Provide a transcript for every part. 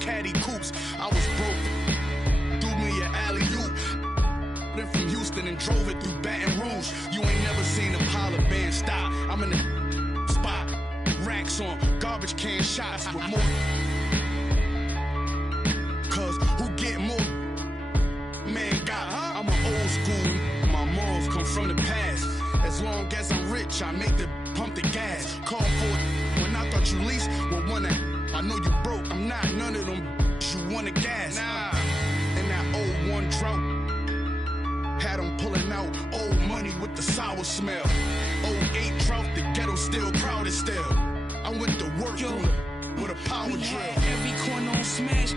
caddy coops. I was broke, threw me an alley-oop. Then from Houston and drove it through Baton Rouge. You ain't never seen a Polar band stop. I'm in the spot, racks on garbage can shots with more. Cause who get more? Man got, I'm an old school. My morals come from the past. As long as I'm rich, I make the pump the gas. Call for it when I thought you leased. Well, one that I know you broke. I'm not none of them. You want the gas? Nah. And that old one drought had them pulling out old money with the sour smell. 08 drought, the ghetto still crowded still. I went to work with a power drill. Every corner on smash.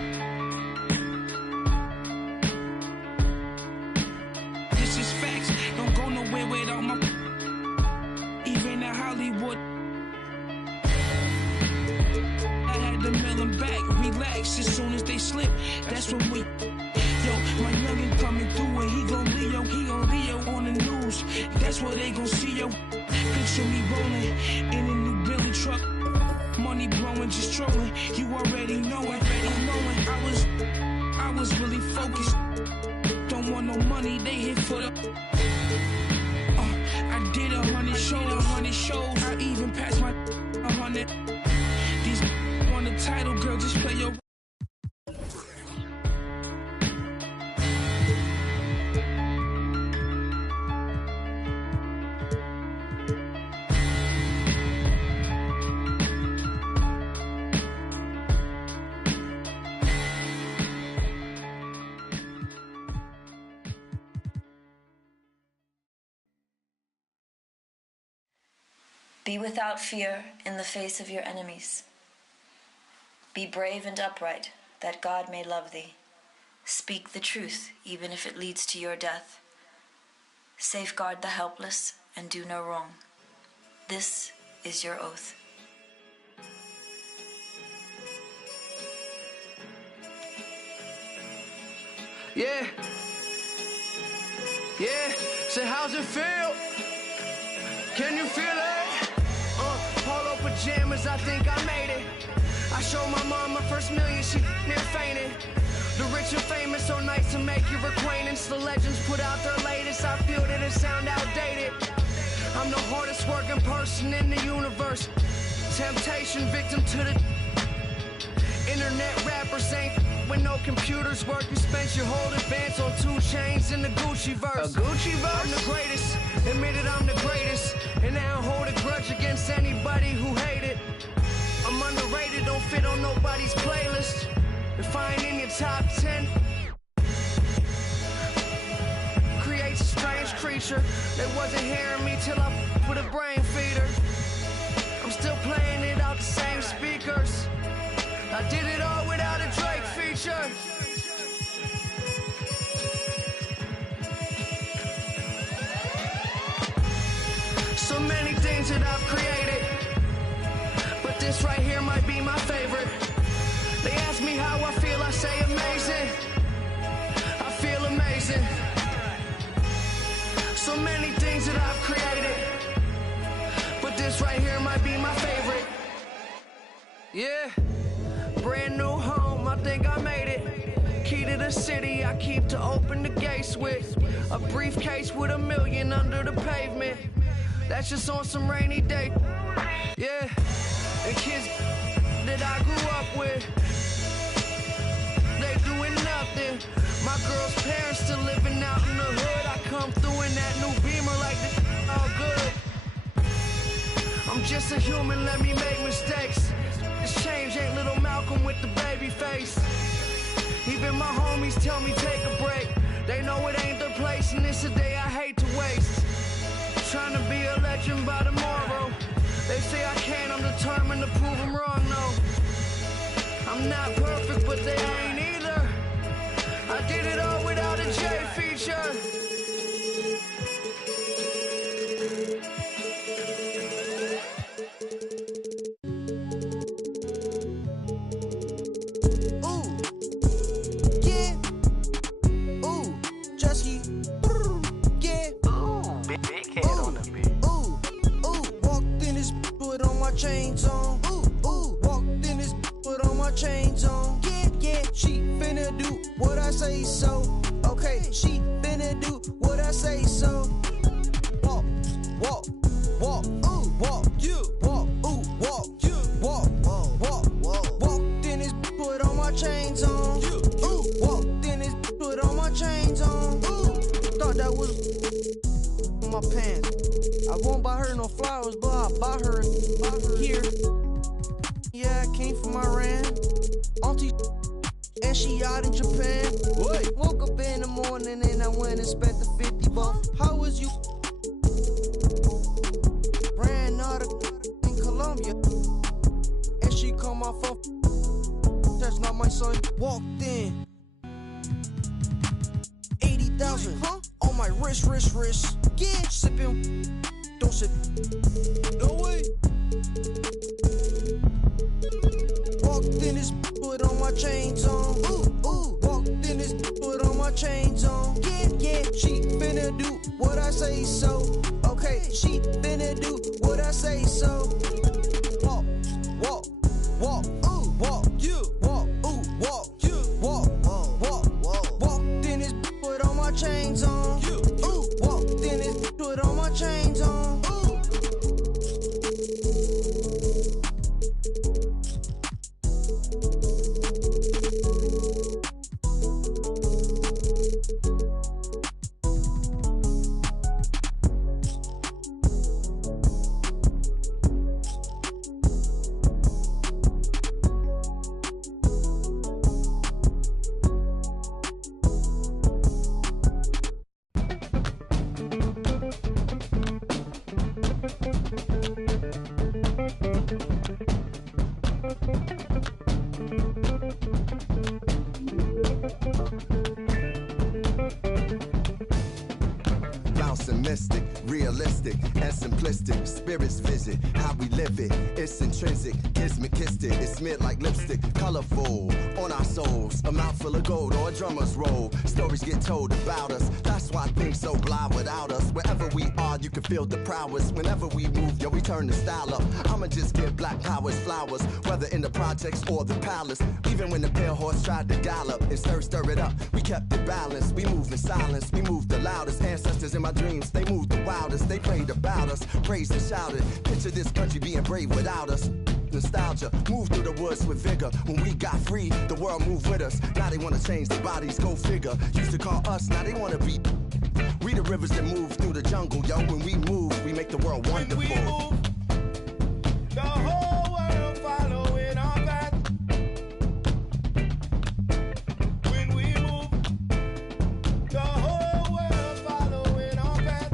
This is facts. Don't go nowhere without my. Even in Hollywood. I had to mail them back. Relax as soon as they slip. That's when we. Yo, my youngin' coming through and he gon' Leo on the news. That's what they gon' see, yo. Picture me rolling in a new Billy truck. Money blowing, just trolling. You already know it. I'm knowing I was really focused. Don't want no money, they hit for the. I did 100 shows. I even passed my 100. These on the title, girl, just play your. Be without fear in the face of your enemies. Be brave and upright, that God may love thee. Speak the truth, even if it leads to your death. Safeguard the helpless and do no wrong. This is your oath. Yeah. So how's it feel? Can you feel it? Polo pajamas, I think I made it. I showed my mom my first million, she near fainted. The rich and famous, so nice to make your acquaintance. The legends put out their latest, I feel that it sound outdated. I'm the hardest working person in the universe. Temptation victim to the internet rappers ain't when no computers work. You spent your whole advance on 2 chains in the Gucci verse. A Gucci verse? I'm the greatest, admitted I'm the greatest, and I don't hold a grudge against anybody who hated. I'm underrated, don't fit on nobody's playlist. If I ain't in your top 10, creates a strange creature. They wasn't hearing me till I put a brain feeder. I'm still playing it out the same speakers. I did it all without a Drake feature. So many things that I've created, but this right here might be my favorite. They ask me how I feel, I say amazing. I feel amazing. So many things that I've created, but this right here might be my favorite. Yeah, brand new home, I think I made it. Key to the city, I keep to open the gates with. A briefcase with $1 million under the pavement. That's just on some rainy day. Yeah, and kids that I grew up with, they doing nothing. My girl's parents still living out in the hood. I come through in that new Beamer like this all good. I'm just a human, let me make mistakes. This change ain't little Malcolm with the baby face. Even my homies tell me take a break. They know it ain't their place and it's a day I hate to waste. Trying to be a legend by tomorrow. They say I can't, I'm determined to prove them wrong, no. I'm not perfect, but they ain't either. I did it all without a J feature. Ooh, yeah. Ooh, Jusky. Yeah. Ooh, big head on the beat. Ooh, walked in this put on my chains on. Ooh, walked in this put on my chains on. Yeah, she finna do what I say so. Okay, she finna do what I say so. Walk, ooh, walk, you, walk, ooh, walk, you, walk, walked in this put on my chains on. Ooh, walked in this put on my chains on. Ooh, thought that was my pants. I won't buy her no flowers, but I'll buy her here. Yeah, I came from Iran. Auntie, and she out in Japan. What? Woke up in the morning and I went and spent the 50 bucks. How was you? Ran out in Colombia, and she called my phone. That's not my son. Walked in. 80,000 on my wrist. Yeah, sipping. Don't sip. No way. Walked in this, put on my chains on. Ooh, walked in this, put on my chains on. Yeah, she finna do what I say so. Okay, she finna do what I say so. Walk, ooh, walk, you, walk, ooh, walk, you, walk, walked in this, put on my chains on. Ooh, walked in this, put on my chains on. Mystic, realistic, and simplistic. Spirits visit how we live it. It's intrinsic, kismet kissed it. It's smeared like lipstick, colorful on our souls. A mouthful of gold or a drummer's roll. Stories get told about us. That's why things so blind without us. Wherever we are, you can feel the prowess. Whenever we move, yo, we turn the style up. I'ma just give black powers flowers, whether in the projects or the palace. Even when the pale horse tried to gallop and stir it up, we kept it balanced. We moved in silence, we moved the loudest. Ancestors in my dreams, they moved the wildest. They played about us. Praised and shouted. Picture this country being brave without us. Nostalgia, move through the woods with vigor. When we got free, the world moved with us. Now they wanna change their bodies, go figure. Used to call us, now they wanna be. We the rivers that move through the jungle, yo. When we move, we make the world wonderful. When we move, the whole world following our path. When we move, the whole world following our path.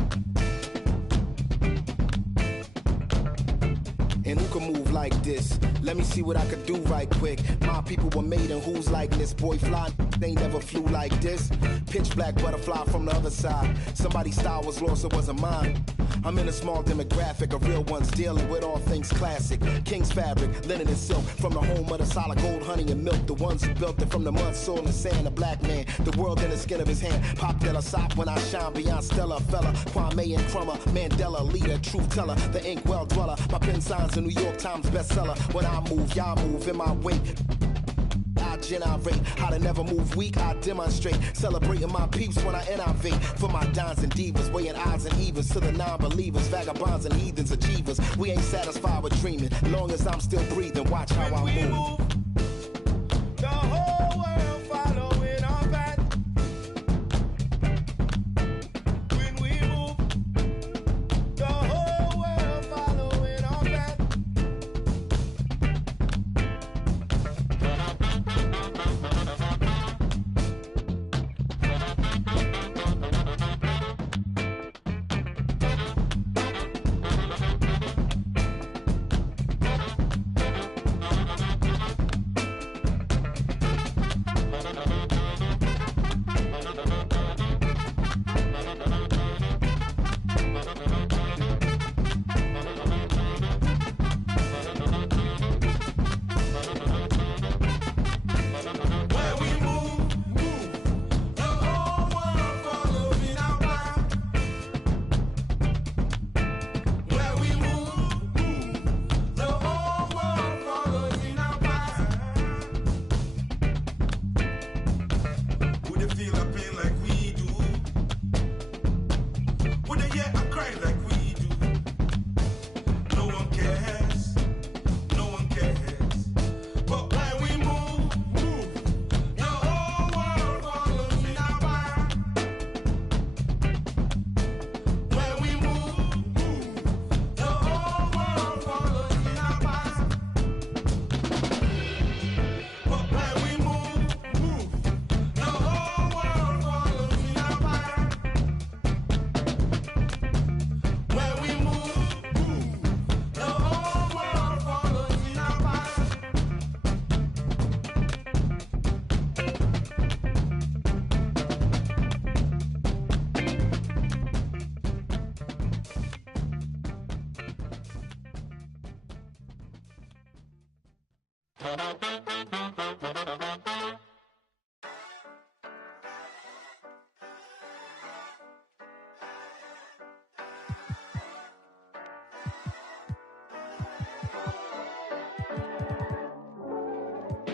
And who can move like this? Let me see what I could do right quick. My people were made in who's like this. Boy fly, they never flew like this. Pitch black butterfly from the other side. Somebody's style was lost, it wasn't mine. I'm in a small demographic of real ones dealing with all things classic. King's fabric, linen and silk. From the home of the solid gold, honey and milk. The ones who built it from the mud, soil and sand. A black man, the world in the skin of his hand. Pop Della Sop when I shine beyond Stella. Fella, Kwame and Crummer. Mandela, leader, truth teller. The ink well dweller. My pen signs a New York Times bestseller. When I move, y'all move in my wake. I generate how to never move weak. I demonstrate celebrating my peeps when I innovate. For my dons and divas, weighing odds and evens to the non-believers, vagabonds and heathens, achievers. We ain't satisfied with dreaming. Long as I'm still breathing, watch how I move. The whole world following our path. When we move, the whole world following our path.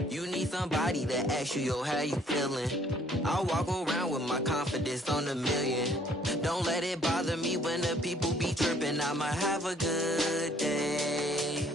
You need somebody to ask you, yo, how you feeling? I walk around with my confidence on a million. Don't let it bother me when the people be tripping. I might have a good day.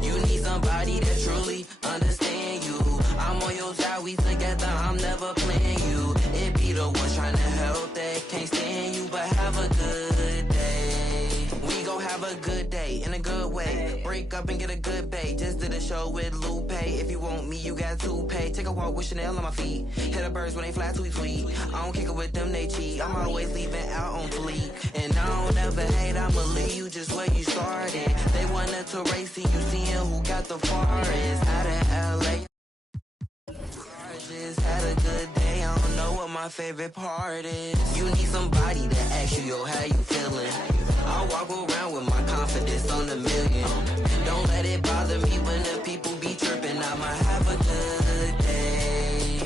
You need somebody that truly understand you. I'm on your side, we together, I'm never playing you. It be the ones trying to help that can't stand you, but have a good day. We gon' have a good day in a good way. Break up and get a good pay. Just did a show with Lupe. If you want me, you got to pay. Take a walk with Chanel on my feet. Hit the birds when they fly tweet tweet. I don't kick it with them, they cheat. I'm always leaving out on fleek. And I don't ever hate, I'ma leave you just where you started. They wanted to race and you seeing who got the farthest. Out in LA. Just had a good day, I don't know what my favorite part is. You need somebody to ask you, yo, how you feeling? I walk around with my confidence on a million. Don't let it bother me when the people be tripping. I might have a good day.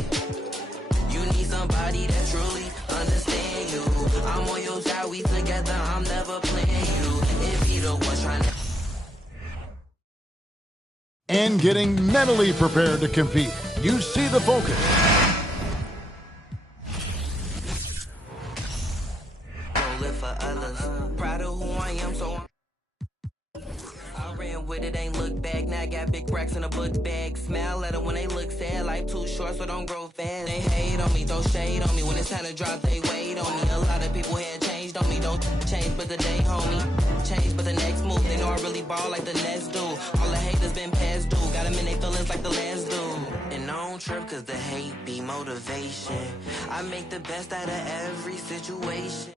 You need somebody that truly understand you. I'm on your side, we together, I'm never playing you. It be the one trying to... And getting mentally prepared to compete. You see the focus. Don't live for others. Proud of who ran with it, ain't look back. Now I got big racks in a book bag. Smile at them when they look sad. Life too short, so don't grow fast. They hate on me, throw shade on me. When it's time to drop, they wait on me. A lot of people had changed on me. Don't change but the day, homie. Change but the next move. They know I really ball like the Nets do. All the haters been past due. Got them in they feelings like the last dude. And I don't trip cause the hate be motivation. I make the best out of every situation.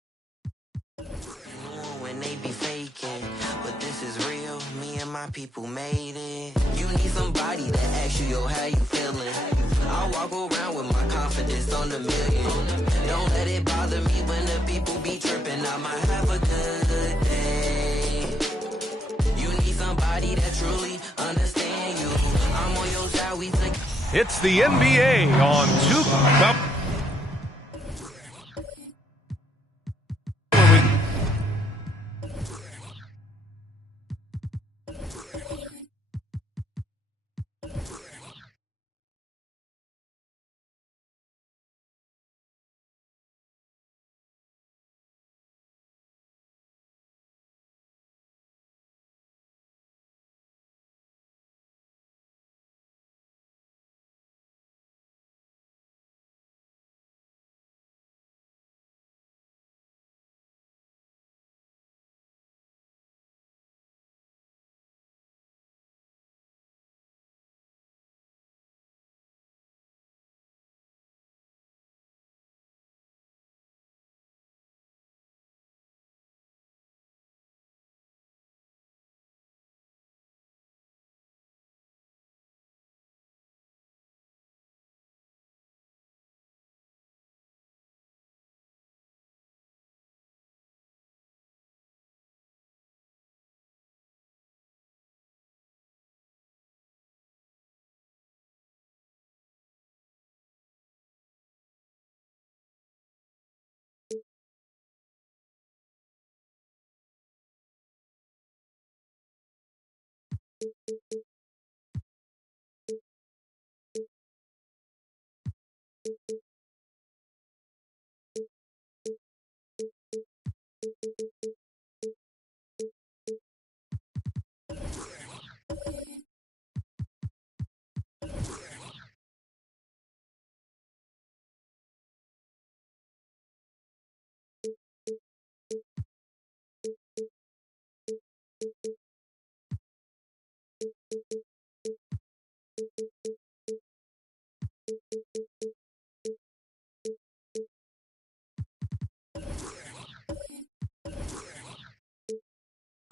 When they be faking, but this is real, me and my people made it. You need somebody that asks you, yo, how you feeling? I walk around with my confidence on the million. Don't let it bother me when the people be tripping. I might have a good day. You need somebody that truly understand you. I'm on your side, we take. It's the NBA on Duke.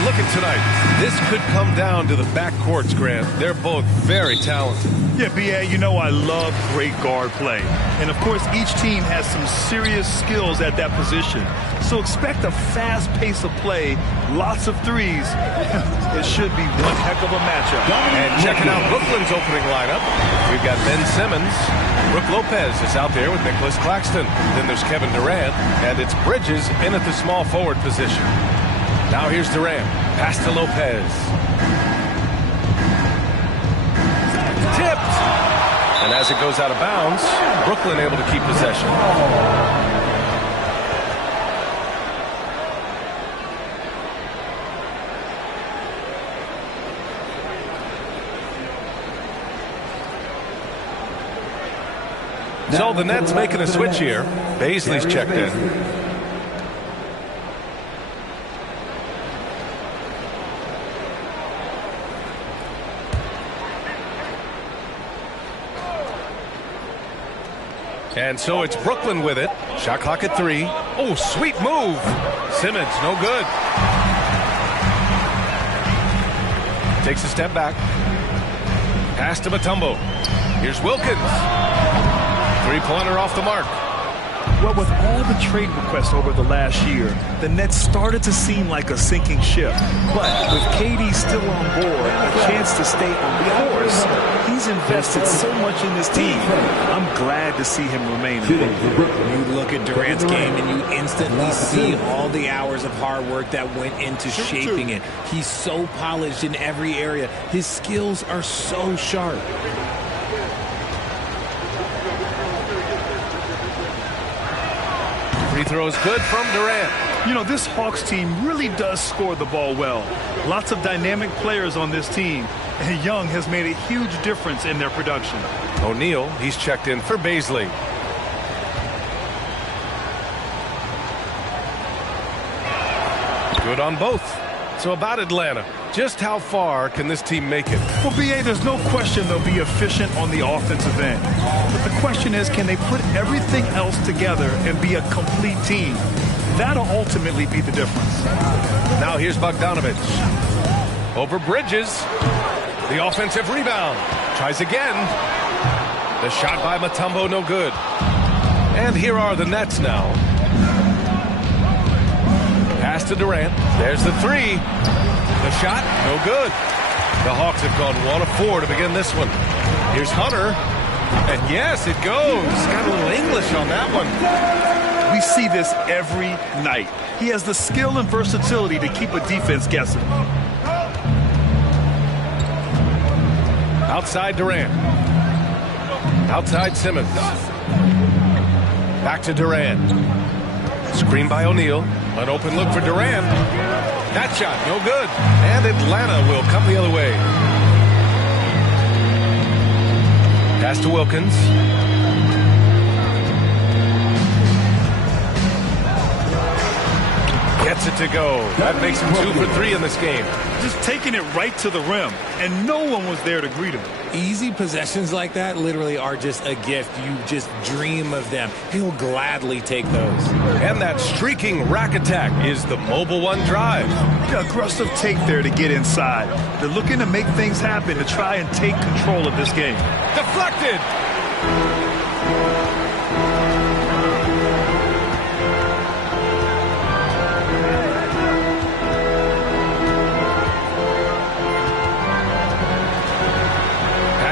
Looking tonight, this could come down to the backcourts, Grant. They're both very talented. Yeah, B.A., you know I love great guard play. And, of course, each team has some serious skills at that position. So expect a fast pace of play, lots of threes. It should be one heck of a matchup. And checking out Brooklyn's opening lineup, we've got Ben Simmons. Brooke Lopez is out there with Nicholas Claxton. Then there's Kevin Durant, and it's Bridges in at the small forward position. Now here's Durant. Pass to Lopez. Tipped! And as it goes out of bounds, Brooklyn able to keep possession. So the Nets making a switch here. Baisley's checked in. And so it's Brooklyn with it. Shot clock at 3. Oh, sweet move. Simmons, no good. Takes a step back. Pass to Mutombo. Here's Wilkins. Three-pointer off the mark. Well, with all the trade requests over the last year, the Nets started to seem like a sinking ship. But with KD still on board and a chance to stay on course, he's invested so much in this team. I'm glad to see him remain involved. You look at Durant's game and you instantly see all the hours of hard work that went into shaping it. He's so polished in every area. His skills are so sharp. Free throw is good from Durant. You know, this Hawks team really does score the ball well. Lots of dynamic players on this team, and Young has made a huge difference in their production. O'Neal, he's checked in for Baisley. Good on both. So about Atlanta, just how far can this team make it? Well, B.A., there's no question they'll be efficient on the offensive end. But the question is, can they put everything else together and be a complete team? That'll ultimately be the difference. Now here's Bogdanovich. Over Bridges. The offensive rebound. Tries again. The shot by Mutombo, no good. And here are the Nets now. Pass to Durant. There's the three. The shot, no good. The Hawks have gone 1 of 4 to begin this one. Here's Hunter. And yes, it goes. Got a little English on that one. We see this every night. He has the skill and versatility to keep a defense guessing. Outside Durant. Outside Simmons. Back to Durant. Screen by O'Neal. An open look for Durant. That shot, no good. And Atlanta will come the other way. Pass to Wilkins. Gets it to go. That makes him 2 for 3 in this game. Just taking it right to the rim, and no one was there to greet him. Easy possessions like that literally are just a gift. You just dream of them. He'll gladly take those. And that streaking rack attack is the Mobile One drive. Aggressive take there to get inside. They're looking to make things happen to try and take control of this game. Deflected.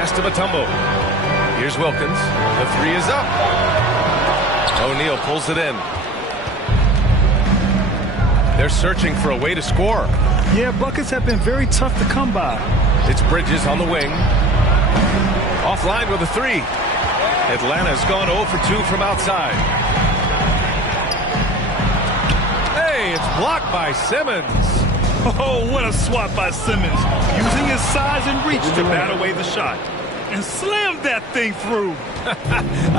To Mutombo. Here's Wilkins. The three is up. O'Neal pulls it in. They're searching for a way to score. Yeah, buckets have been very tough to come by. It's Bridges on the wing. Offline with a three. Atlanta's gone 0 for 2 from outside. Hey, it's blocked by Simmons. Oh, what a swat by Simmons. Using his size and reach to bat away the shot. And slammed that thing through.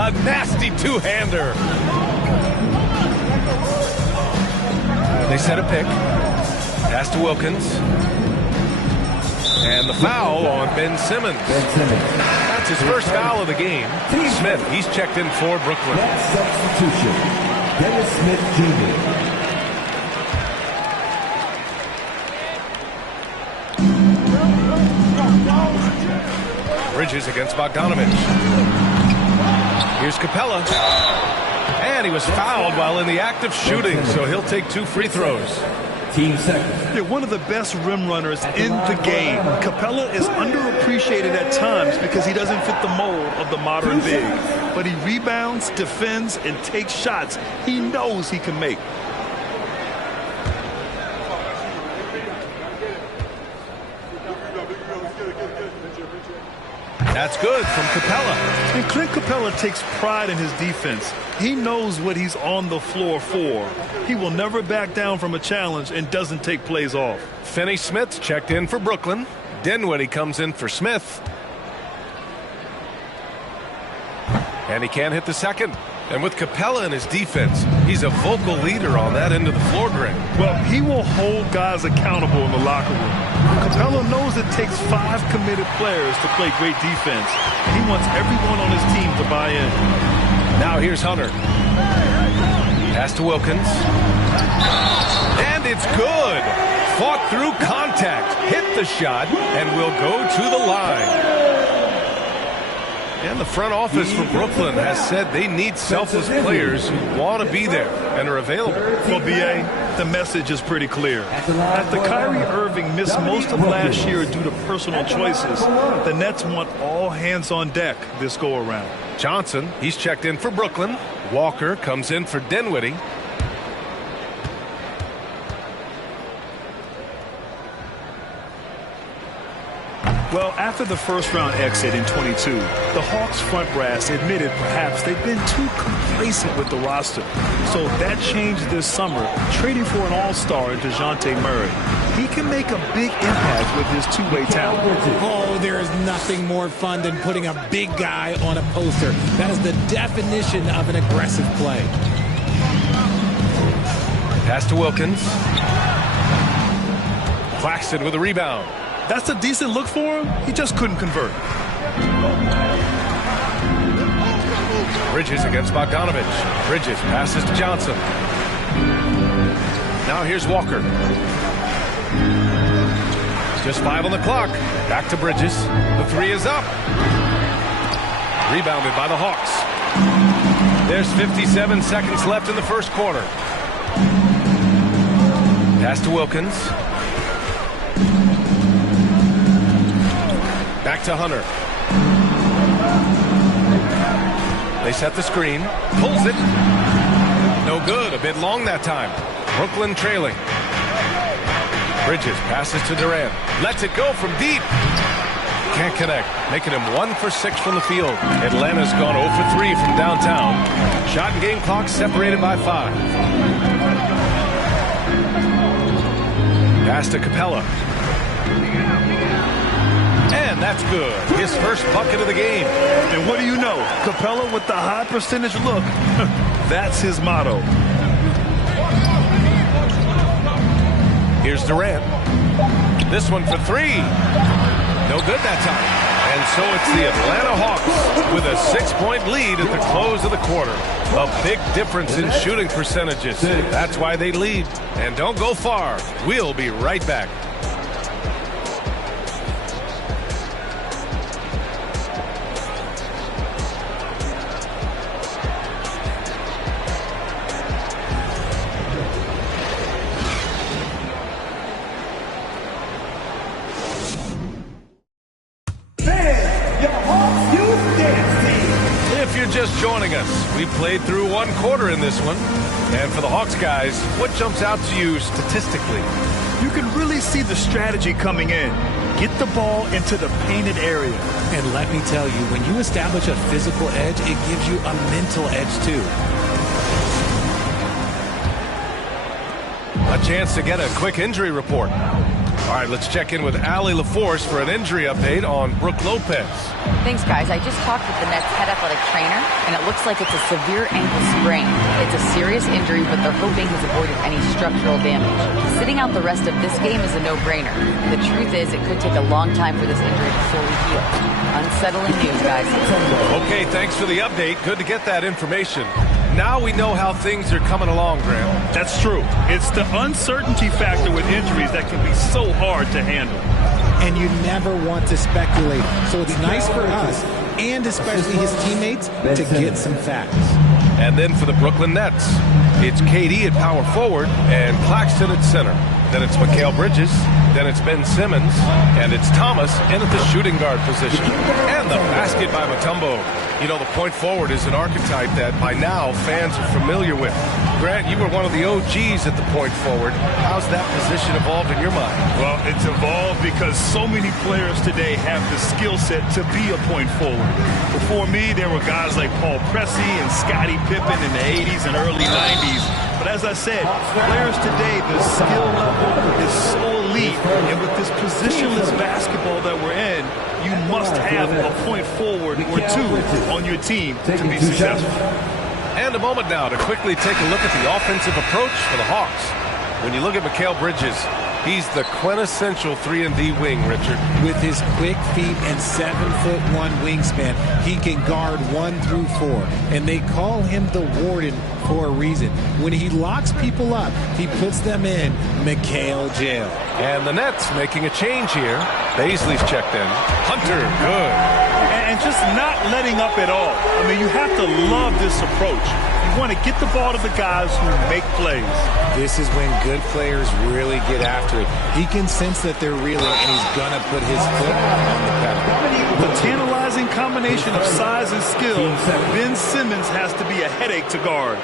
A nasty two-hander. They set a pick. Pass to Wilkins. And the foul on Ben Simmons. That's his first foul of the game. Smith, he's checked in for Brooklyn. Next substitution, Dennis Smith Jr. Bridges against Bogdanovich. Here's Capella. And he was fouled while in the act of shooting, so he'll take 2 free throws. Team second. They're one of the best rim runners in the game. Capella is underappreciated at times because he doesn't fit the mold of the modern big. But he rebounds, defends, and takes shots he knows he can make. That's good from Capella. And Clint Capella takes pride in his defense. He knows what he's on the floor for. He will never back down from a challenge and doesn't take plays off. Finney-Smith checked in for Brooklyn. Dinwiddie comes in for Smith. And he can't hit the second. And with Capella in his defense, he's a vocal leader on that end of the floor grid. Well, he will hold guys accountable in the locker room. Capella knows it takes 5 committed players to play great defense. He wants everyone on his team to buy in. Now here's Hunter. Pass to Wilkins. And it's good. Fought through contact, hit the shot, and will go to the line. And the front office for Brooklyn has said they need selfless players who want to be there and are available. Well, B.A., the message is pretty clear. After Kyrie Irving missed most of last year due to personal choices, the Nets want all hands on deck this go-around. Johnson, he's checked in for Brooklyn. Walker comes in for Dinwiddie. Well, after the first-round exit in 22, the Hawks front brass admitted perhaps they've been too complacent with the roster. So that changed this summer, trading for an all-star in DeJounte Murray. He can make a big impact with his two-way talent. Oh, there is nothing more fun than putting a big guy on a poster. That is the definition of an aggressive play. Pass to Wilkins. Claxton with a rebound. That's a decent look for him. He just couldn't convert. Bridges against Bogdanovich. Bridges passes to Johnson. Now here's Walker. It's just 5 on the clock. Back to Bridges. The 3 is up. Rebounded by the Hawks. There's 57 seconds left in the first quarter. Pass to Wilkins. Back to Hunter. They set the screen. Pulls it. No good. A bit long that time. Brooklyn trailing. Bridges passes to Durant. Lets it go from deep. Can't connect. Making him 1 for 6 from the field. Atlanta's gone 0 for 3 from downtown. Shot and game clock separated by 5. Pass to Capella. And that's good. His first bucket of the game. And what do you know? Capella with the high percentage look. That's his motto. Here's Durant. This one for 3. No good that time. And so it's the Atlanta Hawks with a 6-point lead at the close of the quarter. A big difference in shooting percentages. That's why they lead. And don't go far. We'll be right back. Just joining us. We played through 1 quarter in this one. And for the Hawks guys, what jumps out to you statistically? You can really see the strategy coming in. Get the ball into the painted area. And let me tell you, when you establish a physical edge, it gives you a mental edge too. A chance to get a quick injury report. All right, let's check in with Allie LaForce for an injury update on Brook Lopez. Thanks, guys. I just talked with the Nets head athletic trainer, and it looks like it's a severe ankle sprain. It's a serious injury, but they're hoping he's avoided any structural damage. Sitting out the rest of this game is a no-brainer. The truth is, it could take a long time for this injury to fully heal. Unsettling news, guys. Okay, thanks for the update. Good to get that information. Now we know how things are coming along, Graham. That's true. It's the uncertainty factor with injuries that can be so hard to handle. And you never want to speculate. So it's nice for us, and especially his teammates, to get some facts. And then for the Brooklyn Nets, it's KD at power forward and Claxton at center. Then it's Mikal Bridges. Then it's Ben Simmons. And it's Thomas in at the shooting guard position. And the basket by Mutombo. You know, the point forward is an archetype that by now fans are familiar with. Grant, you were one of the OGs at the point forward. How's that position evolved in your mind? Well, it's evolved because so many players today have the skill set to be a point forward. Before me, there were guys like Paul Pressey and Scottie Pippen in the 80s and early 90s. But as I said, players today, the skill level is so elite. And with this positionless basketball that we're in, you must have a point forward or 2 on your team to be successful. And a moment now to quickly take a look at the offensive approach for the Hawks. When you look at Mikal Bridges, he's the quintessential 3-and-D wing, Richard. With his quick feet and 7'1" wingspan, he can guard 1 through 4. And they call him the Warden for a reason. When he locks people up, he puts them in Mikal jail. And the Nets making a change here. Baisley's checked in. Hunter, good. And just not letting up at all. I mean, you have to love this approach. You want to get the ball to the guys who make plays. This is when good players really get after it. He can sense that they're reeling, and he's going to put his foot on the pedal. The tantalizing combination of size and skill, Ben Simmons has to be a headache to guard.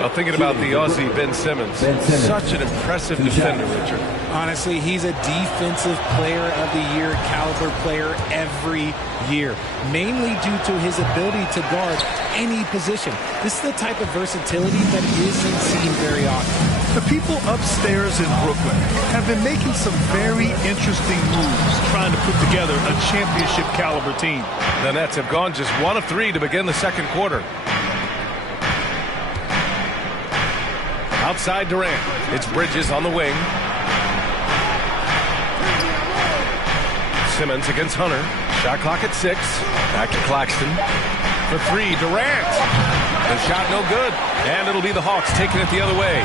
Well, thinking about the Aussie Ben Simmons, such an impressive defender, Richard. Honestly, he's a defensive player of the year, caliber player every year, mainly due to his ability to guard any position. This is the type of versatility that isn't seen very often. The people upstairs in Brooklyn have been making some very interesting moves trying to put together a championship caliber team. The Nets have gone just 1 of 3 to begin the second quarter. Outside Durant. It's Bridges on the wing. Simmons against Hunter. Shot clock at 6. Back to Claxton. For 3, Durant. The shot no good. And it'll be the Hawks taking it the other way.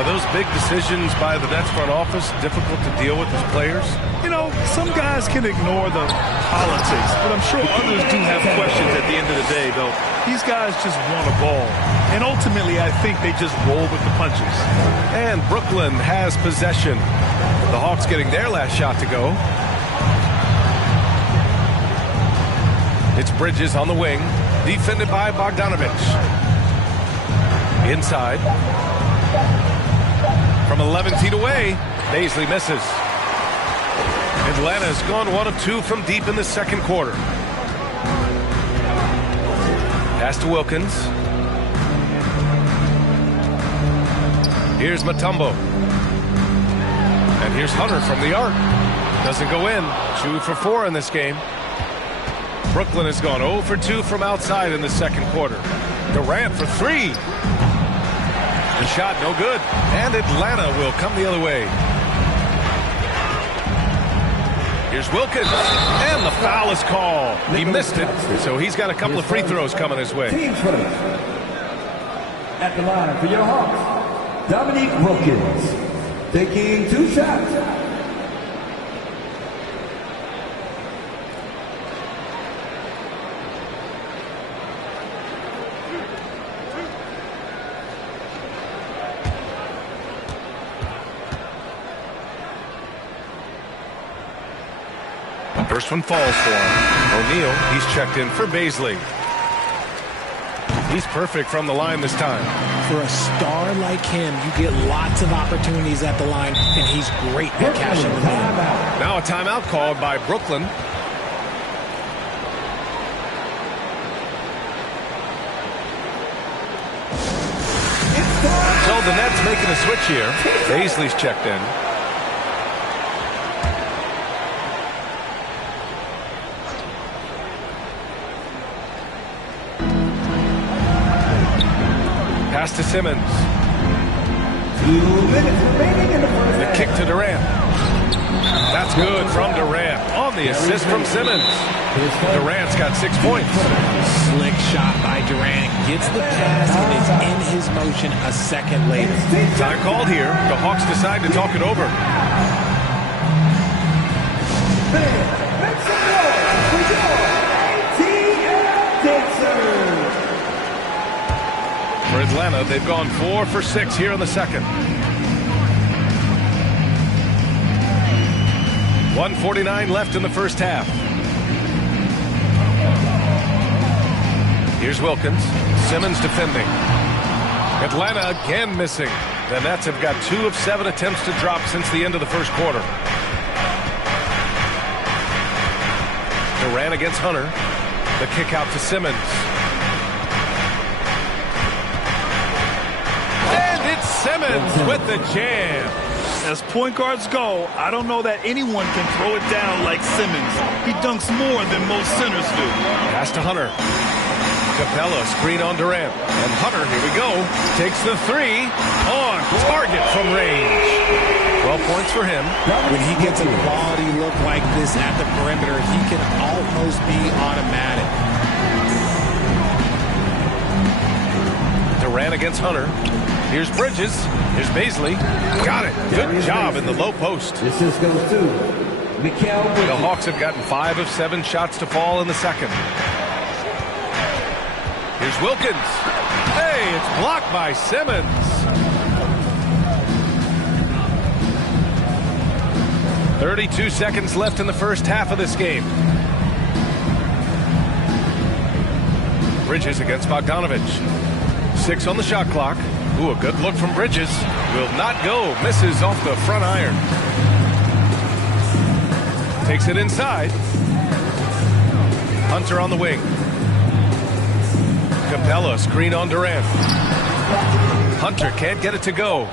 Are those big decisions by the Nets front office difficult to deal with as players? You know, some guys can ignore the politics, but I'm sure others do have questions at the end of the day, though. These guys just want a ball. And ultimately, I think they just roll with the punches. And Brooklyn has possession. The Hawks getting their last shot to go. It's Bridges on the wing, defended by Bogdanovich. Inside. From 11 feet away, Baisley misses. Atlanta's gone 1 of 2 from deep in the second quarter. Pass to Wilkins. Here's Mutombo. And here's Hunter from the arc. Doesn't go in. 2 for 4 in this game. Brooklyn has gone 0 for 2 from outside in the second quarter. Durant for 3. The shot no good. And Atlanta will come the other way. Here's Wilkins. And the foul is called. He missed it, so he's got a couple of free throws coming his way. Team first. At the line for your Hawks, Dominique Wilkins, taking 2 shots. First one falls for him. O'Neal, he's checked in for Baisley. He's perfect from the line this time. For a star like him, you get lots of opportunities at the line, and he's great at cashing them in. Now a timeout called by Brooklyn. So the Nets making a switch here. Baisley's checked in. Pass to Simmons. 2 minutes remaining in the first. The kick to Durant. That's good from Durant on the assist from Simmons. Durant's got 6 points. Slick shot by Durant. Gets the pass and is in his motion a second later. Time called here. The Hawks decide to talk it over. Make some noise for your ATL dancers. For Atlanta, they've gone 4 for 6 here in the second. 1:49 left in the first half. Here's Wilkins. Simmons defending. Atlanta again missing. The Nets have got 2 of 7 attempts to drop since the end of the first quarter. Durant against Hunter. The kick out to Simmons. And it's Simmons with the jam. As point guards go, I don't know that anyone can throw it down like Simmons. He dunks more than most centers do. Pass to Hunter. Capella screen on Durant. And Hunter, here we go, takes the 3 on target from range. 12 points for him. When he gets a quality look like this at the perimeter, he can almost be automatic. Durant against Hunter. Here's Bridges. Here's Baisley. Got it. Good job in the low post. This just goes to Mikal. The Hawks have gotten 5 of 7 shots to fall in the second. Here's Wilkins. Hey, it's blocked by Simmons. 32 seconds left in the first half of this game. Bridges against Bogdanovich. 6 on the shot clock. Ooh, a good look from Bridges. Will not go. Misses off the front iron. Takes it inside. Hunter on the wing. Capella, screen on Durant. Hunter can't get it to go.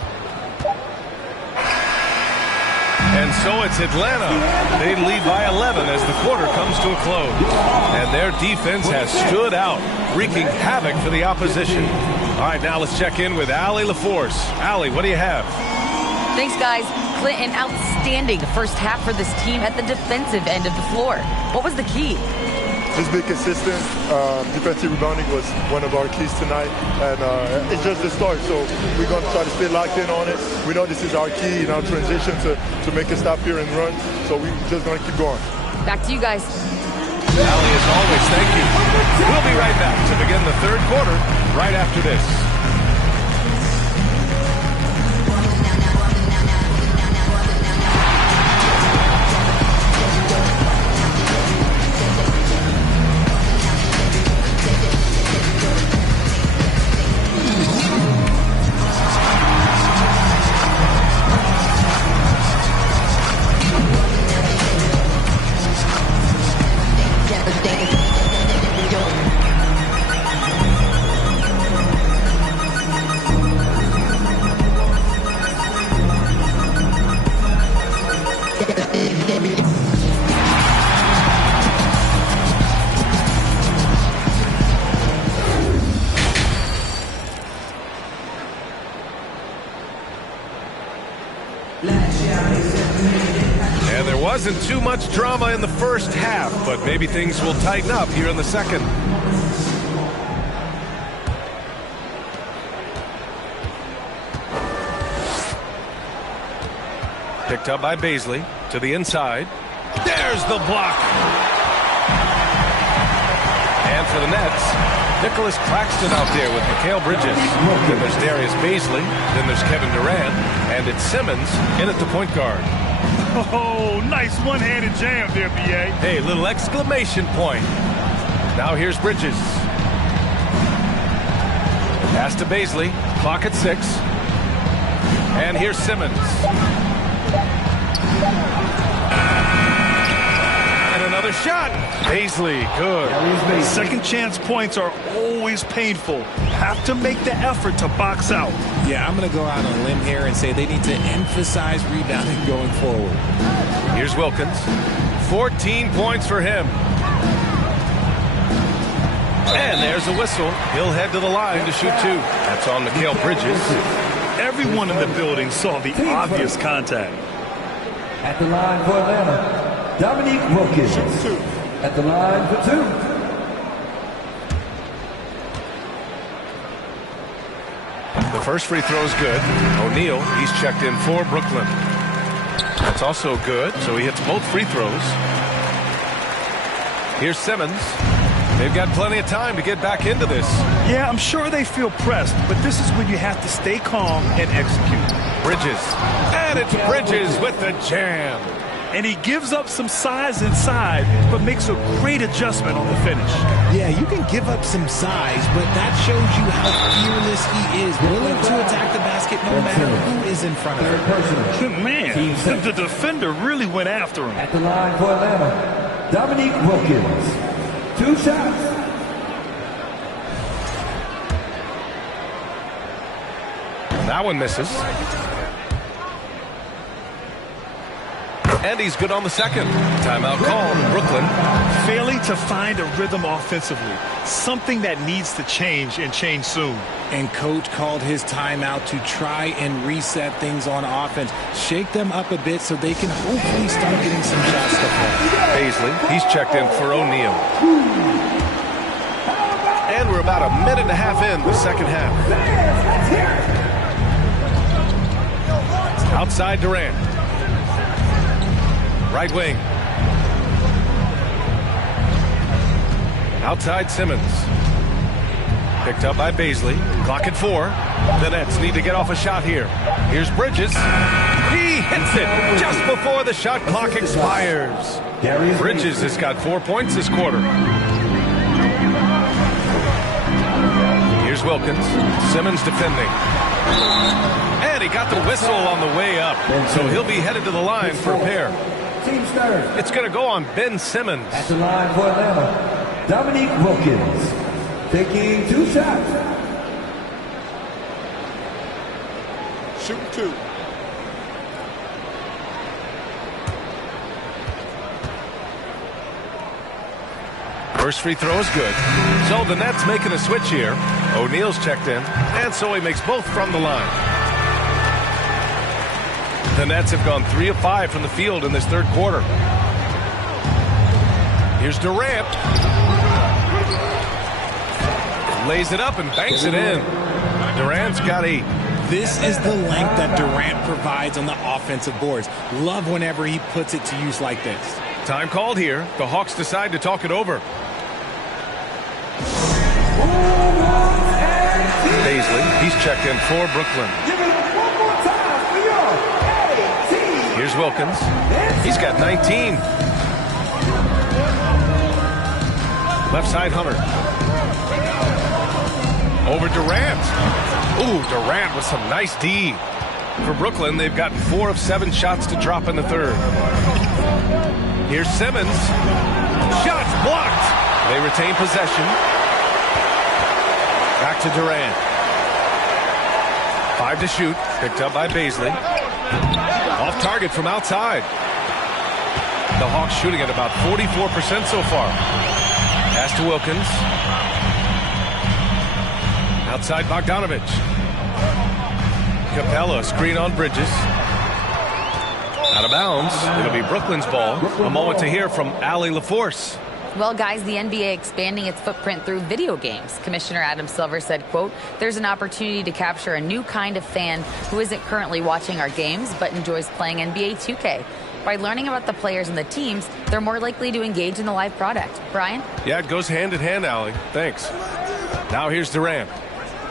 And so it's Atlanta. They lead by 11 as the quarter comes to a close. And their defense has stood out, wreaking havoc for the opposition. All right, now let's check in with Allie LaForce. Allie, what do you have? Thanks, guys. Clinton, outstanding first half for this team at the defensive end of the floor. What was the key? Just be consistent. Defensive rebounding was one of our keys tonight, and it's just the start. So we're going to try to stay locked in on it. We know this is our key in our transition to make a stop here and run. So we're just going to keep going. Back to you guys. Allie, as always, thank you. We'll be right back to begin the third quarter right after this. And there wasn't too much drama in the first half, but maybe things will tighten up here in the second. Picked up by Baisley to the inside. There's the block. And for the Nets, Nicholas Claxton out there with Mikal Bridges. Then there's Darius Baisley. Then there's Kevin Durant. And it's Simmons in at the point guard. Oh, nice one-handed jam there, B.A. Hey, little exclamation point. Now here's Bridges. Pass to Baisley. Clock at 6. And here's Simmons. And another shot. Baisley, good. Second chance points are always painful. Have to make the effort to box out. Yeah, I'm going to go out on a limb here and say they need to emphasize rebounding going forward. Here's Wilkins. 14 points for him. And there's a whistle. He'll head to the line to shoot 2. That's on Mikal Bridges. Everyone in the building saw the obvious contact. At the line for Atlanta, Dominique Wilkins. At the line for 2. The first free throw is good. O'Neal, he's checked in for Brooklyn. That's also good, so he hits both free throws. Here's Simmons. They've got plenty of time to get back into this. Yeah, I'm sure they feel pressed, but this is when you have to stay calm and execute. Bridges. And it's Bridges with the jam. And he gives up some size inside, but makes a great adjustment on the finish. Yeah, you can give up some size, but that shows you how fearless he is, willing to attack the basket no matter who is in front of him. Man, the defender really went after him. At the line for Atlanta, Dominique Wilkins. 2 shots. That one misses. And he's good on the second. Timeout called, Brooklyn. Failing to find a rhythm offensively. Something that needs to change and change soon. And coach called his timeout to try and reset things on offense. Shake them up a bit so they can hopefully start getting some shots to fall. Baisley, he's checked in for O'Neal. And we're about a minute and a half in the second half. Outside Durant. Right wing. Outside Simmons. Picked up by Baisley. Clock at 4. The Nets need to get off a shot here. Here's Bridges. He hits it just before the shot clock expires. Bridges has got 4 points this quarter. Here's Wilkins. Simmons defending. And he got the whistle on the way up. So he'll be headed to the line for a pair. Team starter. It's going to go on Ben Simmons. At the line for Atlanta, Dominique Wilkins, taking 2 shots. Shooting 2. First free throw is good. So the Nets making a switch here. O'Neal's checked in, and so he makes both from the line. The Nets have gone 3 of 5 from the field in this third quarter. Here's Durant. Lays it up and banks it in. Durant's got 8. This is the length that Durant provides on the offensive boards. Love whenever he puts it to use like this. Time called here. The Hawks decide to talk it over. Baisley, he's checked in for Brooklyn. Here's Wilkins. He's got 19. Left side, Hunter. Over Durant. Ooh, Durant with some nice D. For Brooklyn, they've gotten 4 of 7 shots to drop in the third. Here's Simmons. Shots blocked. They retain possession. Back to Durant. 5 to shoot. Picked up by Baisley. Off target from outside. The Hawks shooting at about 44% so far. Pass to Wilkins. Outside Bogdanovich. Capella screen on Bridges. Out of bounds. It'll be Brooklyn's ball. A moment to hear from Allie LaForce. Well, guys, the NBA expanding its footprint through video games. Commissioner Adam Silver said, quote, "There's an opportunity to capture a new kind of fan who isn't currently watching our games but enjoys playing NBA 2K. By learning about the players and the teams, they're more likely to engage in the live product." Brian? Yeah, it goes hand in hand, Allie. Thanks. Now here's Durant.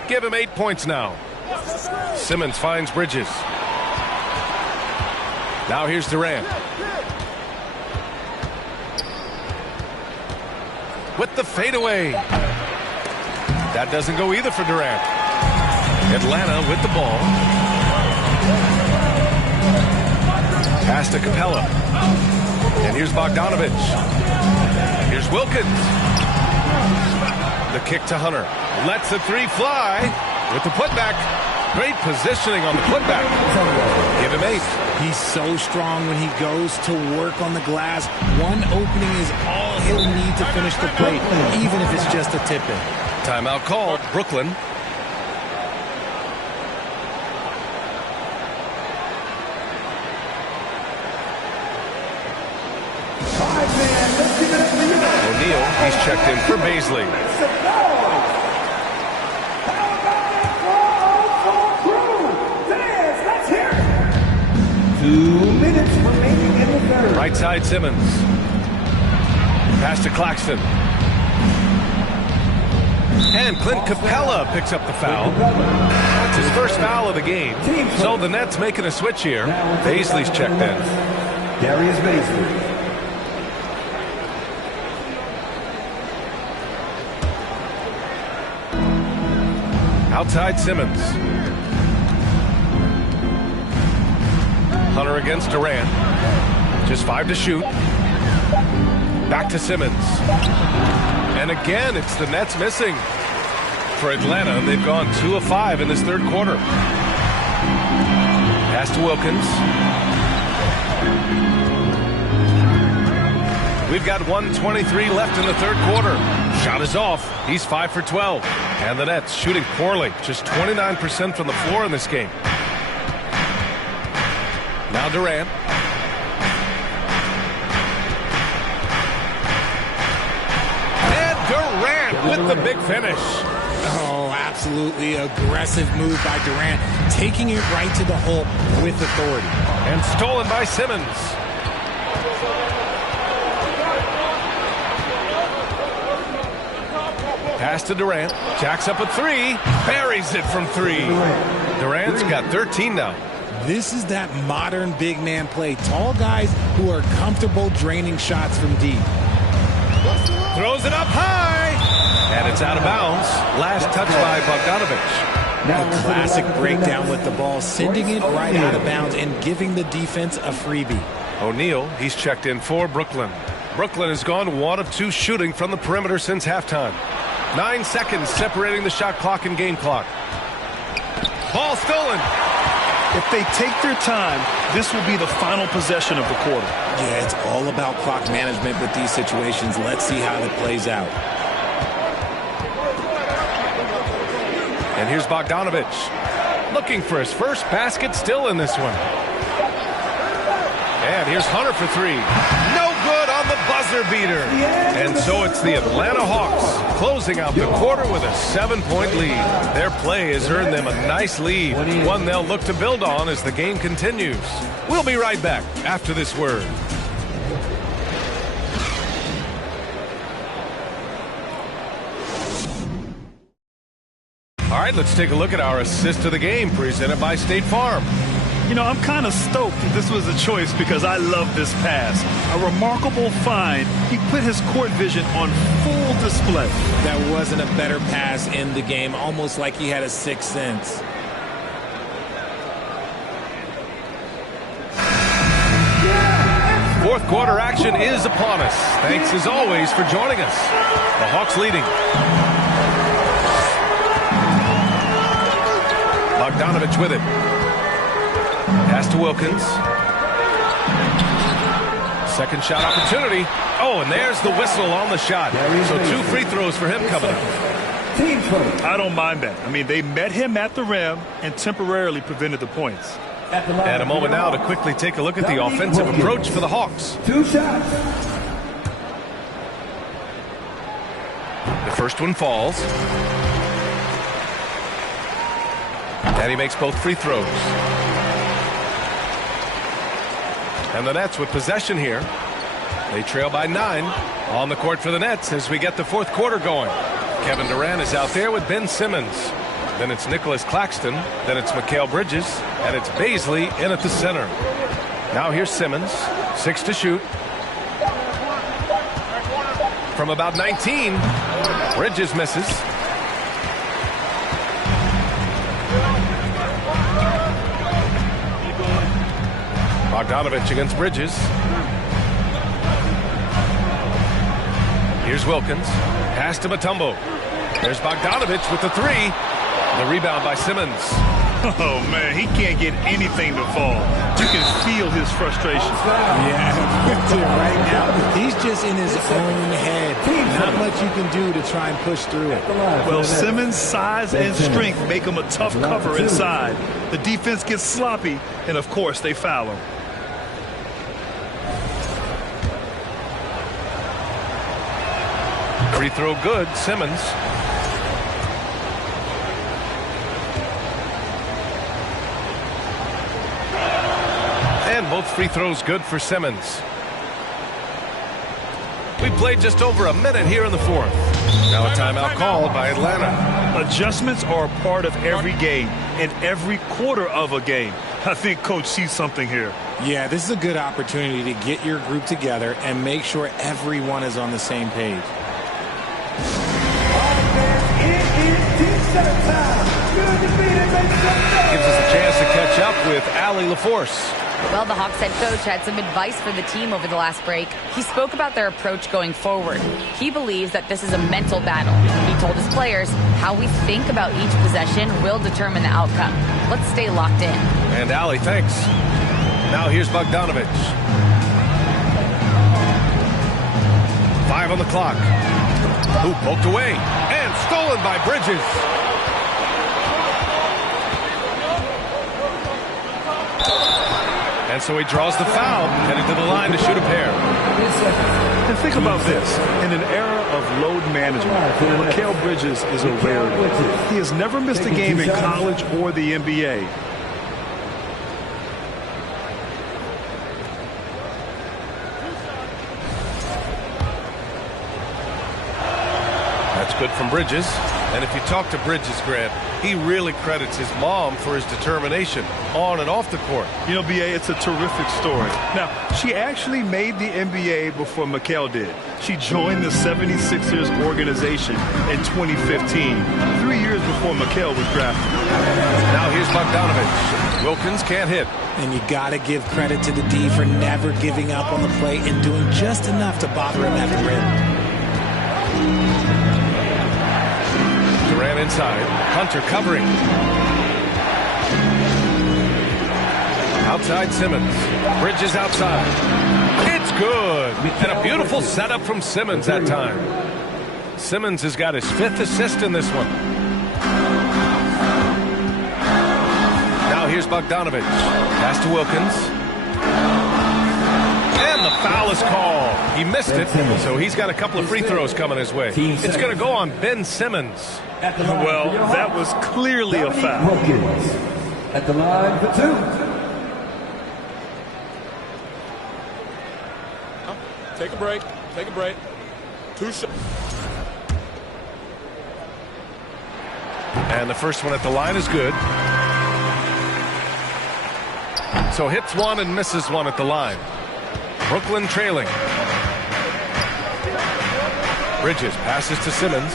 Give him 8 points now. Simmons finds Bridges. Now here's Durant. With the fadeaway. That doesn't go either for Durant. Atlanta with the ball. Pass to Capella. And here's Bogdanovich. Here's Wilkins. The kick to Hunter. Lets the 3 fly with the putback. Great positioning on the putback. Give him 8. He's so strong when he goes to work on the glass. One opening is all he'll need to finish the play, even if it's just a tip-in. Timeout called. Brooklyn. O'Neal, he's checked in for Baisley. Right side Simmons. Pass to Claxton. And Clint Capella picks up the foul. That's his first foul of the game. So the Nets making a switch here. Baisley's checked in. Darius Baisley. Outside Simmons. Hunter against Durant. Just 5 to shoot. Back to Simmons. And again, it's the Nets missing. For Atlanta, they've gone 2 of 5 in this third quarter. Pass to Wilkins. We've got 1:23 left in the third quarter. Shot is off. He's 5 for 12. And the Nets shooting poorly. Just 29% from the floor in this game. Now Durant. And Durant with the big finish. Oh, absolutely aggressive move by Durant, taking it right to the hole with authority. And stolen by Simmons. Pass to Durant. Jacks up a 3. Buries it from 3. Durant's got 13 now. This is that modern big man play. Tall guys who are comfortable draining shots from deep. Throws it up high. And it's out of bounds. Last touch by Bogdanovich. A classic breakdown with the ball, sending it right out of bounds and giving the defense a freebie. O'Neal, he's checked in for Brooklyn. Brooklyn has gone 1 of 2 shooting from the perimeter since halftime. 9 seconds separating the shot clock and game clock. Ball stolen. If they take their time, this will be the final possession of the quarter. Yeah, it's all about clock management with these situations. Let's see how it plays out. And here's Bogdanovich looking for his first basket, still in this one. And here's Hunter for 3. No good on the buzzer beater. And so it's the Atlanta Hawks closing out the quarter with a 7-point lead. Their play has earned them a nice lead, one they'll look to build on as the game continues. We'll be right back after this word. All right, let's take a look at our assist of the game presented by State Farm. You know, I'm kind of stoked that this was a choice because I love this pass. A remarkable find. He put his court vision on full display. That wasn't a better pass in the game, almost like he had a sixth sense. Fourth quarter action is upon us. Thanks as always for joining us. The Hawks leading. Bogdanovich with it. Pass to Wilkins. Second shot opportunity. Oh, and there's the whistle on the shot. So 2 free throws for him coming up. I don't mind that. I mean, they met him at the rim and temporarily prevented the points. And a moment now to quickly take a look at the offensive approach for the Hawks. 2 shots. The first one falls. And he makes both free throws. And the Nets with possession here. They trail by 9 on the court for the Nets as we get the fourth quarter going. Kevin Durant is out there with Ben Simmons. Then it's Nicholas Claxton. Then it's Mikal Bridges. And it's Baisley in at the center. Now here's Simmons. 6 to shoot. From about 19, Bridges misses. Bogdanovich against Bridges. Here's Wilkins. Pass to Mutombo. There's Bogdanovich with the 3. The rebound by Simmons. Oh, man, he can't get anything to fall. You can feel his frustration. Yeah, right now, he's just in his own head. Not much you can do to try and push through it. Well, Simmons' size and strength make him a tough cover inside. The defense gets sloppy, and, of course, they foul him. Free throw good, Simmons. And both free throws good for Simmons. We played just over a minute here in the fourth. Now a timeout called by Atlanta. Adjustments are a part of every game and every quarter of a game. I think Coach sees something here. Yeah, this is a good opportunity to get your group together and make sure everyone is on the same page. Gives us a chance to catch up with Allie LaForce. Well, the Hawks head coach had some advice for the team over the last break. He spoke about their approach going forward. He believes that this is a mental battle. He told his players how we think about each possession will determine the outcome. Let's stay locked in. And Allie, thanks. Now here's Bogdanovich. 5 on the clock. Hoop poked away and stolen by Bridges. And so he draws the foul, heading to the line to shoot a pair. And think about this. In an era of load management, Mikal Bridges is a rarity. He has never missed a game in college or the NBA. That's good from Bridges. And if you talk to Bridges, Grant, he really credits his mom for his determination on and off the court. You know, B.A., it's a terrific story. Now, she actually made the NBA before Mikal did. She joined the 76ers organization in 2015, 3 years before Mikal was drafted. Now here's Bogdanovich. Wilkins can't hit. And you got to give credit to the D for never giving up on the play and doing just enough to bother him at the rim. Durant inside. Hunter covering. Outside Simmons. Bridges outside. It's good. And a beautiful setup from Simmons that time. Simmons has got his 5th assist in this one. Now here's Bogdanovich. Pass to Wilkins. And the foul is called. He missed it, so he's got a couple of free throws coming his way. It's going to go on Ben Simmons. Well, that was clearly a foul. Wilkins at the line for 2. Take a break. Take a break. 2 shots. And the first one at the line is good. So hits one and misses one at the line. Brooklyn trailing. Bridges passes to Simmons.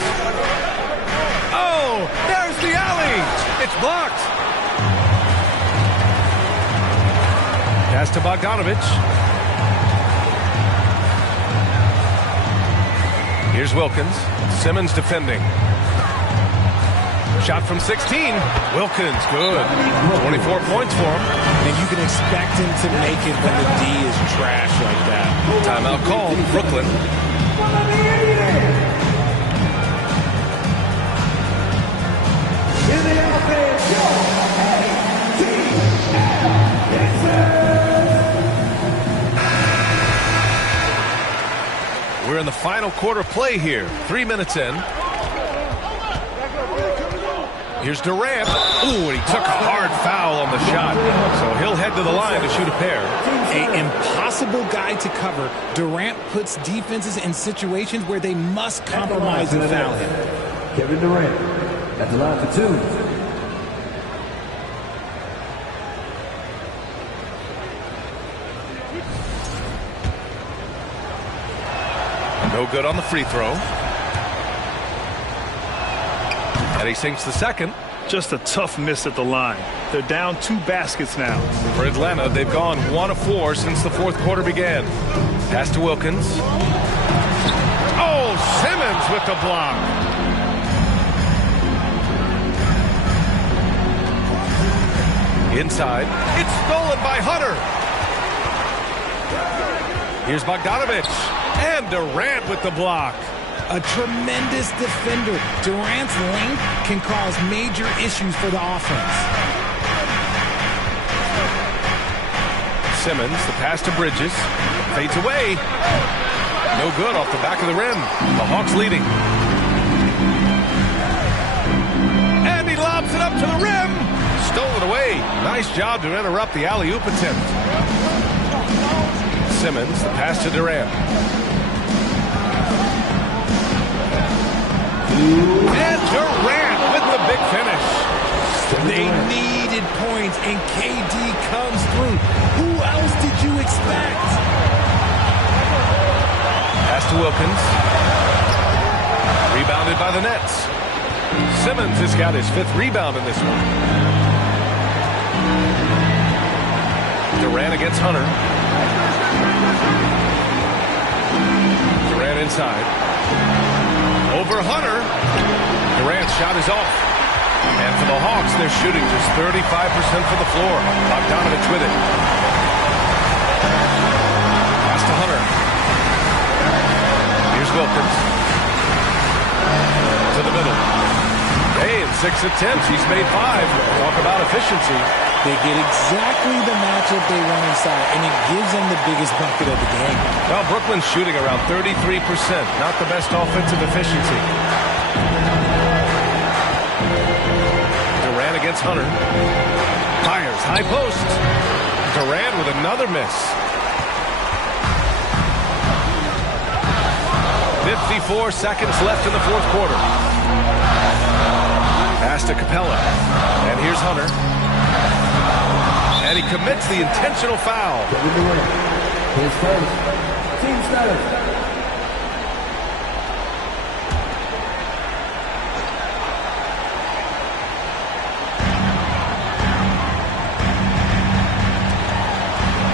Oh, there's the alley. It's blocked. Pass to Bogdanovich. Here's Wilkins. Simmons defending. Shot from 16. Wilkins, good. 24 points for him. And you can expect him to make it when the D is trash like that. Timeout called. Brooklyn. We're in the final quarter play here. 3 minutes in. Here's Durant. Ooh, and he took a hard foul on the shot. So he'll head to the line to shoot a pair. An impossible guy to cover. Durant puts defenses in situations where they must compromise and foul him. Kevin Durant at the line for 2. No good on the free throw. And he sinks the second. Just a tough miss at the line. They're down 2 baskets now. For Atlanta, they've gone 1 of 4 since the fourth quarter began. Pass to Wilkins. Oh, Simmons with the block. Inside. It's stolen by Hunter. Here's Bogdanovich. And Durant with the block. A tremendous defender. Durant's length can cause major issues for the offense. Simmons, the pass to Bridges. Fades away. No good off the back of the rim. The Hawks leading. And he lobs it up to the rim. Stolen away. Nice job to interrupt the alley-oop attempt. Simmons, the pass to Durant. And Durant with the big finish. They needed points, and KD comes through. Who else did you expect? Pass to Wilkins. Rebounded by the Nets. Simmons has got his 5th rebound in this one. Durant against Hunter. Durant inside. Over Hunter. Durant's shot is off. And for the Hawks, they're shooting just 35% for the floor. Bogdanovich with it. Pass to Hunter. Here's Wilkins. To the middle. Hey, in 6 attempts, he's made 5. Talk about efficiency. They get exactly the matchup they want inside, and it gives them the biggest bucket of the game. Well, Brooklyn's shooting around 33%. Not the best offensive efficiency. Durant against Hunter. Fires, high post. Durant with another miss. 54 seconds left in the fourth quarter. Pass to Capella. And here's Hunter. And he commits the intentional foul. His first team status.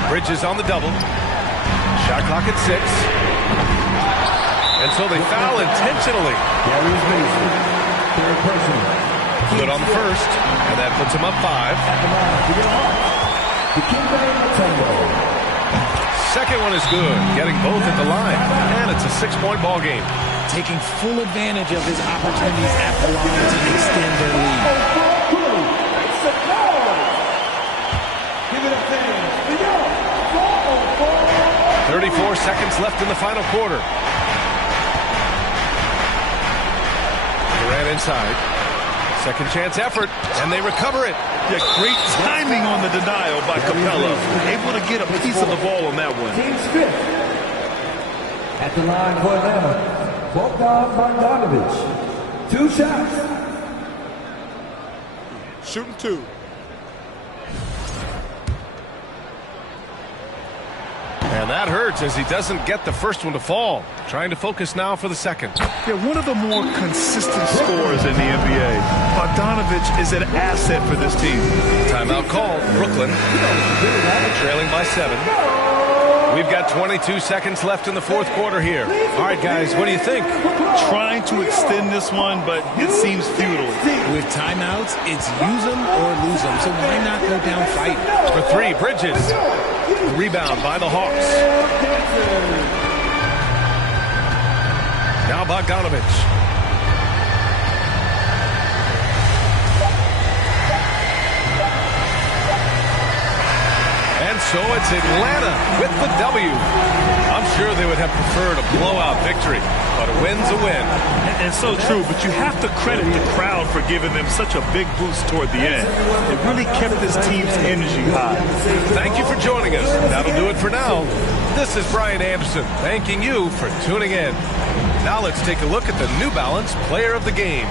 Bridges on the double. Shot clock at 6. And so they foul intentionally. Good on the first. And that puts him up 5. Second one is good. Getting both at the line. And it's a 6-point ball game. Taking full advantage of his opportunities at the line to extend their lead. 34 seconds left in the final quarter. Durant inside. Second chance effort, and they recover it. Yeah, great timing on the denial by Capella. Able to get a piece of the ball on that one. Team's fifth. At the line for Atlanta, Bogdan Bogdanovic. 2 shots. Shooting 2. And that hurts as he doesn't get the first one to fall. Trying to focus now for the second. Yeah, one of the more consistent scorers in the NBA. Bogdanovic is an asset for this team. Timeout called. Brooklyn trailing by 7. We've got 22 seconds left in the fourth quarter here. All right, guys, what do you think? Trying to extend this one, but it seems futile. With timeouts, it's use them or lose them. So why not go down fighting? For 3, Bridges. Rebound by the Hawks. Now Bogdanovic. And so it's Atlanta with the W. I'm sure they would have preferred a blowout victory, but a win's a win. And so true, but you have to credit the crowd for giving them such a big boost toward the end. It really kept this team's energy high. Thank you for joining us. That'll do it for now. This is Brian Anderson, thanking you for tuning in. Now let's take a look at the New Balance Player of the Game.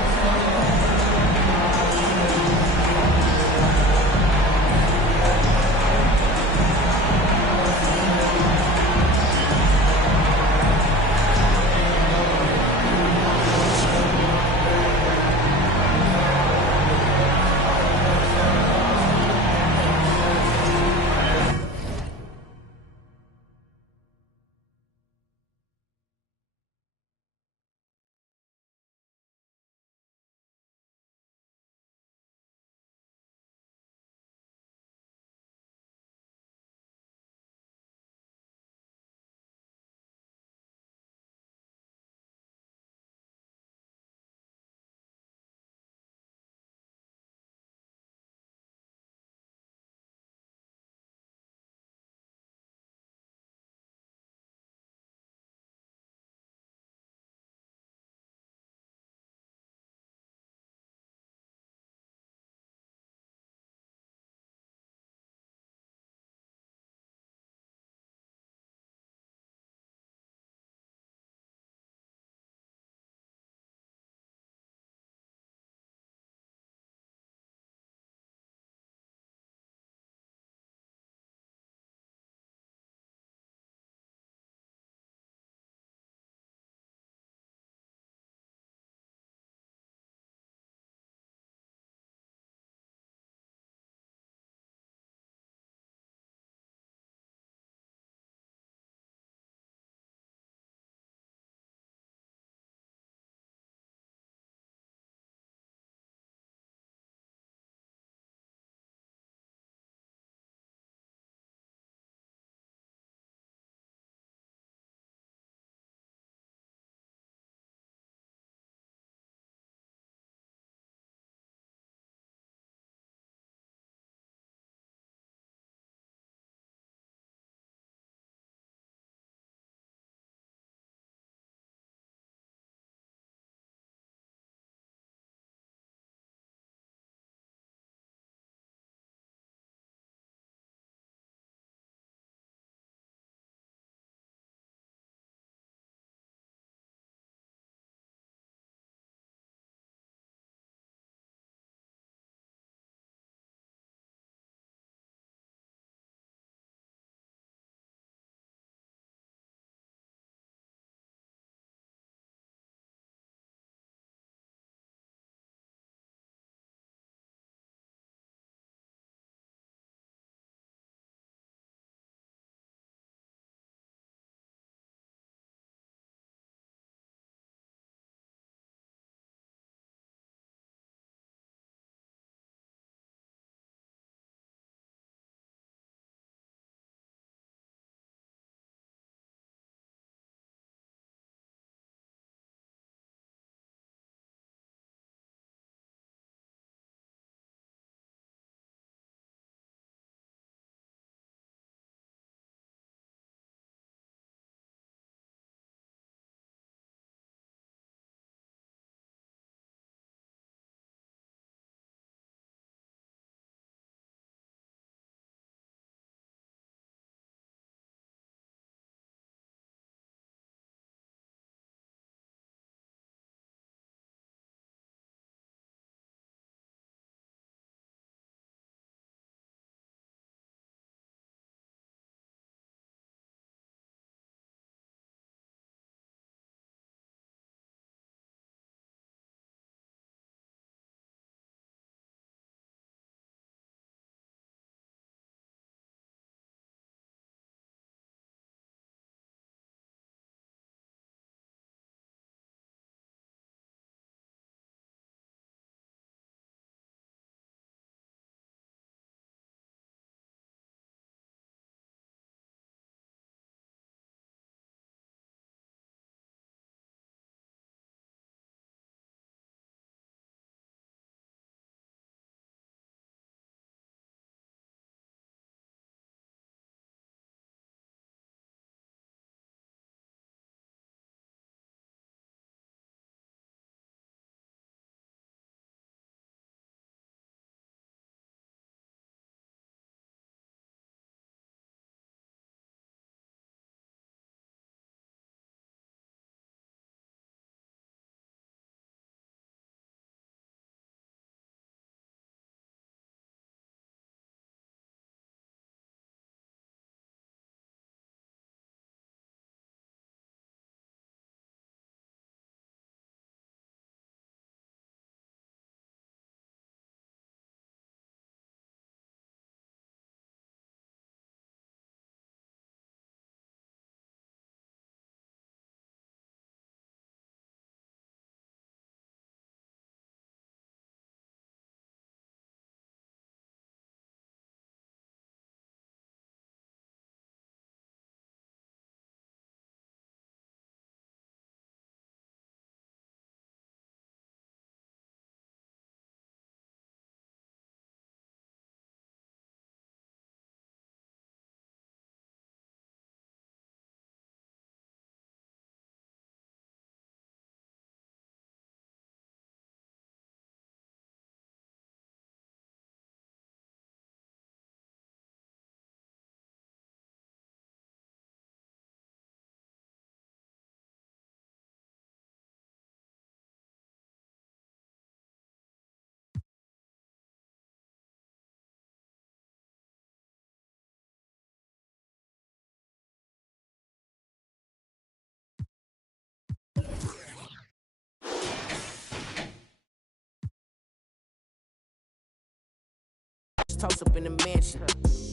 toast up in the mansion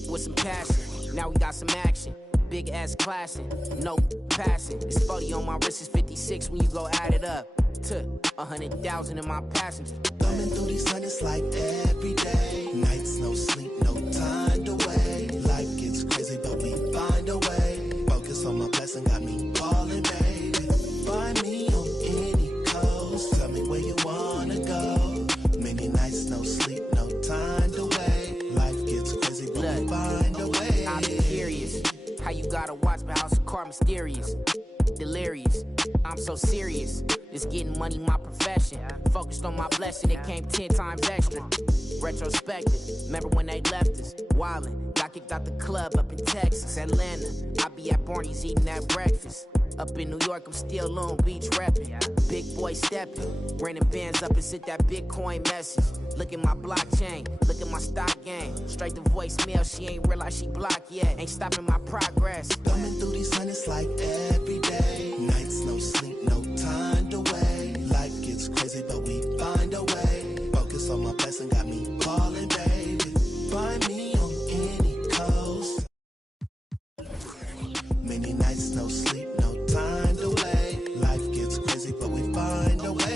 with some passion. Now we got some action. Big ass clashing, no passing. It's 40 on my wrist, it's 56 when you go add it up. To 100,000 in my passengers. Thumbing through these hundreds like every day. Nights, no sleep, no time to wait. Life gets crazy, but we find a way. Focus on my blessing, got me falling, baby. Find me on any coast. Tell me where you wanna go. Many nights, no sleep, no time to wait. Life gets crazy, but we find a way. I'm curious how you gotta watch my house of car mysterious. Delirious, I'm so serious. It's getting money, my profession. Focused on my blessing, it came 10 times extra. Retrospective, remember when they left us? Wildin', got kicked out the club up in Texas, Atlanta. I be at Barney's eating that breakfast. Up in New York, I'm still Long Beach reppin'. Big boy steppin', running bands up and sent that Bitcoin message. Look at my blockchain, look at my stock game. Straight to voicemail, she ain't realize she blocked yet. Ain't stopping my progress. Thumbing through these hundreds like every day. Nights, no sleep, no time to wait. Life gets crazy, but we find a way. Focus on my blessing, got me falling, baby. Find me on any coast. Many nights, no sleep, no time to wait. Life gets crazy, but we find a way.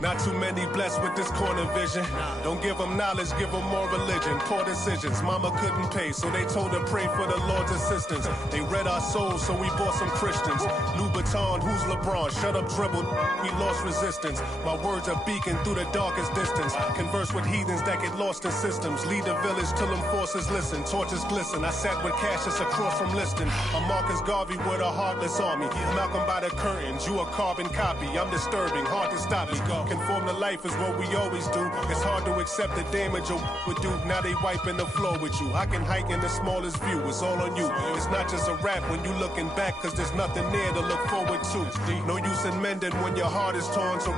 Not too many blessed with this corner vision. Don't give them knowledge, give them more religion. Poor decisions, mama couldn't pay, so they told her pray for the Lord's assistance. They read our souls, so we bought some Christians. Louboutin, who's LeBron? Shut up, dribble, we lost resistance. My words are beacon through the darkest distance. Converse with heathens that get lost in systems. Lead the village till them forces listen. Torches glisten, I sat with Cassius across from Liston. I'm Marcus Garvey with a heartless army. Malcolm by the curtains, you a carbon copy. I'm disturbing, hard to stop me. Conform to life is what we always do. It's hard to accept the damage a would do. Now they wiping the floor with you. I can hike in the smallest view. It's all on you. It's not just a rap when you looking back, cause there's nothing there to look forward to. No use in mending when your heart is torn. So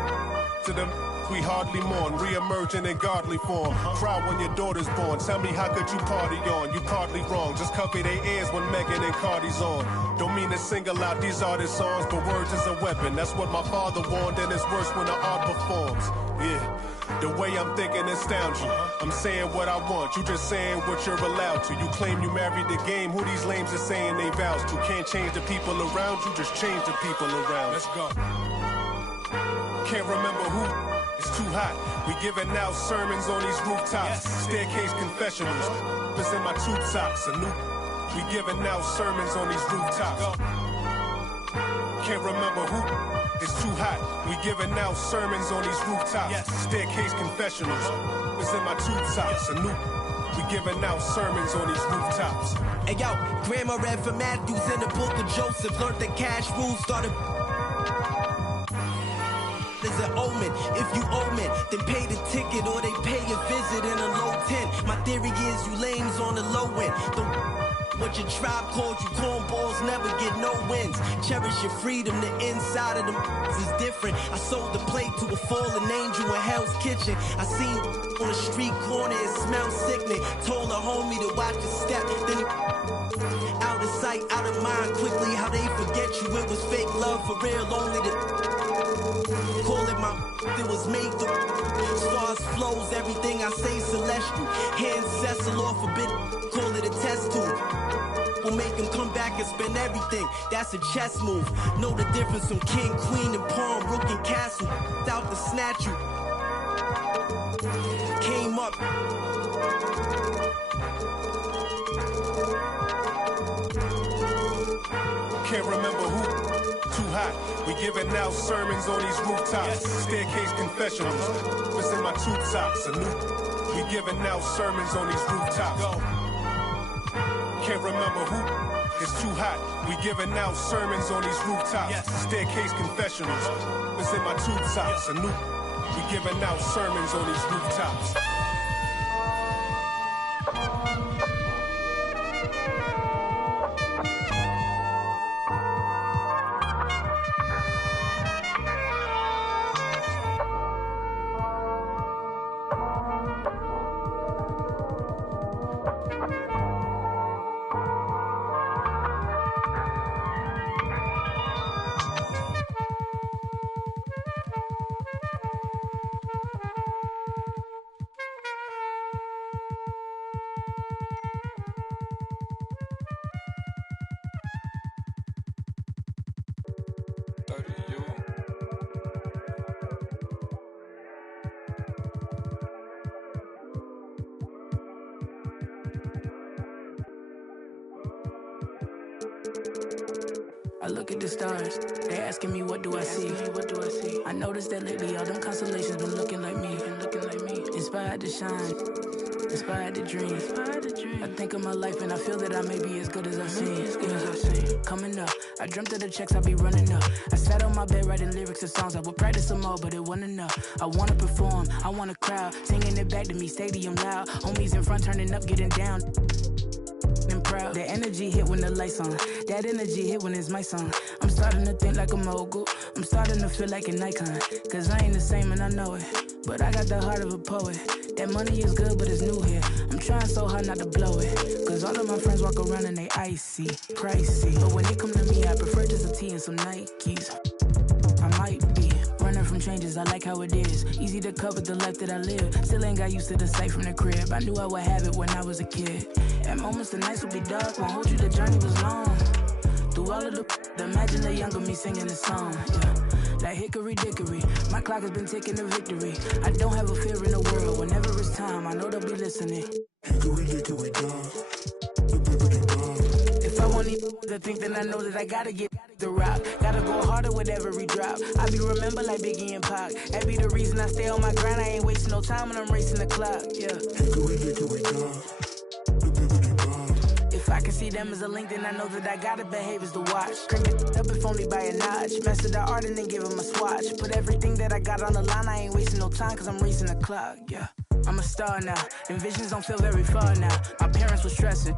to them we hardly mourn, re-emerging in godly form. Cry when your daughter's born. Tell me how could you party on? You partly wrong. Just cover their ears when Megan and Cardi's on. Don't mean to single out these artist songs, but words is a weapon. That's what my father warned, and it's worse when the art performs. Yeah, the way I'm thinking astounds you. I'm saying what I want, you just saying what you're allowed to. You claim you married the game, who these lames are saying they vows to. Can't change the people around you, just change the people around. Let's go. Can't remember who. It's too hot. We giving out sermons on these rooftops. Staircase confessionals. It's in my tube socks. We giving out sermons on these rooftops. Can't remember who. It's too hot. We giving out sermons on these rooftops. Staircase confessionals. It's in my tube socks. We giving out sermons on these rooftops. Hey yo, Grandma read from Matthews in the book of Joseph. Learned the cash rules, started is an omen. If you omen, then pay the ticket or they pay a visit in a low tent. My theory is you lames on the low end. What your tribe called you cornballs never get no wins. Cherish your freedom, the inside of them is different. I sold the plate to a fallen angel in Hell's Kitchen. I seen on the street corner, it smelled sickening. Told a homie to watch his step, then he out of sight, out of mind quickly. How they forget you, it was fake love for real, only the call it my it was made to. As far as flows, everything I say celestial. Hands Cecil off a bit, call it a test tube. Will make him come back and spend everything. That's a chess move. Know the difference from king, queen, and pawn, rook and castle. Out to snatch you. Came up. Can't remember who. Too hot. We giving out sermons on these rooftops. Staircase confessionals. It's in my tube socks. We giving out sermons on these rooftops. Can't remember who. It's too hot. We giving out sermons on these rooftops. Staircase confessionals. It's in my tube tops. We giving out sermons on these rooftops. I look at the stars, they asking me what do I see? I noticed that lately all them constellations been looking like me. Inspired to shine, inspired to dream. I think of my life and I feel that I may be as good as I seem. Coming up, I dreamt of the checks I be running up. I sat on my bed writing lyrics of songs. I would practice them all, but it wasn't enough. I wanna perform, I want a crowd singing it back to me, stadium loud. Homies in front turning up, getting down. And proud. The energy hit when the lights on. That energy hit when it's my song. I'm starting to think like a mogul. I'm starting to feel like an icon. Cause I ain't the same and I know it. But I got the heart of a poet. That money is good, but it's new here. I'm trying so hard not to blow it. Cause all of my friends walk around and they icy, pricey. But when they come to me, I prefer just a tee and some Nikes. I might be running from changes, I like how it is. Easy to cover the life that I live. Still ain't got used to the sight from the crib. I knew I would have it when I was a kid. At moments the nights would be dark, won't hold you, the journey was long. Through all of the imagine the younger me singing this song. Like hickory dickory, my clock has been ticking to victory. I don't have a fear in the world, whenever it's time, I know they'll be listening. Hickory dickory dog. If I want to think, then I know that I gotta get the rock. Gotta go harder with every drop. I be remembered like Biggie and Pac. That be the reason I stay on my grind. I ain't wasting no time when I'm racing the clock. If I can see them as a link, then I know that I gotta behave as the watch. Crank it up if only by a notch. Master the art and then give him a swatch. Put everything that I got on the line. I ain't wasting no time cause I'm racing the clock. I'm a star now, and visions don't feel very far now. My parents were stressing.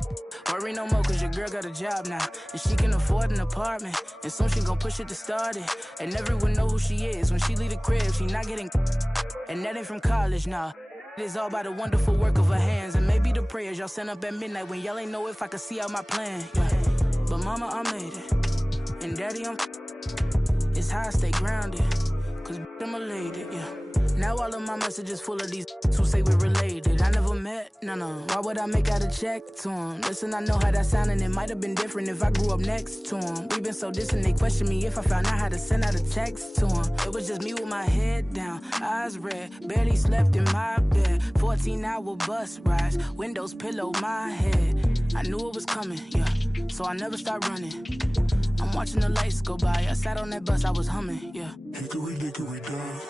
Worry no more cause your girl got a job now. And she can afford an apartment. And soon she gon' push it to start it. And everyone know who she is. When she leave the crib, she not getting. And that ain't from college, nah. It is all by the wonderful work of her hands. And maybe the prayers y'all send up at midnight when y'all ain't know if I could see out my plan. But mama, I made it. And daddy, it's how I stay grounded. Cause I'm elated, Now all of my messages full of these who say we're related. I never met, no. Why would I make out a check to him? Listen, I know how that sound and it might have been different if I grew up next to him. We been so distant, they question me if I found out how to send out a text to him. It was just me with my head down, eyes red, barely slept in my bed. 14-hour bus rides, windows pillow my head. I knew it was coming, so I never stopped running. I'm watching the lights go by, I sat on that bus, I was humming, Hickory dickory down.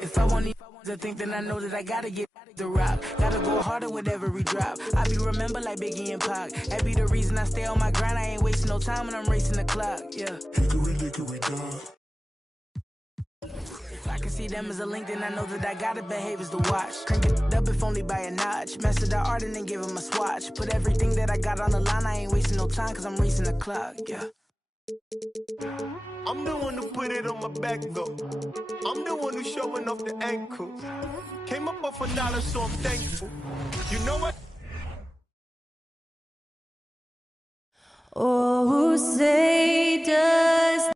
If I want to think, then I know that I gotta get the rock. Gotta go harder with every drop. I be remembered like Biggie and Pac. That be the reason I stay on my grind. I ain't wasting no time when I'm racing the clock. Hickory dickory dog. If I can see them as a link, then I know that I gotta behave as the watch. Crank it up if only by a notch. Master the art and then give him a swatch. Put everything that I got on the line. I ain't wasting no time cause I'm racing the clock. I'm the one who put it on my back though. I'm the one who's showing off the ankles. Came up off $1, so I'm thankful. You know what? Oh, say does.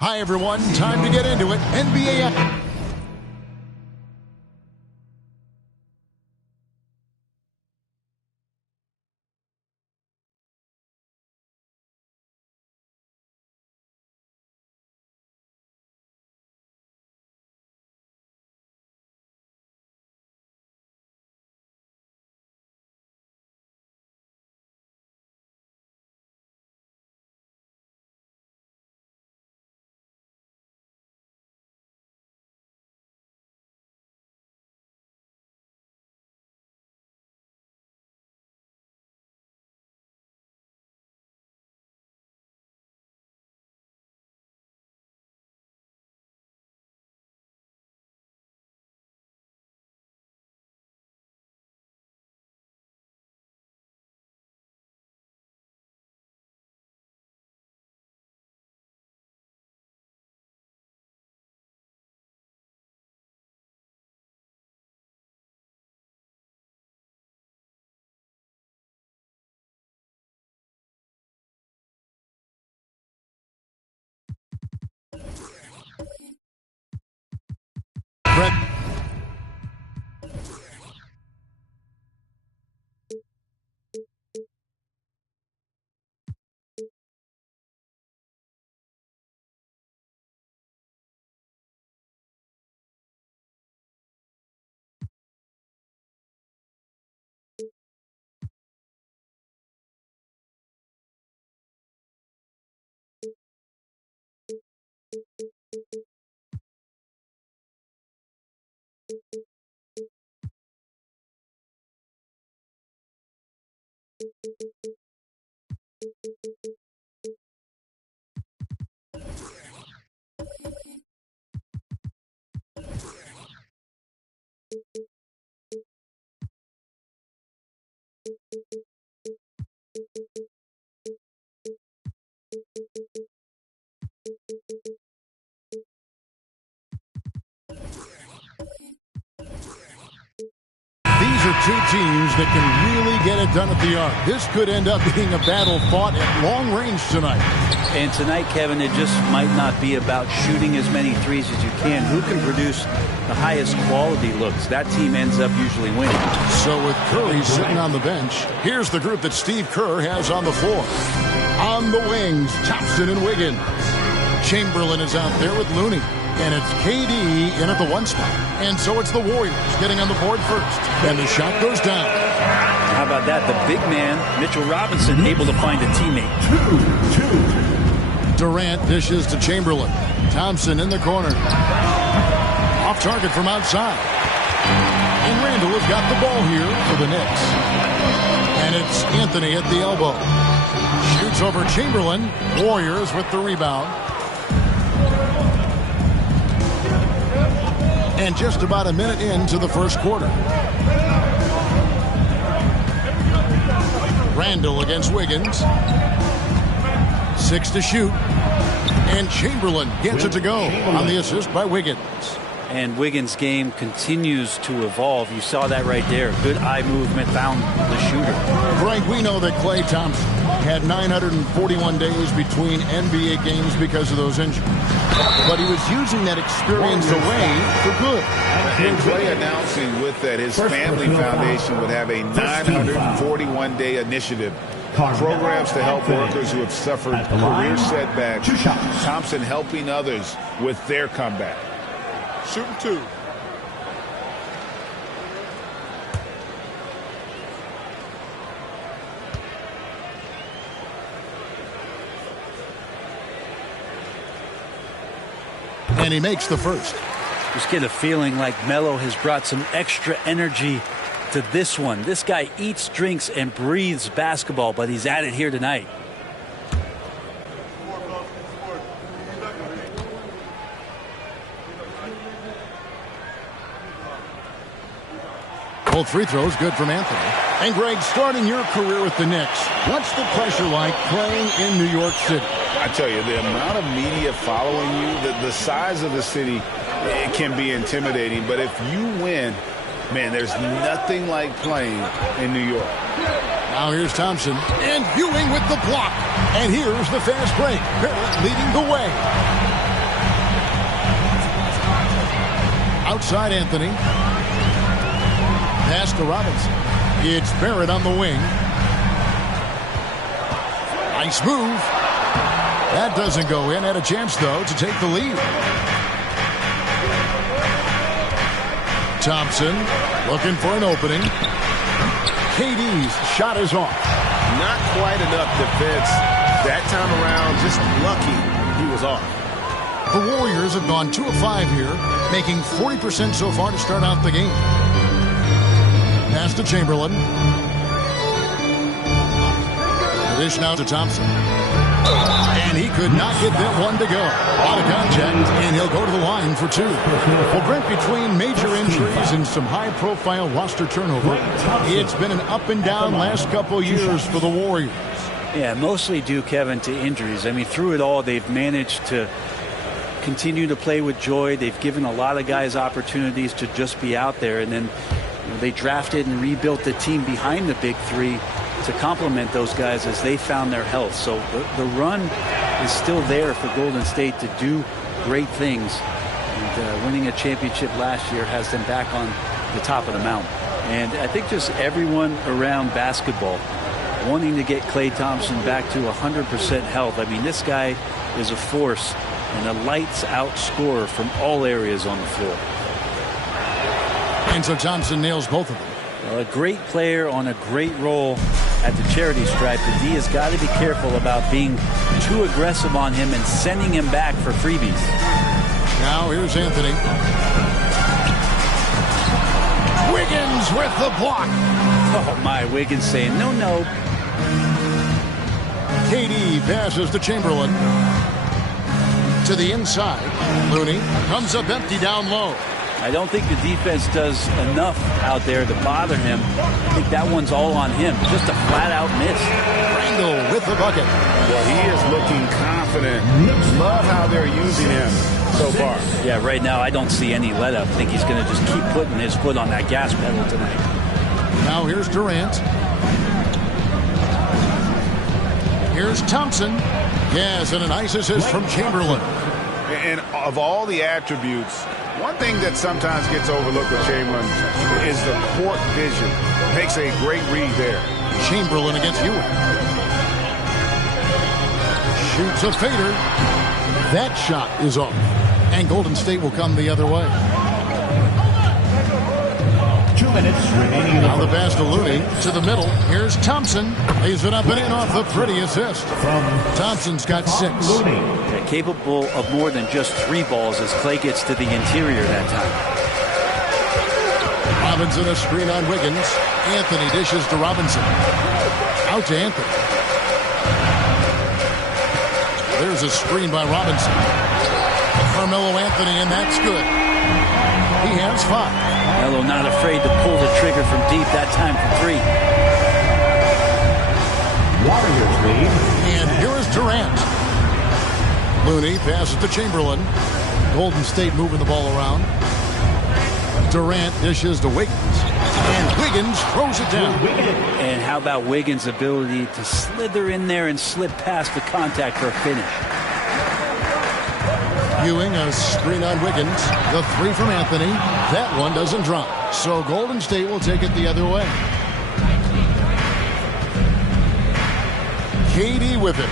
Hi, everyone. Time to get into it. NBA. These are two teams that can really get it done at the arc. This could end up being a battle fought at long range tonight. And tonight, Kevin, it just might not be about shooting as many threes as you can. Who can produce the highest quality looks? That team ends up usually winning. So with Curry sitting on the bench, here's the group that Steve Kerr has on the floor. On the wings, Thompson and Wiggins. Chamberlain is out there with Looney. And it's KD in at the one spot. And so it's the Warriors getting on the board first. And the shot goes down. How about that? The big man, Mitchell Robinson, able to find a teammate. Durant dishes to Chamberlain. Thompson in the corner. Off target from outside. And Randall has got the ball here for the Knicks. And it's Anthony at the elbow. Shoots over Chamberlain. Warriors with the rebound. And just about a minute into the first quarter. Randall against Wiggins. 6 to shoot. And Chamberlain gets it to go on the assist by Wiggins. And Wiggins' game continues to evolve. You saw that right there. Good eye movement, found the shooter. Frank, we know that Klay Thompson had 941 days between NBA games because of those injuries. But he was using that experience away for good. And Klay announcing with that his family foundation would have a 941-day initiative. Programs to help workers who have suffered career setbacks. Thompson helping others with their comeback. Shooting two. And he makes the first. Just get a feeling like Melo has brought some extra energy to this one. This guy eats, drinks, and breathes basketball, but he's at it here tonight. Both free throws good from Anthony. And Greg, starting your career with the Knicks, what's the pressure like playing in New York City? I tell you, the amount of media following you, the size of the city, it can be intimidating. But if you win, man, there's nothing like playing in New York. Now here's Thompson. And Ewing with the block. And here's the fast break. Barrett leading the way. Outside Anthony. Pass to Robinson. It's Barrett on the wing. Nice move. That doesn't go in. Had a chance, though, to take the lead. Thompson looking for an opening. KD's shot is off. Not quite enough defense. That time around, just lucky he was off. The Warriors have gone 2 of 5 here, making 40% so far to start out the game. Pass to Chamberlain. The dish now to Thompson. And he could not get that one to go. Out of contact, and he'll go to the line for 2. Well, Brent, between major injuries and some high-profile roster turnover, it's been an up-and-down last couple years for the Warriors. Yeah, mostly due, Kevin, to injuries. I mean, through it all, they've managed to continue to play with joy. They've given a lot of guys opportunities to just be out there, and then they drafted and rebuilt the team behind the big three to complement those guys as they found their health. So the run is still there for Golden State to do great things. And winning a championship last year has them back on the top of the mountain. And I think just everyone around basketball wanting to get Klay Thompson back to 100% health. I mean, this guy is a force and a lights-out scorer from all areas on the floor. And so Thompson nails both of them. Well, a great player on a great role at the charity stripe. The D has got to be careful about being too aggressive on him and sending him back for freebies. Now here's Anthony. Wiggins with the block. Oh, my. Wiggins saying, no, no. KD passes to Chamberlain. To the inside. Looney comes up empty down low. I don't think the defense does enough out there to bother him. I think that one's all on him. Just a flat-out miss. Randall with the bucket. Well, he is looking confident. Love how they're using him so far. Yeah, right now I don't see any let-up. I think he's going to just keep putting his foot on that gas pedal tonight. Now here's Durant. Here's Thompson. Yes, and a nice assist from Chamberlain. And of all the attributes, one thing that sometimes gets overlooked with Chamberlain is the court vision. Makes a great read there. Chamberlain against Ewing. Shoots a fader. That shot is off. And Golden State will come the other way. 2 minutes remaining. Now the pass to Looney to the middle. Here's Thompson. Lays it up and in off the pretty assist. Thompson's got 6. Yeah, capable of more than just 3 balls as Clay gets to the interior that time. Robinson a screen on Wiggins. Anthony dishes to Robinson. Out to Anthony. There's a screen by Robinson. Carmelo Anthony, and that's good. He has 5. Melo not afraid to pull the trigger from deep that time for 3. Warriors lead. And here is Durant. Looney passes to Chamberlain. Golden State moving the ball around. Durant dishes to Wiggins. And Wiggins throws it down. And how about Wiggins' ability to slither in there and slip past the contact for a finish? Ewing a screen on Wiggins. The 3 from Anthony. That one doesn't drop. So Golden State will take it the other way. KD with it.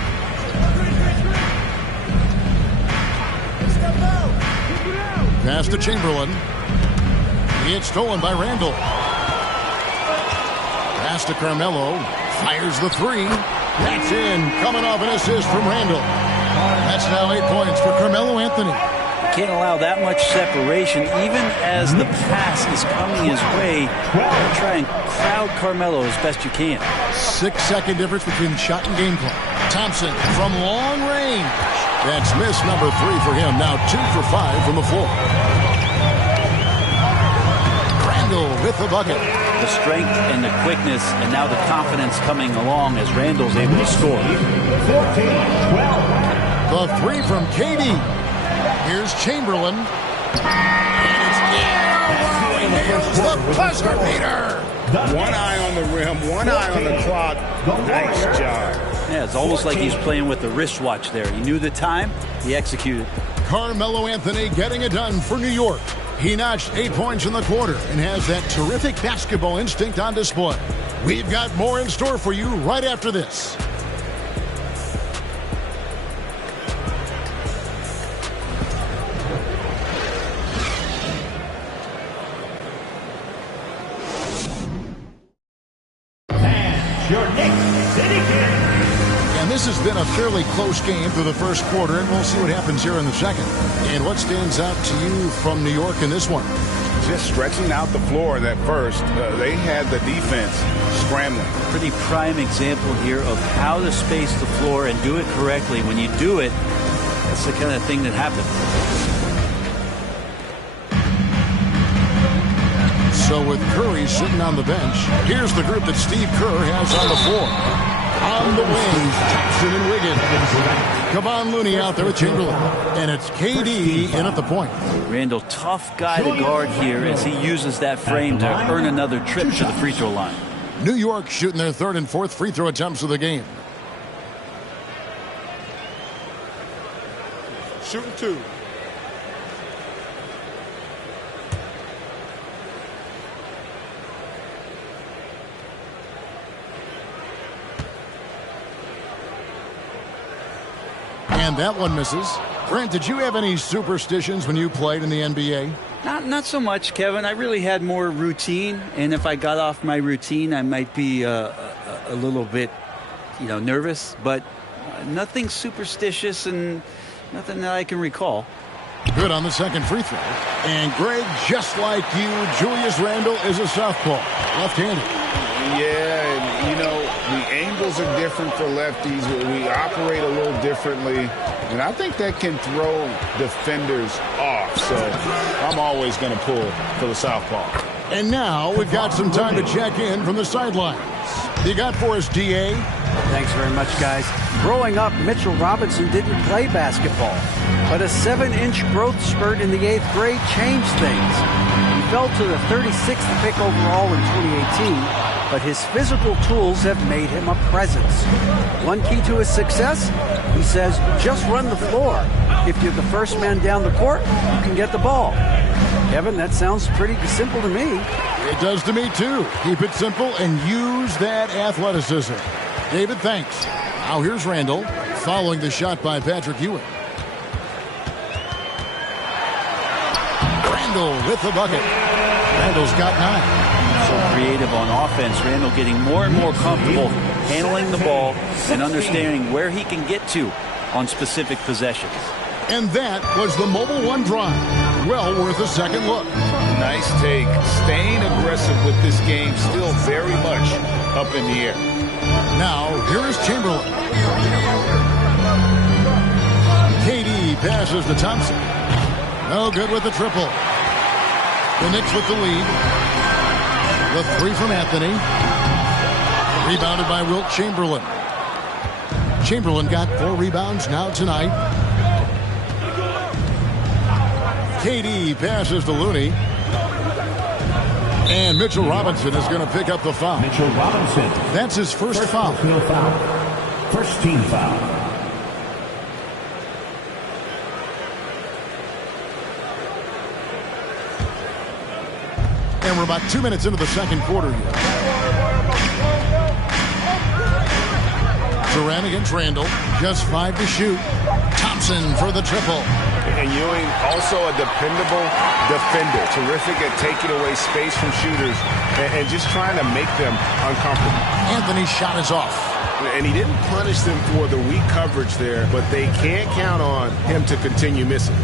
Pass to Chamberlain. It's stolen by Randall. Pass to Carmelo. Fires the 3. That's in. Coming off an assist from Randall. That's now 8 points for Carmelo Anthony. Can't allow that much separation, even as the pass is coming his way. Try and crowd Carmelo as best you can. 6-second difference between shot and game clock. Thompson from long range. That's miss number 3 for him. Now 2 for 5 from the floor. Randall with the bucket. The strength and the quickness, and now the confidence coming along as Randall's able to score. 14-12. The 3 from KD. Here's Chamberlain. And it's in. Nails the buzzer beater. One eye on the rim, one eye on the clock. Nice job. Yeah, it's almost like he's playing with the wristwatch there. He knew the time, he executed. Carmelo Anthony getting it done for New York. He notched 8 points in the quarter and has that terrific basketball instinct on display. We've got more in store for you right after this. Your next City Kid. And this has been a fairly close game through the first quarter, and we'll see what happens here in the second. And what stands out to you from New York in this one? Just stretching out the floor in that first. They had the defense scrambling. Pretty prime example here of how to space the floor and do it correctly. When you do it, that's the kind of thing that happens. So with Curry sitting on the bench, here's the group that Steve Kerr has on the floor. On the wings, Thompson and Wiggins. Kevon Looney out there with Chamberlain. And it's KD in at the point. Randall, tough guy to guard here as he uses that frame to earn another trip to the free throw line. New York shooting their 3rd and 4th free throw attempts of the game. Shooting 2. And that one misses. Brent, did you have any superstitions when you played in the NBA? Not so much, Kevin. I really had more routine, and if I got off my routine, I might be a little bit, nervous. But Nothing superstitious and nothing that I can recall. Good on the second free throw. And Greg, just like you, Julius Randle is a southpaw, left-handed. Yeah, and you know, the angles are different for lefties. We operate a little differently, and I think that can throw defenders off. So I'm always going to pull for the southpaw. And now we've got some time to check in from the sidelines. You got for us, D.A.? Thanks very much, guys. Growing up, Mitchell Robinson didn't play basketball, but a 7-inch growth spurt in the 8th grade changed things. He fell to the 36th pick overall in 2018, but his physical tools have made him a presence. One key to his success, he says, just run the floor. If you're the first man down the court, you can get the ball. Kevin, that sounds pretty simple to me. It does to me, too. Keep it simple and use that athleticism. David, thanks. Now here's Randle, following the shot by Patrick Ewing. Randle with the bucket. Randle's got 9. So creative on offense. Randle getting more and more comfortable handling the ball and understanding where he can get to on specific possessions. And that was the Mobile One drive. Well worth a second look. Nice take. Staying aggressive with this game, still very much up in the air. Now, here is Chamberlain. KD passes to Thompson. No good with the triple. The Knicks with the lead. The 3 from Anthony. Rebounded by Wilt Chamberlain. Chamberlain got 4 rebounds now tonight. KD passes to Looney. And Mitchell Robinson is going to pick up the foul. Mitchell Robinson. That's his first foul. First team foul. And we're about 2 minutes into the second quarter here. Durant against Randle. Just 5 to shoot. Thompson for the triple. And Ewing, also a dependable defender. Terrific at taking away space from shooters and just trying to make them uncomfortable. Anthony's shot is off. And he didn't punish them for the weak coverage there, but they can't count on him to continue missing.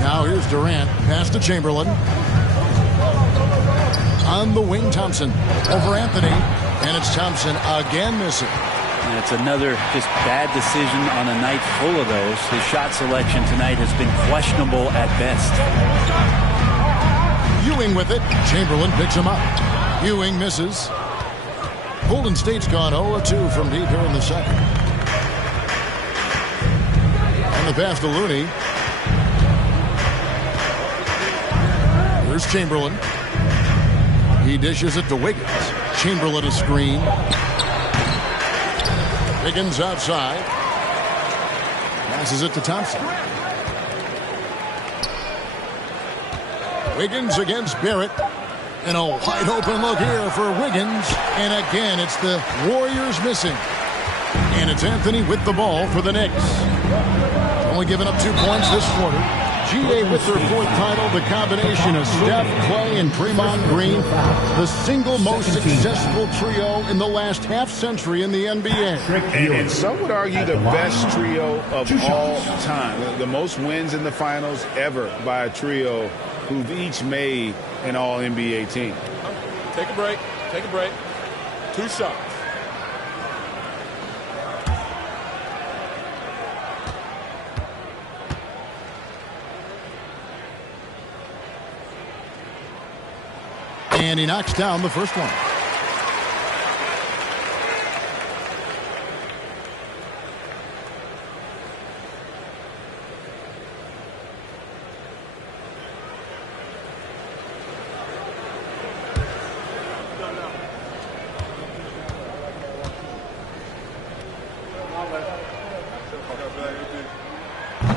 Now here's Durant. Pass to Chamberlain. On the wing, Thompson. Over Anthony. And it's Thompson again missing. And it's another just bad decision on a night full of those. His shot selection tonight has been questionable at best. Ewing with it. Chamberlain picks him up. Ewing misses. Golden State's gone 0-2 from deep here in the second. And the pass to Looney. Here's Chamberlain. He dishes it to Wiggins. Chamberlain a screen. Wiggins outside. Passes it to Thompson. Wiggins against Barrett. And a wide open look here for Wiggins. And again, it's the Warriors missing. And it's Anthony with the ball for the Knicks. Only giving up 2 points this quarter. GA with their 4th title, the combination of Steph, Clay, and Draymond Green, the single most successful trio in the last half-century in the NBA. And some would argue the best trio of all time. The most wins in the finals ever by a trio who've each made an all-NBA team. Take a break. Take a break. 2 shots. And he knocks down the first one.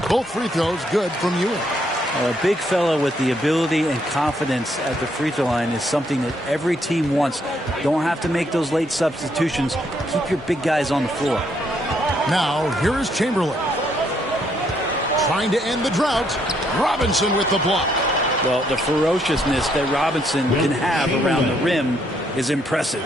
Both free throws good from Ewing. A big fella with the ability and confidence at the free throw line is something that every team wants. Don't have to make those late substitutions. Keep your big guys on the floor. Now, here is Chamberlain. Trying to end the drought. Robinson with the block. Well, the ferociousness that Robinson can have around the rim is impressive.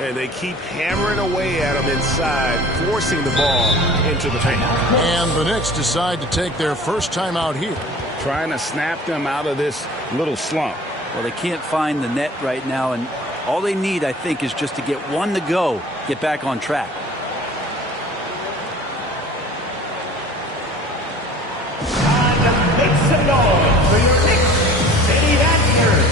And they keep hammering away at him inside, forcing the ball into the paint. And the Knicks decide to take their first time out here. Trying to snap them out of this little slump. Well, they can't find the net right now, and all they need, I think, is just to get one to go, get back on track. Make some noise for your Knicks City Dancers.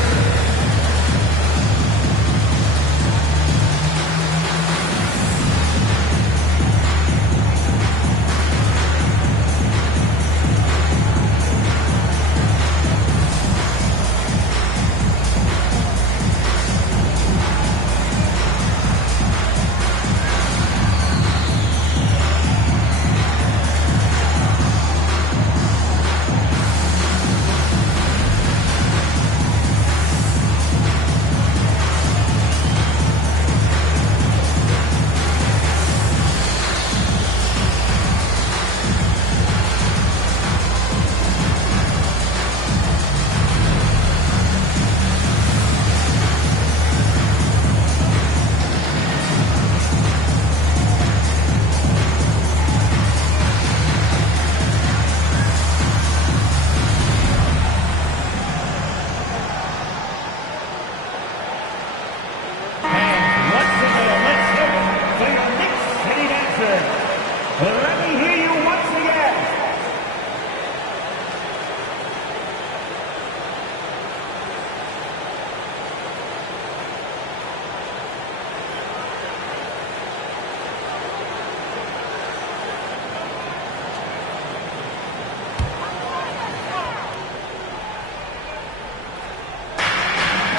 Let me hear you once again.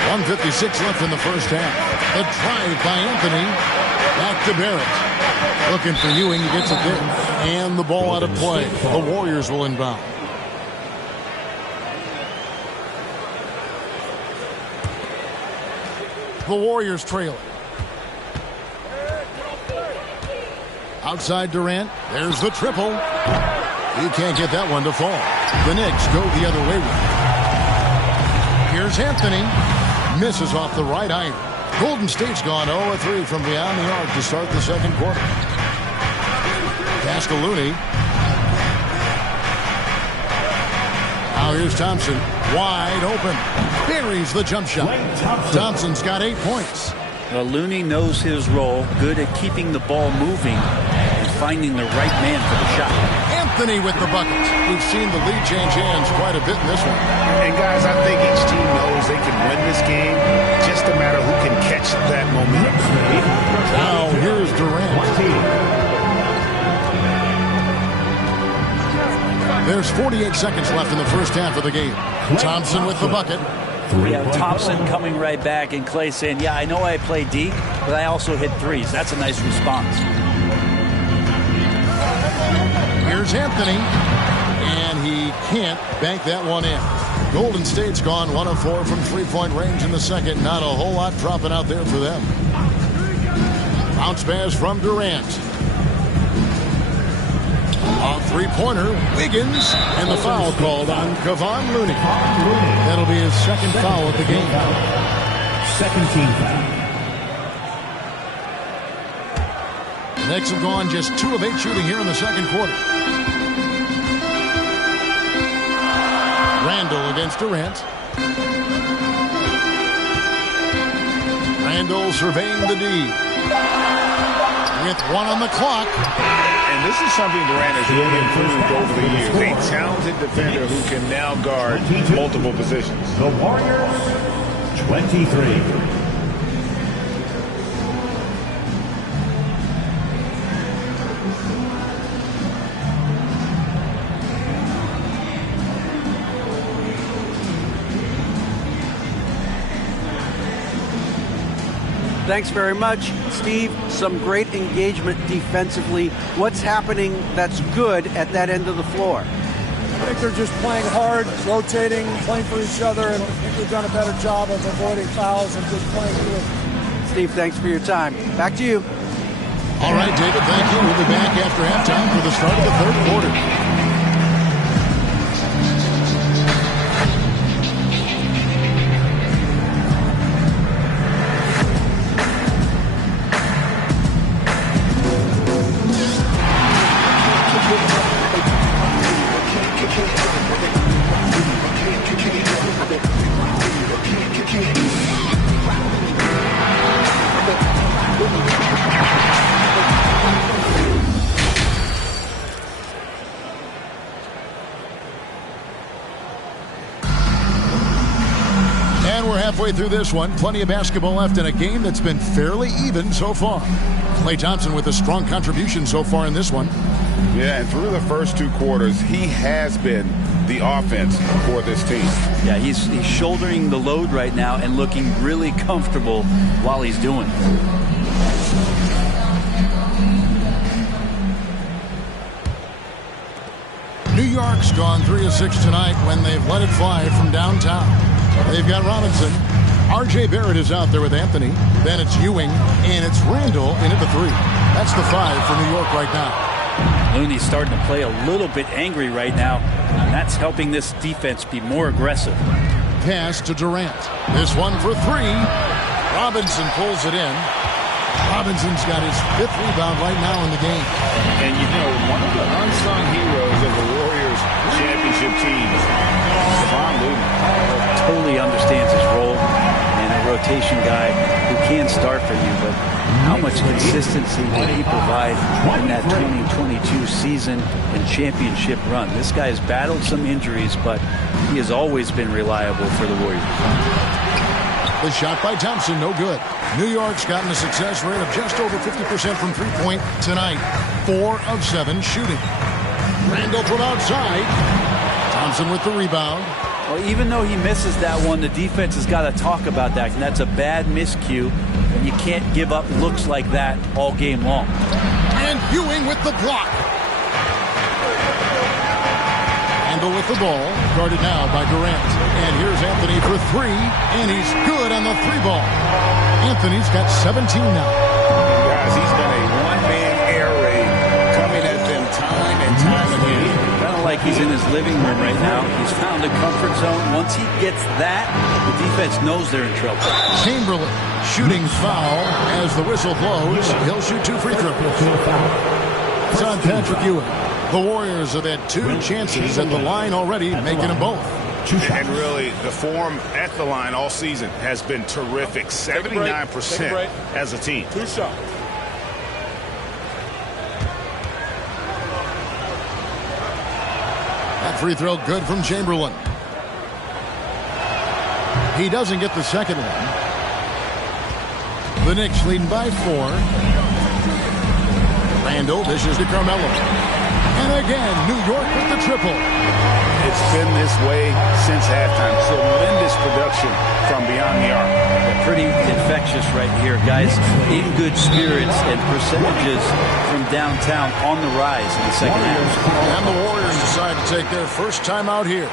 .156 left in the first half. The drive by Anthony. Back to Barrett. Looking for Ewing. He gets it there. And the ball out of play. The Warriors will inbound. The Warriors trail it. Outside Durant. There's the triple. He can't get that one to fall. The Knicks go the other way with it. Here's Anthony. Misses off the right iron. Golden State's gone 0-3 from beyond the arc to start the second quarter. Pass to Looney. Now here's Thompson. Wide open. Buries the jump shot. Thompson's got 8 points. Well, Looney knows his role. Good at keeping the ball moving and finding the right man for the shot. Anthony with the bucket. We've seen the lead change hands quite a bit in this one. And guys, I think each team knows they can win this game. Just a matter who can catch that momentum. Now here's Durant. There's 48 seconds left in the first half of the game. Thompson with the bucket. Yeah, Thompson coming right back, and Clay saying, yeah, I know I play D, but I also hit threes. That's a nice response. Here's Anthony, and he can't bank that one in. Golden State's gone 1 of 4 from three-point range in the second. Not a whole lot dropping out there for them. Bounce pass from Durant. A three-pointer, Wiggins, and the foul called on Kevon Looney. That'll be his second foul of the game. Second team foul. Knicks have gone just 2 of 8 shooting here in the second quarter. Randall against Durant. Randall surveying the D. With 1 on the clock. And this is something Durant has really improved over the years. A talented defender who can now guard multiple positions. The Warriors, 23. Thanks very much, Steve. Some great engagement defensively. What's happening that's good at that end of the floor? I think they're just playing hard, rotating, playing for each other, and I think they've done a better job of avoiding fouls and just playing good. Steve, thanks for your time. Back to you. All right, David, thank you. We'll be back after halftime for the start of the third quarter. we're halfway through this one. Plenty of basketball left in a game that's been fairly even so far. Klay Thompson with a strong contribution so far in this one. Yeah, and through the first 2 quarters, he has been the offense for this team. Yeah, he's shouldering the load right now and looking really comfortable while he's doing it. New York's gone 3 of 6 tonight when they've let it fly from downtown. They've got Robinson. R.J. Barrett is out there with Anthony. Then it's Ewing, and it's Randall in at the 3. That's the 5 for New York right now. Looney's starting to play a little bit angry right now, and that's helping this defense be more aggressive. Pass to Durant. This one for 3. Robinson pulls it in. Robinson's got his 5th rebound right now in the game. And you know, one of the unsung heroes of the Warriors championship team, Looney. Totally understands his role, and a rotation guy who can start for you, but how much consistency did he provide in that 2022 season and championship run? This guy has battled some injuries, but he has always been reliable for the Warriors. The shot by Thompson, no good. New York's gotten a success rate of just over 50% from three-point tonight. 4 of 7 shooting. Randall from outside. Thompson with the rebound. Well, even though he misses that one, the defense has got to talk about that, and that's a bad miscue. And you can't give up looks like that all game long. And Ewing with the block. Randall with the ball, guarded now by Durant. And here's Anthony for 3, and he's good on the 3-ball. Anthony's got 17 now. Guys, he's been a one-man air raid coming at them time and time again. Kind of like he's in his living room right now. He's found a comfort zone. Once he gets that, the defense knows they're in trouble. Chamberlain shooting foul as the whistle blows. He'll shoot 2 free throws. It's on Patrick Ewing. The Warriors have had 2 chances at the line already, making them both. And really, the form at the line all season has been terrific. 79% as a team. 2 shots. That free throw good from Chamberlain. He doesn't get the second one. The Knicks leading by 4. Randall dishes to Carmelo. And again, New York with the triple. It's been this way since halftime. Tremendous production from beyond the arc. Pretty infectious right here, guys. In good spirits and percentages from downtown on the rise in the second half. And the Warriors decide to take their first time out here.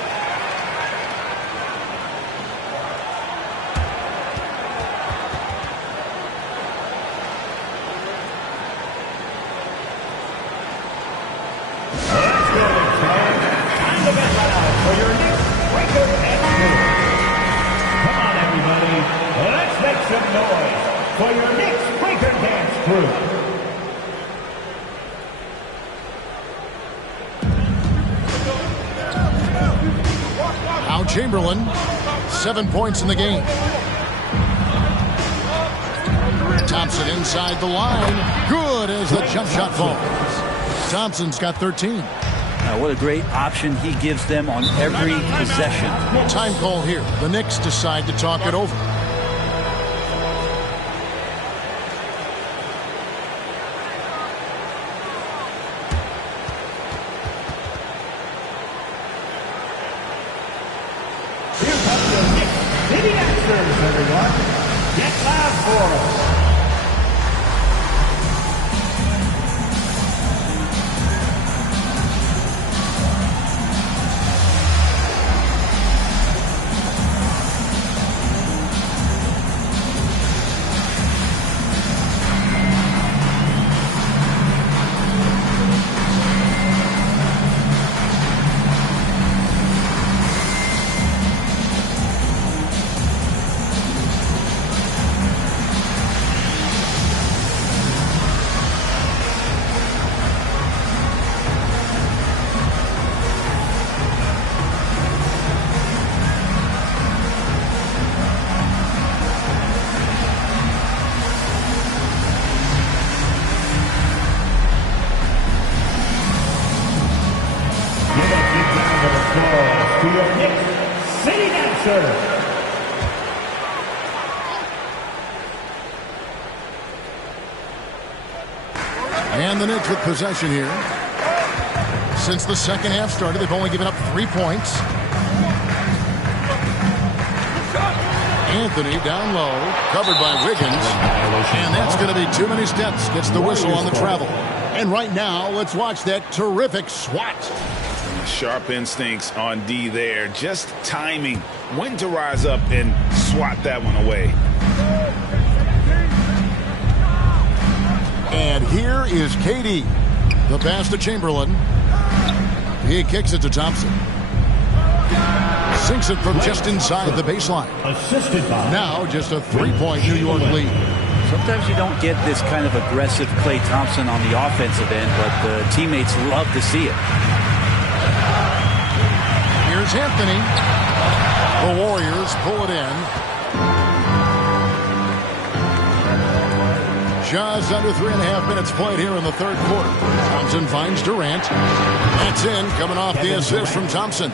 Chamberlain, 7 points in the game. Thompson inside the line. Good as the jump shot falls. Thompson's got 13. What a great option he gives them on every possession. Time call here. The Knicks decide to talk it over. And the Knicks with possession here. Since the second half started, they've only given up 3 points. Anthony down low, covered by Wiggins. And that's going to be too many steps. Gets the whistle on the travel. And right now, let's watch that terrific swat. Sharp instincts on D there. Just timing when to rise up and swat that one away. And here is KD. The pass to Chamberlain. He kicks it to Thompson. Sinks it from just inside the baseline. Now just a 3-point New York lead. Sometimes you don't get this kind of aggressive Klay Thompson on the offensive end, but the teammates love to see it. Here's Anthony. The Warriors pull it in. Just under 3.5 minutes played here in the third quarter. Thompson finds Durant. That's in, coming off the assist from Thompson.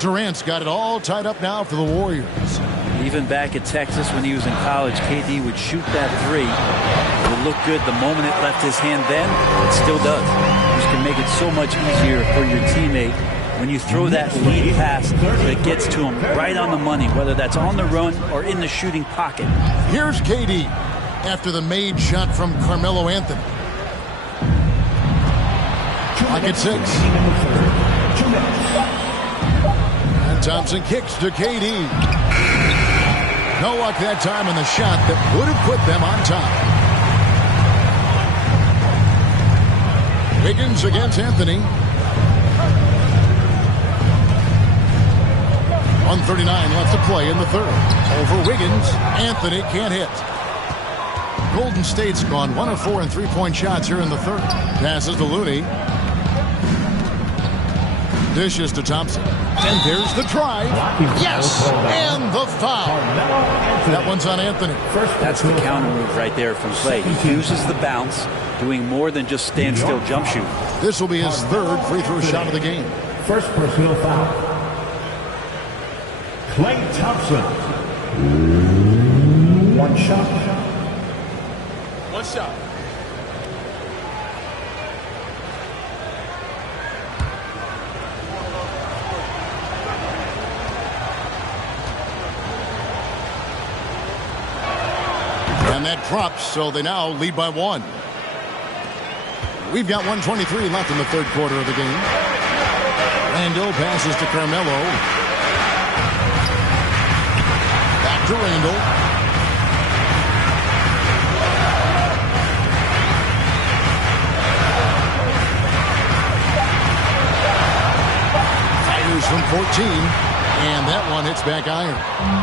Durant's got it all tied up now for the Warriors. Even back at Texas when he was in college, KD would shoot that three. It would look good the moment it left his hand then. It still does. Which can make it so much easier for your teammate when you throw that lead pass that gets to him right on the money, whether that's on the run or in the shooting pocket. Here's KD after the made shot from Carmelo Anthony. Clock at 6. And Thompson kicks to KD. No luck that time in the shot that would have put them on top. Wiggins against Anthony. 1:39 left to play in the third. Over Wiggins. Anthony can't hit. Golden State's gone 1 of 4 in 3-point shots here in the third. Passes to Looney. Dishes to Thompson. And there's the try. Yes! And the foul. That one's on Anthony. That's the counter move right there from Klay. He uses the bounce, doing more than just stand still jump shoot. This will be his third free throw shot of the game. First personal foul. Klay Thompson. One shot. One shot. And that drops, so they now lead by 1. We've got 1:23 left in the third quarter of the game. Randall passes to Carmelo. Back to Randall. Tigers from 14. And that one hits back iron.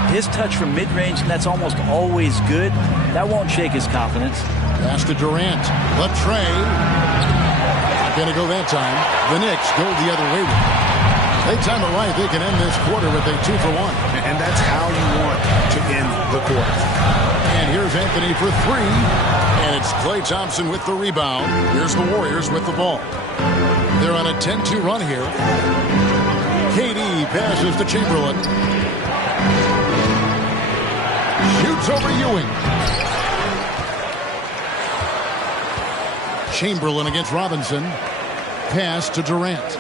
His touch from mid-range, that's almost always good. That won't shake his confidence. Pass to Durant. Left tray. Not going to go that time. The Knicks go the other way. They time it right. They can end this quarter with a 2-for-1. And that's how you want to end the quarter. And here's Anthony for 3. And it's Klay Thompson with the rebound. Here's the Warriors with the ball. They're on a 10-2 run here. KD passes to Chamberlain. Shoots over Ewing. Chamberlain against Robinson. Pass to Durant.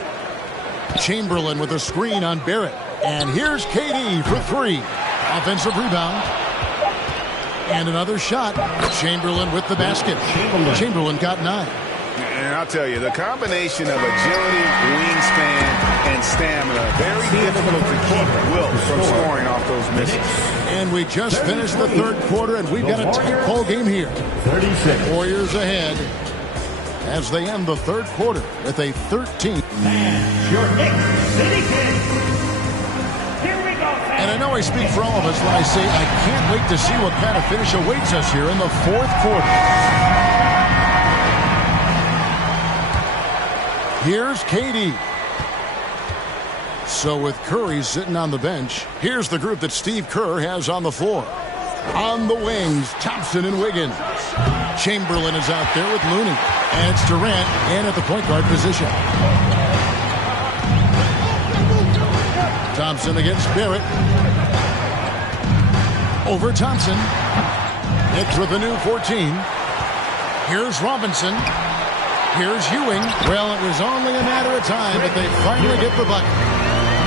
Chamberlain with a screen on Barrett. And here's KD for 3. Offensive rebound. And another shot. Chamberlain with the basket. Chamberlain got 9. And I'll tell you, the combination of agility, wingspan, and stamina, very difficult to keep Wilt from scoring off those misses. And we just finished the third quarter, and we've got a tight ball game here. 36. Warriors ahead as they end the third quarter with a 13. Your Knicks City Kings. Here we go, fans. And I know I speak for all of us when I say I can't wait to see what kind of finish awaits us here in the fourth quarter. Here's KD. So with Curry sitting on the bench, here's the group that Steve Kerr has on the floor. On the wings, Thompson and Wiggins. Chamberlain is out there with Looney. And it's Durant in at the point guard position. Thompson against Barrett. Over Thompson. Knicks with a new 14. Here's Robinson. Here's Ewing. Well, it was only a matter of time, but they finally get the bucket.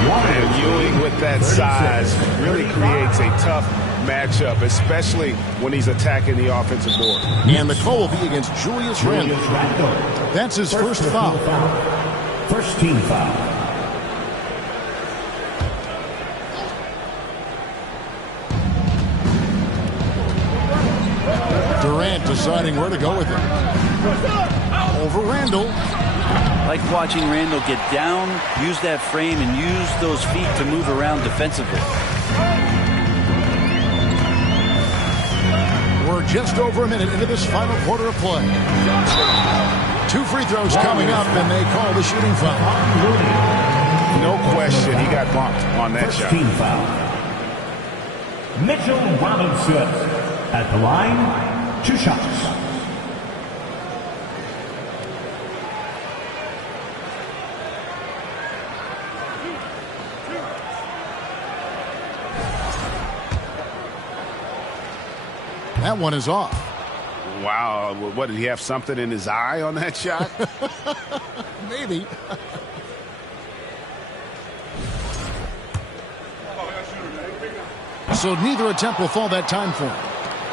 And Ewing with that size really creates a tough matchup, especially when he's attacking the offensive board. And the call will be against Julius Randle. That's his first foul. First team foul. Durant deciding where to go with it. Over Randle. Like watching Randle get down, use that frame, and use those feet to move around defensively. We're just over a minute into this final quarter of play. 2 free throws coming up, and they call the shooting foul. No question, he got bumped on that shot. Team foul. Mitchell Robinson at the line. 2 shots. That one is off. Wow, what, did he have something in his eye on that shot? Maybe. So neither attempt will fall that time for him.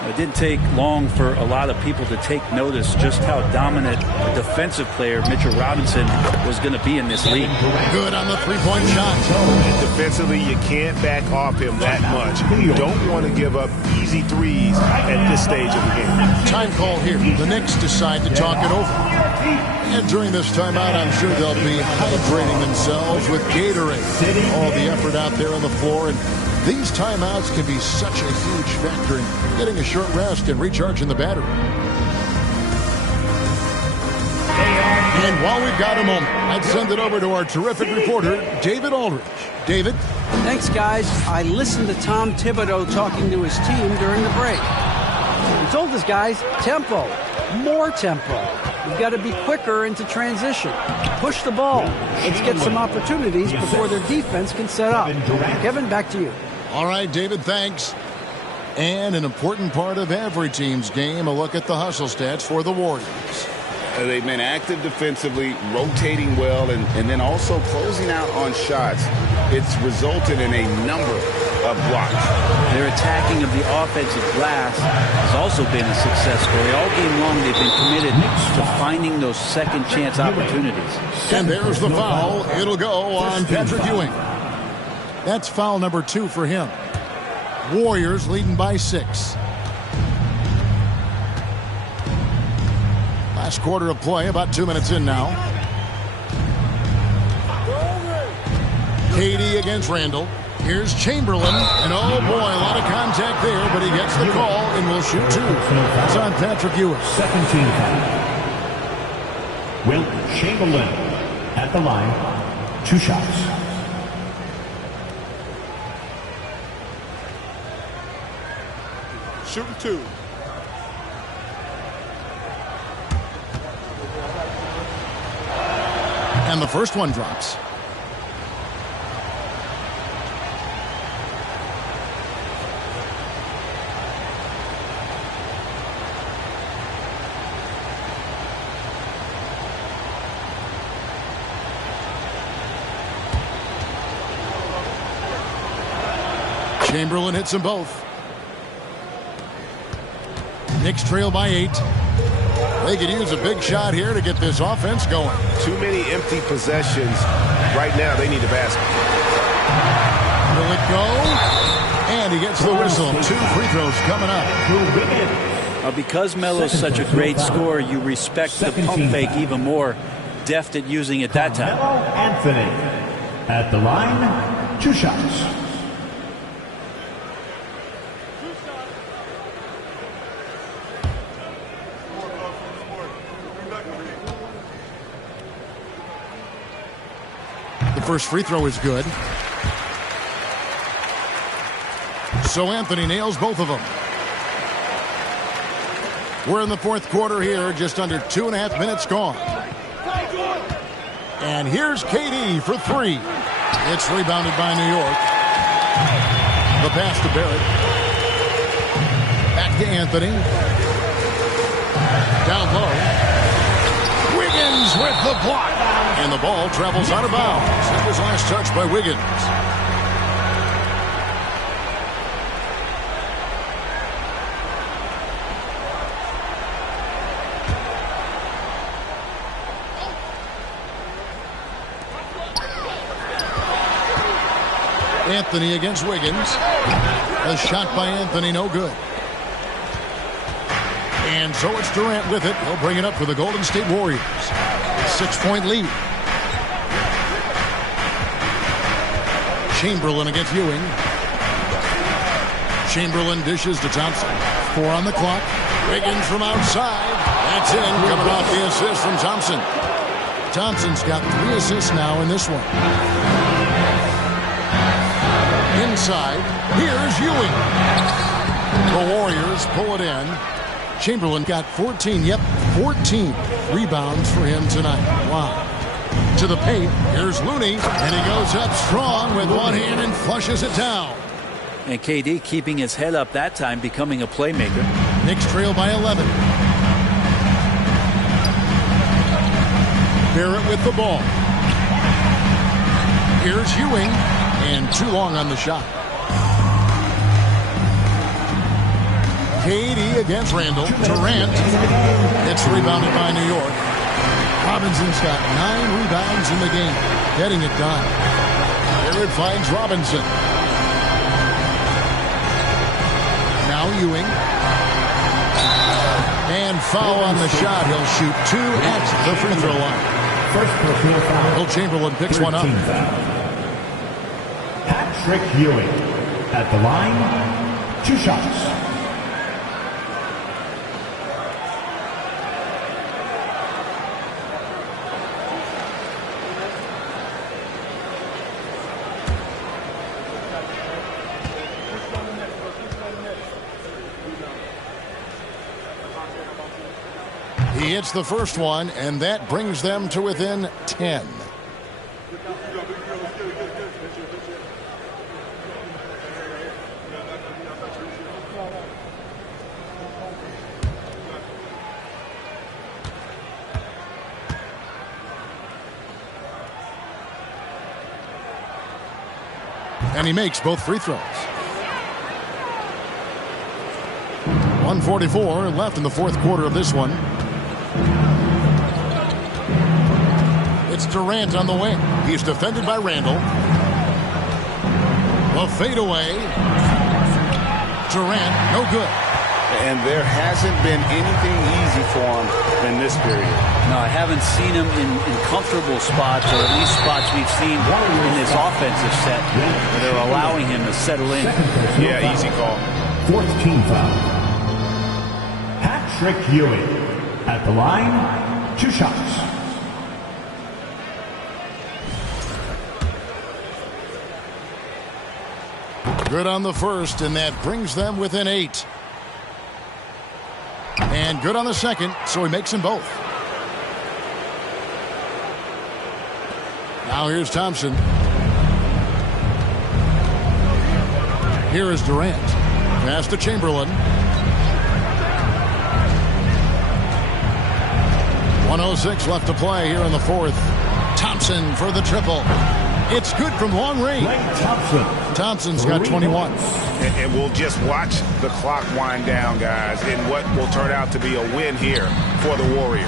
It didn't take long for a lot of people to take notice just how dominant a defensive player Mitchell Robinson was going to be in this league. Good on the three-point shot. Defensively, you can't back off him that much. You don't want to give up easy threes at this stage of the game. Time call here. The Knicks decide to talk it over. And during this timeout, I'm sure they'll be hydrating themselves with Gatorade. All the effort out there on the floor, and these timeouts can be such a huge factor in getting a short rest and recharging the battery. And while we've got a moment, I'd send it over to our terrific reporter, David Aldridge. David? Thanks, guys. I listened to Tom Thibodeau talking to his team during the break. He told his guys, tempo, more tempo. We've got to be quicker into transition. Push the ball. Let's get some opportunities before their defense can set up. Kevin, back to you. All right, David, thanks. And an important part of every team's game, a look at the hustle stats for the Warriors. They've been active defensively, rotating well, and then also closing out on shots. It's resulted in a number of blocks. Their attacking of the offensive glass has also been a success story. All game long, they've been committed to finding those second chance opportunities. And there's the foul. It'll go on Patrick Ewing. That's foul number 2 for him. Warriors leading by 6. Last quarter of play, about 2 minutes in now. KD against Randle. Here's Chamberlain, and oh boy, a lot of contact there, but he gets the call and will shoot 2. It's on Patrick Ewing. Second team foul. Wilt Chamberlain at the line. 2 shots. Shooting 2. And the first one drops. Chamberlain hits them both. Knicks trail by 8. They could use a big shot here to get this offense going. Too many empty possessions. Right now, they need a basket. Will it go? And he gets the whistle. 2 free throws coming up. Because Melo's such a great scorer, you respect the pump fake even more. Deft at using it that time. Anthony at the line. 2 shots. First free throw is good. So Anthony nails both of them. We're in the fourth quarter here, just under 2.5 minutes gone. And here's KD for 3. It's rebounded by New York. The pass to Barrett. Back to Anthony. Down low. Wiggins with the block. And the ball travels out of bounds. That was last touch by Wiggins. Anthony against Wiggins. A shot by Anthony, no good. And so it's Durant with it. He'll bring it up for the Golden State Warriors. 6-point lead. Chamberlain against Ewing. Chamberlain dishes to Thompson. 4 on the clock. Wiggins from outside. That's in. Coming off the assist from Thompson. Thompson's got 3 assists now in this one. Inside, here's Ewing. The Warriors pull it in. Chamberlain got 14, 14 rebounds for him tonight. Wow. To the paint, here's Looney, and he goes up strong with one hand and flushes it down. And KD keeping his head up that time, becoming a playmaker. Knicks trail by 11. Barrett with the ball. Here's Ewing. And too long on the shot. KD against Randall. Durant. It's rebounded by New York. Robinson's got 9 rebounds in the game. Getting it done. Barrett finds Robinson. Now Ewing. And foul on the shot. He'll shoot 2 at the free throw line. First personal foul. Will Chamberlain picks one up. Patrick Ewing at the line, 2 shots. He hits the first one, and that brings them to within 10. And he makes both free throws. 1:44 left in the 4th quarter of this one. It's Durant on the wing. He's defended by Randall. A fadeaway. Durant, no good. And there hasn't been anything easy for him in this period. No, I haven't seen him in comfortable spots, or at least spots we've seen in this offensive set where they're allowing him to settle in. Yeah, easy call. 4th team foul. Patrick Ewing at the line, 2 shots. Good on the first, and that brings them within 8. And good on the second, so he makes them both. Now here's Thompson. Here is Durant. Pass to Chamberlain. 1:06 left to play here in the 4th. Thompson for the triple. It's good from long range. Thompson's got 21. And we'll just watch the clock wind down, guys, in what will turn out to be a win here for the Warriors.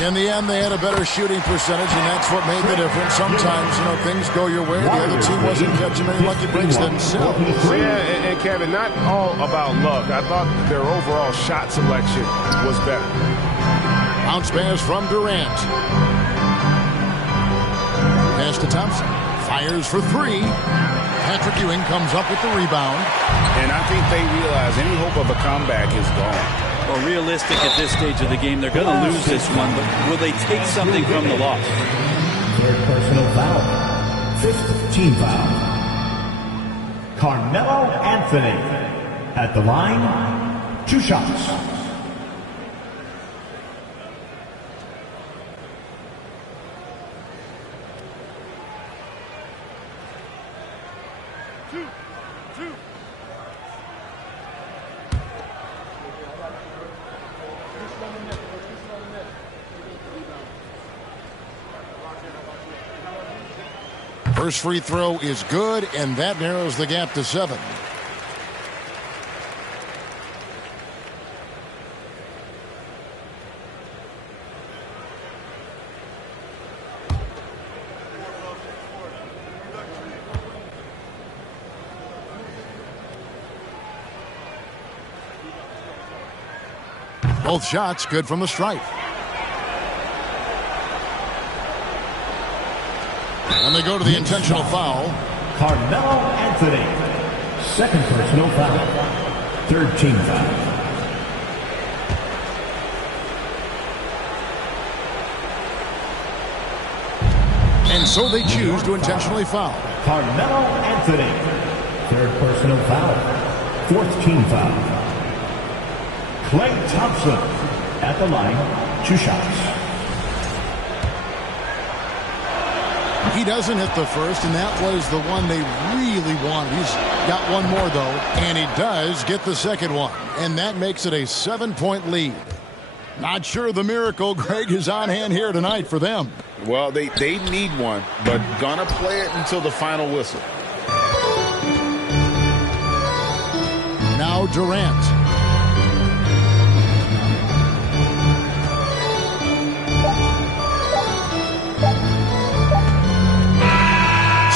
In the end, they had a better shooting percentage, and that's what made the difference. Sometimes, things go your way. The other team wasn't catching many lucky breaks themselves. Yeah, and Kevin, not all about luck. I thought their overall shot selection was better. Bounce pass from Durant. Pass to Thompson. Fires for 3. Patrick Ewing comes up with the rebound. And I think they realize any hope of a comeback is gone. Well, realistic at this stage of the game, they're going to lose this one, but will they take something from the loss? 3rd personal foul. 5th team foul. Carmelo Anthony at the line, 2 shots. First free throw is good, and that narrows the gap to 7. Both shots good from the stripe. And they go to the intentional foul. Carmelo Anthony. Second personal foul. Third team foul. And so they choose to intentionally foul. Carmelo Anthony. Third personal foul. Fourth team foul. Klay Thompson at the line. 2 shots. He doesn't hit the first, and that was the one they really wanted. He's got one more, though, and he does get the second one. And that makes it a 7-point lead. Not sure the miracle, Greg, is on hand here tonight for them. Well, they need one, but gonna play it until the final whistle. Now Durant.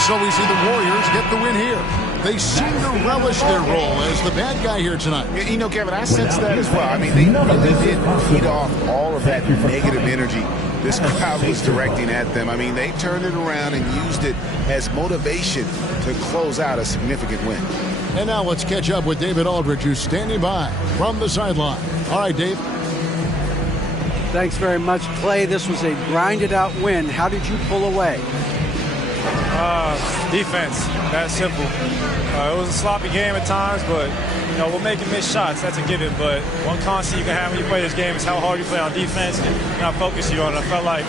So we see the Warriors get the win here. They seem to relish their role as the bad guy here tonight. You know, Kevin, I sense that as well. I mean, they really did feed off all of that negative energy this crowd was directing at them. I mean, they turned it around and used it as motivation to close out a significant win. And now let's catch up with David Aldridge, who's standing by from the sideline. All right, Dave. Thanks very much, Clay. This was a grinded-out win. How did you pull away? Defense. That's simple. It was a sloppy game at times, but we're making missed shots. That's a given. But one constant you can have when you play this game is how hard you play on defense and how focused you are. And I felt like,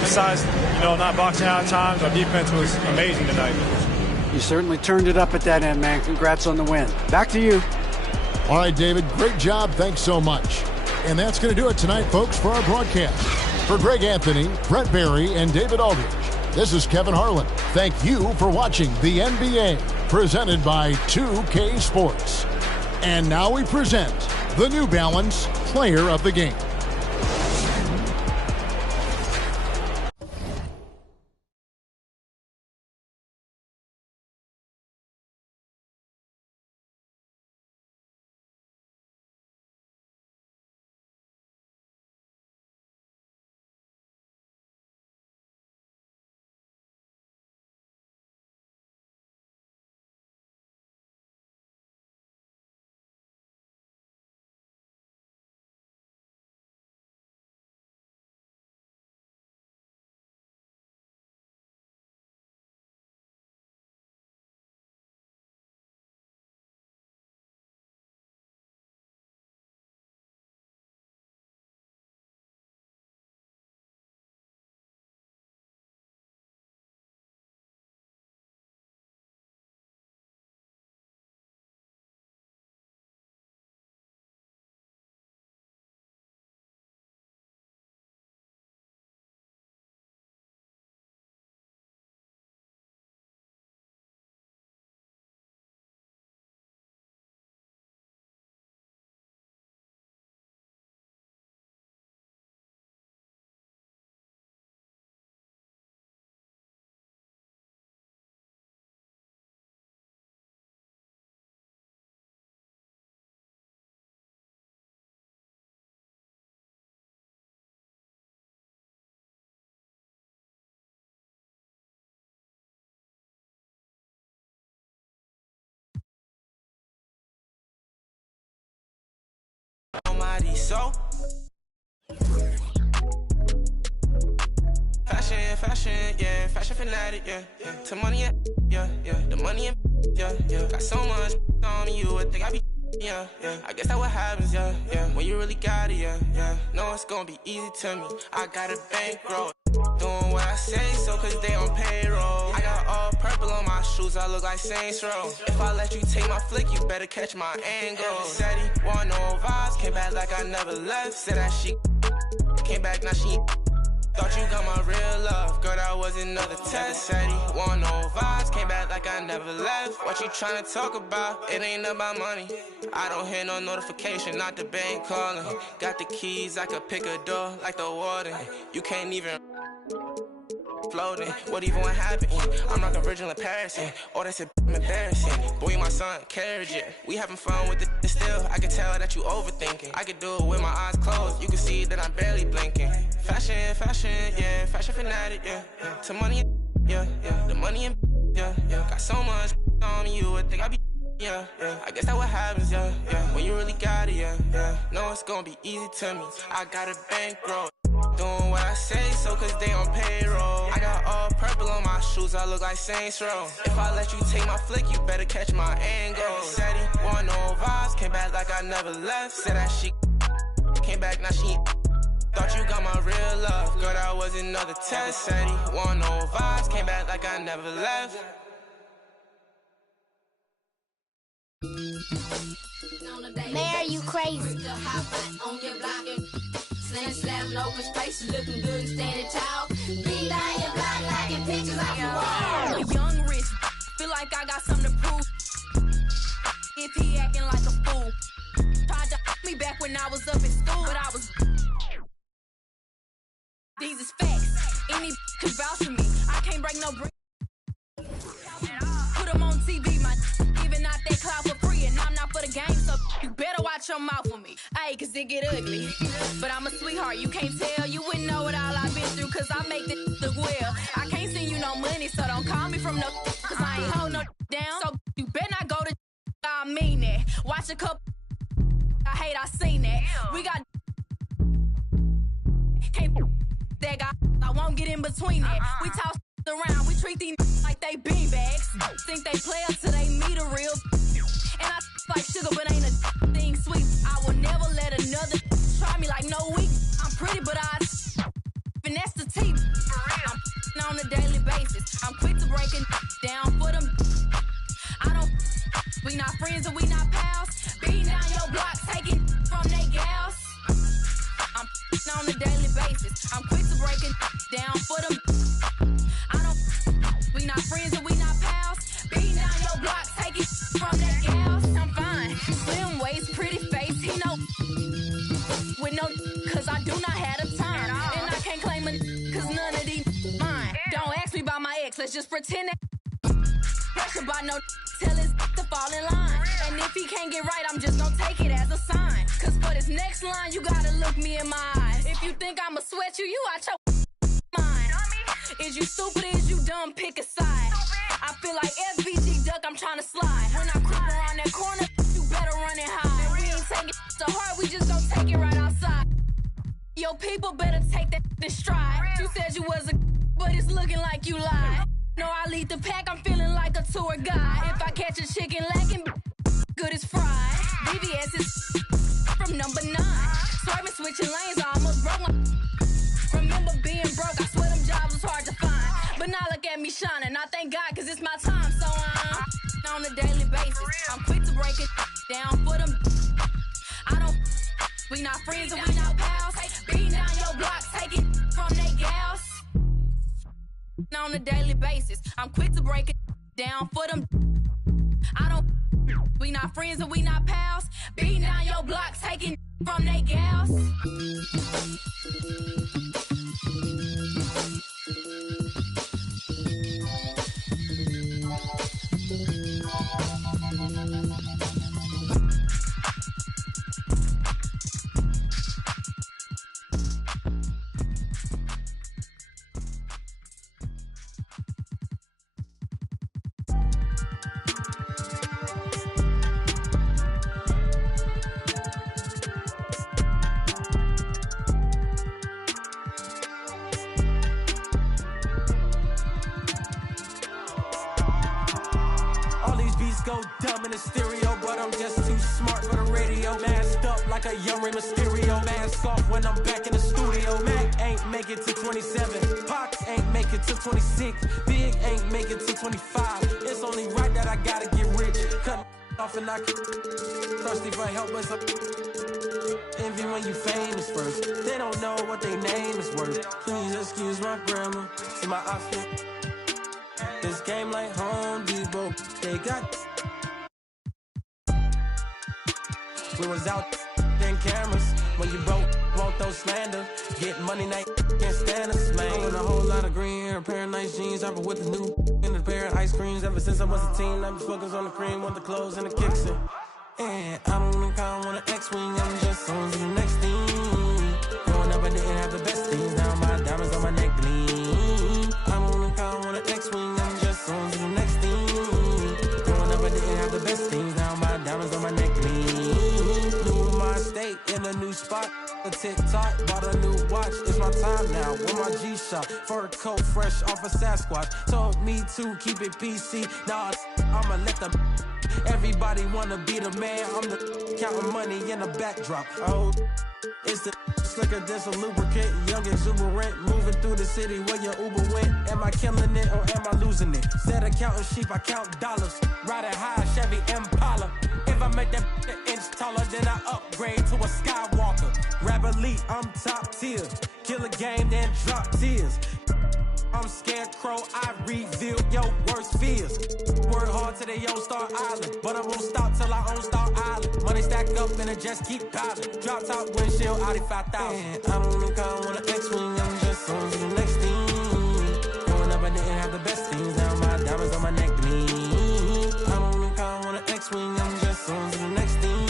besides not boxing out at times, our defense was amazing tonight. You certainly turned it up at that end, man. Congrats on the win. Back to you. All right, David. Great job. Thanks so much. And that's going to do it tonight, folks, for our broadcast. For Greg Anthony, Brett Barry, and David Aldridge, this is Kevin Harlan. Thank you for watching the NBA, presented by 2K Sports. And now we present the New Balance Player of the Game. So fashion, yeah, fashion fanatic, yeah. To money, yeah, the money, yeah. Got so much on me, you would think I be, yeah. I guess that what happens, yeah. When you really got it, yeah. No, it's gonna be easy to me. I got a bankroll, doing what I say, so cause they on payroll. I got all purple on my shoes, I look like Saints Row. If I let you take my flick, you better catch my angle. Said he want no vibes, came back like I never left. Said that she came back, now she Thought you got my real love, girl, that was another test. Said he want no vibes, came back like I never left. What you tryna talk about? It ain't about money. I don't hear no notification, not the bank calling. Got the keys, I could pick a door like the warden. You can't even floating. What even would happen? I'm like original in Paris, oh that's embarrassing. Boy, you my son, carriage it. We having fun with it still. I can tell that you overthinking. I could do it with my eyes closed. You can see that I'm barely blinking. Fashion, yeah, fashion fanatic, yeah. To money, yeah. The money and yeah. Got so much on me, you would think I be. Yeah. I guess that what happens, yeah. When you really got it, yeah. No, it's gonna be easy to me. I got a bankroll. Doing what I say, so cause they on payroll. I got all purple on my shoes, I look like Saints Row. If I let you take my flick, you better catch my angle. Said he want no vibes, came back like I never left. Said that she came back, now she thought you got my real love. Girl, that was another test. Said he want no vibes, came back like I never left. Man, are you crazy? Slam, slam, no space, looking good and standing tall. Be down your block, liking pictures off your wall. A young rich, feel like I got something to prove. If he acting like a fool, tried to me back when I was up in school, but I was. These is facts. Any can vouch for me. I can't break no brick. Put them on TV, my giving out that clout for free, and I'm not for the game, so you better watch your mouth for me. Ayy, cause it get ugly. But I'm a sweetheart, you can't tell. You wouldn't know what all I've been through, cause I make this look well. I can't send you no money, so don't call me from no, cause I ain't hold no down. So you better not go to, I mean that. Watch a couple, I hate I seen that. We got, can't that guy, I won't get in between that. We talk around, we treat these like they beanbags. Think they play up till they meet a real. And I like sugar, but ain't a thing sweet. I will never let another try me like no weak. I'm pretty, but I finesse the teeth. I'm on a daily basis. I'm quick to break it down for them. I don't. We not friends and we not pals. Beating down your block, taking from they gals. I'm on a daily basis. I'm quick to break it down for them. I don't. We not friends and we not pals. Beating down your block, taking from they gals. I'm fine. Slim waist, pretty face. He know. With no, cause I do not have the time. And I can't claim it, cause none of these mine. Don't ask me about my ex, let's just pretend that. Pressure by no, tell his to fall in line. And if he can't get right, I'm just gonna take it as a sign. Cause for this next line, you gotta look me in my eyes. If you think I'ma sweat you, you out your mind. Is you stupid, is you dumb, pick a side. I feel like SVG duck, I'm trying to slide. When I creep around that corner, you better run and hide. And we ain't taking to heart, we just gon' take it right outside. Yo, people better take that in stride. You said you was a, but it's looking like you lied. No, I lead the pack, I'm feeling like a tour guide. If I catch a chicken lacking, good as fried. VVS is from number 9. Swerving, switching lanes, I almost broke my. Remember being broke, I swear them jobs was hard to find. But now look at me shining, I thank God cause it's my time. So I'm on a daily basis. I'm quick to break it down for them. I don't, we not friends and we not pals. Beating down your block, take it from they gals. On a daily basis, I'm quick to break it down for them. I don't, we not friends and we not pals. Beating down your block, taking from they gals. Go dumb in the stereo, but I'm just too smart for the radio. Masked up like a young Rey Mysterio. Mask off when I'm back in the studio. Mac ain't make it to 27. Pox ain't make it to 26. Big ain't make it to 25. It's only right that I gotta get rich. Cut off and I can thirsty for help, but envy when you famous first. They don't know what their name is worth. Please excuse my grammar. See my outfit. This game like Home Depot. They got. We was out in cameras. When you broke, won't throw slander. Get money, night, can't stand us, man. I want a whole lot of green, a pair of nice jeans. Hopper with the new and a pair of ice creams. Ever since I was a teen, I be focused on the cream, want the clothes and the kicks in. And I don't think I want an X-Wing, I'm just on to the next thing. Growing up, I didn't have the best things. Now my diamonds on my neck gleam. I don't think I want an X-Wing, I'm just on to the next thing. Growing up, I didn't have the best things. Now my diamonds on my neck gleam. New my state in a new spot. A TikTok, bought a new watch. It's my time now. With my G-Shock, fur coat fresh off a Sasquatch. Told me to keep it PC. Nah, I'ma let them. Everybody wanna be the man. I'm the counting money in the backdrop. Oh, it's the slicker than some lubricant. Young exuberant, moving through the city where your Uber went. Am I killing it or am I losing it? Instead of counting sheep, I count dollars. Riding high, Chevy Impala. If I make that an inch taller, then I upgrade to a Skywalker. Rap elite, I'm top tier. Kill a game, then drop tears. I'm scarecrow, I reveal your worst fears. Work hard till they own Star Island, but I won't stop till I own Star Island. Money stack up and it just keep piling. Drop top windshield, Audi 5000. I don't think I want an X-Wing, I'm just on to the next thing. Growing up, I didn't have the best things. Now my diamonds on my neck gleam. I don't think I want an X-Wing, I'm just on to the next thing.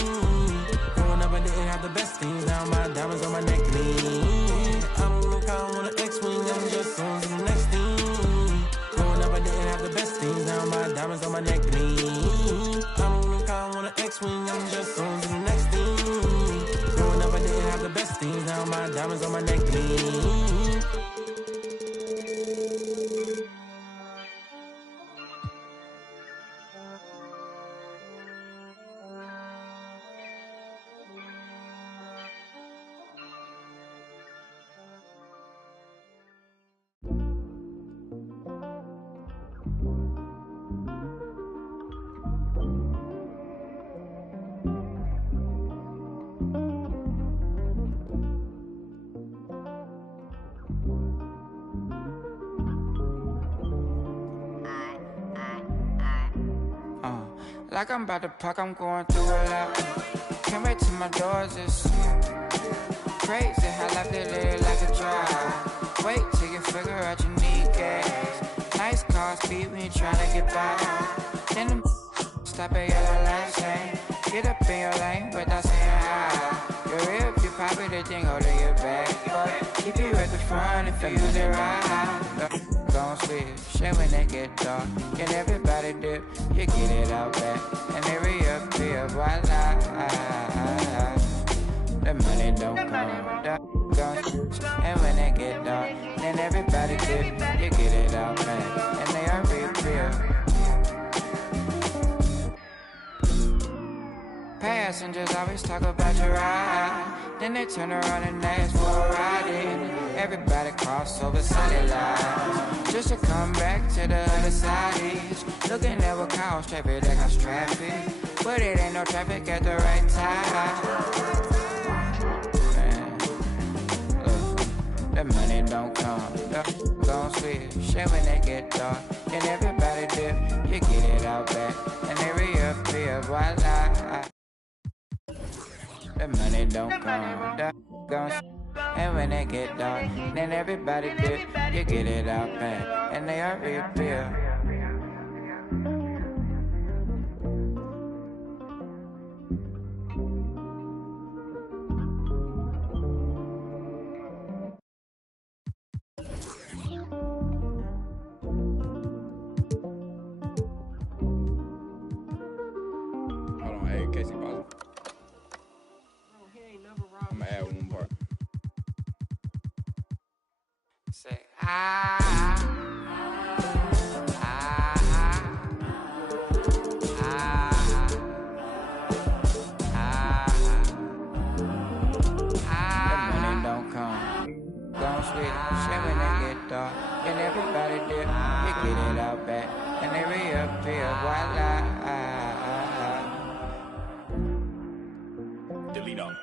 Growing up, I didn't have the best things. Now my diamonds on my neck gleam. I don't think I want an X-Wing, I'm just on to the next thing. Growing up, I didn't have the best things. Now my diamonds on my neck gleam. I don't think I want an X-Wing, I'm just on to the next thing. Growing up, I didn't have the best things. Now my diamonds on my neck gleam. Like I'm about to park, I'm going through a lot. Came right to my doors, it's crazy how life they live like a drive. Wait till you figure out you need gas. Nice car, speed when you tryna get by. Then them stop at yellow light saying, get up in your lane without saying hi. You're real, you probably the thing holding your back. But keep you at the front if you use it right. Don't switch, shit when they get dark. Can everybody dip? You get it out back. And they reappear, voila. The money don't come. And when they get dark, then everybody dip. You get it out back. And they reappear. Passengers always talk about your ride. Then they turn around and ask for a ride in. Everybody cross over sunny lines just to come back to the other side. Looking at what cause traffic that cause traffic, but it ain't no traffic at the right time. Man, look, the money don't come, don't switch. Shit when they get dark, then everybody dip. You get it out back, and they reappear, voila. The money don't come, don't. And when they get dark, then everybody dip. You get it out back, and they are reappear. Hold on, hey, Casey, pause. I'm gonna add one part. Say, and everybody dip. You get it out back, and they reappear. Voila. Delete all.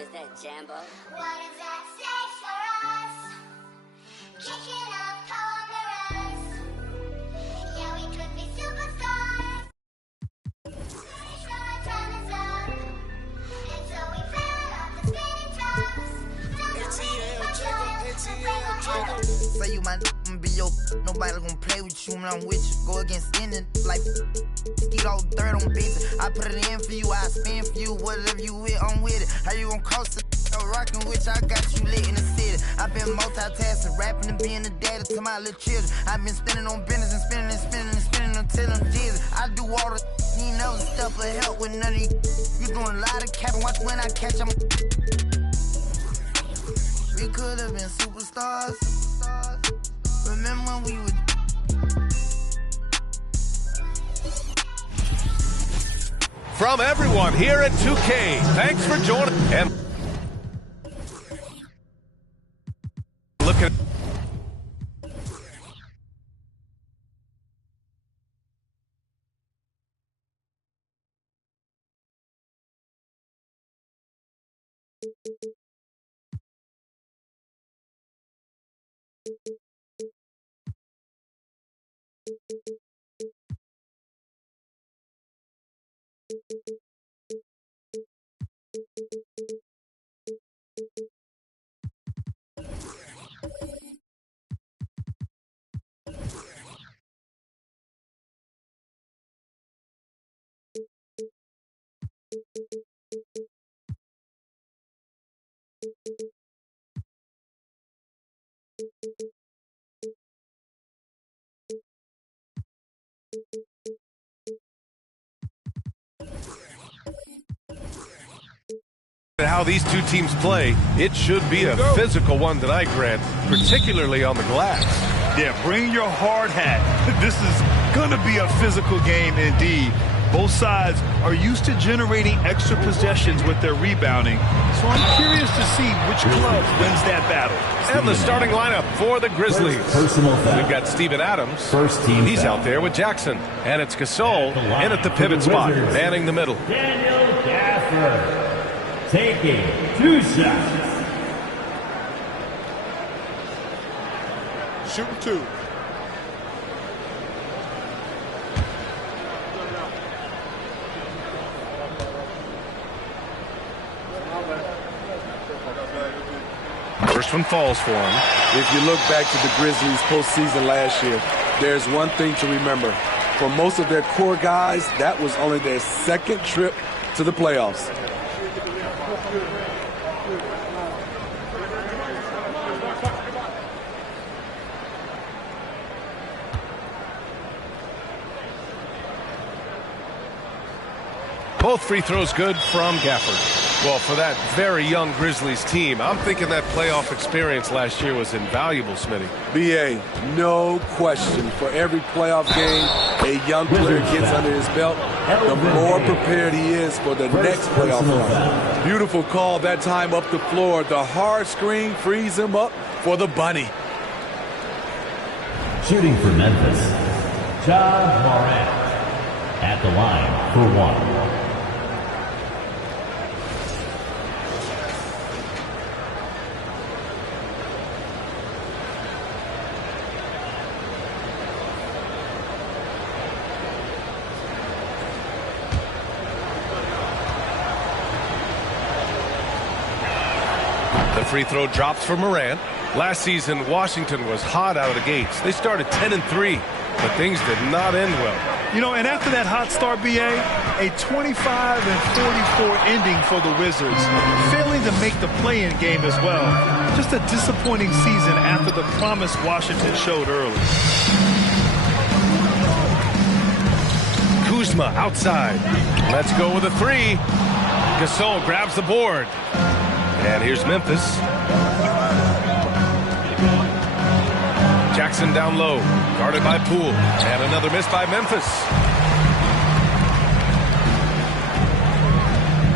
is that, Jambo? What is that stage for us? Kicking up cameras. Yeah, we could be superstars. Our time is up. And so we fell off the spinning tops. Say you my be your nobody gonna play with you when I'm with you. Go against any like get all dirt on bitches. I put it in for you, I spin for you. Whatever you with, I'm with it. How you gonna coast it? Rockin' with you, I got you lit in the city. I've been multitasking, rapping and being a daddy to my little children. I've been spinning on business and spinning and spinning and spinning until I'm dizzy. I do all the you never step or help with none of you. You doing a lot of capping, watch when I catch them. We could have been superstars. Remember when we were. From everyone here at 2K, thanks for joining. And look at. How these two teams play, it should be a physical one tonight, Grant, particularly on the glass. Yeah, bring your hard hat. This is going to be a physical game indeed. Both sides are used to generating extra possessions with their rebounding, so I'm curious to see which club wins that battle. And the starting lineup for the Grizzlies. We've got Steven Adams. First team He's foul. out there with Jackson. And it's Gasol in at the pivot spot, manning the middle. Daniel Gafford taking 2 shots. Shooting 2. First one falls for him. If you look back to the Grizzlies postseason last year, there's one thing to remember. For most of their core guys, that was only their second trip to the playoffs. Both free throws good from Gafford. Well, for that very young Grizzlies team, I'm thinking that playoff experience last year was invaluable, Smitty. BA, no question. For every playoff game a young player gets under his belt, the more prepared he is for the next playoff run. Beautiful call that time up the floor. The hard screen frees him up for the bunny. Shooting for Memphis, Ja Morant at the line for 1. The free throw drops for Morant. Last season, Washington was hot out of the gates. They started 10-3, but things did not end well. You know, and after that hot start, BA, a 25-44 ending for the Wizards, failing to make the play-in game as well. Just a disappointing season after the promise Washington showed early. Kuzma outside. Let's go with a 3. Gasol grabs the board. And here's Memphis. Jackson down low, guarded by Poole. And another miss by Memphis.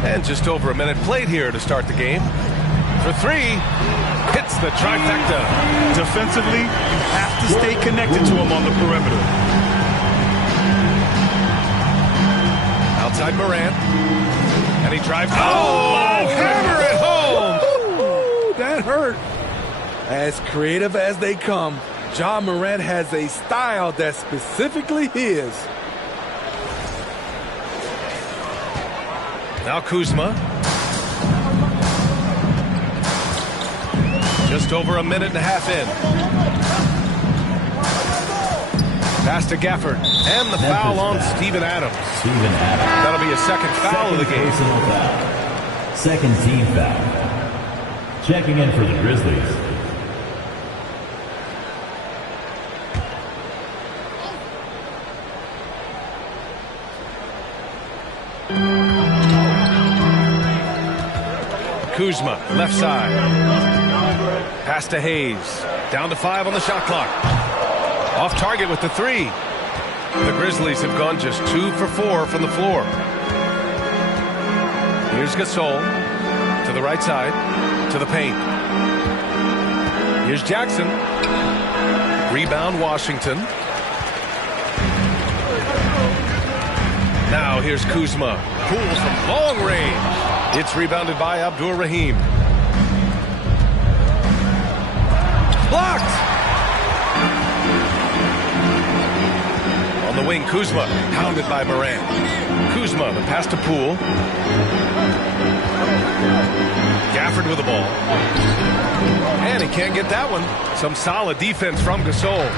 And just over a minute played here to start the game. For 3, hits the trifecta. Defensively, you have to stay connected to him on the perimeter. Outside Morant. And he drives. Oh, hammer it home. As creative as they come, Ja Morant has a style that's specifically his. Now Kuzma. Just over a minute and a half in. Pass to Gafford. And the foul on Steven Adams. That'll be a second foul of the game. Second team foul. Checking in for the Grizzlies. Kuzma, left side. Pass to Hayes. Down to 5 on the shot clock. Off target with the 3. The Grizzlies have gone just 2 for 4 from the floor. Here's Gasol to the right side, to the paint. Here's Jackson. Rebound Washington. Now here's Kuzma. Poole from long range. It's rebounded by Abdur-Rahim. Blocked! On the wing, Kuzma, pounded by Morant. Kuzma, the pass to Poole. Gafford with the ball. And he can't get that one. Some solid defense from Gasol.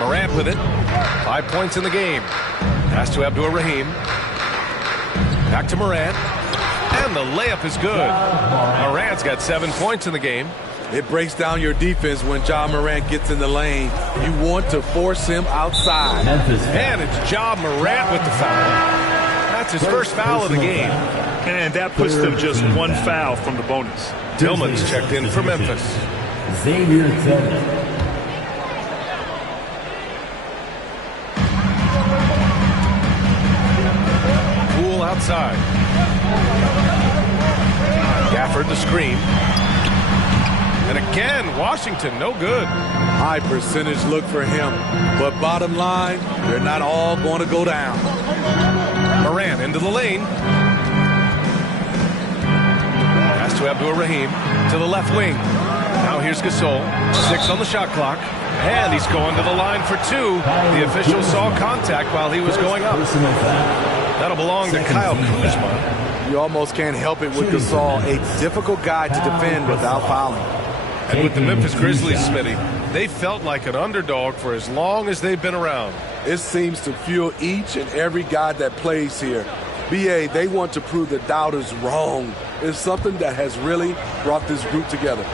Morant with it. 5 points in the game. Pass to Abdur-Rahim. Back to Morant. And the layup is good. Morant's got 7 points in the game. It breaks down your defense when Ja Morant gets in the lane. You want to force him outside. And it's Ja Morant with the foul. That's his first foul of the game. And that puts them just 1 foul from the bonus. Tillman's checked in for Memphis. Xavier Tillman. Poole outside. Gafford the screen. And again, Washington, no good. High percentage look for him. But bottom line, they're not all going to go down. Morant into the lane. Pass to Abdur-Rahim to the left wing. Now here's Gasol. 6 on the shot clock. And he's going to the line for 2. The official saw contact while he was going up. That'll belong to Kyle Kuzma. You almost can't help it with Gasol, a difficult guy to defend without fouling. And with the Memphis Grizzlies, Smitty, they felt like an underdog for as long as they've been around. It seems to fuel each and every guy that plays here. BA, they want to prove the doubters wrong. It's something that has really brought this group together.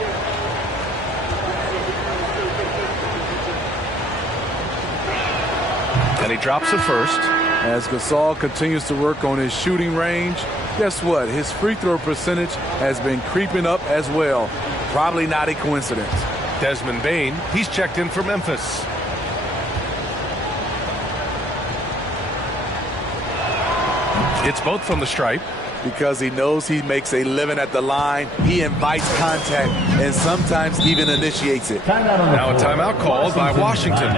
And he drops the first. As Gasol continues to work on his shooting range, guess what? His free throw percentage has been creeping up as well. Probably not a coincidence. Desmond Bane, he's checked in for Memphis. It's both from the stripe. Because he knows he makes a living at the line, he invites contact and sometimes even initiates it. Now a timeout called by Washington.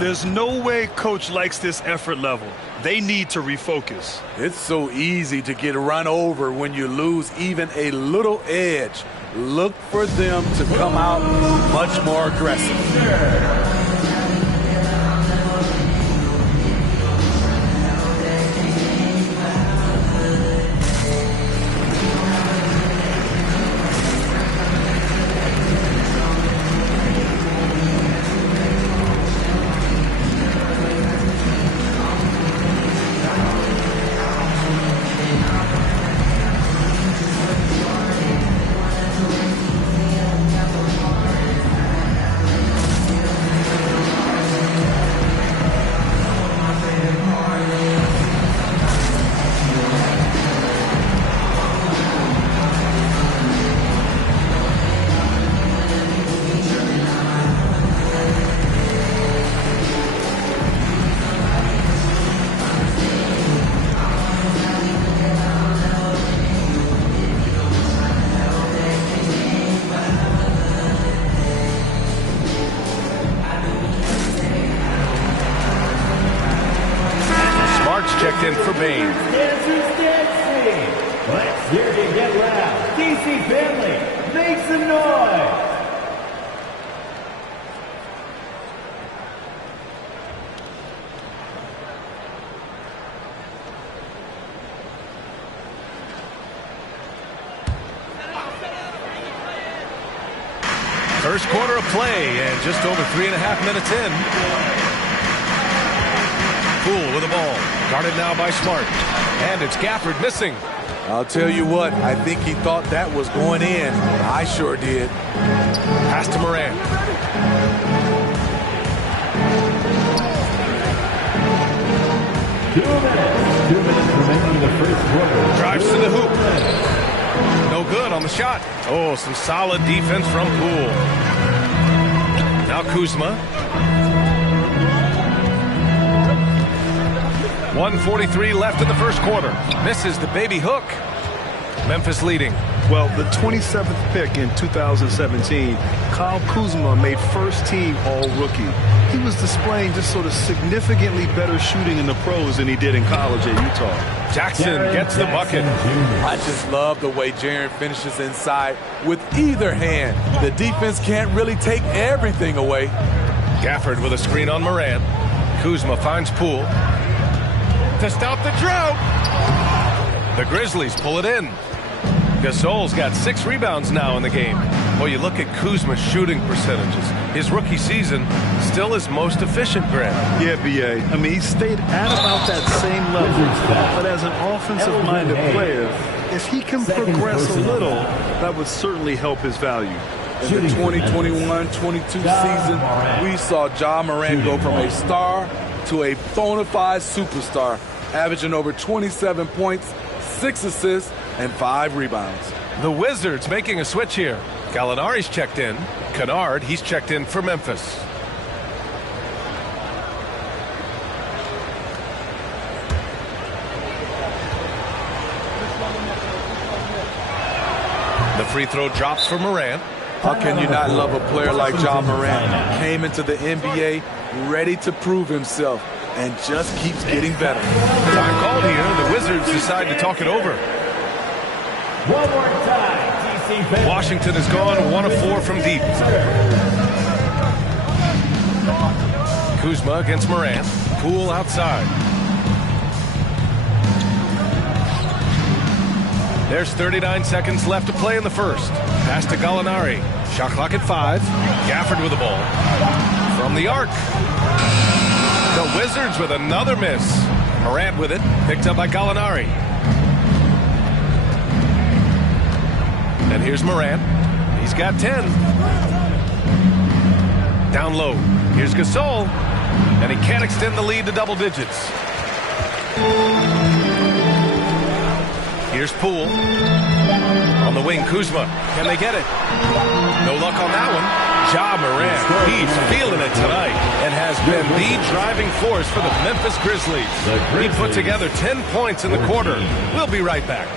There's no way coach likes this effort level. They need to refocus. It's so easy to get run over when you lose even a little edge. Look for them to come out much more aggressive. Checked in for Bane. Let's hear you get loud. DC family, make some noise. First quarter of play and just over 3.5 minutes in. Poole with the ball. Guarded now by Smart. And it's Gafford missing. I'll tell you what, I think he thought that was going in. I sure did. Pass to Morant. Two minutes remaining in the first quarter. Drives to the hoop. No good on the shot. Oh, some solid defense from Poole. Now Kuzma. 1:43 left in the first quarter. Misses the baby hook. Memphis leading. Well, the 27th pick in 2017, Kyle Kuzma made first team all-rookie. He was displaying just sort of significantly better shooting in the pros than he did in college at Utah. Jackson gets the bucket. I just love the way Jaren finishes inside with either hand. The defense can't really take everything away. Gafford with a screen on Morant. Kuzma finds Poole to stop the drought. The Grizzlies pull it in. Gasol's got 6 rebounds now in the game. Well, you look at Kuzma's shooting percentages. His rookie season, still his most efficient, Grant. Yeah, B.A. I mean, he stayed at about that same level. But as an offensive-minded player, if he can progress a little, that would certainly help his value. In the 2021-22 season, we saw Ja Morant go from a star to a bona fide superstar, averaging over 27 points, 6 assists, and 5 rebounds. The Wizards making a switch here. Gallinari's checked in. Kennard, he's checked in for Memphis. The free throw drops for Morant. How can you not love a player like Ja Morant? Came into the NBA ready to prove himself and just keeps getting better. Time called here. The Wizards decide to talk it over. One more time, DC. Washington has gone 1 of 4 from deep. Kuzma against Morant. Poole outside. There's 39 seconds left to play in the first. Pass to Gallinari. Shot clock at 5. Gafford with the ball. From the arc. The Wizards with another miss. Morant with it. Picked up by Gallinari. And here's Morant. He's got 10. Down low. Here's Gasol. And he can't extend the lead to double digits. Here's Poole. On the wing, Kuzma. Can they get it? No luck on that one. Ja Morant, he's feeling it tonight and has been the driving force for the Memphis Grizzlies. He put together 10 points in the quarter. We'll be right back.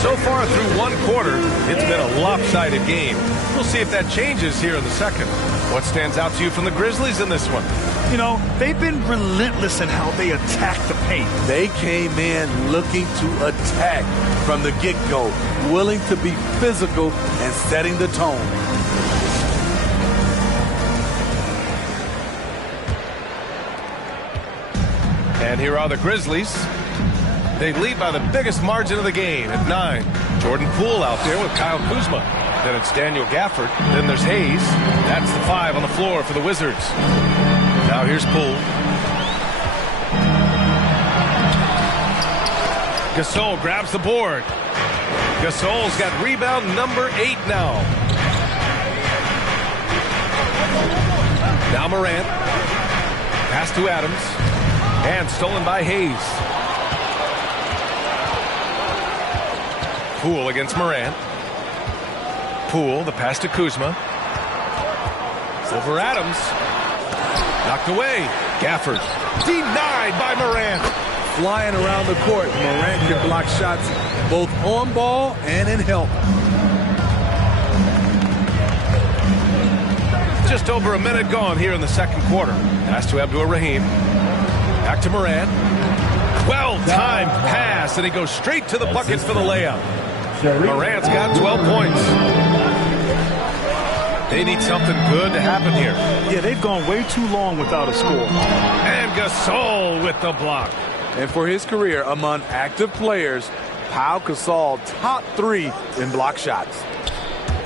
So far through one quarter, it's been a lopsided game. We'll see if that changes here in the second. What stands out to you from the Grizzlies in this one? You know, they've been relentless in how they attack the paint. They came in looking to attack from the get-go, willing to be physical and setting the tone. And here are the Grizzlies. They lead by the biggest margin of the game at 9. Jordan Poole out there with Kyle Kuzma. Then it's Daniel Gafford. Then there's Hayes. That's the 5 on the floor for the Wizards. Now here's Poole. Gasol grabs the board. Gasol's got rebound number 8 now. Now Morant. Pass to Adams. And stolen by Hayes. Poole against Morant. Poole, the pass to Kuzma. Over Adams. Knocked away. Gafford. Denied by Morant. flying around the court. Morant can block shots both on ball and in help. Just over a minute gone here in the second quarter. Pass to Abdur-Rahim. Back to Morant. Well-timed pass, and he goes straight to the bucket for the layup. Morant's got 12 points. They need something good to happen here. Yeah, they've gone way too long without a score. And Gasol with the block. And for his career among active players, Pau Gasol top 3 in block shots.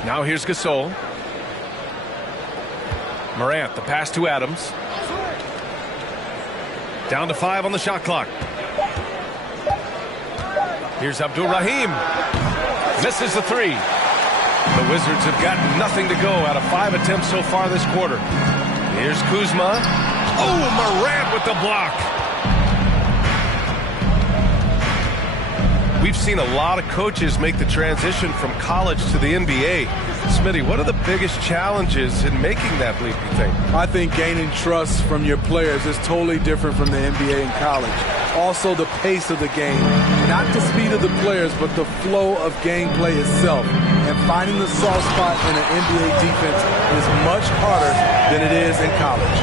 Now here's Gasol. Morant, the pass to Adams. Down to 5 on the shot clock. Here's Abdur-Rahim. Misses the 3. The Wizards have got nothing to go out of 5 attempts so far this quarter. Here's Kuzma. Oh, Morant with the block. We've seen a lot of coaches make the transition from college to the NBA. Smitty, what are the biggest challenges in making that leap, you think? I think gaining trust from your players is totally different from the NBA and college. Also, the pace of the game. Not the speed of the players, but the flow of gameplay itself. And finding the soft spot in an NBA defense is much harder than it is in college.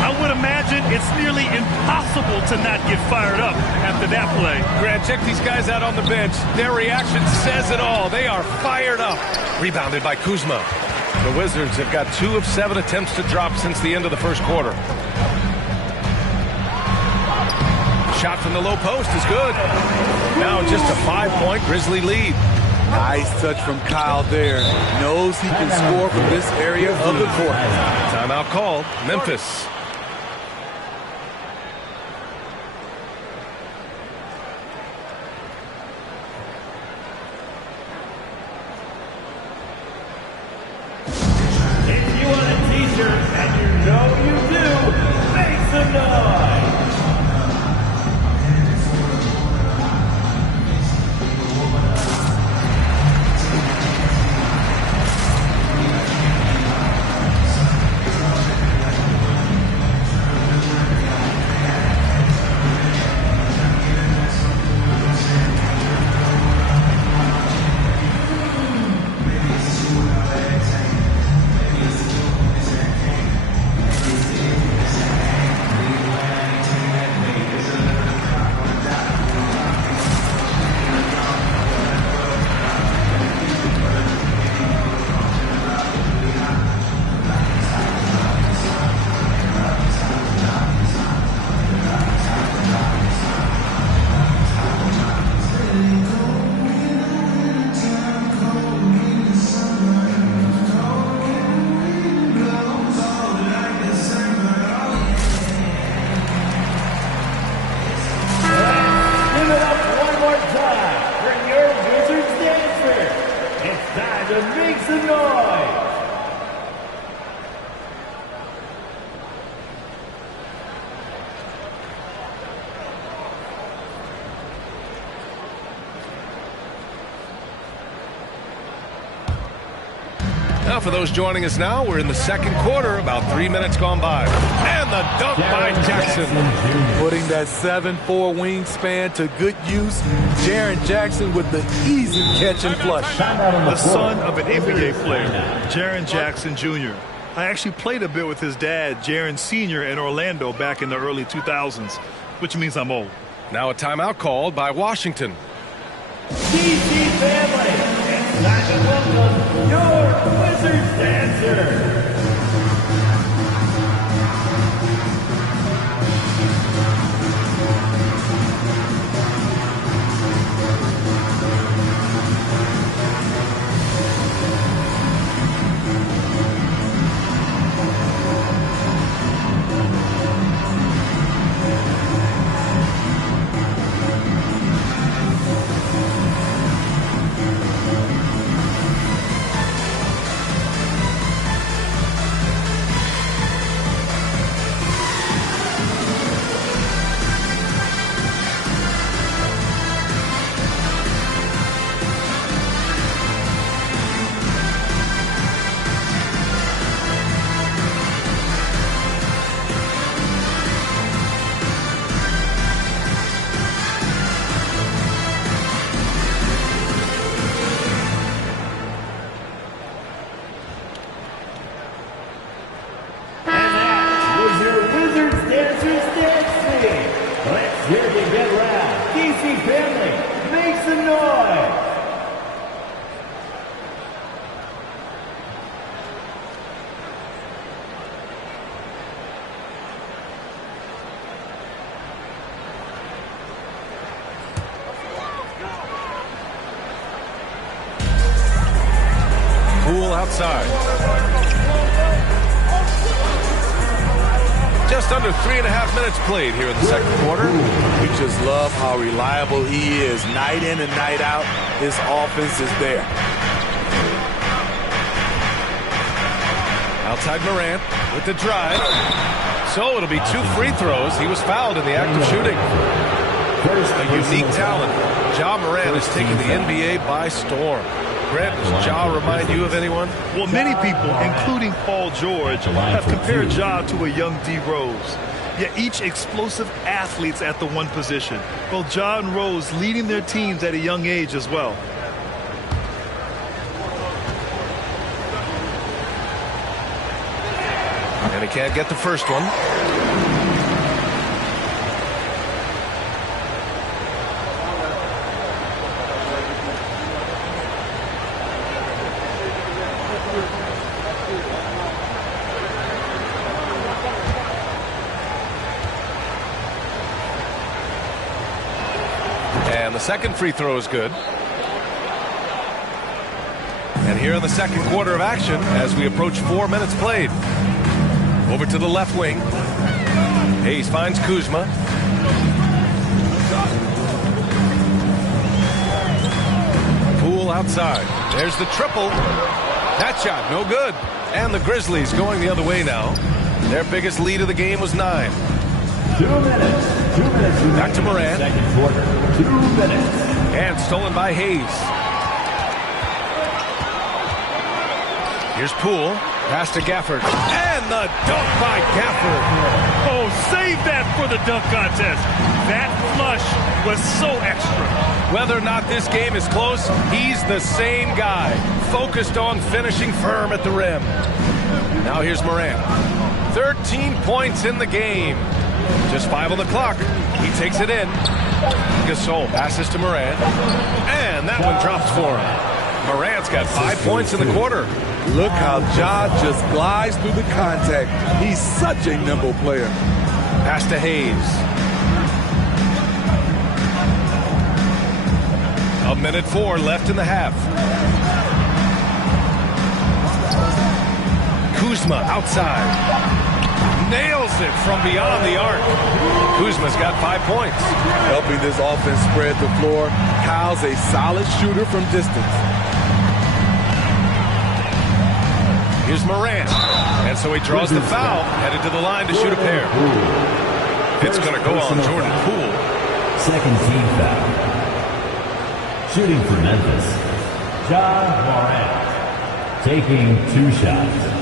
I would imagine it's nearly impossible to not get fired up after that play. Grant, check these guys out on the bench. Their reaction says it all. They are fired up. Rebounded by Kuzma. The Wizards have got 2 of 7 attempts to drop since the end of the first quarter. Shot from the low post is good. Now just a 5-point Grizzly lead. Nice touch from Kyle there. Knows he can score from this area of the court. Timeout called. Memphis. If you want a t-shirt, and you know you do, make some noise! Now for those joining us now, we're in the second quarter, about 3 minutes gone by. And the dunk by Jackson. Putting that 7'4" wingspan to good use. Jaren Jackson with the easy catch and flush. The son of an NBA player, Jaren Jackson Jr. I actually played a bit with his dad, Jaren Sr. in Orlando back in the early 2000s, which means I'm old. Now a timeout called by Washington. DC family, it's time to welcome your Wizards dancer. Here to get round, DC family, make some noise. Poole outside. Just under 3.5 minutes played here in the second quarter. We just love how reliable he is. Night in and night out, his offense is there. Outside Morant with the drive. So it'll be 2 free throws. He was fouled in the act of shooting. A unique talent. Ja Morant is taking the NBA by storm. Grant, does Ja remind you of anyone? Well, many people, including Paul George, have compared Ja to a young D. Rose. Yet each explosive athletes at the one position. Both Ja and Rose leading their teams at a young age as well. And he can't get the first one. And the second free throw is good. And here in the second quarter of action, as we approach 4 minutes played. Over to the left wing. Hayes finds Kuzma. Poole outside. There's the triple. That shot, no good. And the Grizzlies going the other way now. Their biggest lead of the game was 9. 2 minutes. 2 minutes. Back to Morant. Second quarter. 2 minutes. And stolen by Hayes. Here's Poole. Pass to Gafford. And the dunk by Gafford. Oh, save that for the dunk contest. That flush was so extra. Whether or not this game is close, he's the same guy. Focused on finishing firm at the rim. Now here's Morant. 13 points in the game. Just 5 on the clock. He takes it in. Gasol passes to Morant. And that one drops for him. Morant's got 5 points in the quarter. Look how Ja just glides through the contact. He's such a nimble player. Pass to Hayes. A minute 4 left in the half. Kuzma outside. Nails it from beyond the arc. Kuzma's got 5 points. Helping this offense spread the floor. Kyle's a solid shooter from distance. Here's Morant. And so he draws the foul, headed to the line to shoot a pair. It's going to go on Jordan Poole. Second team foul. Shooting for Memphis, Ja Morant. Taking 2 shots.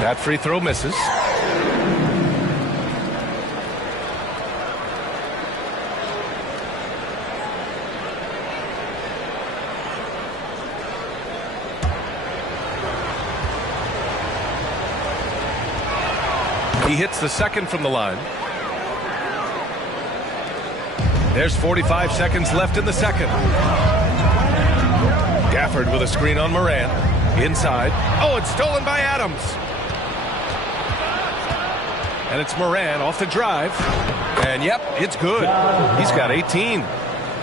That free throw misses. He hits the second from the line. There's 45 seconds left in the second. Gafford with a screen on Morant. Inside. Oh, it's stolen by Adams. And it's Morant off the drive. And yep, it's good. He's got 18.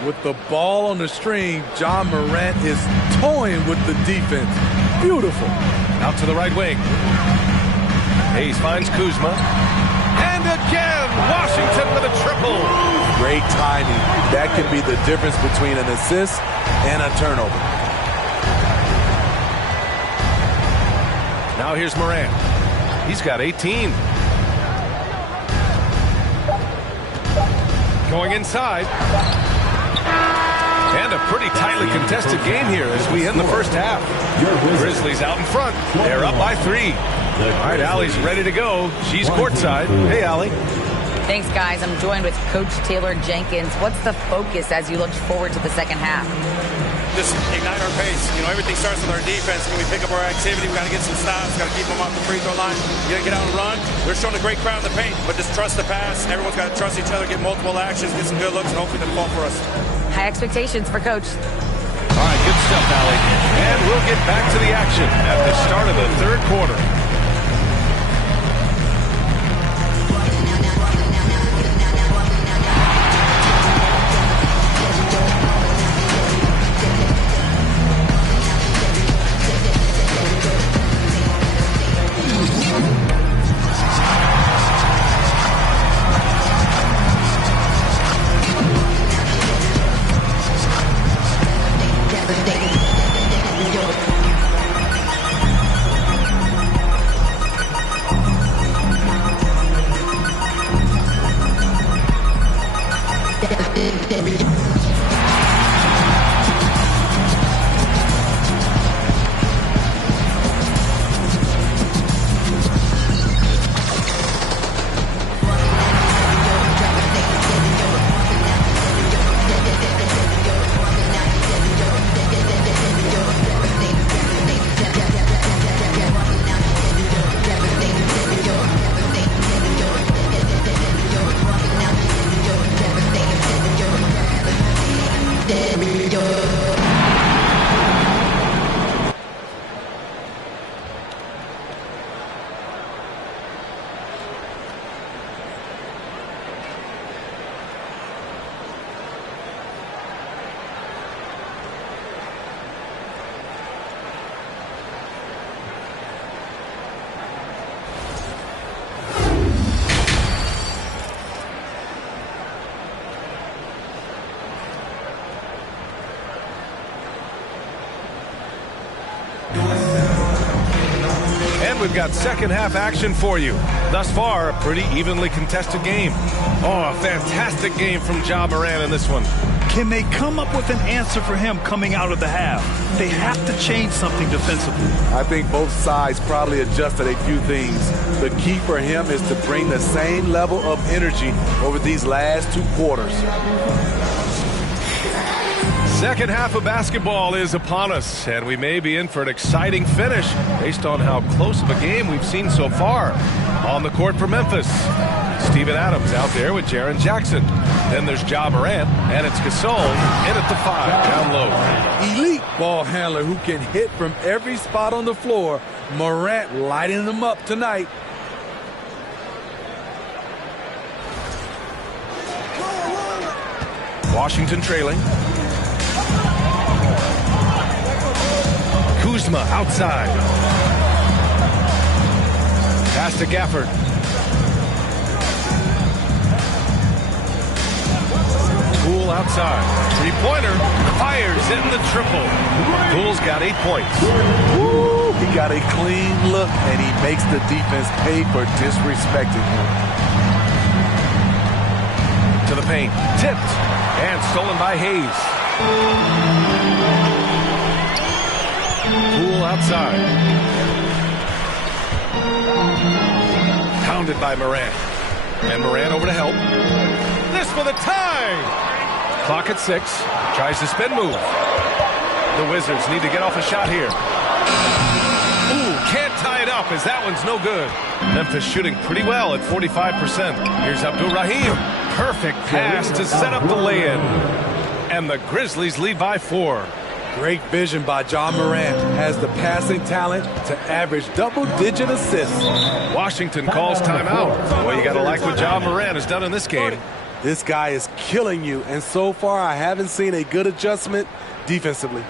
With the ball on the string, Ja Morant is toying with the defense. Beautiful. Out to the right wing. Hayes finds Kuzma. And again, Washington with a triple. Great timing. That can be the difference between an assist and a turnover. Now here's Morant. He's got 18. Going inside. And a pretty tightly contested game here as we end the first half. Grizzlies out in front. They're up by 3. All right, Allie's ready to go. She's courtside. Hey, Allie. Thanks, guys. I'm joined with Coach Taylor Jenkins. What's the focus as you look forward to the second half? just ignite our pace. You know, everything starts with our defense. Can we pick up our activity? We got to get some stops. Got to keep them off the free throw line. You got to get out and run. We're showing a great crowd in the paint, but just trust the pass. Everyone's got to trust each other, get multiple actions, get some good looks, and hopefully they'll fall for us. High expectations for Coach. All right, good stuff, Allie. And we'll get back to the action at the start of the third quarter. We've got second half action for you. Thus far, a pretty evenly contested game. Oh, a fantastic game from Ja Morant in this one. Can they come up with an answer for him coming out of the half? They have to change something defensively. I think both sides probably adjusted a few things. The key for him is to bring the same level of energy over these last two quarters. Second half of basketball is upon us, and we may be in for an exciting finish based on how close of a game we've seen so far. On the court for Memphis, Steven Adams out there with Jaren Jackson. Then there's Ja Morant, and it's Gasol in at the 5, down low. Elite ball handler who can hit from every spot on the floor. Morant lighting them up tonight. Washington trailing. Kuzma outside. Pass to Gafford. Poole outside. Three-pointer. Fires in the triple. Poole's got 8 points. Woo! He got a clean look, and he makes the defense pay for disrespecting him. To the paint. Tipped. And stolen by Hayes. Poole outside. Pounded by Morant. And Morant over to help. This for the tie! Clock at 6. Tries the spin move. The Wizards need to get off a shot here. Ooh, can't tie it up as that one's no good. Memphis shooting pretty well at 45%. Here's Abdul-Rahim. Perfect pass to set up the lay-in. And the Grizzlies lead by 4. Great vision by Ja Morant. Has the passing talent to average double-digit assists. Washington calls timeout. Well, you got to like what Ja Morant has done in this game. This guy is killing you, and so far I haven't seen a good adjustment defensively.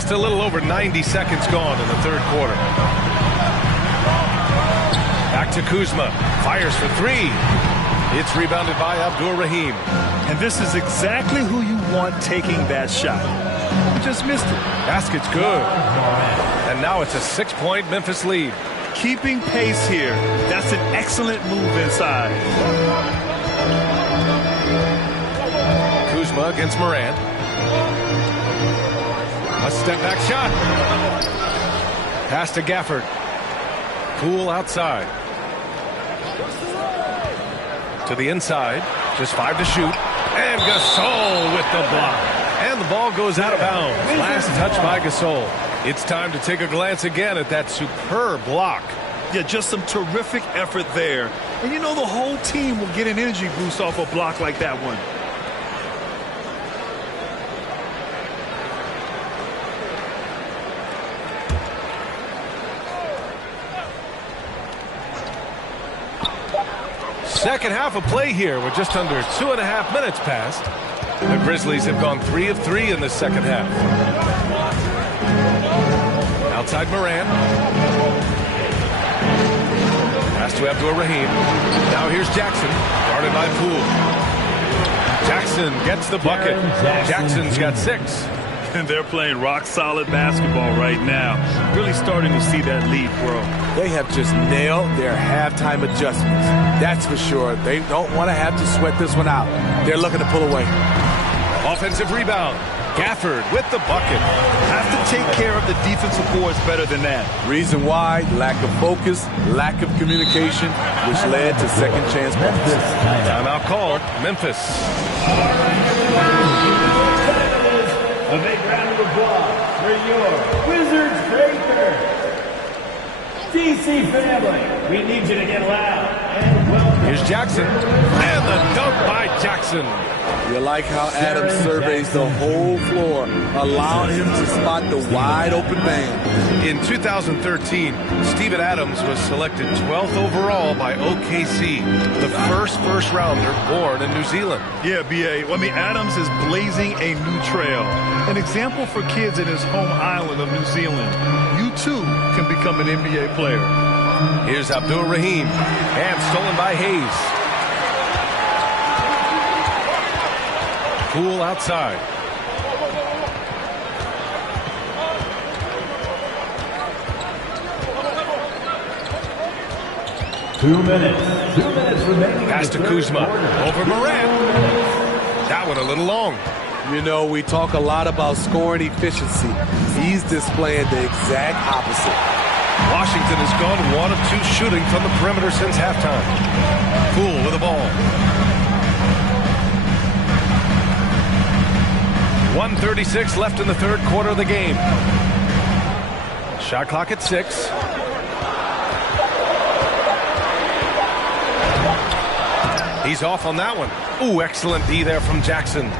Just a little over 90 seconds gone in the third quarter. Back to Kuzma. Fires for three. It's rebounded by Abdur-Rahim. And this is exactly who you want taking that shot. You just missed it. Basket's good. And now it's a 6-point Memphis lead. Keeping pace here. That's an excellent move inside. Kuzma against Morant. A step-back shot. Pass to Gafford. Poole outside. To the inside. Just 5 to shoot. And Gasol with the block. And the ball goes out of bounds. Last touch by Gasol. It's time to take a glance again at that superb block. Yeah, just some terrific effort there. And you know the whole team will get an energy boost off a block like that one. Second half of play here with just under 2.5 minutes passed. The Grizzlies have gone 3 of 3 in the second half. Outside Morant. Pass to Abdur-Rahim. Now here's Jackson, guarded by Poole. Jackson gets the bucket. Jackson's got 6. And they're playing rock-solid basketball right now. Really starting to see that lead grow. They have just nailed their halftime adjustments. That's for sure. They don't want to have to sweat this one out. They're looking to pull away. Offensive rebound. Gafford with the bucket. Have to take care of the defensive boards better than that. Reason why, lack of focus, lack of communication, which led to second chance points. Timeout called. Memphis. A big round of applause for your Wizards Breaker. DC family, we need you to get loud and welcome. Here's Jackson. And the dunk by Jackson. You like how Adams surveys the whole floor, allowing him to spot the wide open man. In 2013, Steven Adams was selected 12th overall by OKC, the first rounder born in New Zealand. Yeah, B.A. Well, I mean, Adams is blazing a new trail. An example for kids in his home island of New Zealand. You, too, can become an NBA player. Here's Abdur-Rahim, and stolen by Hayes. Poole outside. Two minutes remaining. Pass to Kuzma. Over Morant. That one a little long. You know, we talk a lot about scoring efficiency. He's displaying the exact opposite. Washington has gone 1 of 2 shooting from the perimeter since halftime. Poole with the ball. 1:36 left in the third quarter of the game. Shot clock at 6. He's off on that one. Ooh, excellent D there from Jackson.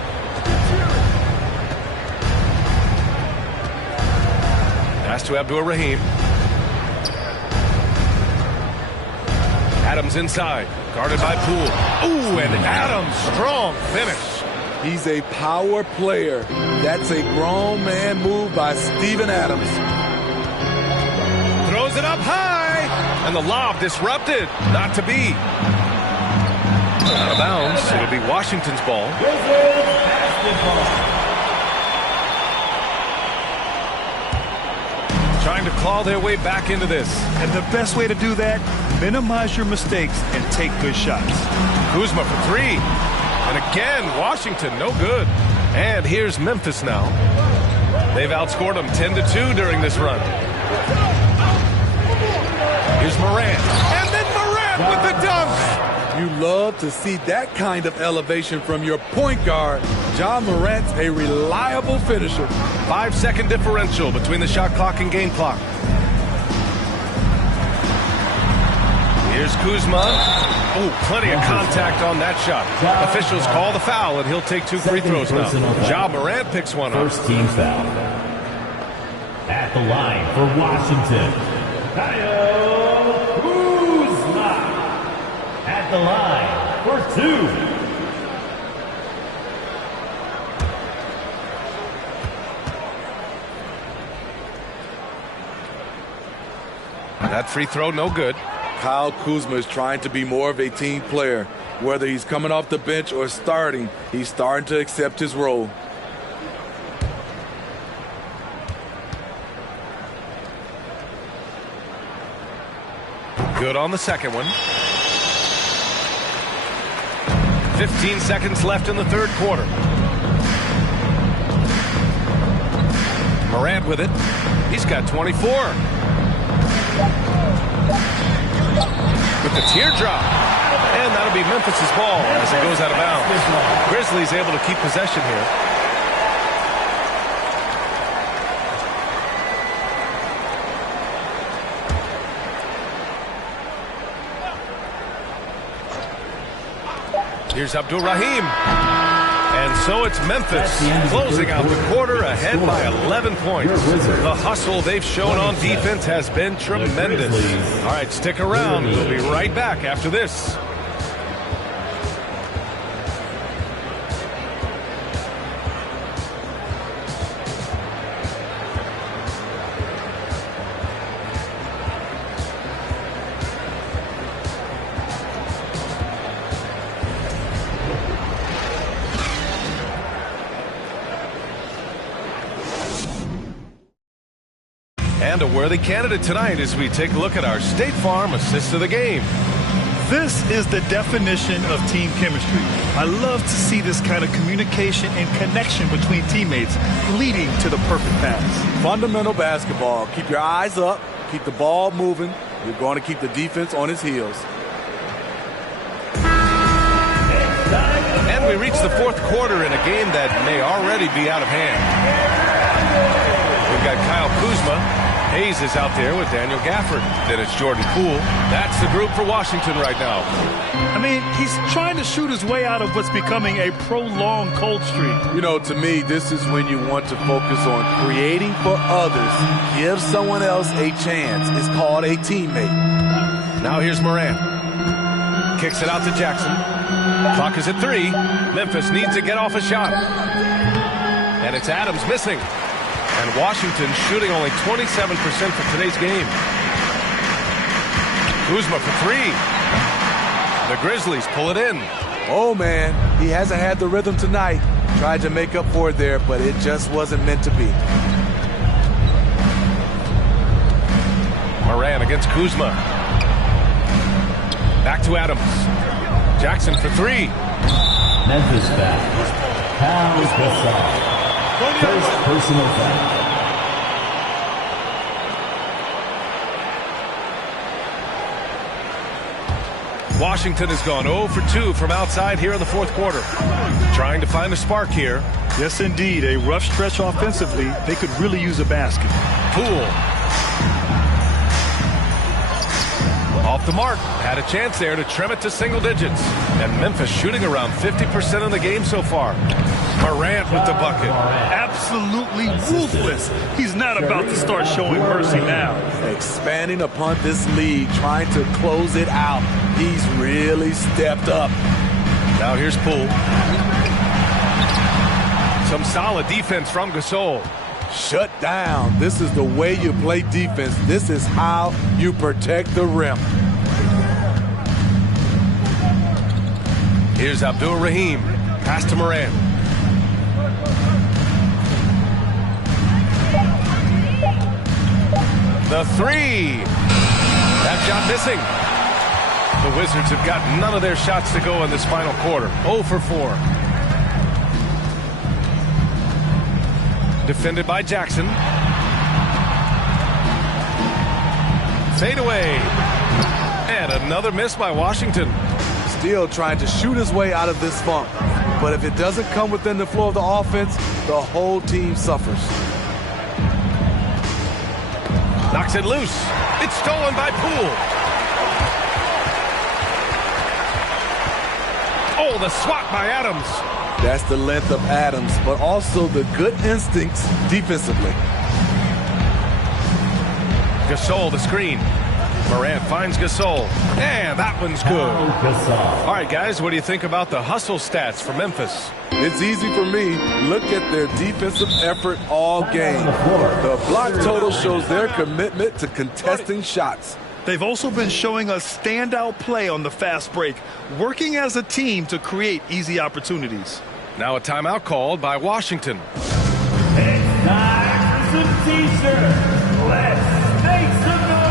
Pass to Abdur-Rahim. Adams inside, guarded by Poole. Ooh, and Adams, strong finish. He's a power player. That's a grown man move by Steven Adams. Throws it up high, and the lob disrupted. Not to be. Out of bounds. It'll be Washington's ball. Trying to claw their way back into this. And the best way to do that, minimize your mistakes and take good shots. Kuzma for 3. And again, Washington, no good. And here's Memphis now. They've outscored them 10-2 during this run. Here's Morant. And then Morant with the dunk. You love to see that kind of elevation from your point guard. Ja Morant's a reliable finisher. 5-second differential between the shot clock and game clock. Here's Kuzma. Oh, plenty of contact on that shot. Officials call the foul, and he'll take 2 free throws now. Ja Morant picks one up. First team foul. At the line for Washington, Kyle Kuzma. At the line for 2. That free throw, no good. Kyle Kuzma is trying to be more of a team player. Whether he's coming off the bench or starting, he's starting to accept his role. Good on the second one. 15 seconds left in the third quarter. Morant with it. He's got 24. With the teardrop. And that'll be Memphis' ball as it goes out of bounds. Grizzlies able to keep possession here. Here's Abdul-Rahim. And so it's Memphis closing out the quarter ahead by 11 points. The hustle they've shown on defense has been tremendous. All right, stick around. We'll be right back after this. And a worthy candidate tonight as we take a look at our State Farm assist of the game. This is the definition of team chemistry. I love to see this kind of communication and connection between teammates leading to the perfect pass. Fundamental basketball. Keep your eyes up. Keep the ball moving. You're going to keep the defense on its heels. And we reach the fourth quarter in a game that may already be out of hand. We've got Kyle Kuzma. Hayes is out there with Daniel Gafford. Then it's Jordan Poole. That's the group for Washington right now. I mean, he's trying to shoot his way out of what's becoming a prolonged cold streak. You know, to me, this is when you want to focus on creating for others. Give someone else a chance. It's called a teammate. Now here's Morant. Kicks it out to Jackson. Clock is at 3. Memphis needs to get off a shot. And it's Adams missing. And Washington shooting only 27% for today's game. Kuzma for 3. The Grizzlies pull it in. Oh, man, he hasn't had the rhythm tonight. Tried to make up for it there, but it just wasn't meant to be. Morant against Kuzma. Back to Adams. Jackson for 3. Memphis foul. Kyle Kuzma. First personal foul. Washington has gone 0 for 2 from outside here in the fourth quarter. Trying to find a spark here. Yes, indeed. A rough stretch offensively. They could really use a basket. Poole. Off the mark. Had a chance there to trim it to single digits. And Memphis shooting around 50% in the game so far. Morant with the bucket. Absolutely ruthless. He's not about to start showing mercy now. Expanding upon this lead, trying to close it out. He's really stepped up. Now here's Poole. Some solid defense from Gasol. Shut down. This is the way you play defense. This is how you protect the rim. Here's Abdul-Rahim. Pass to Morant. The 3. That shot missing. The Wizards have got none of their shots to go in this final quarter. 0 for 4. Defended by Jackson. Fade away. And another miss by Washington. Still trying to shoot his way out of this funk. But if it doesn't come within the flow of the offense, the whole team suffers. Knocks it loose. It's stolen by Poole. Oh, the swat by Adams. That's the length of Adams, but also the good instincts defensively. Gasol, the screen. Morant finds Gasol. And that one's good. All right, guys, what do you think about the hustle stats for Memphis? It's easy for me. Look at their defensive effort all game. The block total shows their commitment to contesting shots. They've also been showing us standout play on the fast break, working as a team to create easy opportunities. Now a timeout called by Washington. It's time for some t-shirts. Let's make some noise.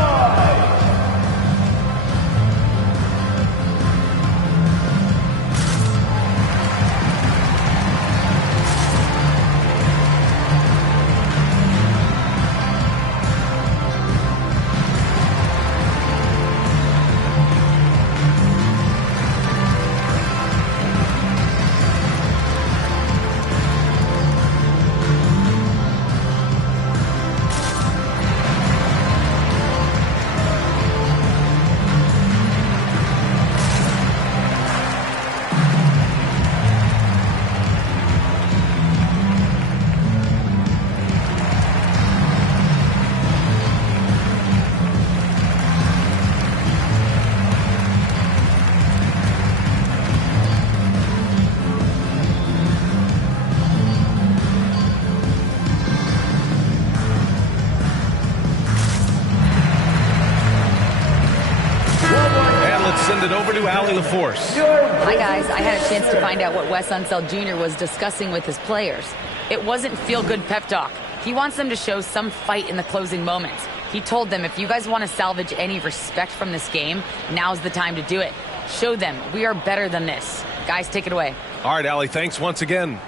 Send it over to Allie LaForce. Hi, guys. I had a chance to find out what Wes Unseld Jr. was discussing with his players. It wasn't feel-good pep talk. He wants them to show some fight in the closing moments. He told them, if you guys want to salvage any respect from this game, now's the time to do it. Show them we are better than this. Guys, take it away. All right, Allie, thanks once again.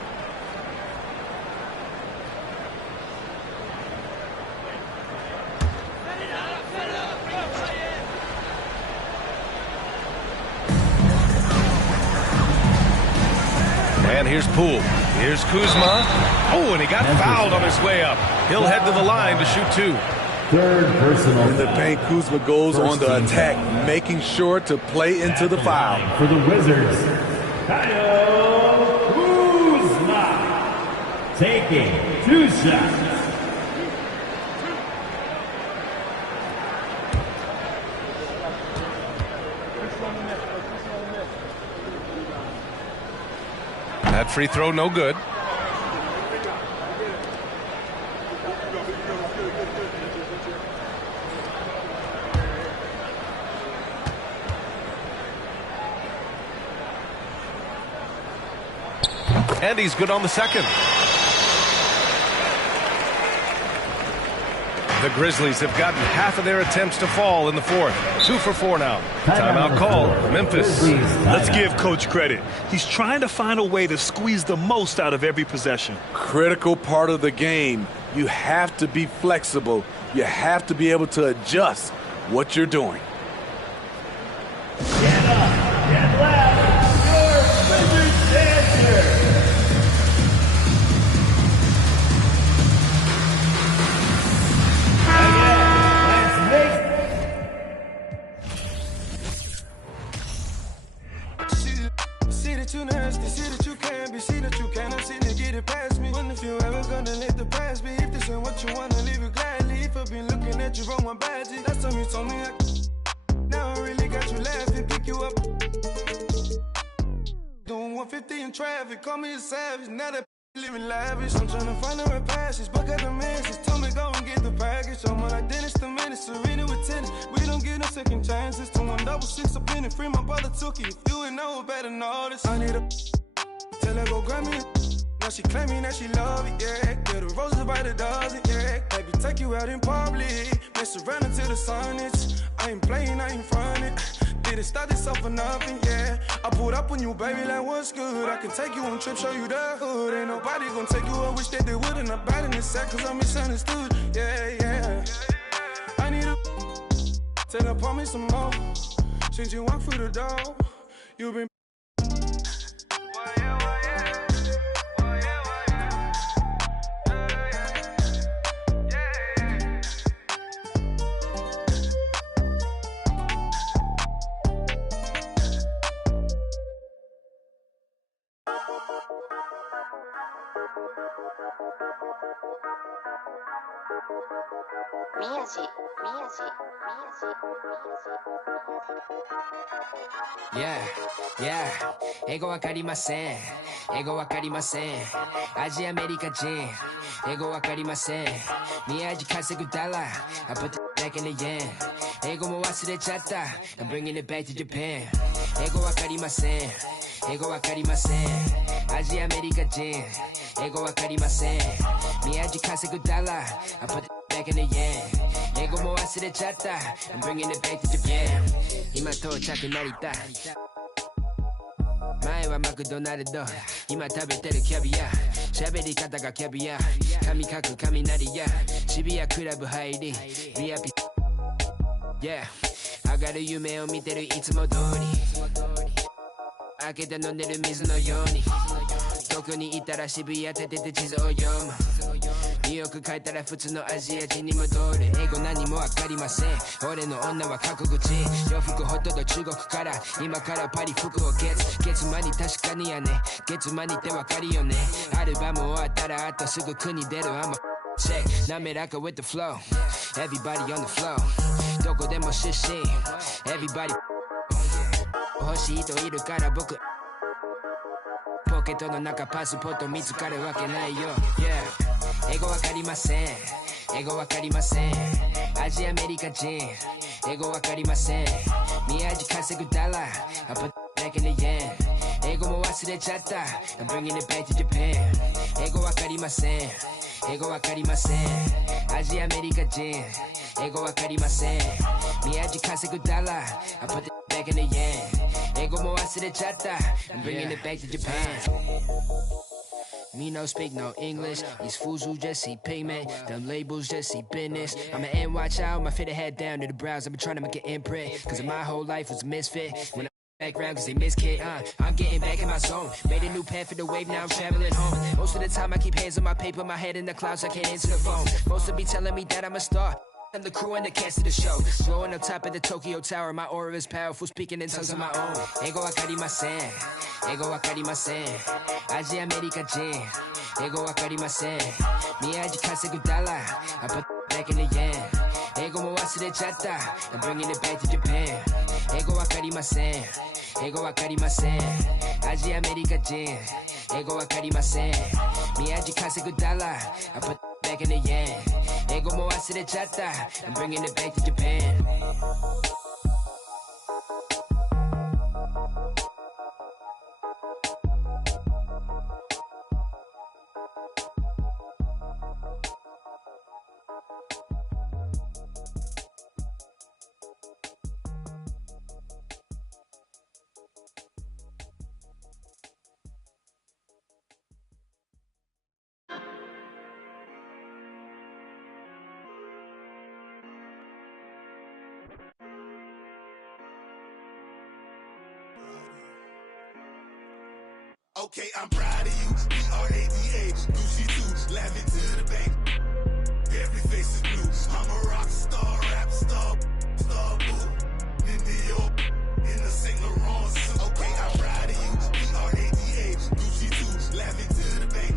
And here's Poole. Here's Kuzma. Oh, and he got fouled on his way up. He'll head to the line to shoot two. Third personal. In the paint, Kuzma goes on the attack, making sure to play into the foul. For the Wizards, Kyle Kuzma taking 2 shots. That free throw, no good. And he's good on the second. The Grizzlies have gotten half of their attempts to fall in the fourth. 2 for 4 now. Timeout call, Memphis. Let's give Coach credit. He's trying to find a way to squeeze the most out of every possession. Critical part of the game. You have to be flexible. You have to be able to adjust what you're doing. Get up, get loud, your Wizards answer. See that you nasty, see that you can be, see that you cannot see to get it past me. Wonder if you ever gonna let the past be. If this ain't what you wanna, leave it gladly. If I've been looking at you from my badge, last time you told me now I really got you laughing, pick you up. Doing 150 in traffic, call me a savage. Now that living lavish, I'm trying to find the right passage. But got the message, told me go and get the package. I'm like Dennis the Menace, Serena with tennis. We don't get no second chances. 2166 up in it, free my brother took it. If you ain't know better know this. I need a tell her go grab me. Now she claim me, now she love it, yeah. Get the roses by the dozen, yeah. Baby, take you out in public. Mess around until the sun is. I ain't playing, I ain't frontin'. Didn't start this up for nothing, yeah. I pulled up on you, baby, like what's good. I can take you on trips, show you the hood. Ain't nobody gonna take you, I wish that they wouldn't. I'm bad in the sack, cause I'm misunderstood, yeah, yeah. I need a tell her, pour me some more. Since you walk through the door, you've been Me Yeah, yeah 英語わかりません英語わかりませんアジアアメリカ人英語わかりません宮地稼ぐダラ I put the back in the yen 英語も忘れちゃった I'm bringing it back to Japan 英語わかりません英語わかりませんアジアアメリカ人英語わかりません宮地稼ぐダラ I put the back in the yen 英語も忘れちゃった I'm bringing it back to Japan 今到着成田前はマクドナルド今食べてるキャビア喋り方がキャビア神書く雷や渋谷クラブ入り VIP Yeah 上がる夢を見てるいつも通り開けて飲んでる水のようにどこにいたら渋谷立てて地図を読むニューヨーク帰ったら普通のアジア人に戻る英語何もわかりません俺の女は過去口洋服ほとんど中国から今からパリ服を月間に確かにやね月間にってわかるよねアルバム終わったらあとすぐ国出る I'm a check 滑らか with the flow Everybody on the flow どこでも出身 Everybody 欲しい人いるから僕ポケットの中パスポート見つかるわけないよ Yeah 英語わかりません英語わかりませんアジアアメリカ人英語わかりません宮地稼ぐダラ I put back in the yen 英語も忘れちゃった I'm bringing it back to Japan 英語わかりません英語わかりませんアジアアメリカ人英語わかりません宮地稼ぐダラ I put back in the yen 英語も忘れちゃった I'm bringing it back to Japan Me no speak no English. These fools who just see pigment. Them labels just see business. I'm an NY child, my fitted head down to the brows. I've been trying to make an imprint. Cause my whole life was a misfit. When I back round cause they miss kid, I'm getting back in my zone. Made a new path for the wave, now I'm traveling home. Most of the time I keep hands on my paper, my head in the clouds, I can't answer the phone. Most of be telling me that I'm a star. I'm the crew and the cast of the show. Blowing up top of the Tokyo Tower. My aura is powerful, speaking in tongues of my own. 英語わかりません英語わかりませんアジアアメリカ人英語わかりません宮地稼ぐダラ I put back in the yen 英語も忘れちゃった I'm bringing it back to Japan 英語わかりません英語わかりませんアジアアメリカ人英語わかりません宮地稼ぐダラ I put back in the yen 英語も忘れちゃった I'm bringing it back to Japan Okay, I'm proud of you. B-R-A-D-A, Gucci too, laughing to the bank. Every face is blue. I'm a rock star, rap star, star boo. In New York, in the St. Laurent suit. Okay, I'm proud of you. B-R-A-D-A, Gucci too, laughing to the bank.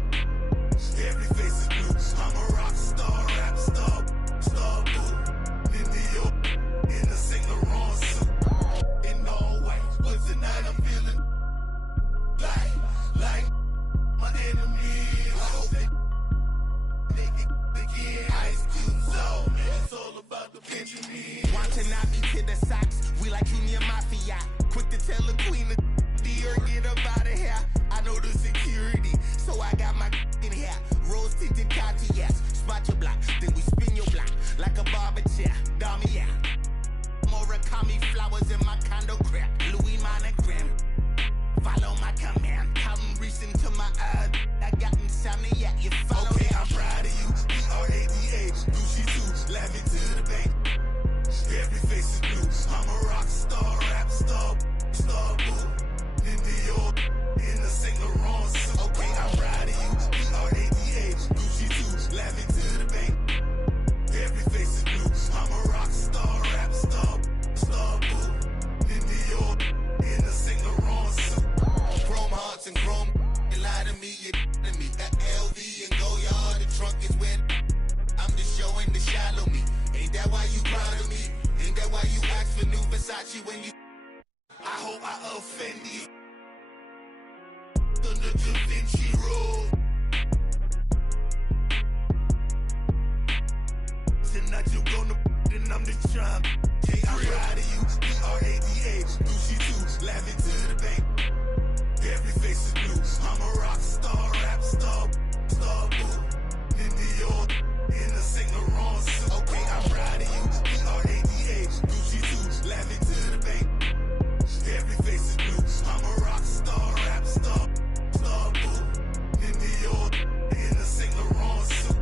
Every face is blue. I'm a rock star, rap star, star boo. In New York, in the St. Laurent suit. In all white, but tonight I'm feeling like my enemy. I hope they get Ice Cube's up. Versace when you. I hope I offend these. Thunder Da Vinci Road. Tonight you gonna, then I'm the charm. King, I'm proud of you. B-R-A-D-A, Gucci too, laughing to the bank. Every face is blue. I'm a rock star, rap star, star boo. In Dior, in the Saint Laurent suit. Okay, I'm proud of you. B-R-A-D-A, Gucci too, laughing to the bank. Every face is blue. I'm a rock star, rap star, star boo. In Dior, in the Saint Laurent suit.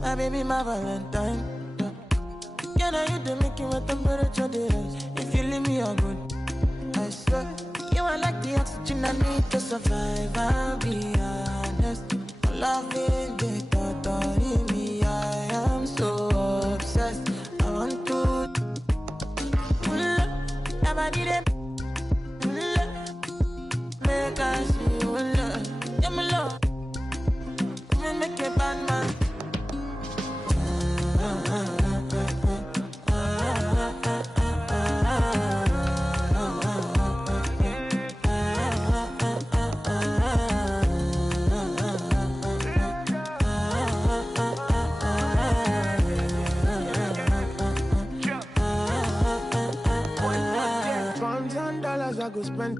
My baby, my Valentine. Can I hit the making with temperature rise? If you leave me a good, I swear. You are like the oxygen I need to survive. I'll be honest. Loving the thought of me. I am so obsessed. I want to never did it. Make us see you love. Yeah, my love. Make a bad man. $1,000 I go spend.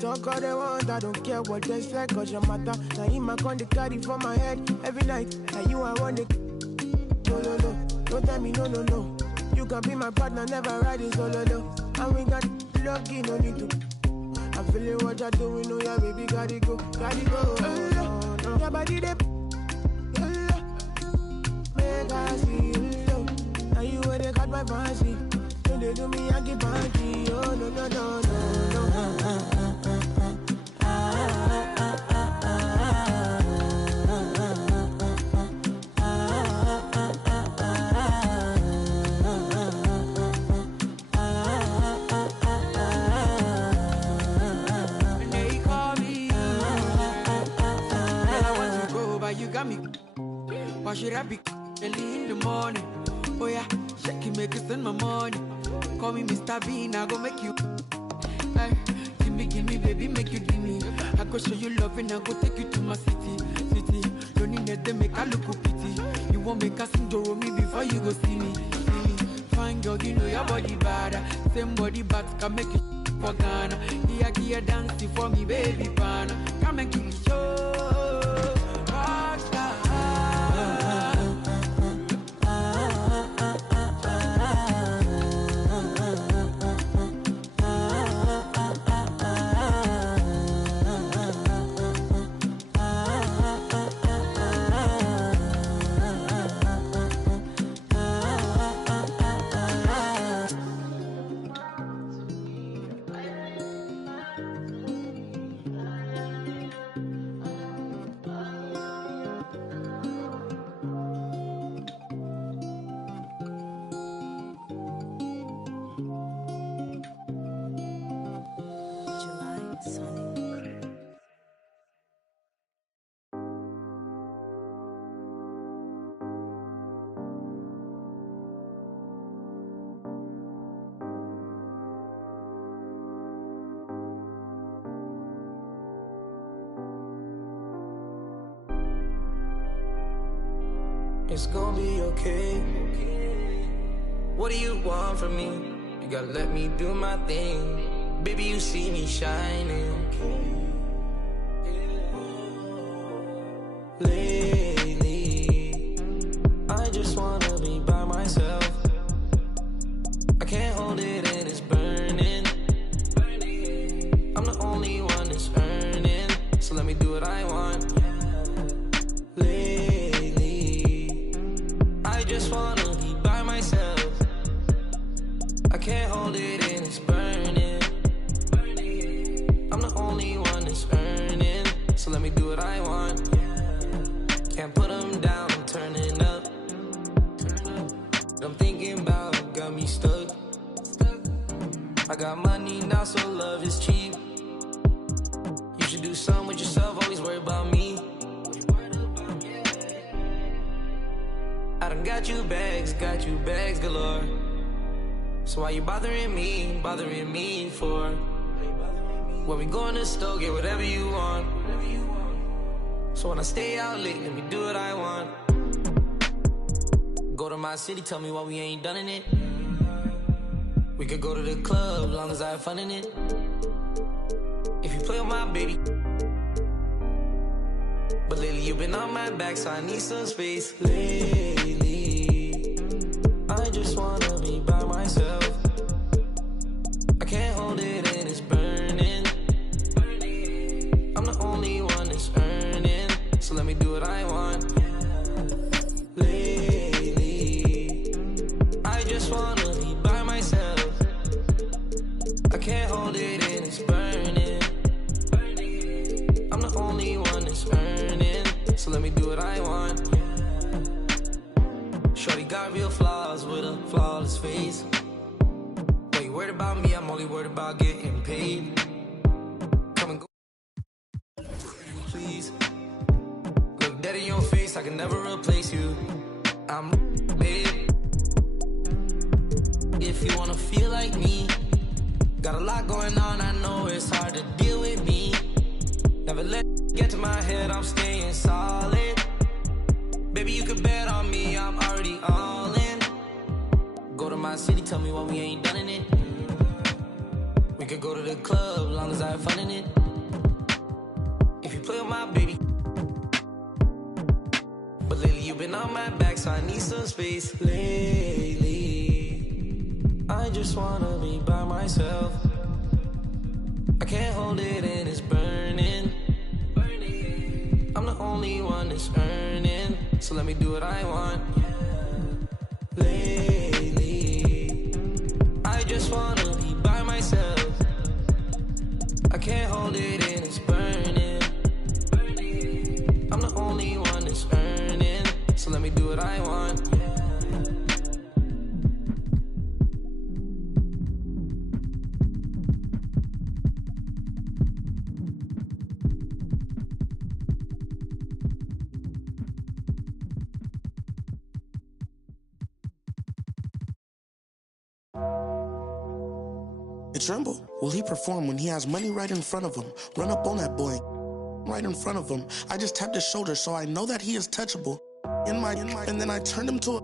Talk all they want, I don't care what they say, cause your matter. Now in my con, they carry for my head every night. Now you I want it. No, no, no, don't tell me no, no, no. You can be my partner, never riding solo, no. And we got lucky, no need to. I'm feeling what you're doing, oh yeah, baby, gotta go, gotta go. Your body, they make us see you. Now you where they got my fancy. When they do me, I get funky. Oh, no, no, no, no, no. You got me. Why should I be early in the morning? Oh yeah, shake it, make it send my money. Call me Mr. Bean, I go make you. Ay, give me, baby, make you give me. I go show you love and I go take you to my city. Don't need that, make I look pity. You won't make us sing me before you go see me. Fine girl, you know your body bad. Same body but can make you for Ghana. Here, dancing for me, baby, pana. Come and give me show. It's gonna be okay. What do you want from me? You gotta let me do my thing. Baby, you see me shining. Lately, I just wanna be by myself. I can't hold it and it's burning. I'm the only one that's earning, so let me do what I want. I just wanna be by myself. I can't hold it and it's burning. I'm the only one that's earning, so let me do what I want. Can't put them down, I'm turning up. I'm thinking about, got me stuck. I got money now, so love is cheap. You should do something with yourself, always worry about me. I done got you bags galore. So why you bothering me for? When we go in the store, get whatever you want. So when I stay out late, let me do what I want. Go to my city, tell me why we ain't done in it. We could go to the club, long as I have fun in it. If you play with my baby. But lately you've been on my back, so I need some space. Lately, I just wanna be by myself. I can't hold it and it's burning. I'm the only one that's earning, so let me do what I want. Lately, I just wanna be by myself. I can't hold it and it's burning. I'm the only one that's earning, so let me do what I want. Shorty got real flaws with a flawless face. But you worried about me, I'm only worried about getting paid. Come and go, please. Look dead in your face, I can never replace you. I'm babe. If you wanna feel like me, got a lot going on, I know it's hard to deal with me. Never let it get to my head, I'm staying solid. Baby, you could bet on me, I'm already all in. Go to my city, tell me why we ain't done in it. We could go to the club, long as I have fun in it. If you play with my baby. But lately you've been on my back, so I need some space. Lately, I just wanna be by myself. I can't hold it and it's burning. I'm the only one that's earning, so let me do what I want. Lately, I just wanna be by myself. I can't hold it and it's burning. I'm the only one that's earning, so let me do what I want. Tremble. Will he perform when he has money right in front of him? Run up on that boy, right in front of him. I just tapped his shoulder, so I know that he is touchable. And then I turned him to a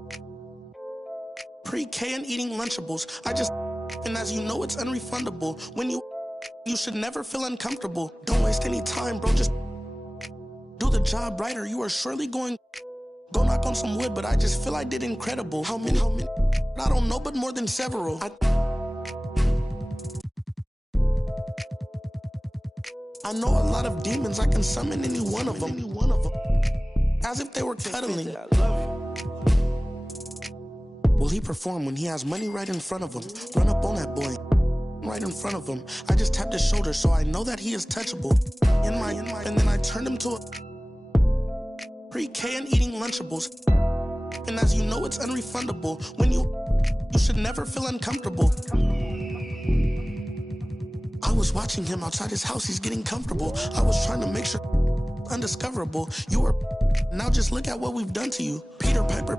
pre-K and eating Lunchables. And as you know, it's unrefundable. When you should never feel uncomfortable. Don't waste any time, bro. Just do the job right, or you are surely going. Go knock on some wood, but I just feel I did incredible. How many? I don't know, but more than several. I know a lot of demons, I can summon any one of them. As if they were cuddling. Will he perform when he has money right in front of him? Run up on that boy, right in front of him. I just tapped his shoulder, so I know that he is touchable. And then I turned him to a pre-K and eating Lunchables. And as you know, it's unrefundable. When you should never feel uncomfortable. I was watching him outside his house, he's getting comfortable. I was trying to make sure undiscoverable. You were, now just look at what we've done to you. Peter Piper,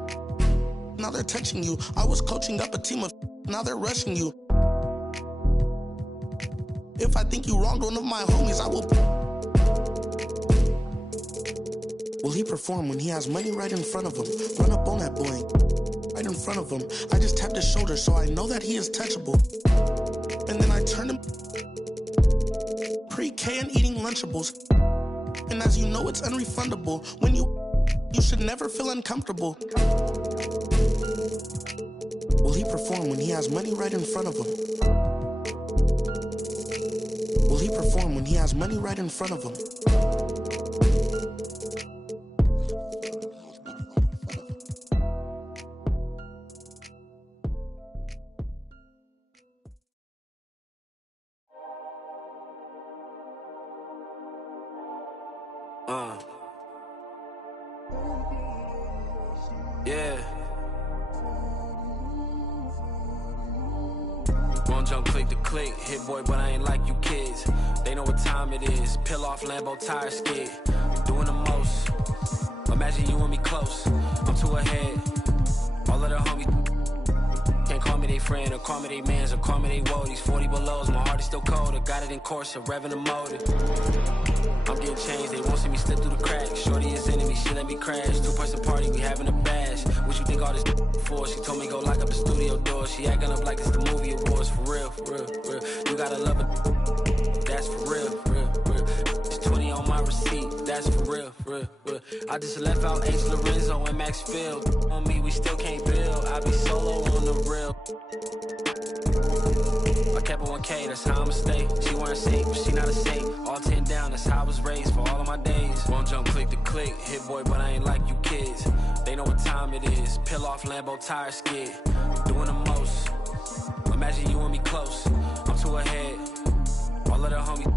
now they're touching you. I was coaching up a team of, now they're rushing you. If I think you wronged one of my homies, I will. Will he perform when he has money right in front of him? Run up on that boy, right in front of him. I just tapped his shoulder, so I know that he is touchable. And then I turned him pre-K and eating Lunchables. And as you know, it's unrefundable. When you should never feel uncomfortable. Will he perform when he has money right in front of him? Will he perform when he has money right in front of him? Yeah. One jump, click to click. Hit boy, but I ain't like you kids. They know what time it is. Peel off Lambo tire skid. Doing the most. Imagine you and me close. I'm too ahead. All of the homies can't call me they friend or call me they mans or call me they woadies. 40 belows, my heart is still cold. I got it in course, revving the motor. I'm getting changed, they won't see me slip through the cracks. Shorty is enemy, she let me crash. Two-person party, we having a bash. What you think all this for? She told me go lock up the studio door. She acting up like it's the movie awards. For real, for real, for real. You gotta love it. That's for real, for real, for real. It's 20 on my receipt. That's for real, for real, for real. I just left out H. Lorenzo and Max Field. On me, we still can't build. I be solo on the real. I kept it 1K, that's how I'ma stay. She wearing safe, but she not a saint. All 10 down, that's how I was raised for all of my days. One jump, click to click. Hit boy, but I ain't like you kids. They know what time it is. Peel off Lambo tire skid. Doing the most. Imagine you and me close. I'm too ahead. All of the homies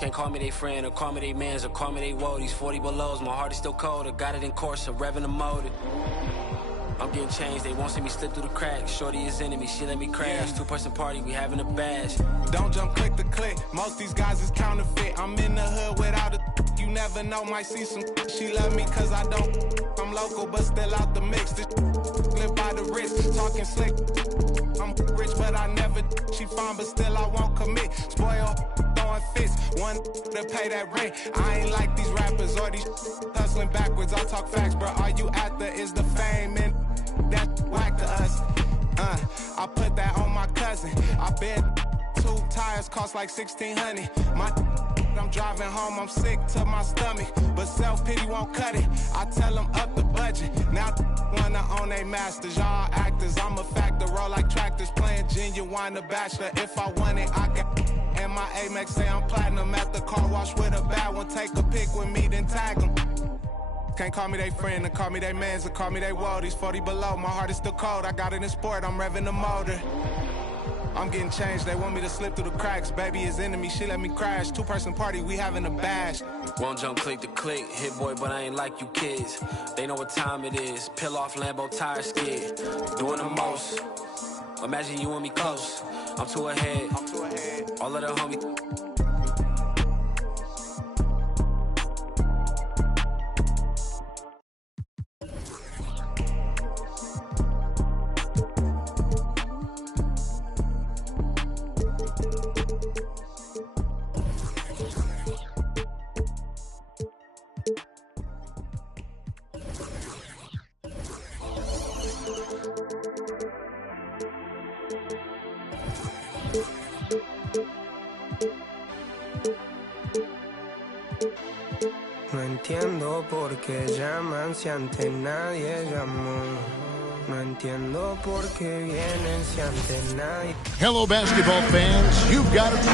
can't call me they friend or call me they mans or call me they woadies. 40 belows, my heart is still cold. I got it in course, so revving the motor. I'm getting changed, they won't see me slip through the cracks. Shorty is enemy, she let me crash. Two-person party, we having a bash. Don't jump, click to click. Most these guys is counterfeit. I'm in the hood without a. You never know, might see some. She love me cause I don't. I'm local, but still out the mix. This live by the wrist, talking slick. I'm rich, but I never. She fine, but still I won't commit. Spoil, throwing fists. One to pay that rent. I ain't like these rappers or these hustling backwards. I talk facts, bro. All you after is the fame and that's whack to us. I put that on my cousin. I bet 2 tires cost like $1,600. I'm driving home, I'm sick to my stomach, but self-pity won't cut it. I tell them up the budget. Now wanna own they masters. Y'all actors, I'm a factor. Roll like tractors, playing Genuine the Bachelor. If I want it, I got. And my Amex say I'm platinum at the car wash with a bad one. Take a pic with me, then tag them. Can't call me they friend, or call me they mans, or call me they woadies. 40 below, my heart is still cold. I got it in sport, I'm revving the motor. I'm getting changed, they want me to slip through the cracks. Baby is enemy, she let me crash. Two-person party, we having a bash. One jump, click to click. Hit boy, but I ain't like you kids. They know what time it is. Peel off Lambo tire skid. Doing the most. Imagine you and me close. I'm too ahead. All of the homies. No entiendo por qué llaman si antes nadie llamó. No entiendo por qué vienen si antes nadie. Hello, basketball fans. You've got it.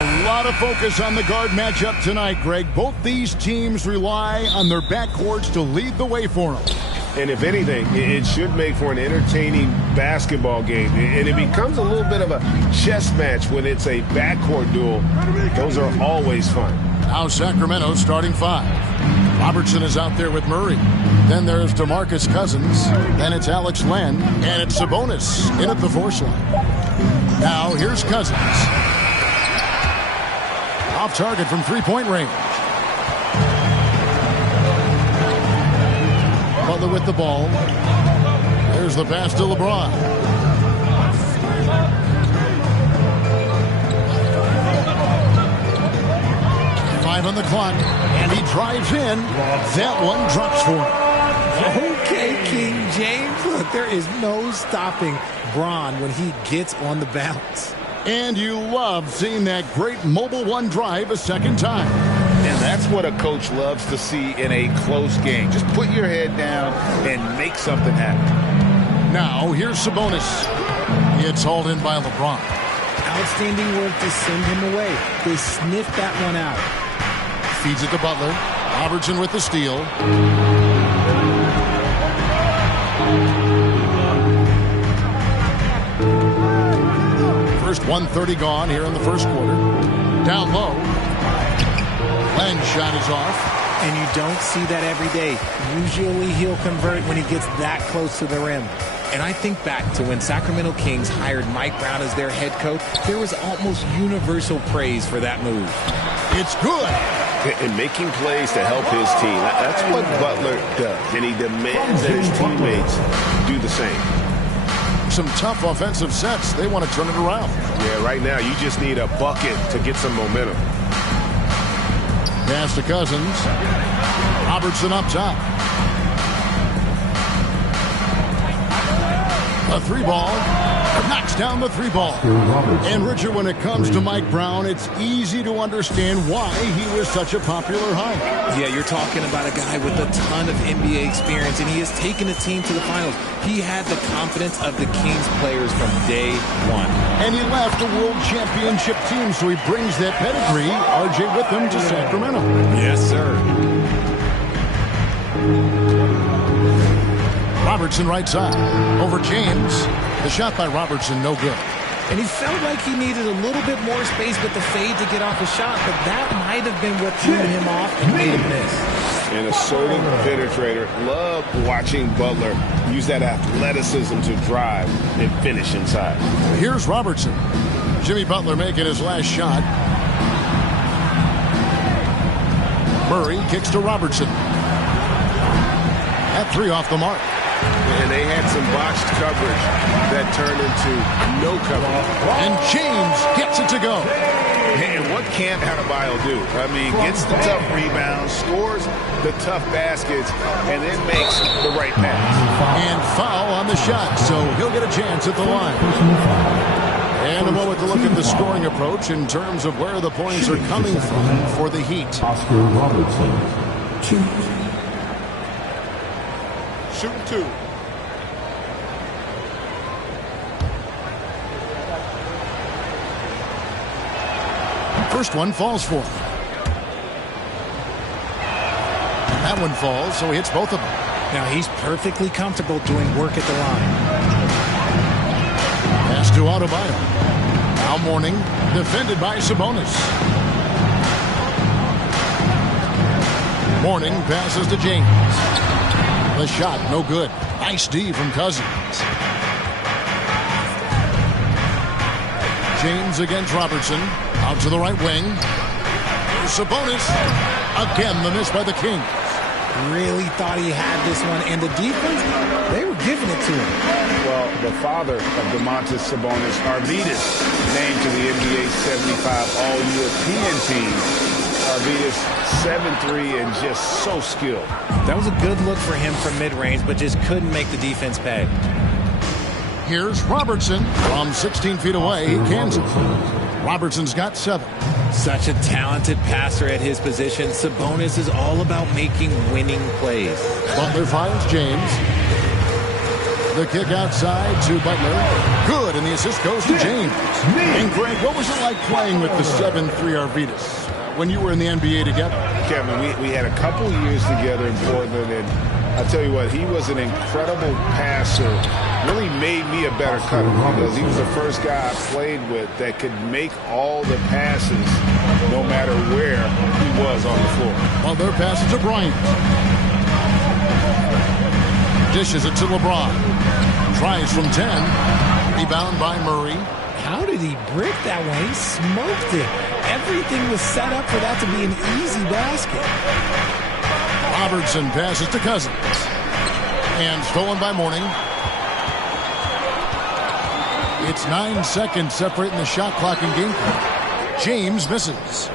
A lot of focus on the guard matchup tonight, Greg. Both these teams rely on their backcourts to lead the way for them. And if anything, it should make for an entertaining basketball game. And it becomes a little bit of a chess match when it's a backcourt duel. Those are always fun. Now Sacramento starting 5. Robertson is out there with Murray. Then there's DeMarcus Cousins. Then it's Alex Len. And it's Sabonis in at the 4 slot. Now here's Cousins. Off target from three-point range. Butler with the ball. There's the pass to LeBron. On the clock, and he drives in. That one drops for him. Okay, King James. Look, there is no stopping Bron when he gets on the bounce. And you love seeing that great mobile one drive a second time. And that's what a coach loves to see in a close game. Just put your head down and make something happen. Now, here's Sabonis. It's hauled in by LeBron. Outstanding work to send him away. They sniffed that one out. Feeds it to Butler. Robertson with the steal. First 1:30 gone here in the first quarter. Down low. Len shot is off. And you don't see that every day. Usually he'll convert when he gets that close to the rim. And I think back to when Sacramento Kings hired Mike Brown as their head coach. There was almost universal praise for that move. It's good. And making plays to help his team. That's what Butler does. And he demands that his teammates do the same. Some tough offensive sets. They want to turn it around. Yeah, right now you just need a bucket to get some momentum. Pass to Cousins. Robertson up top. A three ball. Knocks down the three ball. And Richard, when it comes to Mike Brown, it's easy to understand why he was such a popular hire. Yeah, you're talking about a guy with a ton of NBA experience, and he has taken the team to the finals. He had the confidence of the Kings players from day one. And he left the World Championship team, so he brings that pedigree, RJ, with him to Sacramento. Yes, sir. Robertson right side. Over James. The shot by Robertson, no good. And he felt like he needed a little bit more space with the fade to get off a shot, but that might have been what threw him off and made him miss. An assertive penetrator. Love watching Butler use that athleticism to drive and finish inside. Here's Robertson. Jimmy Butler making his last shot. Murray kicks to Robertson. That three off the mark. And they had some botched coverage that turned into no coverage. And James gets it to go. And what can't Adebayo do? I mean, gets the tough rebounds, scores the tough baskets, and then makes the right pass. And foul on the shot, so he'll get a chance at the line. And a moment to look at the scoring approach in terms of where the points are coming from for the Heat. Oscar Robertson, shoot. Shooting two. First one falls for him. That one falls, so he hits both of them. Now he's perfectly comfortable doing work at the line. Pass to Adebayo. Now Mourning, defended by Sabonis. Mourning passes to James. The shot, no good. Nice D from Cousins. James against Robertson. Out to the right wing. Sabonis. Again, the miss by the Kings. Really thought he had this one. And the defense, they were giving it to him. Well, the father of Domantas Sabonis, Arvydas, named to the NBA 75 All-European team. Arvydas, 7'3", and just so skilled. That was a good look for him from mid-range, but just couldn't make the defense pay. Here's Robertson from 16 feet away. He cans it. Robertson's got 7. Such a talented passer at his position. Sabonis is all about making winning plays. Butler finds James. The kick outside to Butler. Good, and the assist goes to James. And Greg, what was it like playing with the 7'3" Arvydas when you were in the NBA together? Kevin, we had a couple years together in Portland, and I'll tell you what, he was an incredible passer. Really made me a better cutter because he was the first guy I played with that could make all the passes no matter where he was on the floor. Butler passes to Bryant. Dishes it to LeBron. Tries from 10. Rebound by Murray. How did he brick that one? He smoked it. Everything was set up for that to be an easy basket. Robertson passes to Cousins. And stolen by Mourning. It's 9 seconds separating the shot clock and game clock. James misses.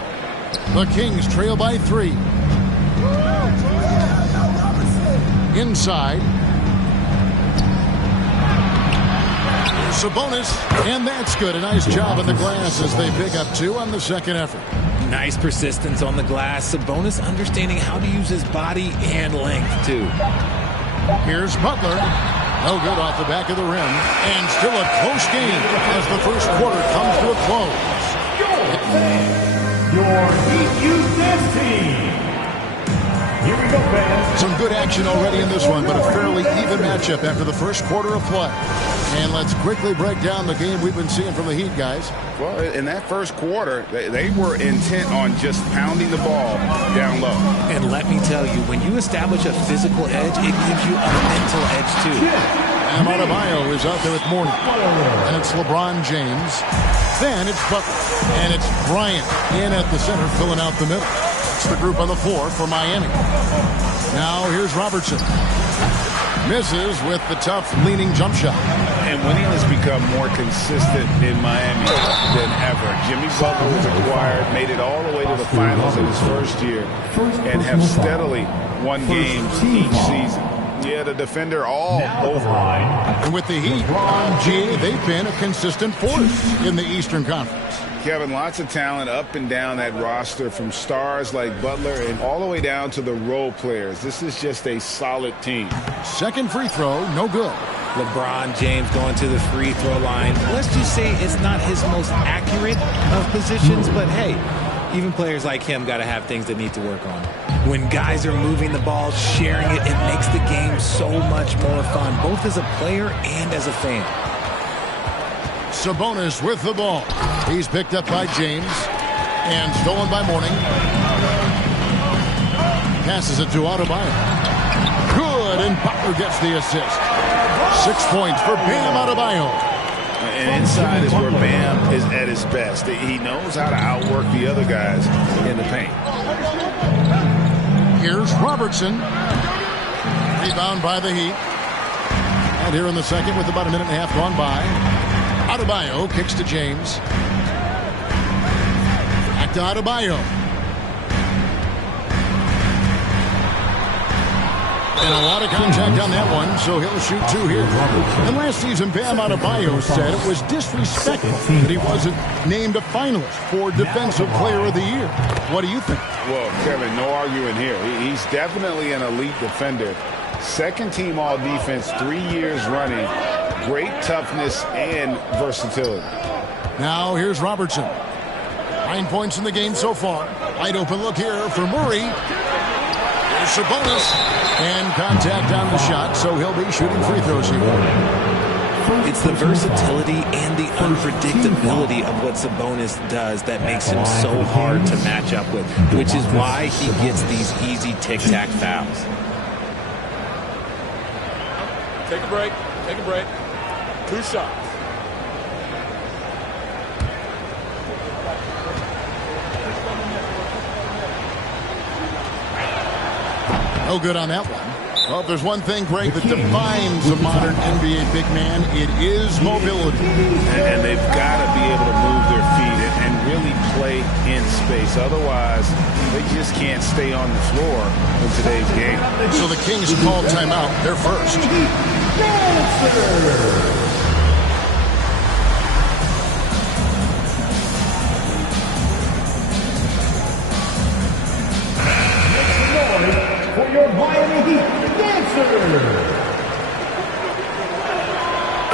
The Kings trail by 3. Inside. Sabonis, and that's good. A nice job on the glass as they pick up 2 on the second effort. Nice persistence on the glass. Sabonis understanding how to use his body and length, too. Here's Butler. No good off the back of the rim. And still a close game as the first quarter comes to a close. Your Heat Youth Dance Team. Here we go, fans. Some good action already in this one, but a fairly even matchup after the first quarter of play. And let's quickly break down the game we've been seeing from the Heat, guys. Well, in that first quarter, they were intent on just pounding the ball down low. And let me tell you, when you establish a physical edge, it gives you a mental edge, too. And Adebayo is out there with Mourning. And it's LeBron James. Then it's Butler. And it's Bryant in at the center, filling out the middle. It's the group on the floor for Miami. Now here's Robertson. Misses with the tough leaning jump shot. And winning has become more consistent in Miami than ever. Jimmy Butler was acquired, made it all the way to the finals in his first year, and have steadily won games each season. Yeah, the defender all over. And with the Heat, they've been a consistent force in the Eastern Conference. Kevin, lots of talent up and down that roster, from stars like Butler and all the way down to the role players. This is just a solid team. Second free throw, no good. LeBron James going to the free throw line. Let's just say it's not his most accurate of positions, but hey, even players like him got to have things that need to work on. When guys are moving the ball, sharing it, it makes the game so much more fun, both as a player and as a fan. Sabonis with the ball. He's picked up by James and stolen by Mourning. Passes it to Adebayo. Good, and Butler gets the assist. 6 points for Bam Adebayo. And inside is where Bam is at his best. He knows how to outwork the other guys in the paint. Here's Robertson. Rebound by the Heat. And here in the second with about a minute and a half gone by. Adebayo kicks to James. Back to Adebayo. And a lot of contact on that one, so he'll shoot 2 here. And last season, Bam Adebayo said it was disrespectful that he wasn't named a finalist for Defensive Player of the Year. What do you think? Well, Kevin, no arguing here. He's definitely an elite defender. Second team all defense 3 years running. Great toughness and versatility. Now here's Robertson. 9 points in the game so far. Wide open look here for Murray. There's Sabonis. And contact on the shot, so he'll be shooting free throws here. It's the versatility and the unpredictability of what Sabonis does that makes him so hard to match up with, which is why he gets these easy tic-tac fouls. Take a break. Take a break. 2 shots. No good on that one. Well, if there's one thing, Greg, that defines a modern NBA big man, it is mobility. And they've got to be able to move their feet and really play in space. Otherwise, they just can't stay on the floor in today's game. So the Kings call timeout. They're first. For your Miami Heat Dancers.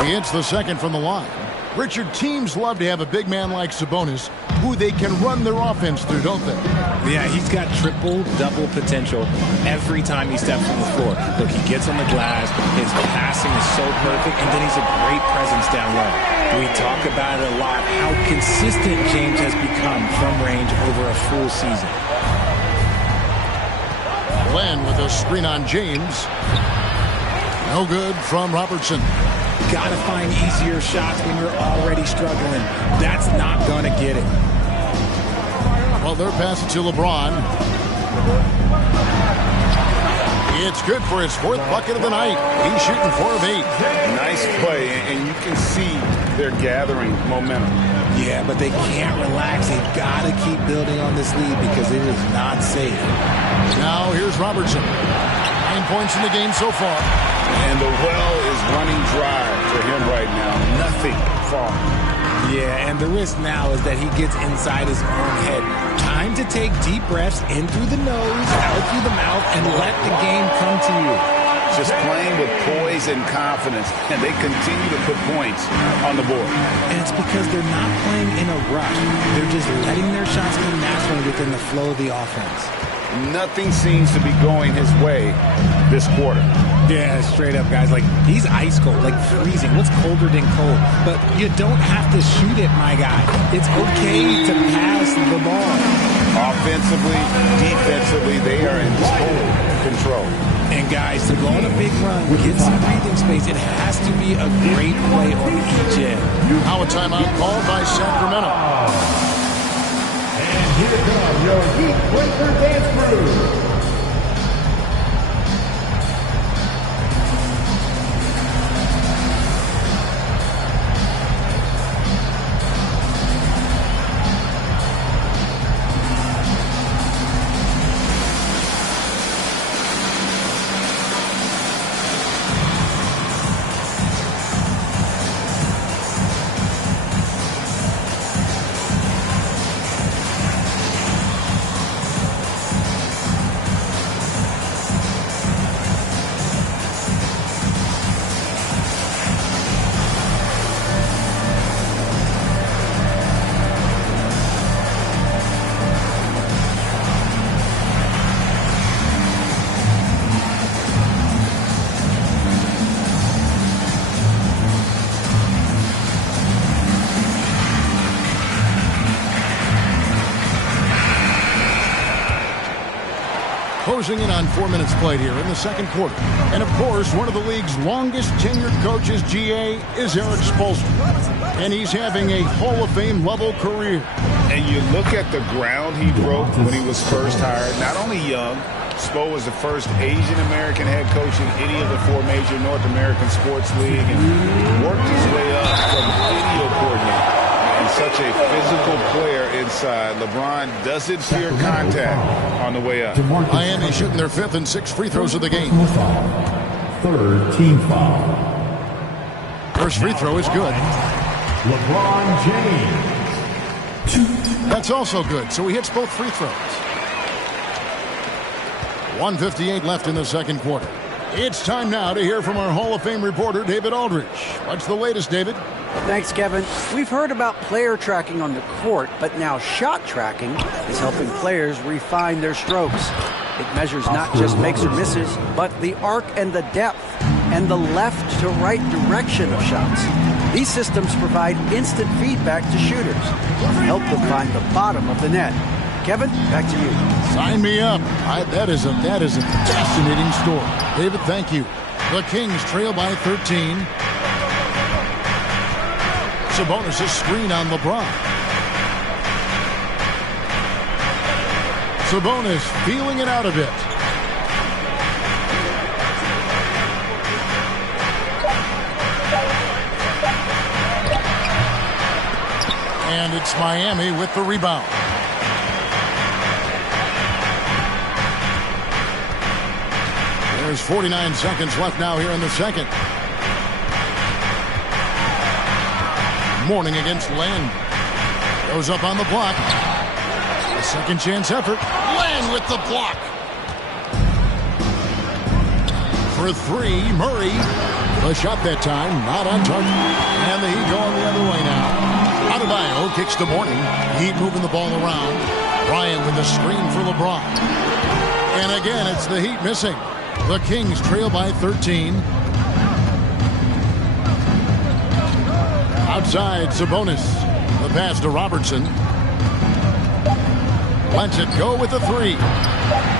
He hits the second from the line. Richard, teams love to have a big man like Sabonis who they can run their offense through, don't they? Yeah, he's got triple-double potential every time he steps on the floor. Look, he gets on the glass, his passing is so perfect, and then he's a great presence down low. We talk about it a lot, how consistent James has become from range over a full season. Glenn with a screen on James. No good from Robertson. Got to find easier shots when you're already struggling. That's not going to get it. Well, they're passing to LeBron. It's good for his 4th bucket of the night. He's shooting 4 of 8. Nice play, and you can see they're gathering momentum. Yeah, but they can't relax. They've got to keep building on this lead because it is not safe. Now here's Robertson. 9 points in the game so far. And the well is running dry for him right now. Nothing falling. Yeah, and the risk now is that he gets inside his own head. Time to take deep breaths in through the nose, out through the mouth, and let the game come to you. Just playing with poise and confidence, and they continue to put points on the board. And it's because they're not playing in a rush. They're just letting their shots come naturally within the flow of the offense. Nothing seems to be going his way this quarter. Yeah, straight up, guys. Like, he's ice cold, like freezing. What's colder than cold? But you don't have to shoot it, my guy. It's okay to pass the ball. Offensively, defensively, they are in total control. And guys, to go on a big run, get some breathing space, it has to be a great play on each end. Now a timeout called by Sacramento. And here comes your Heat Breaker Dance Crew. Closing in on 4 minutes played here in the second quarter. And, of course, one of the league's longest tenured coaches, GA, is Eric Spoelstra. And he's having a Hall of Fame level career. And you look at the ground he broke when he was first hired. Not only young, Spo was the first Asian-American head coach in any of the 4 major North American sports league and worked his way up from video coordinator. And such a physical player inside. LeBron doesn't fear contact on the way up. Miami shooting their 5th and 6th free throws of the game. 3rd team foul. First free throw is good. LeBron James. That's also good, so he hits both free throws. 1:58 left in the second quarter. It's time now to hear from our Hall of Fame reporter, David Aldridge. What's the latest, David? Thanks, Kevin. We've heard about player tracking on the court, but now shot tracking is helping players refine their strokes. It measures not just makes or misses, but the arc and the depth and the left to right direction of shots. These systems provide instant feedback to shooters to help them find the bottom of the net. Kevin, back to you. Sign me up. That is a fascinating story. David, thank you. The Kings trail by 13. Sabonis' screen on LeBron. Sabonis feeling it out a bit. And it's Miami with the rebound. There's 49 seconds left now here in the second. Morning against Land. Goes up on the block. A second chance effort. Land with the block. For 3, Murray. The shot that time, not on target. And the Heat going the other way now. Adebayo kicks to Morning. Heat moving the ball around. Bryant with the screen for LeBron. And again, it's the Heat missing. The Kings trail by 13. Outside, Sabonis. The pass to Robertson. Lets it go with the three.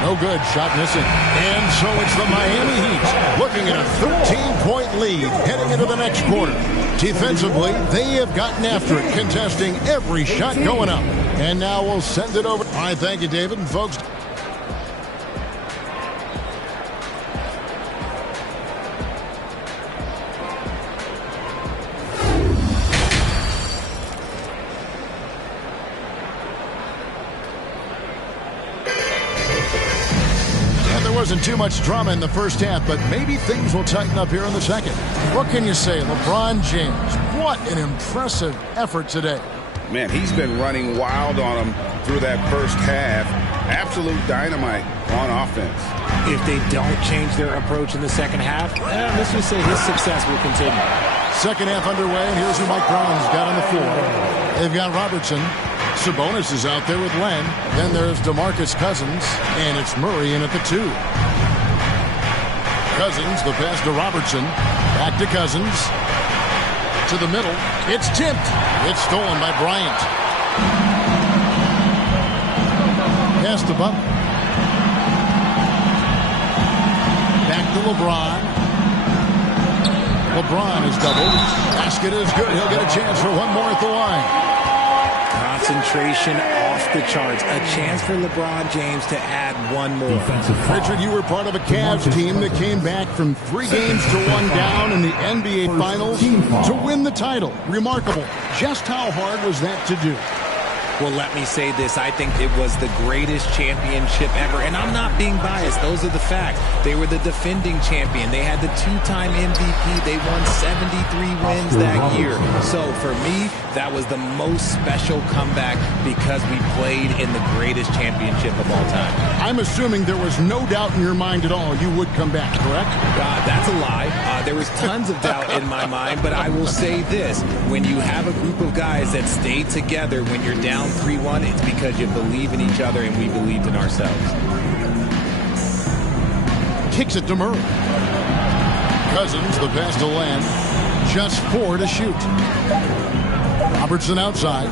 No good. Shot missing. And so it's the Miami Heat looking at a 13-point lead heading into the next quarter. Defensively, they have gotten after it, contesting every shot going up. And now we'll send it over. All right, thank you, David. And folks, wasn't too much drama in the first half, but maybe things will tighten up here in the second. What can you say? LeBron James, what an impressive effort today. Man, he's been running wild on him through that first half. Absolute dynamite on offense. If they don't change their approach in the second half, let's just say his success will continue. Second half underway, and here's who Mike Brown's got on the floor. They've got Robertson. Sabonis is out there with Len. Then there's DeMarcus Cousins, and it's Murray in at the 2. Cousins, the pass to Robertson. Back to Cousins. To the middle. It's tipped. It's stolen by Bryant. Pass to Butler. Back to LeBron. LeBron is doubled. Basket is good. He'll get a chance for one more at the line. Concentration off the charts. A chance for LeBron James to add one more. Richard, you were part of a Cavs team that came back from 3 games to 1 down in the NBA Finals to win the title. Remarkable. Just how hard was that to do? Well, let me say this. I think it was the greatest championship ever. And I'm not being biased. Those are the facts. They were the defending champion. They had the 2-time MVP. They won 73 wins that year. So for me, that was the most special comeback because we played in the greatest championship of all time. I'm assuming there was no doubt in your mind at all you would come back, correct? That's a lie. There was tons of doubt in my mind, but I will say this. When you have a group of guys that stay together when you're down 3-1, it's because you believe in each other and we believed in ourselves. Kicks it to Murray. Cousins, the pass to Len. Just 4 to shoot. Robertson outside.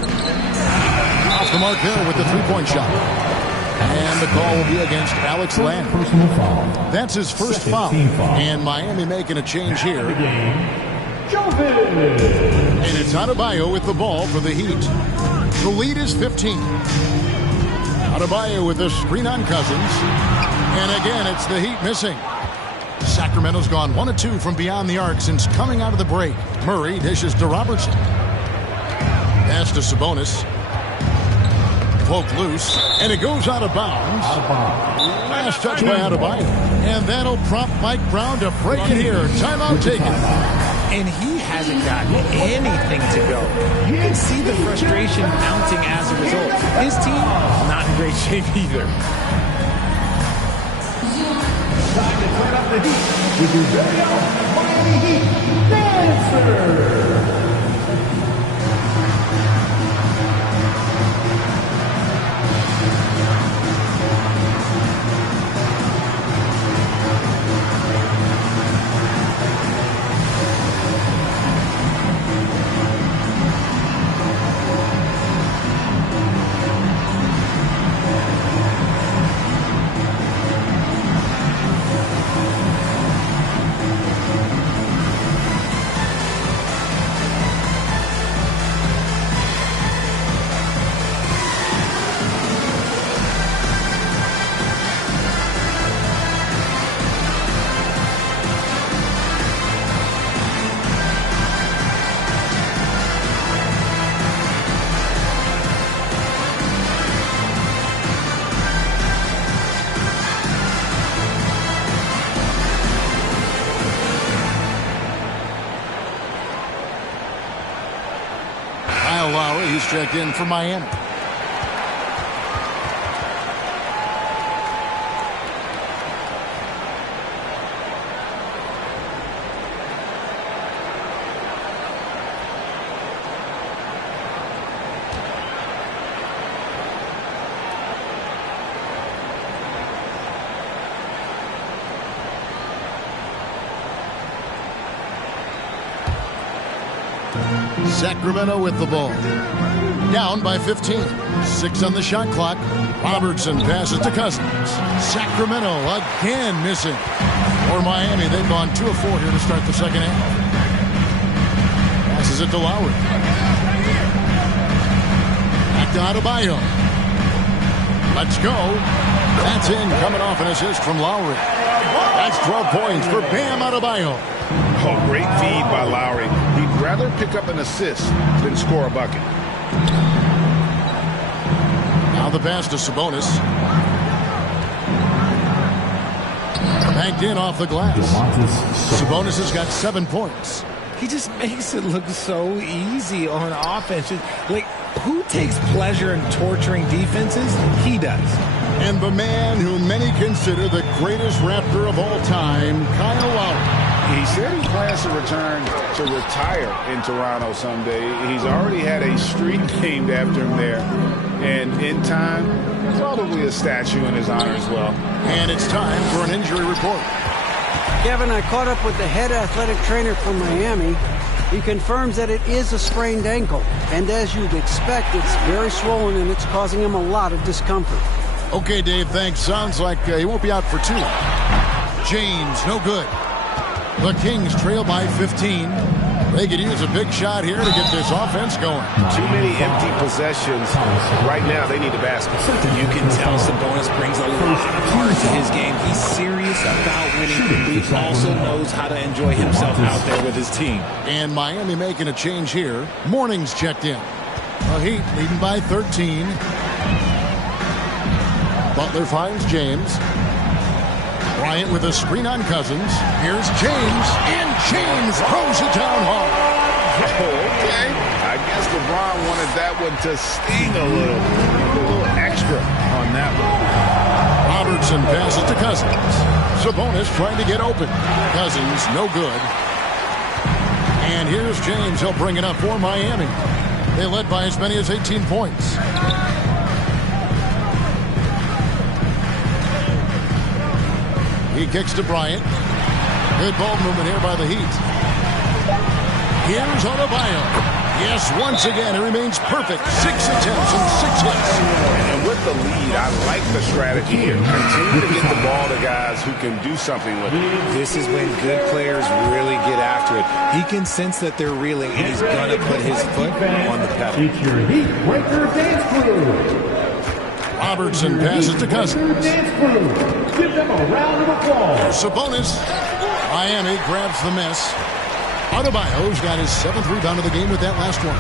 Off the mark there with the 3-point shot. And the call will be against Alex Len. That's his first foul. And Miami making a change here. And it's Adebayo with the ball for the Heat. The lead is 15. Adebayo with a screen on Cousins. And again, it's the Heat missing. Sacramento's gone 1 of 2 from beyond the arc since coming out of the break. Murray dishes to Robertson. Pass to Sabonis. Poked loose, and it goes out of bounds. Last touch by Adebayo. And that'll prompt Mike Brown to break it here. Timeout taken. And he hasn't gotten anything to go. You can see the frustration mounting as a result. His team, not in great shape either. Time to turn up the heat with your very own Miami Heat Dancer. He's checked in for Miami. Sacramento with the ball. Down by 15. 6 on the shot clock. Robertson passes to Cousins. Sacramento again missing. For Miami, they've gone 2 of 4 here to start the second half. Passes it to Lowry. Back to Adebayo. Let's go. That's in, coming off an assist from Lowry. That's 12 points for Bam Adebayo. Oh, great feed by Lowry. He'd rather pick up an assist than score a bucket. Now the pass to Sabonis. Banked in off the glass. Sabonis has got 7 points. He just makes it look so easy on offense. Like, who takes pleasure in torturing defenses? He does. And the man who many consider the greatest Raptor of all time, Kyle Lowry. He said he plans to return to retire in Toronto someday. He's already had a street named after him there. And in time, probably a statue in his honor as well. And it's time for an injury report. Kevin, I caught up with the head athletic trainer from Miami. He confirms that it is a sprained ankle. And as you'd expect, it's very swollen and it's causing him a lot of discomfort. Okay, Dave, thanks. Sounds like he won't be out for 2. James, no good. The Kings trail by 15. They could use a big shot here to get this offense going. Too many empty possessions. Right now, they need a basket. You can tell Sabonis brings a lot of heart to his game. He's serious about winning. He also knows how to enjoy himself out there with his team. And Miami making a change here. Morning's checked in. The Heat leading by 13. Butler finds James. Bryant with a screen on Cousins. Here's James, and James throws it down hard. Okay. I guess LeBron wanted that one to sting a little extra on that one. Robertson passes to Cousins. Sabonis trying to get open. Cousins, no good. And here's James. He'll bring it up for Miami. They led by as many as 18 points. He kicks to Bryant. Good ball movement here by the Heat. Here's Adebayo. Yes, once again, it remains perfect. 6 attempts and 6 hits. And with the lead, I like the strategy here. Continue to get the ball to guys who can do something with it. This is when good players really get after it. He can sense that they're reeling, and he's going to put his foot on the pedal. It's your Heat Breaker Dance Crew. Robertson passes to Cousins. Give them a round of applause. Sabonis. Miami grabs the miss. Adebayo's got his 7th rebound of the game with that last one.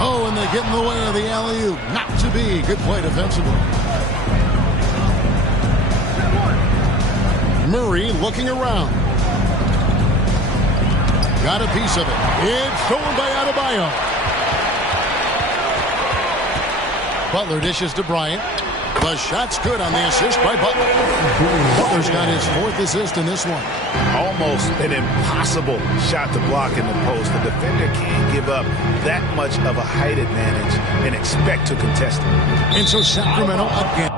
Oh, and they get in the way of the alley-oop. Not to be. Good play defensively. Murray looking around. Got a piece of it. It's stolen by Adebayo. Butler dishes to Bryant. The shot's good on the assist by Butler. Butler's got his 4th assist in this one. Almost an impossible shot to block in the post. The defender can't give up that much of a height advantage and expect to contest it. And so Sacramento again.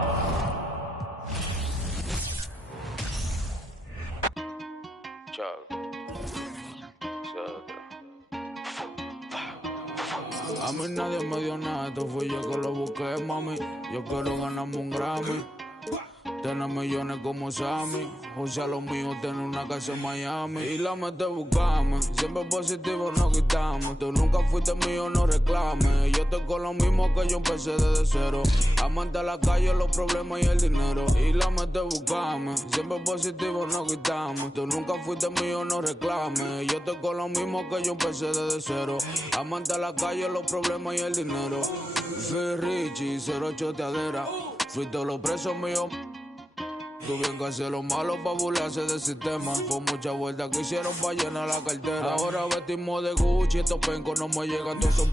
A mí nadie me dio nada, esto fui yo que lo busqué, mami. Yo quiero ganarme un Grammy. Tener millones como Sammy. José a los míos, tener una casa en Miami. Y la mete buscamos. Siempre positivo no quitamos. Tú nunca fuiste mío, no reclames. Yo estoy con lo mismo que yo empecé desde cero. Amante a la calle, los problemas y el dinero. Y la mete buscamos. Siempre positivo no quitamos. Tú nunca fuiste mío, no reclames. Yo estoy con lo mismo que yo empecé desde cero. Amante a la calle, los problemas y el dinero. Fui Richie, 08 teadera. Fui todos los presos míos. Tú bien que hacer lo malo pa' burlarse del sistema. Fue mucha vuelta que hicieron pa' llenar la cartera. Ahora vestimos de Gucci, estos pencos no me llegan todos esos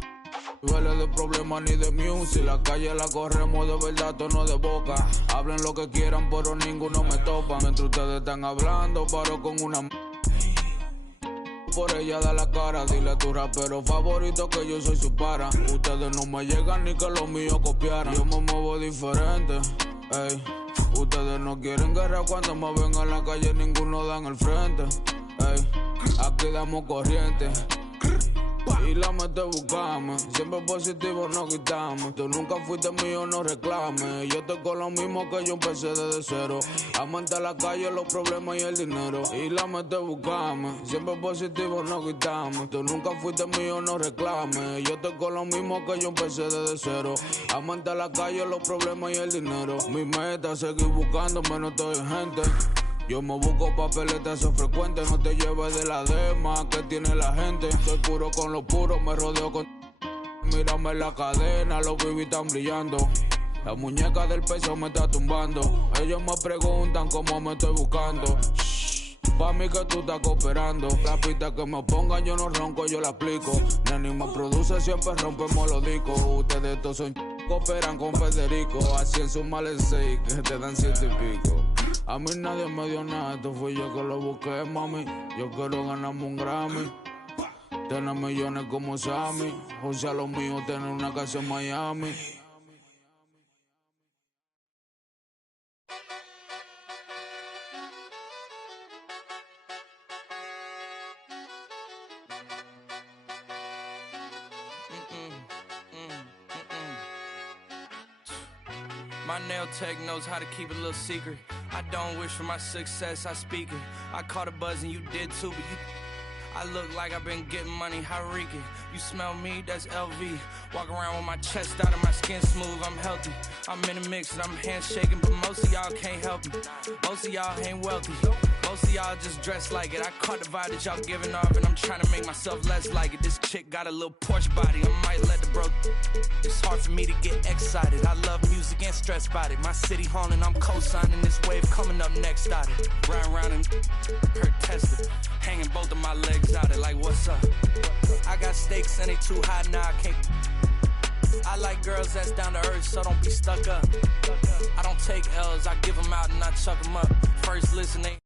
niveles de problemas ni de music. La calle la corremos de verdad, tono de boca. Hablen lo que quieran, pero ninguno me topa. Mientras ustedes están hablando, paro con una por ella da la cara. Dile a tu rapero favorito que yo soy su para. Ustedes no me llegan ni que los míos copiaran. Yo me muevo diferente, ey. Ustedes no quieren guerra cuando me ven en la calle, ninguno da en el frente, ey. Aquí damos corriente. y la mente buscame. Siempre positivo no quitamos. Tú nunca fuiste mío, no reclames. Yo estoy con lo mismo que yo empecé desde cero. Amante a la calle, los problemas y el dinero. Y la mente buscame. Siempre positivo no quitamos. Tú nunca fuiste mío, no reclames. Yo estoy con lo mismo que yo empecé desde cero. Amante a la calle, los problemas y el dinero. Mi meta es seguir buscándome, no estoy gente. Yo me busco papeletas, eso es frecuente. No te lleves de la dema que tiene la gente. Soy puro con lo puro, me rodeo con... Mírame en la cadena, los bibis están brillando. La muñeca del peso me está tumbando. Ellos me preguntan cómo me estoy buscando. Shh, pa' mí que tú estás cooperando. La pista que me pongan yo no ronco, yo la aplico. Neni me produce, siempre rompemos los discos. Ustedes todos son cooperan con Federico. Así en su males 6 que te dan 7 y pico. A mí nadie me dio nada, esto fui yo que lo busqué, mami. Yo quiero ganarme un Grammy. Tener millones como Sammy. O sea, lo mío, tener una casa en Miami. My nail tech knows how to keep it a little secret. I don't wish for my success, I speak it. I caught a buzz and you did too, but you... I look like I've been getting money, how reeking. You smell me, that's LV. Walk around with my chest out and my skin smooth, I'm healthy. I'm in a mix and I'm handshaking, but most of y'all can't help me. Most of y'all ain't wealthy. Most of y'all just dress like it. I caught the vibe that y'all giving off and I'm trying to make myself less like it. This chick got a little Porsche body, I might let the bro... It's hard for me to get excited. I love music and stress about it. My city haunting, I'm co-signing this wave coming up next out it. Riding around in her Tesla, hanging both of my legs out it like what's up? I got stakes and they too high now, I can't... I like girls that's down to earth, so don't be stuck up. I don't take L's, I give them out and I chuck them up. First listen, they...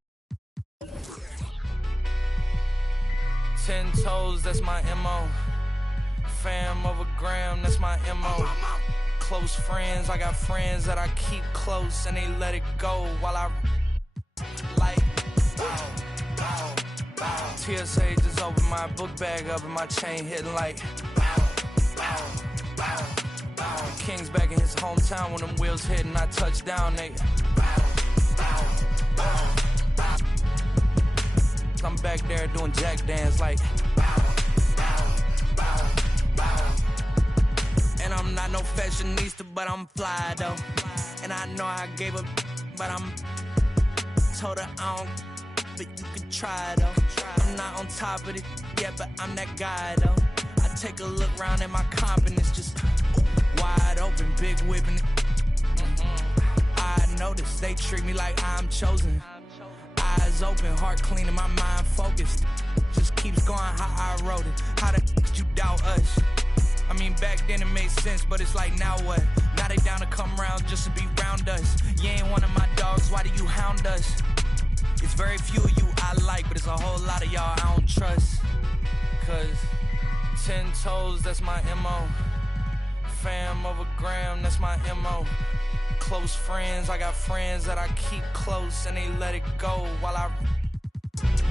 10 toes, that's my MO. Fam over gram, that's my MO. Close friends, I got friends that I keep close and they let it go while I like bow, bow, bow. TSA just opened my book bag up and my chain hitting like bow, bow, bow, bow. King's back in his hometown when them wheels hit and I touch down, they bow, bow, bow, bow. I'm back there doing jack dance like bow, bow, bow, bow. And I'm not no fashionista, but I'm fly though. And I know I gave up, but I'm told her I don't, but you can try though. I'm not on top of it yet, but I'm that guy though. I take a look around at my confidence just wide open, big whipping it. I notice they treat me like I'm chosen. Eyes open, heart clean, and my mind focused. Just keeps going how I wrote it. How the could you doubt us? I mean, back then it made sense, but it's like, now what? Now they down to come around just to be round us. You ain't one of my dogs, why do you hound us? It's very few of you I like, but it's a whole lot of y'all I don't trust. Cause 10 toes, that's my MO. Fam over gram, that's my MO. Close friends, I got friends that I keep close and they let it go while I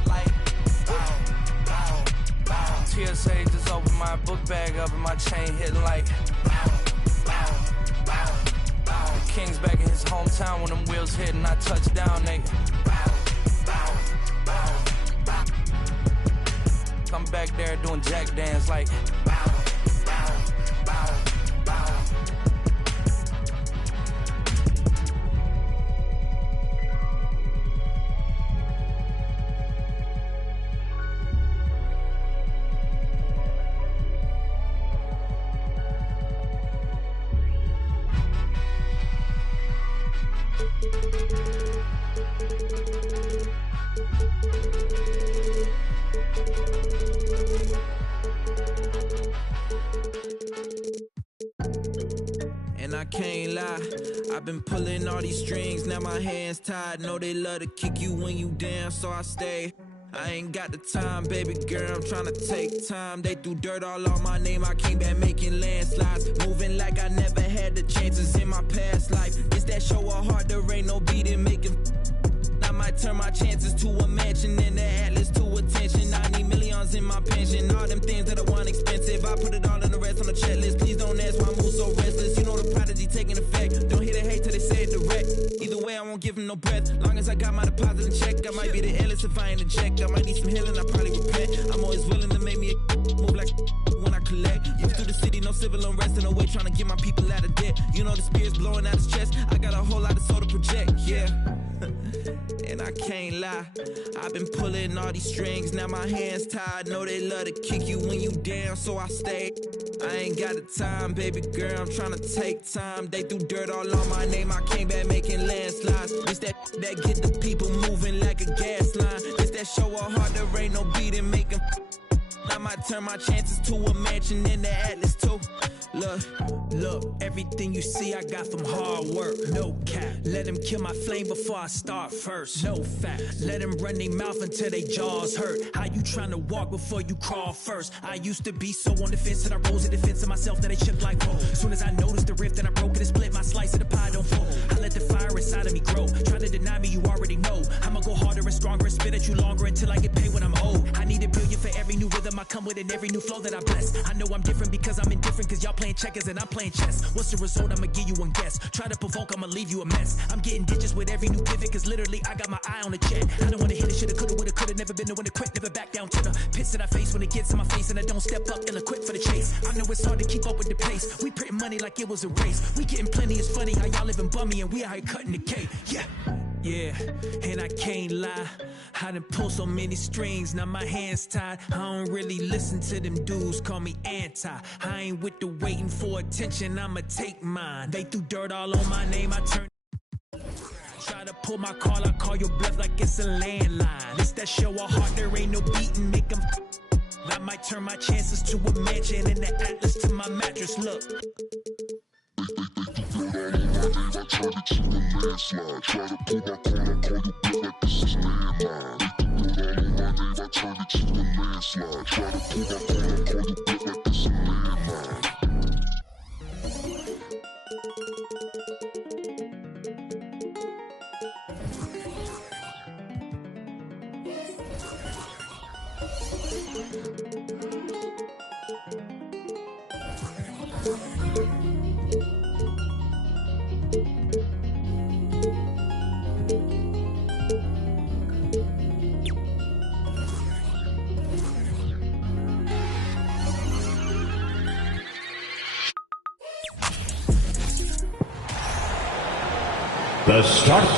like bow, bow, bow. TSA just opened my book bag up and my chain hitting like bow, bow, bow, bow. King's back in his hometown when them wheels hit and I touch down, they bow, bow, bow, bow. I'm back there doing jack dance like bow, bow, bow, bow. And I can't lie, I've been pulling all these strings, now my hands tied. Know they love to kick you when you down, so I stay. I ain't got the time, baby girl, I'm tryna take time. They threw dirt all on my name, I came back making landslides. Moving like I never had the chances in my past life. It's that show of heart, there ain't no beating, making not my might turn my chances to a mansion and the atlas to attention. I need millions in my pension. All them things that I want expensive. I put it all in the rest on the checklist. Please don't ask why I move so restless. You know the prodigy taking effect. Don't hear the hate till they say it direct. Either way, I won't give him no breath. Long as I got my deposit in check. I might be the illest if I ain't a check. I might need some healing, I probably repent. I'm always willing to make me a move like when I collect. Used through the city, no civil unrest in a way, trying to get my people out of debt. You know the spirit's blowing out his chest. I got a whole lot of soul to project, yeah. And I can't lie, I've been pulling all these strings. Now my hands tied, know they love to kick you when you down, so I stay. I ain't got the time, baby girl, I'm trying to take time. They threw dirt all on my name, I came back making landslides. It's that get the people moving like a gas line. It's that show a heart, there ain't no beat and make 'em. I might turn my chances to a mansion in the Atlas too. Look, everything you see I got from hard work. No cap. Let them kill my flame before I start first. No fat. Let them run their mouth until they jaws hurt. How you trying to walk before you crawl first? I used to be so on the fence that I rose in defense of myself that they shook like roll. Soon as I noticed the rift and I broke it and split, my slice of the pie don't fold. I let the fire inside of me grow. Try to deny me, you already know. I'ma go harder and stronger and spit at you longer until I get paid when I'm old. I need $1 billion for every new rhythm I come with and every new flow that I bless. I know I'm different because I'm indifferent, cause y'all playing checkers and I'm playing chess. What's the result? I'ma give you one guess. Try to provoke, I'ma leave you a mess. I'm getting digits with every new pivot, cause literally I got my eye on the jet. I don't wanna hit it, shoulda, coulda, woulda, coulda. Never been the one to quit, never back down to the pits that I face when it gets in my face and I don't step up ill equipped for the chase. I know it's hard to keep up with the pace. We printing money like it was a race. We getting plenty, it's funny how y'all living bummy and we out here cutting the cake. Yeah, and I can't lie, I done pulled so many strings, now my hands tied. I don't really listen to them dudes, call me anti. I ain't with the waiting for attention, I'ma take mine. They threw dirt all on my name, I turned. Try to pull my call, I call your bluff like it's a landline. It's that show a heart, there ain't no beating, make them. I might turn my chances to a mansion and the Atlas to my mattress, look. I turn it to a landslide. Try to pull my call, I call you back like this is landline. They threw dirt all on my name, I turn it to a landslide. Try to pull my call, I call you back like this is landline. The start.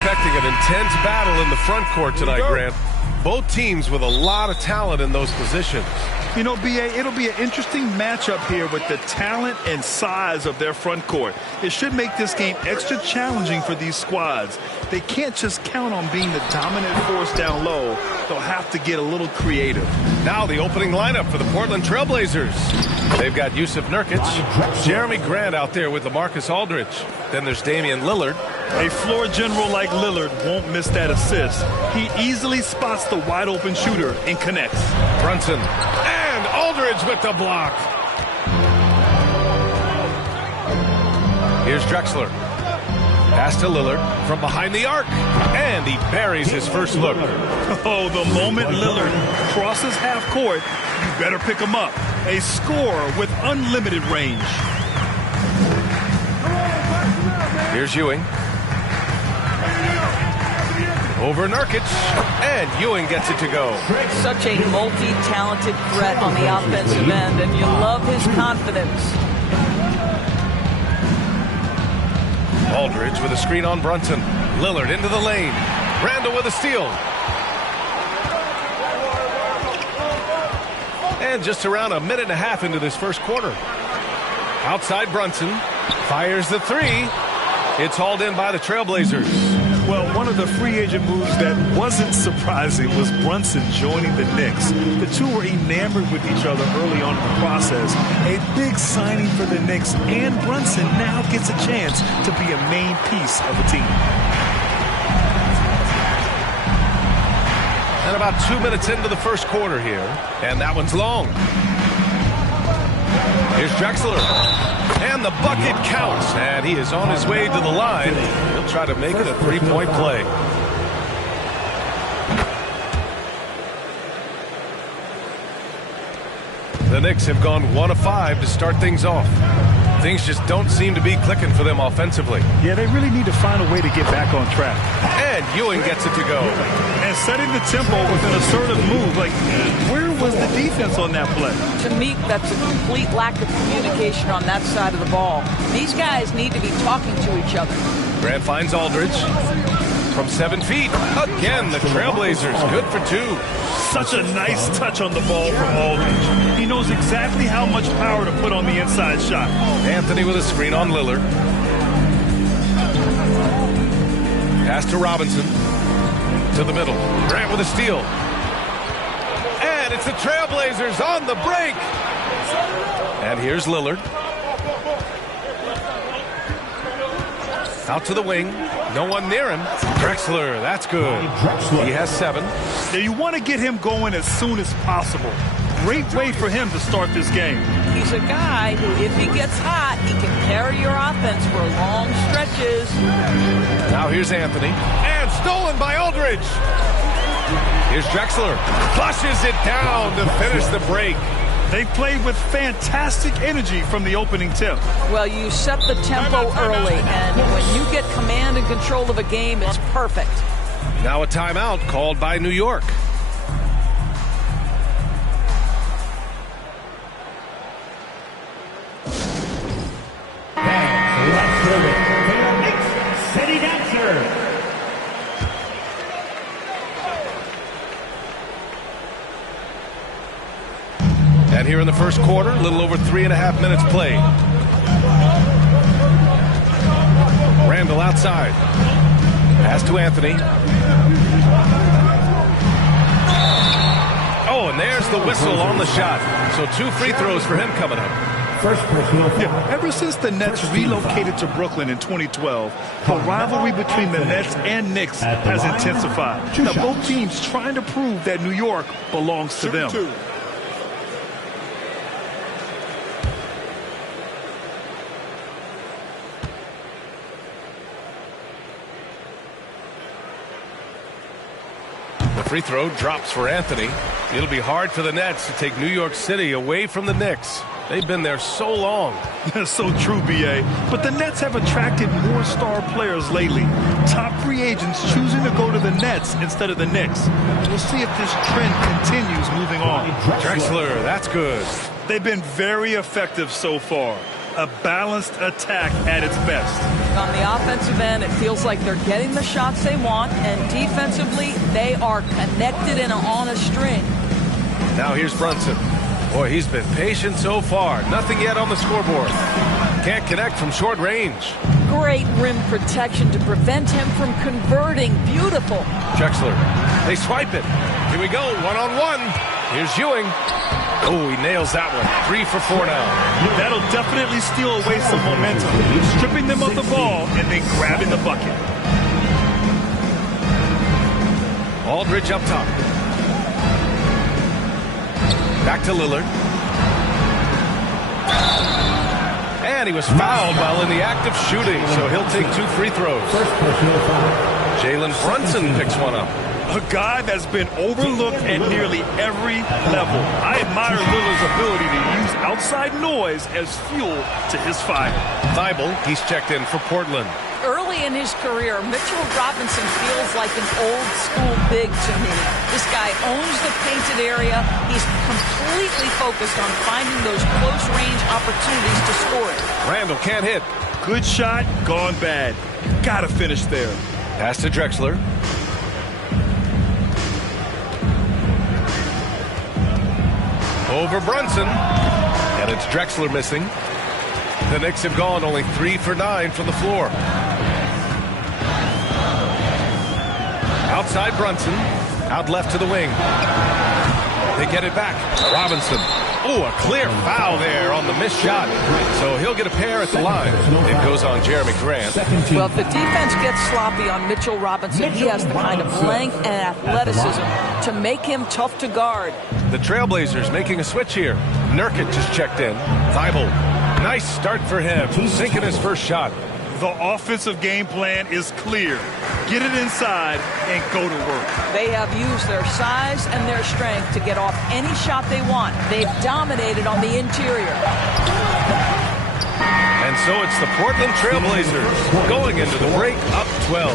Expecting an intense battle in the front court tonight, Grant. both teams with a lot of talent in those positions. You know, B.A., it'll be an interesting matchup here with the talent and size of their front court. It should make this game extra challenging for these squads. They can't just count on being the dominant force down low. They'll have to get a little creative. Now the opening lineup for the Portland Trailblazers. They've got Yusuf Nurkic, Jeremy Grant out there with LaMarcus Aldridge. Then there's Damian Lillard. A floor general like Lillard won't miss that assist. He easily spots the wide open shooter and connects. Brunson and Aldridge with the block. Here's Drexler. Pass to Lillard from behind the arc, and he buries his first look. Oh, the moment Lillard crosses half court, you better pick him up. A scorer with unlimited range. Here's Ewing. Over Nurkic, and Ewing gets it to go. Such a multi-talented threat on the offensive end, and you love his confidence. Aldridge with a screen on Brunson. Lillard into the lane. Randall with a steal. And just around a minute and a half into this first quarter. Outside Brunson. Fires the three. It's hauled in by the Trailblazers. Well, one of the free agent moves that wasn't surprising was Brunson joining the Knicks. The two were enamored with each other early on in the process. A big signing for the Knicks, and Brunson now gets a chance to be a main piece of a team. And about 2 minutes into the first quarter here, and that one's long. Here's Drexler, and the bucket counts, and he is on his way to the line. He'll try to make it a three-point play. The Knicks have gone 1 of 5 to start things off. Things just don't seem to be clicking for them offensively. Yeah, they really need to find a way to get back on track. And Ewing gets it to go. And setting the tempo with an assertive move. Like, where was the defense on that play? To me, that's a complete lack of communication on that side of the ball. These guys need to be talking to each other. Grant finds Aldridge from 7 feet. Again, the Trailblazers good for 2. Such a nice touch on the ball from Aldridge. He knows exactly how much power to put on the inside shot. Anthony with a screen on Lillard. Pass to Robinson. To the middle. Grant with a steal. And it's the Trailblazers on the break. And here's Lillard. Out to the wing. No one near him. Drexler, that's good. He has 7. Now you want to get him going as soon as possible. Great way for him to start this game. He's a guy who, if he gets hot, he can carry your offense for long stretches. Now here's Anthony. And stolen by Aldridge. Here's Drexler. Flushes it down to finish the break. They played with fantastic energy from the opening tip. Well, you set the tempo early, and when you get command and control of a game, it's perfect. Now a timeout called by New York. Let's move it to the Knicks City Dancer. And here in the first quarter, a little over 3.5 minutes played. Randall outside. Pass to Anthony. Oh, and there's the whistle on the shot. So 2 free throws for him coming up. First personal foul. Yeah, ever since the Nets relocated to Brooklyn in 2012, the rivalry between the Nets and Knicks has intensified. Now, both teams trying to prove that New York belongs to them. The free throw drops for Anthony. It'll be hard for the Nets to take New York City away from the Knicks. They've been there so long. That's so true, B.A. But the Nets have attracted more star players lately. Top free agents choosing to go to the Nets instead of the Knicks. We'll see if this trend continues moving on. Drexler, that's good. They've been very effective so far. A balanced attack at its best. on the offensive end, it feels like they're getting the shots they want, and defensively, they are connected and on a string. Now here's Brunson. Boy, he's been patient so far. Nothing yet on the scoreboard. Can't connect from short range. Great rim protection to prevent him from converting. Beautiful. Drexler. They swipe it. Here we go. One-on-one. Here's Ewing. Oh, he nails that one. 3 for 4 now. That'll definitely steal away some momentum. Stripping them of the ball and then grabbing the bucket. Aldridge up top. Back to Lillard. And he was fouled while in the act of shooting, so he'll take 2 free throws. Jalen Brunson picks one up. A guy that's been overlooked at nearly every level. I admire Lillard's ability to use outside noise as fuel to his fire. Thibault, he's checked in for Portland. Early in his career, Mitchell Robinson feels like an old-school big to me. This guy owns the painted area. He's completely focused on finding those close-range opportunities to score it. Randall can't hit. Good shot, gone bad. Gotta finish there. Pass to Drexler. Over Brunson. And it's Drexler missing. The Knicks have gone only 3 for 9 from the floor. Outside Brunson. Out left to the wing. They get it back. Robinson. Oh, a clear foul there on the missed shot. So he'll get a pair at the line. It goes on Jeremy Grant. Well, if the defense gets sloppy on Mitchell Robinson, he has the kind of length and athleticism to make him tough to guard. The Trailblazers making a switch here. Nurkic just checked in. Thibault. Nice start for him. Sinking his first shot. The offensive game plan is clear. Get it inside and go to work. They have used their size and their strength to get off any shot they want. They've dominated on the interior. And so it's the Portland Trailblazers going into the break up 12.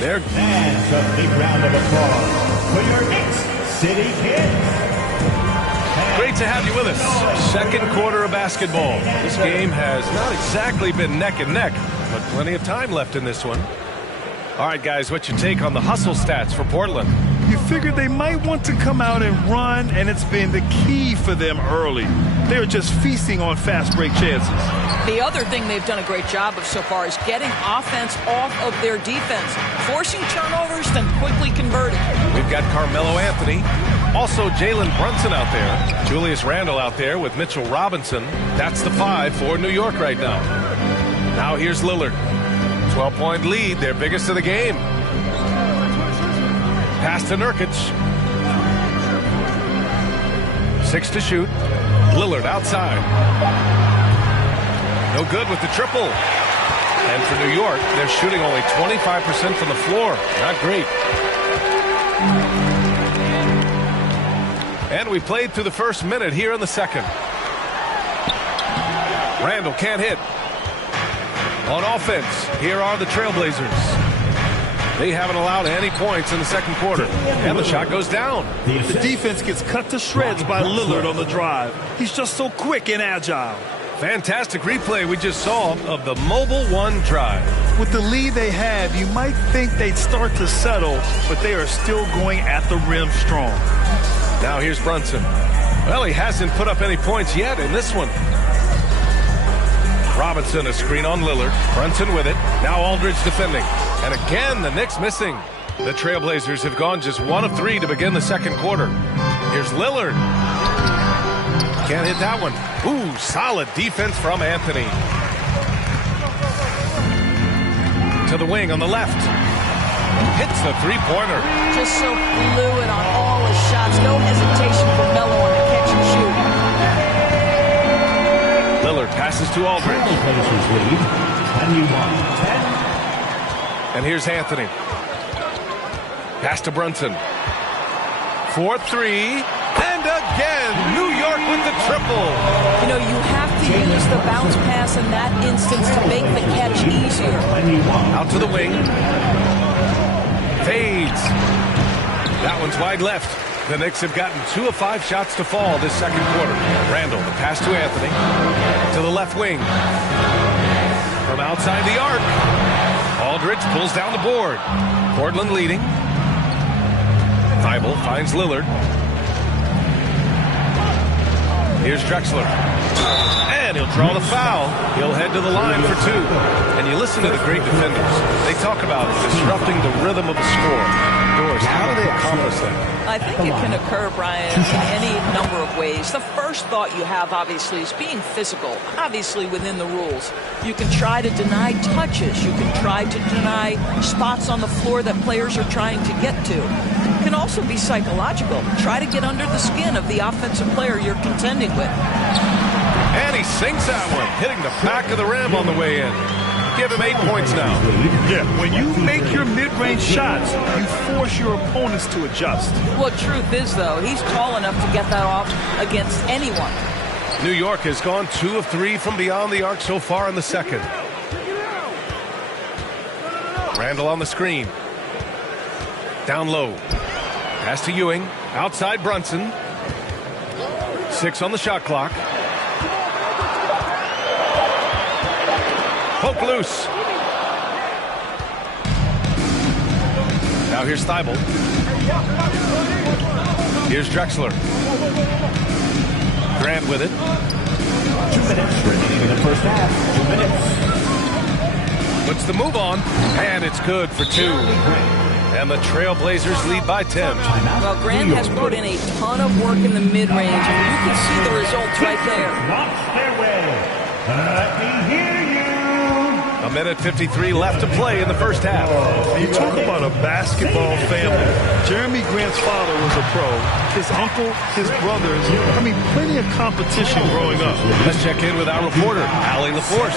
They're and a big round of applause for your Knicks City Kids. Great to have you with us. Second quarter of basketball. This game has not exactly been neck and neck, but plenty of time left in this one. All right, guys, what's your take on the hustle stats for Portland? You figured they might want to come out and run, and it's been the key for them early. They're just feasting on fast break chances. The other thing they've done a great job of so far is getting offense off of their defense, forcing turnovers, then quickly converting. We've got Carmelo Anthony, also Jalen Brunson out there, Julius Randle out there with Mitchell Robinson. That's the 5 for New York right now. Now here's Lillard. 12-point lead, their biggest of the game. Pass to Nurkic. 6 to shoot. Lillard outside. No good with the triple. And for New York, they're shooting only 25% from the floor. Not great. And we played through the first minute here in the second. Randall can't hit. On offense, here are the Trailblazers. They haven't allowed any points in the second quarter. And the shot goes down. The defense gets cut to shreds by Lillard on the drive. He's just so quick and agile. Fantastic replay we just saw of the Mobile One drive. With the lead they have, you might think they'd start to settle, but they are still going at the rim strong. Now here's Brunson. Well, he hasn't put up any points yet in this one. Robinson, a screen on Lillard. Brunson with it. Now Aldridge defending. And again, the Knicks missing. The Trailblazers have gone just 1 of 3 to begin the second quarter. Here's Lillard. Can't hit that one. Ooh, solid defense from Anthony. To the wing on the left. Hits the three-pointer. Just so fluid on all his shots. No hesitation for Melo on the catch and shoot. Lillard passes to Aldridge. And here's Anthony. Pass to Brunson. 4-3. And again, New York with the triple. You know, you have to use the bounce pass in that instance to make the catch easier. Out to the wing. Fades. That one's wide left. The Knicks have gotten 2 of 5 shots to fall this second quarter. Randall, the pass to Anthony. To the left wing. From outside the arc, Aldridge pulls down the board. Portland leading. Thibault finds Lillard. Here's Drexler. And he'll draw the foul. He'll head to the line for two. And you listen to the great defenders. They talk about disrupting the rhythm of the score. Doris, how do they accomplish that? I think it can occur, Brian, in any number of ways. The first thought you have, obviously, is being physical, obviously within the rules. You can try to deny touches. You can try to deny spots on the floor that players are trying to get to. It can also be psychological. Try to get under the skin of the offensive player you're contending with. And he sinks that one, hitting the back of the rim on the way in. Give him 8 points now. Yeah, when you make your mid-range shots, you force your opponents to adjust. Well, truth is, though, he's tall enough to get that off against anyone. New York has gone 2 of 3 from beyond the arc so far in the second. Randall on the screen. Down low. Pass to Ewing. Outside Brunson. 6 on the shot clock. Poke loose. Now here's Thibault. Here's Drexler. Grant with it. 2 minutes remaining in the first half. 2 minutes. Puts the move on, and it's good for 2. And the Trailblazers lead by 10. Well, Grant has put in a ton of work in the mid-range, and you can see the results right there. Watch their way. Let me hear you. A minute 53 left to play in the first half. You talk about a basketball family. Jeremy Grant's father was a pro. His uncle, his brothers. I mean, plenty of competition growing up. Let's check in with our reporter, Allie LaForce.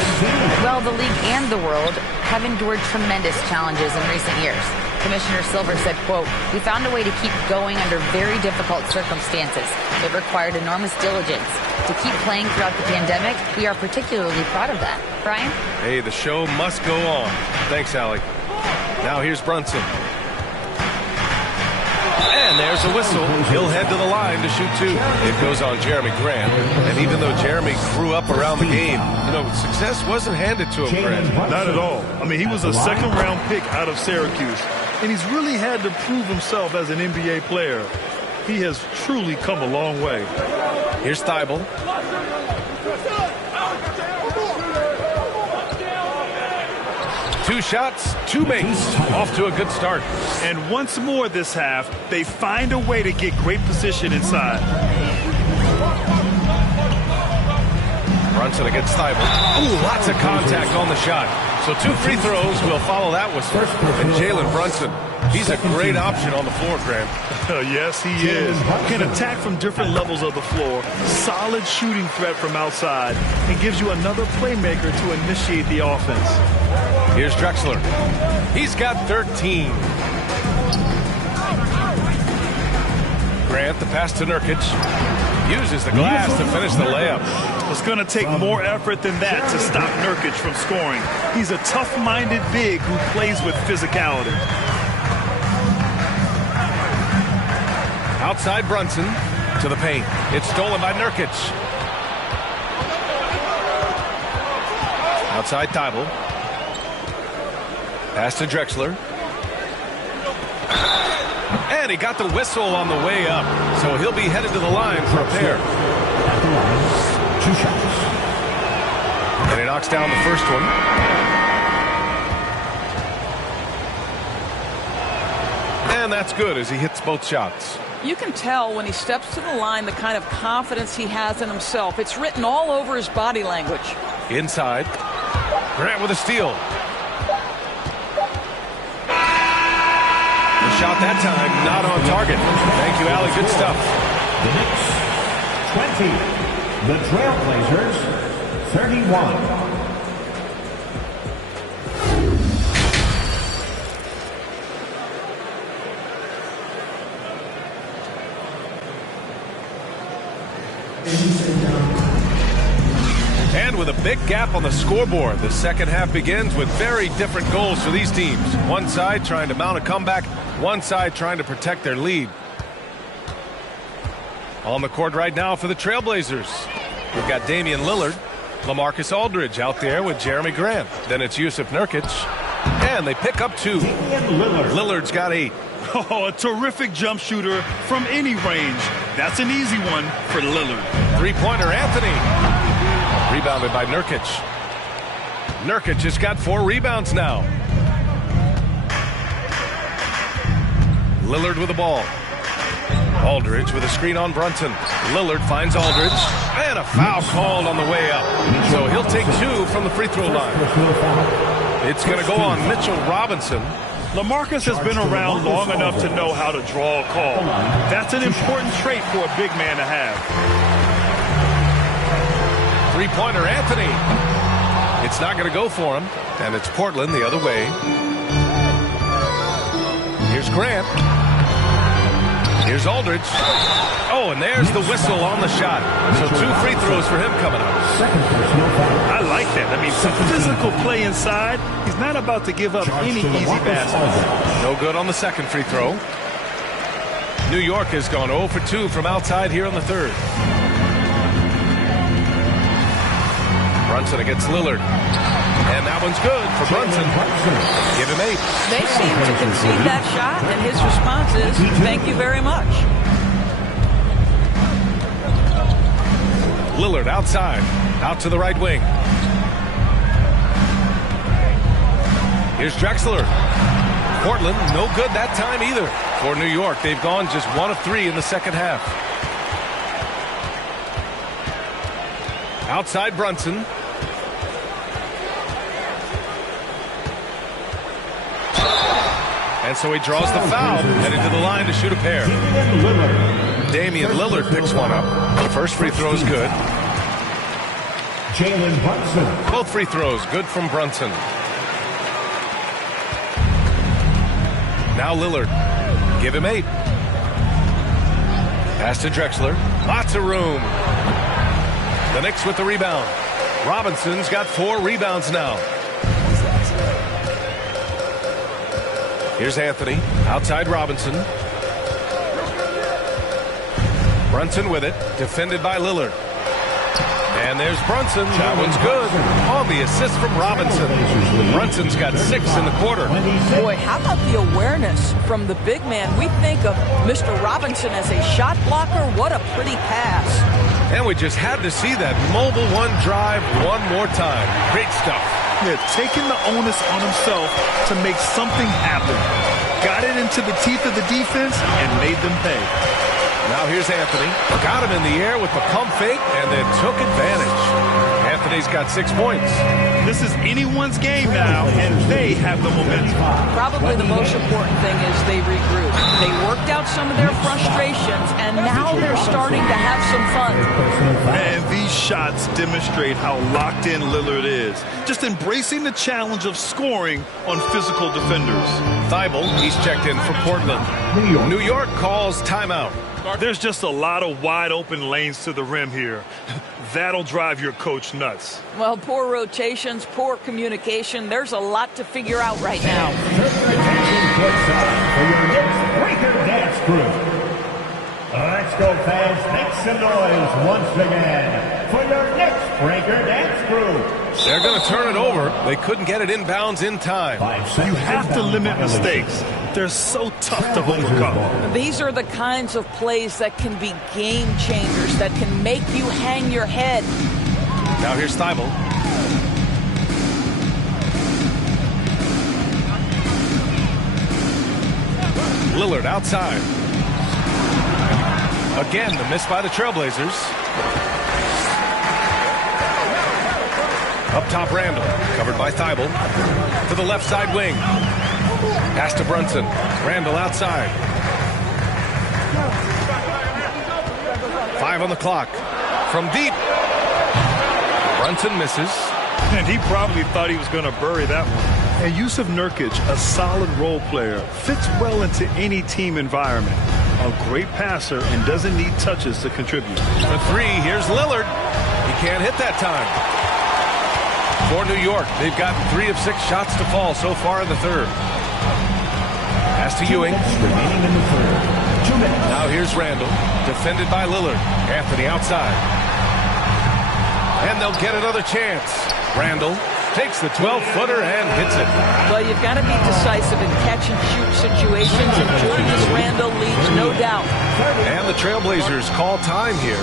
Well, the league and the world have endured tremendous challenges in recent years. Commissioner Silver said, quote, "We found a way to keep going under very difficult circumstances. It required enormous diligence. To keep playing throughout the pandemic, we are particularly proud of that." Brian? Hey, the show must go on. Thanks, Allie. Now here's Brunson. And there's a whistle. He'll head to the line to shoot 2. It goes on Jeremy Grant. And even though Jeremy grew up around the game, success wasn't handed to him, Grant. Not at all. I mean, he was a second-round pick out of Syracuse. And he's really had to prove himself as an NBA player. He has truly come a long way. Here's Thibault. Two shots, 2 makes. Off to a good start. And once more this half, they find a way to get great position inside. Brunson against Thibault. Ooh, lots of contact on the shot. So 2 free throws will follow that whistle. And Jalen Brunson, he's a great option on the floor, Grant. Yes, he is. Can attack from different levels of the floor. Solid shooting threat from outside. And gives you another playmaker to initiate the offense. Here's Drexler. He's got 13. Grant, the pass to Nurkic. Uses the glass to finish the layup. It's going to take more effort than that to stop Nurkic from scoring. He's a tough-minded big who plays with physicality. Outside Brunson to the paint. It's stolen by Nurkic. Outside Thibault. Pass to Drexler. And he got the whistle on the way up. So he'll be headed to the line for a pair. At the line, 2 shots. And he knocks down the first one. And that's good as he hits both shots. You can tell when he steps to the line the kind of confidence he has in himself. It's written all over his body language. Inside. Grant with a steal. The shot that time not on target. Thank you, Allie. Good stuff. The Knicks, 20. The Trailblazers, 31. And with a big gap on the scoreboard, the second half begins with very different goals for these teams. One side trying to mount a comeback, one side trying to protect their lead. On the court right now for the Trailblazers, we've got Damian Lillard. LaMarcus Aldridge out there with Jeremy Grant. Then it's Yusuf Nurkic. And they pick up 2. Lillard's got 8. Oh, a terrific jump shooter from any range. That's an easy one for Lillard. Three-pointer, Anthony. Rebounded by Nurkic. Nurkic has got 4 rebounds now. Lillard with the ball. Aldridge with a screen on Brunson. Lillard finds Aldridge. And a foul called on the way up. So he'll take 2 from the free throw line. It's going to go on Mitchell Robinson. LaMarcus has been around long enough to know how to draw a call. That's an important trait for a big man to have. Three-pointer, Anthony. It's not going to go for him. And it's Portland the other way. Here's Grant. Here's Aldridge. Oh, and there's the whistle on the shot. So 2 free throws for him coming up. I like that. I mean, some physical play inside. He's not about to give up any easy baskets. No good on the second free throw. New York has gone 0 for 2 from outside here on the third. Brunson against Lillard. And that one's good for Brunson. Give him 8. They seem to concede that shot, and his response is, thank you very much. Lillard outside, out to the right wing. Here's Drexler. Portland, no good that time either. For New York, they've gone just 1 of 3 in the second half. Outside Brunson. And so he draws the foul, headed to the line to shoot a pair. Damian Lillard picks one up. The first free throw is good. Jalen Brunson. Both free throws good from Brunson. Now Lillard. Give him 8. Pass to Drexler. Lots of room. The Knicks with the rebound. Robinson's got 4 rebounds now. Here's Anthony. Outside Robinson. Brunson with it. Defended by Lillard. And there's Brunson. That one's good. On the assist from Robinson. Brunson's got 6 in the quarter. Boy, how about the awareness from the big man? We think of Mr. Robinson as a shot blocker. What a pretty pass. And we just had to see that mobile one drive one more time. Great stuff. Yeah, taking the onus on himself to make something happen. Got it into the teeth of the defense and made them pay. Now here's Anthony. Got him in the air with the pump fake and then took advantage. Anthony's got 6 points. This is anyone's game now, and they have the momentum. Probably the most important thing is they regroup. They worked out some of their frustrations, and now they're starting to have some fun. And these shots demonstrate how locked in Lillard is. Just embracing the challenge of scoring on physical defenders. Thibault, he's checked in for Portland. New York calls timeout. There's just a lot of wide open lanes to the rim here. That'll drive your coach nuts. Well, poor rotations, poor communication. There's a lot to figure out right now. For your Knicks Breaker Dance Crew. Let's go, fans. Make some noise once again for your Knicks Breaker Dance Crew. They're going to turn it over. They couldn't get it inbounds in time. You have to limit mistakes. They're so tough to overcome. These are the kinds of plays that can be game changers, that can make you hang your head. Now here's Thibault. Lillard outside. Again, the miss by the Trailblazers. Up top, Randall. Covered by Thibault. To the left side wing. Pass to Brunson. Randall outside. 5 on the clock. From deep. Brunson misses. And he probably thought he was going to bury that one. And Yusuf Nurkic, a solid role player, fits well into any team environment. A great passer and doesn't need touches to contribute. For 3, here's Lillard. He can't hit that time. For New York, they've got 3 of 6 shots to fall so far in the third. Pass to Ewing. Now here's Randall. Defended by Lillard. Anthony outside. And they'll get another chance. Randall takes the 12-footer and hits it. Well, you've got to be decisive in catch-and-shoot situations, and Julius Randle leads, no doubt. And the Trailblazers call time here.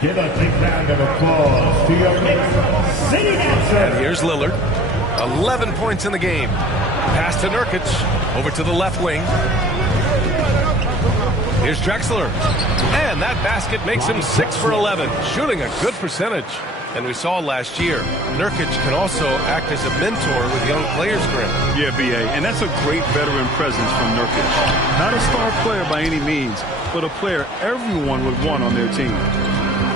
Give a big round of applause to your Knicks City Dancer. And here's Lillard. 11 points in the game. Pass to Nurkic. Over to the left wing. Here's Drexler. And that basket makes him 6 for 11. Shooting a good percentage. And we saw last year, Nurkic can also act as a mentor with young players, Grant. Yeah, B.A., and that's a great veteran presence from Nurkic. Not a star player by any means, but a player everyone would want on their team.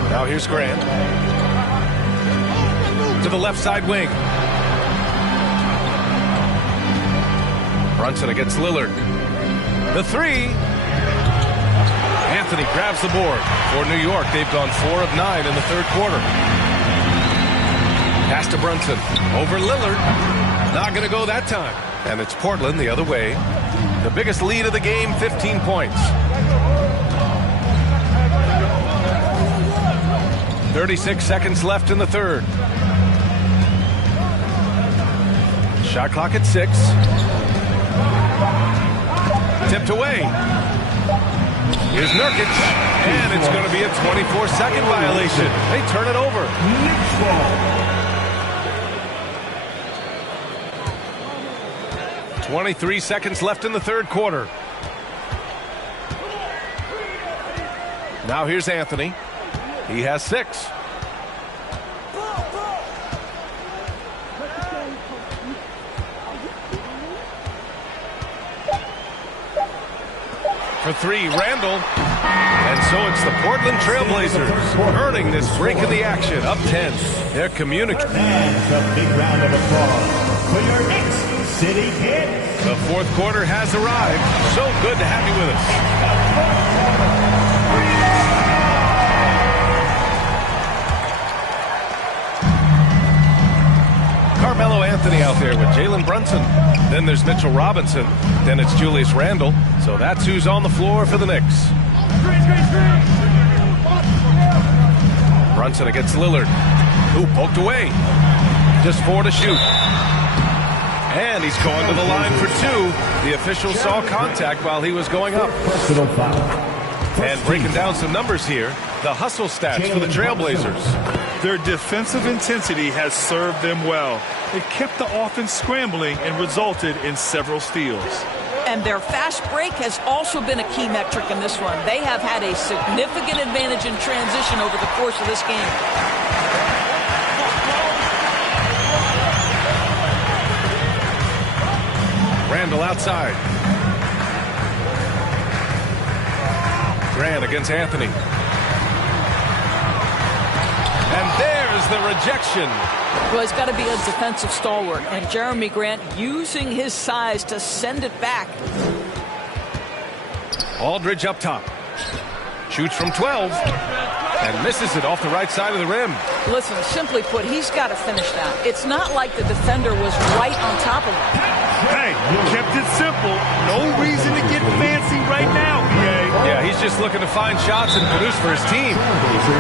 Now here's Grant. To the left side wing. Brunson against Lillard. The three. Anthony grabs the board. For New York, they've gone 4 of 9 in the third quarter. Pass to Brunson. Over Lillard. Not going to go that time. And it's Portland the other way. The biggest lead of the game, 15 points. 36 seconds left in the third. Shot clock at 6. Tipped away. Here's Nurkic. And it's going to be a 24-second violation. They turn it over. 23 seconds left in the third quarter. Now here's Anthony. He has 6. For 3, Randall. And so it's the Portland Trailblazers earning this break in the action. Up 10. They're communicating. And a big round of applause for your Knicks City Kids. The fourth quarter has arrived. So good to have you with us. Carmelo Anthony out there with Jalen Brunson. Then there's Mitchell Robinson. Then it's Julius Randle. So that's who's on the floor for the Knicks. Brunson against Lillard. Who poked away. Just 4 to shoot. And he's going to the line for 2. The official saw contact while he was going up. And breaking down some numbers here, the hustle stats for the Trailblazers. Their defensive intensity has served them well. It kept the offense scrambling and resulted in several steals. And their fast break has also been a key metric in this one. They have had a significant advantage in transition over the course of this game. Randall outside. Grant against Anthony. And there's the rejection. Well, he's got to be a defensive stalwart. And Jeremy Grant using his size to send it back. Aldridge up top. Shoots from 12. And misses it off the right side of the rim. Listen, simply put, he's got to finish that. It's not like the defender was right on top of him. Hey, kept it simple. No reason to get fancy right now, PA. Yeah, he's just looking to find shots and produce for his team.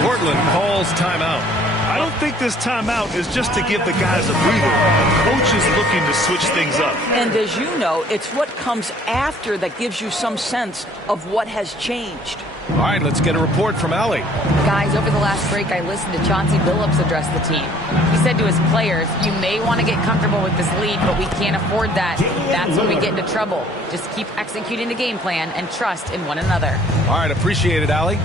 Portland calls timeout. I don't think this timeout is just to give the guys a breather. The coach is looking to switch things up. And as you know, it's what comes after that gives you some sense of what has changed. All right, let's get a report from Allie. Guys, over the last break, I listened to Chauncey Billups address the team. He said to his players, you may want to get comfortable with this lead, but we can't afford that. That's when we get into trouble. Just keep executing the game plan and trust in one another. All right, appreciate it, Allie.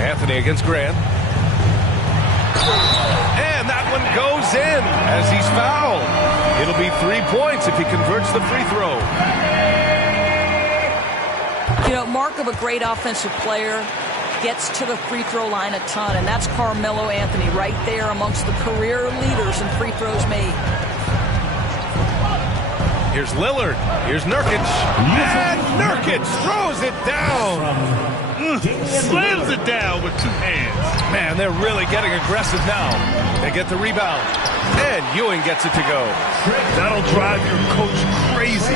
Anthony against Grant. And that one goes in as he's fouled. It'll be 3 points if he converts the free throw. You know, mark of a great offensive player, gets to the free throw line a ton, and that's Carmelo Anthony right there amongst the career leaders in free throws made. Here's Lillard. Here's Nurkic. And Nurkic throws it down. Slams it it down with 2 hands. Man, they're really getting aggressive now. They get the rebound. And Ewing gets it to go. That'll drive your coach crazy,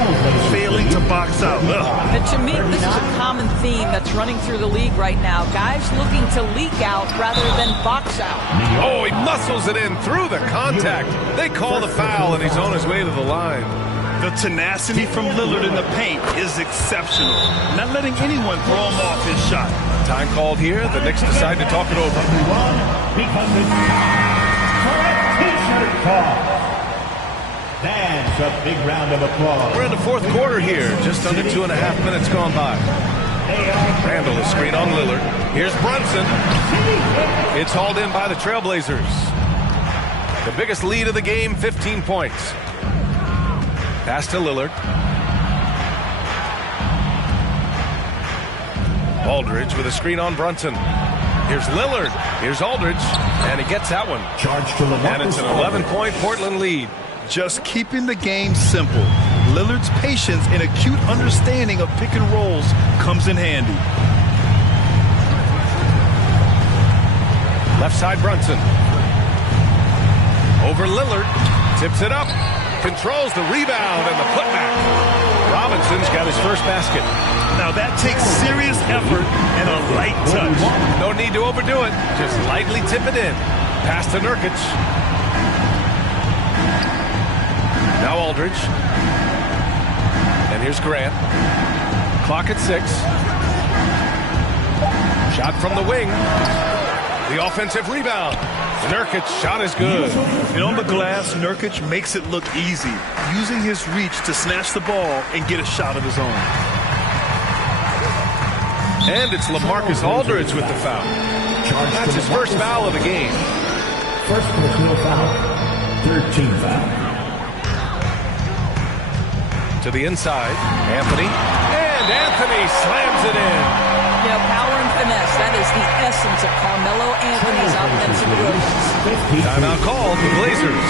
failing to box out. And to me, this is a common theme that's running through the league right now. Guys looking to leak out rather than box out. Oh, he muscles it in through the contact. They call the foul, and he's on his way to the line. The tenacity from Lillard in the paint is exceptional. Not letting anyone throw him off his shot. Time called here. The Knicks decide to talk it over. Because it's for a t-shirt call. That's a big round of applause. We're in the fourth quarter here. Just under 2.5 minutes gone by. Randall is screen on Lillard. Here's Brunson. It's hauled in by the Trailblazers. The biggest lead of the game, 15 points. Pass to Lillard. Aldridge with a screen on Brunson. Here's Lillard. Here's Aldridge. And he gets that one. And it's an 11-point Portland lead. Just keeping the game simple. Lillard's patience and acute understanding of pick and rolls comes in handy. Left side Brunson. Over Lillard. Tips it up. Controls the rebound and the putback. Robinson's got his first basket. Now that takes serious effort and a light touch. No need to overdo it. Just lightly tip it in. Pass to Nurkic. Now Aldridge. And here's Grant. Clock at 6. Shot from the wing. The offensive rebound. Nurkic's shot is good. And on the glass, Nurkic makes it look easy, using his reach to snatch the ball and get a shot of his own. And it's LaMarcus Aldridge with the foul. That's his first foul of the game. First personal foul. 13 foul. To the inside, Anthony. And Anthony slams it in. You know, power and finesse, that is the essence of Carmelo Anthony's offensive brilliance. Timeout called, the Blazers.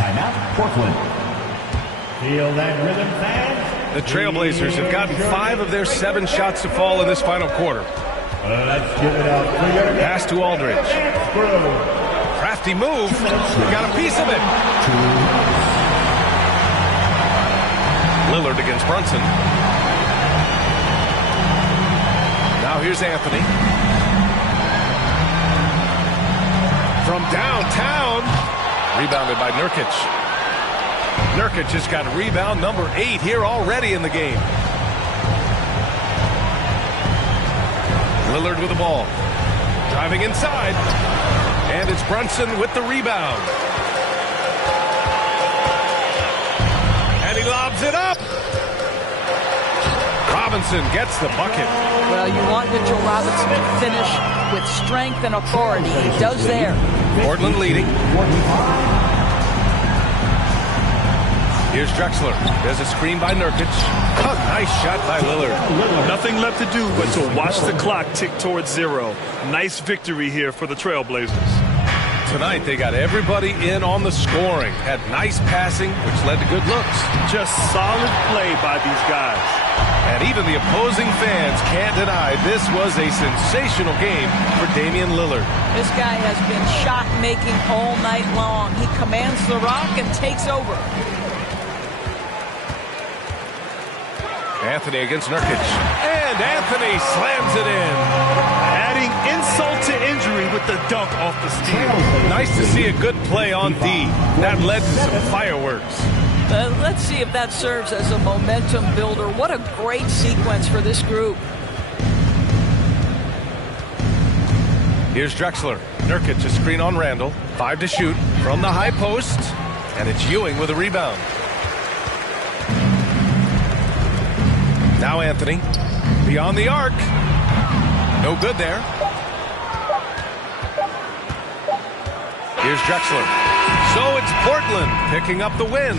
Timeout, Portland. Feel that rhythm, fans? The Trailblazers have gotten 5 of their 7 shots to fall in this final quarter. Let's give it up for your pass to Aldridge. Crafty move. We got a piece of it. Lillard against Brunson. Now here's Anthony. From downtown. Rebounded by Nurkic. Nurkic has got rebound number 8 here already in the game. Lillard with the ball. Driving inside. And it's Brunson with the rebound. And he lobs it up. Robinson gets the bucket. Well, you want Mitchell Robinson to finish with strength and authority. He does there. Portland leading. Here's Drexler. There's a screen by Nurkic. A nice shot by Lillard. Nothing left to do but to watch the clock tick towards 0. Nice victory here for the Trailblazers. Tonight, they got everybody in on the scoring. Had nice passing, which led to good looks. Just solid play by these guys. And even the opposing fans can't deny this was a sensational game for Damian Lillard. This guy has been shot-making all night long. He commands the rock and takes over. Anthony against Nurkic. And Anthony slams it in. Adding insult to injury with the dunk off the steal. Nice to see a good play on D. That led to some fireworks. Let's see if that serves as a momentum builder. What a great sequence for this group. Here's Drexler. Nurkic a screen on Randall. 5 to shoot from the high post. And it's Ewing with a rebound. Now Anthony. Beyond the arc. No good there. Here's Drexler. So it's Portland picking up the win.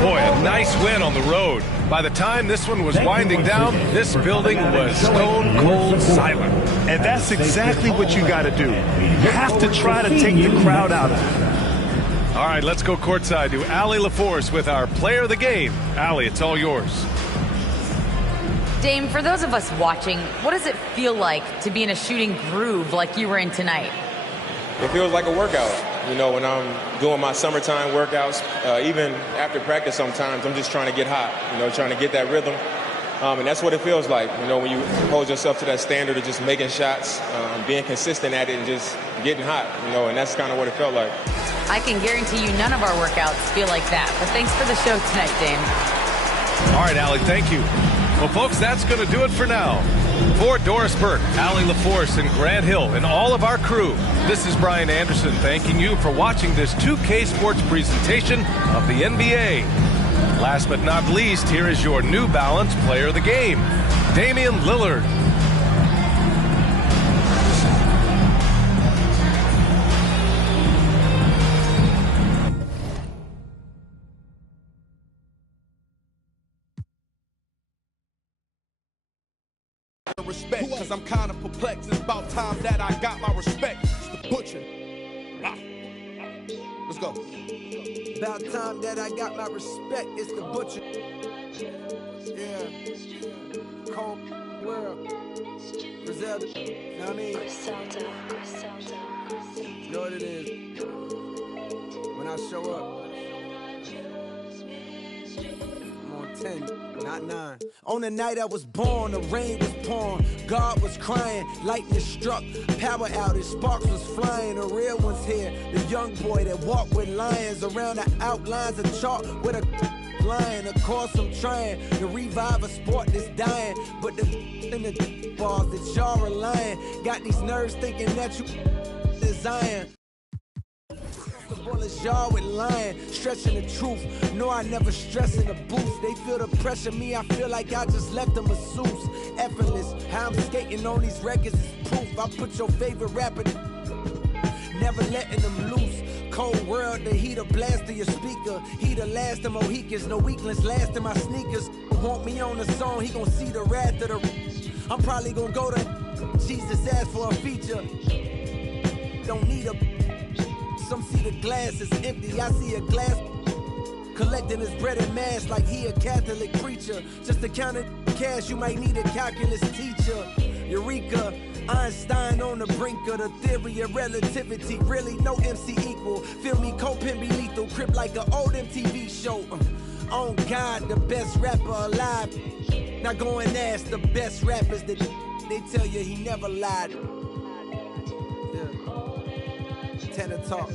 Boy, a nice win on the road. By the time this one was winding down, this building was stone cold silent. And that's exactly what you got to do. You have to try to take the crowd out of it. All right, let's go courtside to Allie LaForce with our player of the game. Allie, it's all yours. Dame, for those of us watching, what does it feel like to be in a shooting groove like you were in tonight? It feels like a workout. You know, when I'm doing my summertime workouts, even after practice sometimes, I'm just trying to get hot, you know, trying to get that rhythm. And that's what it feels like, you know, when you hold yourself to that standard of just making shots, being consistent at it and just getting hot, you know, and that's kind of what it felt like. I can guarantee you none of our workouts feel like that. But thanks for the show tonight, Dame. All right, Allie, thank you. Well, folks, that's going to do it for now. For Doris Burke, Allie LaForce, and Grant Hill, and all of our crew, this is Brian Anderson thanking you for watching this 2K Sports presentation of the NBA. Last but not least, here is your New Balance player of the game, Damian Lillard. Respect, cause I'm kind of perplexed. It's about time that I got my respect. It's the butcher. Let's go. About time that I got my respect. It's the butcher. Yeah. Cold world. Griselda. You know what I mean? You know what it is. When I show up, I'm on 10, not 9. On the night I was born, the rain was pouring, God was crying, lightning struck, power outage, sparks was flying, the real one's here, the young boy that walked with lions around the outlines of chalk with a lion. Of course I'm trying to revive a sport that's dying, but the in the balls that y'all relying, got these nerves thinking that you design. Bullets y'all with lying, stretching the truth. No, I never stress in the booth. They feel the pressure, me, I feel like I just left a masseuse. Effortless, how I'm skating on these records is proof. I put your favorite rapper, never letting them loose. Cold world, the heater blast to your speaker. He the last of Mohicans, no weaklings last in my sneakers. Want me on the song, he gon' see the wrath of the. I'm probably gon' go to Jesus ask for a feature. Don't need a. Some see the glass is empty, I see a glass collecting his bread and mass like he a Catholic preacher. Just to count it cash, you might need a calculus teacher. Eureka, Einstein on the brink of the theory of relativity. Really, no MC equal. Feel me, Copen be lethal, crip like an old MTV show. On God, the best rapper alive. Now go and ask the best rappers that they tell you he never lied. Tenor talk.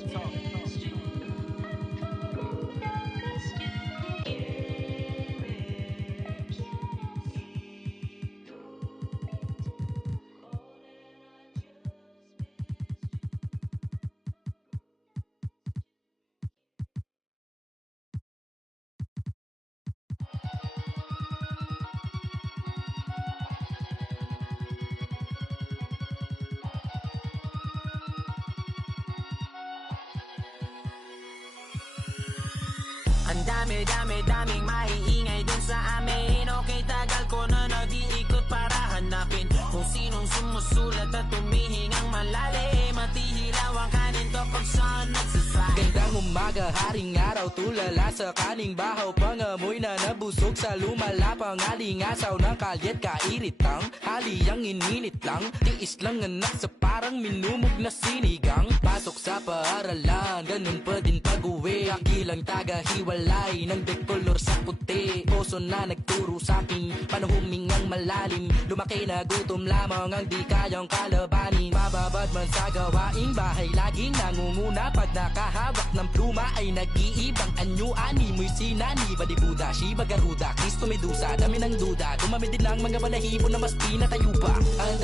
Daming maiingay dun sa amin. Okay, tagal ko na nag-iikot para hanapin kung sinong sumusulat at tumihingang malalim. Matihilaw ang kanin to pag saan nagsasay. Gandang umaga, haring araw, tulala sa kaning bahaw. Pangamoy na nabusog sa lumalapang alingasaw ng kalyat kairitang. Haliyang ininit lang, tiis lang anak sa parang minumog na sinigang. Pasok sa paaralan, ganun pa din pag-uwi. Kakilang taga-hiwalay ng dekolor sa puti. Oso na nagturo sa'kin, paano humingang malalim. Lumaki na gutom lamang ang di kayang kalabanin. Mababad man sa gawaing bahay, laging nangunguna. Pag nakahawak ng pluma ay nag-iibang anyo. Ani mo'y sinani, Badibuda, Shiba, Garuda, Kristo, Medusa. Dami ng duda, dumami din lang mga balahibo na mas pinatayo pa. Ang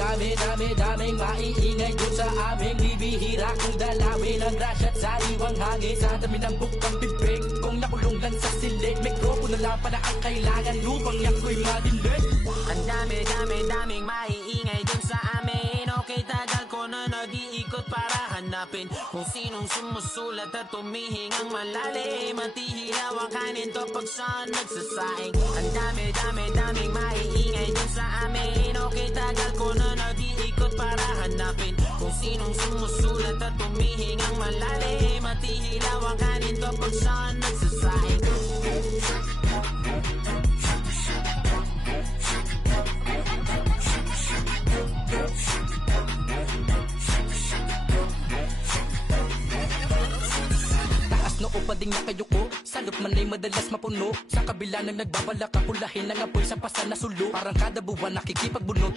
daming maiingay dun sa aming bibihira. Kung dalawin ang grasya at sariwang hangin. Sa dami ng bukang bibig, kung nakulong lang sa silig. Mikropono lang pa na ang kailangan, lupang yako'y madinig. Ang daming maiingay dun sa amin. Okay, tagal ko na nag-iikot para hanapin kung sinong sumusulat at tumihingang malalim. Matihilaw ang kanin to pag saan nagsasaing. Ang daming maiingay dun sa amin. Okay, tagal ko na nag-iikot para hanapin kung sinong sumusulat at tumihingang malalim. Matihilaw ang kanin to pag saan nagsasaing. pa ding nakayuko. Salop man ay madalas mapuno. Sa kabila ng nagbabalak akulahin ng apoy sa pasan na sulo. Parang kada buwan nakikipagbunot.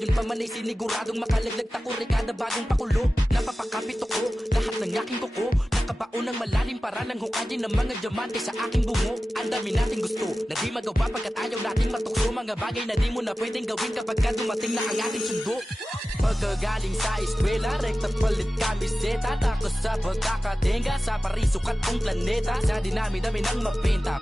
Yung paman ay siniguradong makalaglag tako rekada bagong pakulo. Napapakapit ako, lahat ng aking kuko. Nakabaon ng malalim para lang hukayin ng mga diamante sa aking bungo. Ang dami nating gusto, na di magawa pagkat ayaw nating matukso. Mga bagay na di mo na pwedeng gawin kapag ka dumating na ang ating sundo. Pagkagaling sa eskwela, rekta palit kamiseta. Takos sa pagkakatenga, sa parisukat kong planeta. Sa dinami-dami ng mapenta,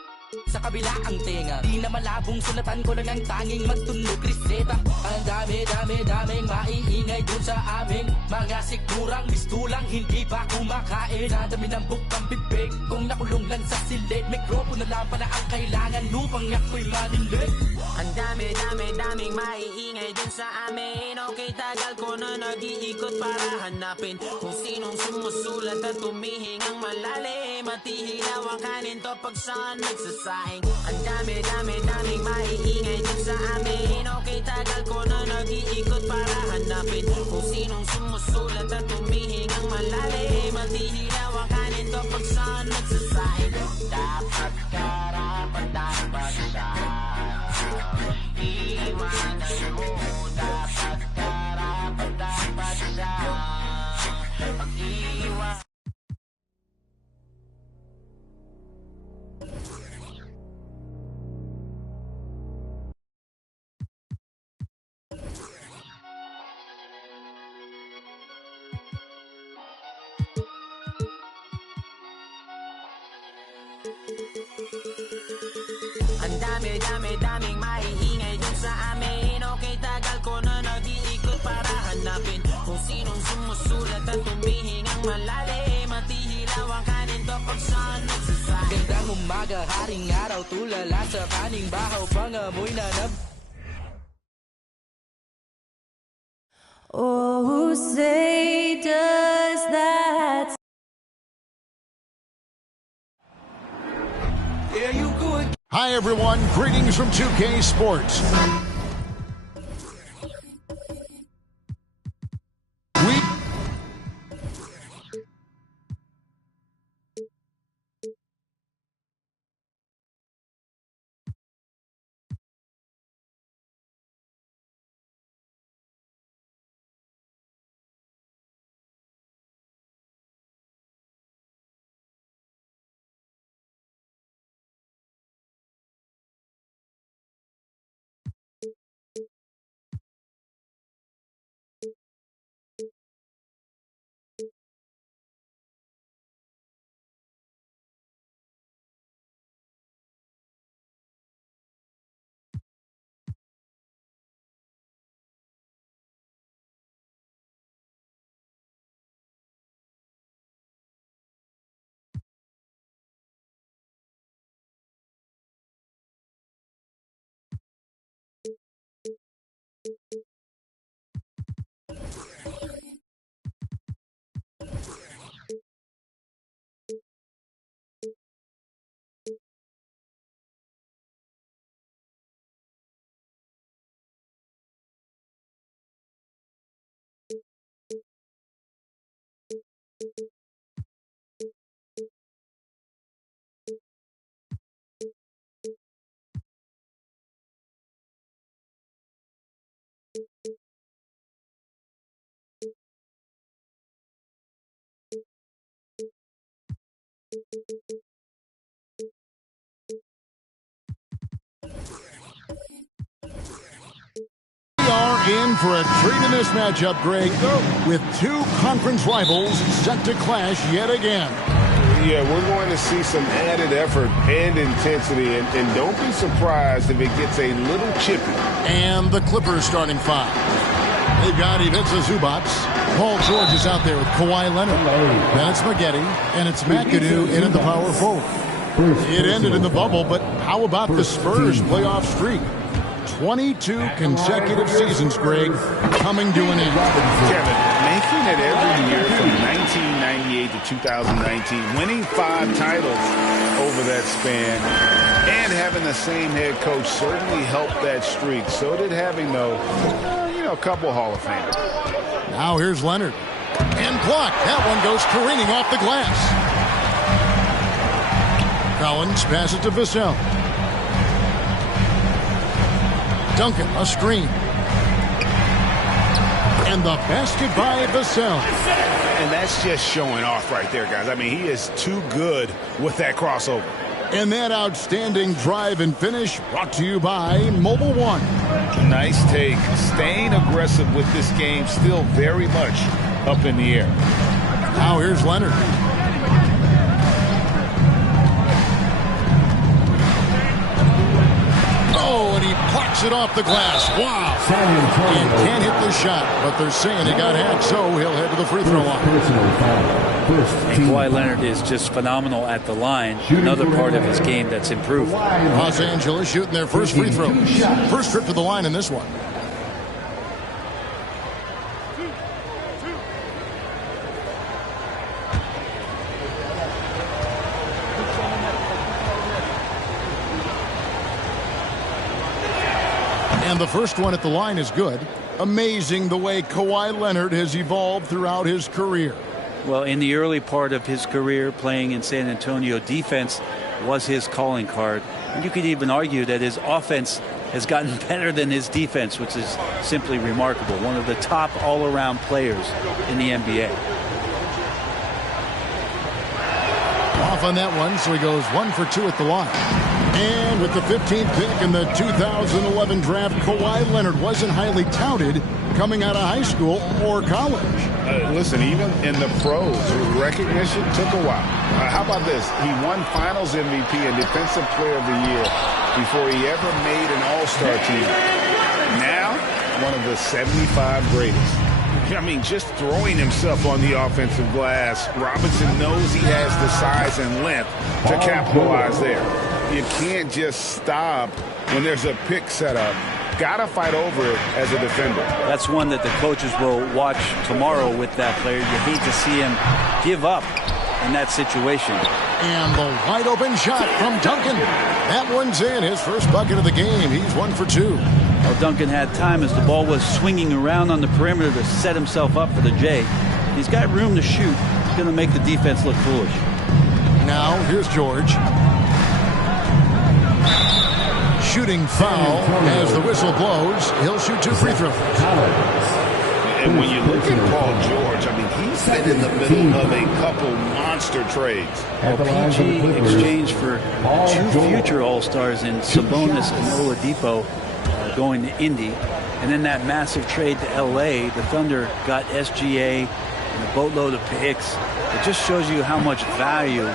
sa kabila ang tenga, di na malabong sulatan ko lang ang tanging magtunog reseta. Ang daming maiingay dun sa aming mga sigurang mistulang hindi pa kumakain. Sa dami ng bukang bibig, kung nakulong lang sa silid, mikropono lang pala ang kailangan upang ako'y manilig. Ang daming maiingay dun sa amin. Okay, tagal ko na nag-iikot para hanapin kung sinong sumusulat at tumihingang malalim. At ihilaw ang kanin to pag saan nagsasaing. Ang daming maiingay dun sa amin. Okay, tagal ko na nag-iikot para hanapin kung sinong sumusulat at tumihingang malalim. At ihilaw ang kanin to pag saan nagsasaing. Dapat karapat dapat siya. Iwanan mo, dapat karapat dapat siya. Pag-iwan. Ang daming maiingay dun sa amin. Okay, tagal ko na nag-iikot para hanapin kung sinong sumusulat at tumihingang malalim. At ihilaw ang kanin to pag saan nagsasabi. Gandang umaga, haring araw, tulala sa kaning bahaw, pangamoy na Oh, say does that. There you go. Hi, everyone. Greetings from 2K Sports. We are in for a treat in this matchup, Greg, with two conference rivals set to clash yet again. Yeah, we're going to see some added effort and intensity, and don't be surprised if it gets a little chippy. And the Clippers starting five. They've got Ivica Zubac. Paul George is out there with Kawhi Leonard. Then it's Spaghetti, and it's McAdoo in at the power forward. It ended in the bubble, but how about the Spurs playoff streak? 22 consecutive seasons, Greg, coming to an end. Kevin, making it every year from 1998 to 2019, winning 5 titles over that span, and having the same head coach certainly helped that streak. So did having, though, a couple Hall of Famers. Now here's Leonard. And blocked. That one goes careening off the glass. Collins passes to Vassell. Duncan, a screen. And the basket by Vassell. And that's just showing off right there, guys. I mean, he is too good with that crossover. And that outstanding drive and finish brought to you by Mobile One. Nice take. Staying aggressive with this game, still very much up in the air. Now here's Leonard. Oh, and he blocks it off the glass. Wow. And can't hit the shot, but they're saying he got hacked, so he'll head to the free throw line. And Kawhi Leonard is just phenomenal at the line. Another part of his game that's improved. Los Angeles shooting their first free throw. First trip to the line in this one. And the first one at the line is good. Amazing the way Kawhi Leonard has evolved throughout his career. Well, in the early part of his career playing in San Antonio, defense was his calling card. And you could even argue that his offense has gotten better than his defense, which is simply remarkable. One of the top all-around players in the NBA. Off on that one, so he goes 1 for 2 at the line. And with the 15th pick in the 2011 draft, Kawhi Leonard wasn't highly touted coming out of high school or college. Listen, even in the pros, recognition took a while. How about this? He won Finals MVP and Defensive Player of the Year before he ever made an All-Star team. Now, one of the 75 greatest. I mean, just throwing himself on the offensive glass, Robinson knows he has the size and length to capitalize there. You can't just stop when there's a pick set up. Gotta fight over it as a defender. That's one that the coaches will watch tomorrow with that player. You hate to see him give up in that situation. And the wide open shot from Duncan. That one's in, his first bucket of the game. He's 1 for 2. Well, Duncan had time as the ball was swinging around on the perimeter to set himself up for the J. He's got room to shoot. He's going to make the defense look foolish. Now, here's George. Shooting foul as the whistle blows. He'll shoot 2 free throws. And when you look at Paul George, I mean, he's been in the middle of a couple monster trades. PG exchanged for 2 future All-Stars in Sabonis and Oladipo going to Indy. And then that massive trade to L.A., the Thunder got SGA and a boatload of picks. It just shows you how much value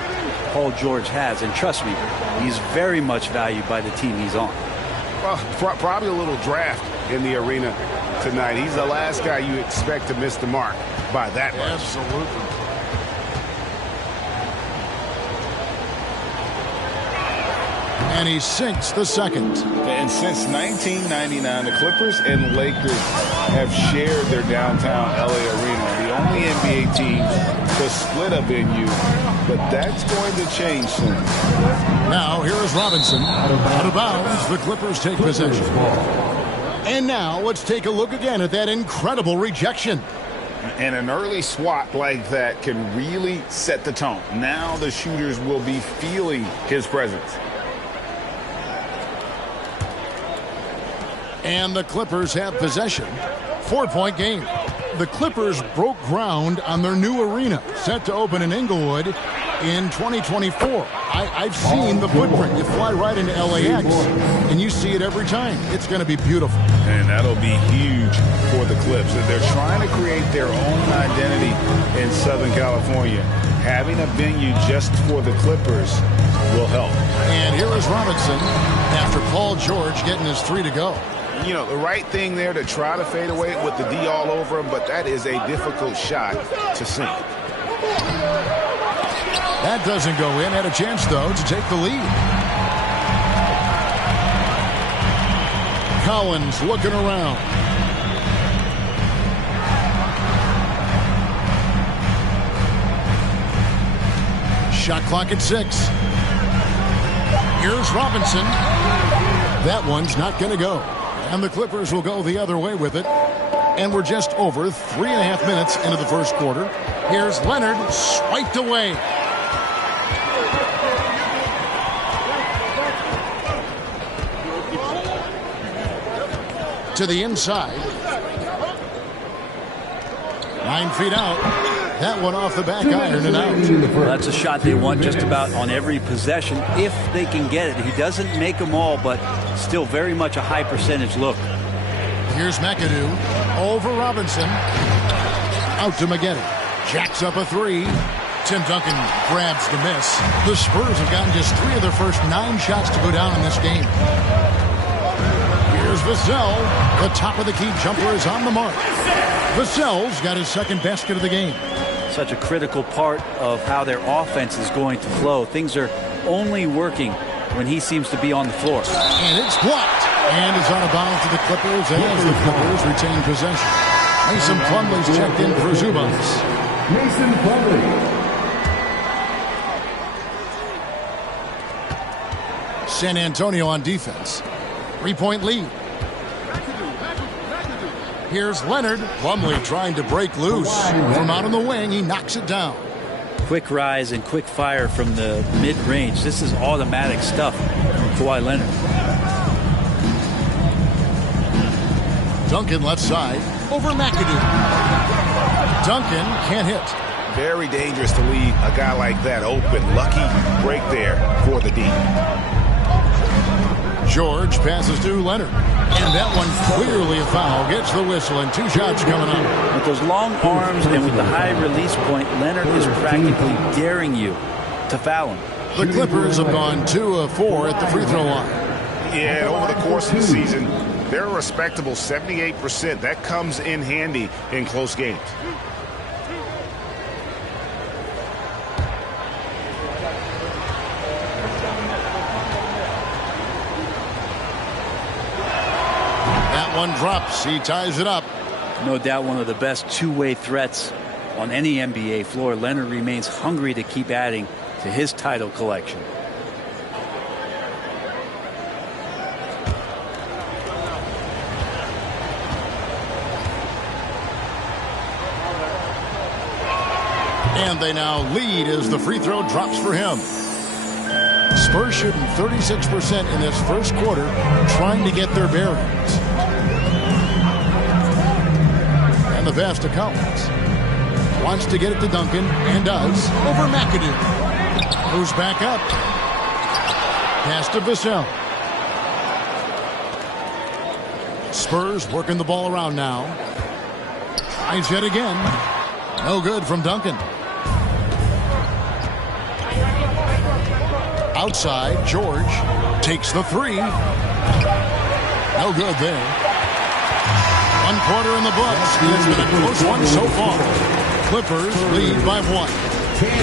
Paul George has. And trust me, he's very much valued by the team he's on. Well, probably a little draft in the arena tonight. He's the last guy you expect to miss the mark by that much. Absolutely. And he sinks the second. And since 1999, the Clippers and Lakers have shared their downtown LA arena. The only NBA teams to split a venue, but that's going to change soon. Now, here is Robinson. Out of bounds, the Clippers take possession. And now, let's take a look again at that incredible rejection. And an early swat like that can really set the tone. Now the shooters will be feeling his presence. And the Clippers have possession. 4-point game. The Clippers broke ground on their new arena, set to open in Inglewood in 2024. I've seen the footprint. You fly right into LAX, and you see it every time. It's going to be beautiful. And that'll be huge for the Clips. They're trying to create their own identity in Southern California. Having a venue just for the Clippers will help. And here is Robinson after Paul George getting his 3 to go. You know, the right thing there to try to fade away with the D all over him, but that is a difficult shot to sink. That doesn't go in. Had a chance, though, to take the lead. Collins looking around. Shot clock at 6. Here's Robinson. That one's not going to go. And the Clippers will go the other way with it. And we're just over 3.5 minutes into the first quarter. Here's Leonard, swiped away. to the inside. 9 feet out. That one off the back iron and out. Well, that's a shot they want just about on every possession if they can get it. He doesn't make them all, but still very much a high percentage look. Here's McAdoo over Robinson. Out to Maggette. Jacks up a 3. Tim Duncan grabs the miss. The Spurs have gotten just 3 of their first 9 shots to go down in this game. Here's Vassell. The top of the key jumper is on the mark. Vassell's got his second basket of the game. Such a critical part of how their offense is going to flow. Things are only working when he seems to be on the floor. And it's blocked. And it's out of bounds to the Clippers as the Clippers retain possession. Mason Plumlee's checked in for Zubas. Mason Plumlee. San Antonio on defense. 3-point lead. Here's Leonard. Plumlee trying to break loose. From out on the wing, he knocks it down. Quick rise and quick fire from the mid-range. This is automatic stuff from Kawhi Leonard. Duncan left side over McAdoo. Duncan can't hit. Very dangerous to leave a guy like that open. Lucky break there for the D. George passes to Leonard. And that one clearly a foul. Gets the whistle and 2 shots coming up. With those long arms and with the high release point, Leonard is practically daring you to foul him. The Clippers have gone 2 of 4 at the free throw line. Yeah, and over the course of the season, they're a respectable 78%. That comes in handy in close games. That one drops. He ties it up. No doubt one of the best two-way threats on any NBA floor. Leonard remains hungry to keep adding to his title collection. And they now lead as the free throw drops for him. Spurs shooting 36% in this first quarter, trying to get their bearings. And the pass to Collins. Wants to get it to Duncan, and does. Over McAdoo. Moves back up. Pass to Vassell. Spurs working the ball around now. Tries yet again. No good from Duncan. Outside, George takes the 3. No good there. 1 quarter in the books. It's been a close one so far. Clippers lead by 1.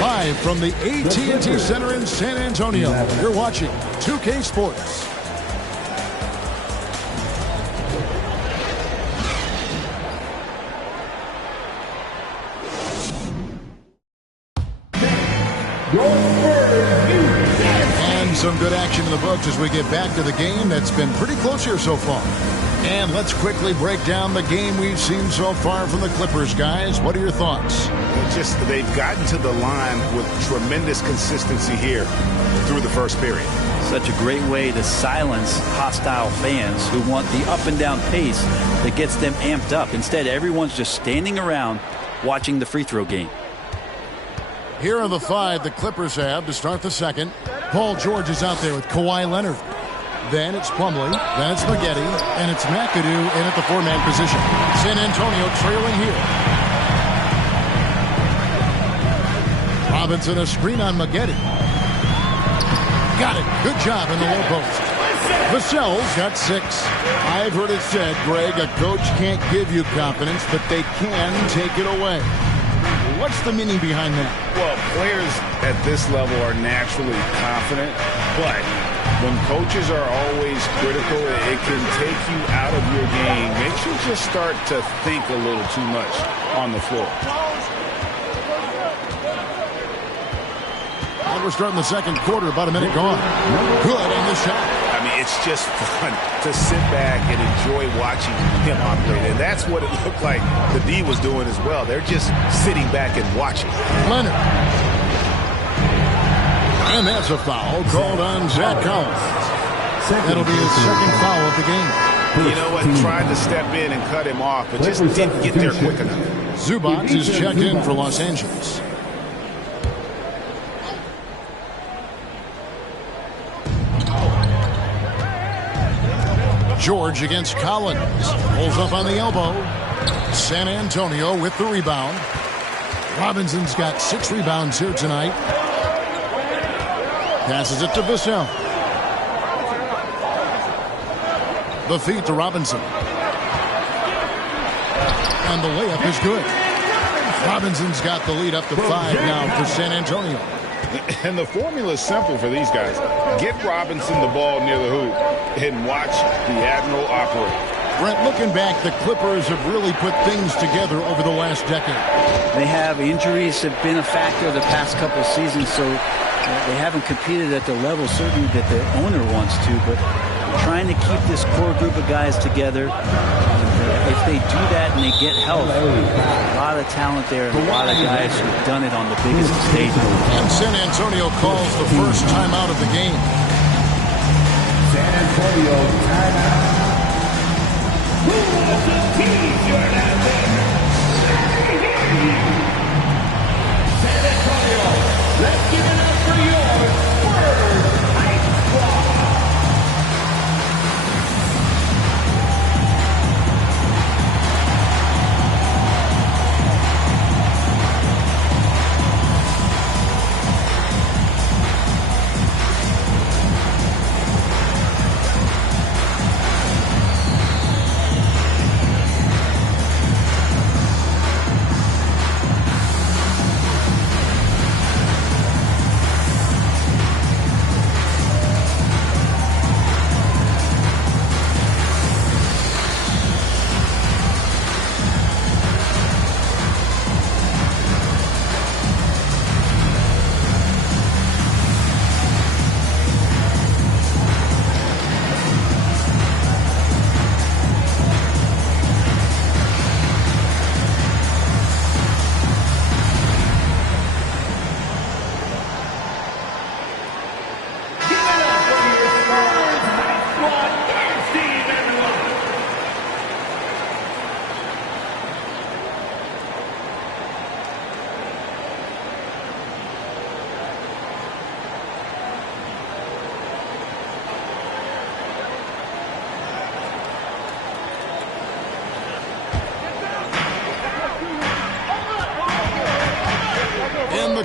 Live from the AT&T Center in San Antonio. You're watching 2K Sports. Some good action in the books as we get back to the game that's been pretty close here so far. And let's quickly break down the game we've seen so far from the Clippers, guys. What are your thoughts? Just they've gotten to the line with tremendous consistency here through the first period. Such a great way to silence hostile fans who want the up and down pace that gets them amped up. Instead, everyone's just standing around watching the free throw game. Here are the 5 the Clippers have to start the second. Paul George is out there with Kawhi Leonard. Then it's Plumlee. Then it's Maggette. And it's McAdoo in at the 4-man position. San Antonio trailing here. Robinson a screen on Maggette. Got it. Good job in the low post. Vassell's got 6. I've heard it said, Greg, a coach can't give you confidence, but they can take it away. What's the meaning behind that? Well, players at this level are naturally confident, but when coaches are always critical, it can take you out of your game. Makes you just start to think a little too much on the floor. And we're starting the second quarter, about a minute gone. Good on the shot. I mean, it's just fun to sit back and enjoy watching him operate. And that's what it looked like the D was doing as well. They're just sitting back and watching. Leonard. And that's a foul called on Zach Collins. That'll be his second foul of the game. you know what, tried to step in and cut him off, but just didn't get there quick enough. Zubac is checked in for Los Angeles. George against Collins. Pulls up on the elbow. San Antonio with the rebound. Robinson's got 6 rebounds here tonight. Passes it to Vassell. The feed to Robinson. And the layup is good. Robinson's got the lead up to 5 now for San Antonio. And the formula is simple for these guys. Get Robinson the ball near the hoop and watch the Admiral operate. Brent, looking back, the Clippers have really put things together over the last decade. They have. Injuries have been a factor the past couple of seasons, so they haven't competed at the level certainly that the owner wants to, but trying to keep this core group of guys together. If they do that and they get help, a lot of talent there and a lot of guys who've done it on the biggest stage. And San Antonio calls the first timeout of the game. San Antonio timeout. Who was the T-shirt out there? San Antonio, let's give it up for your first ice squad.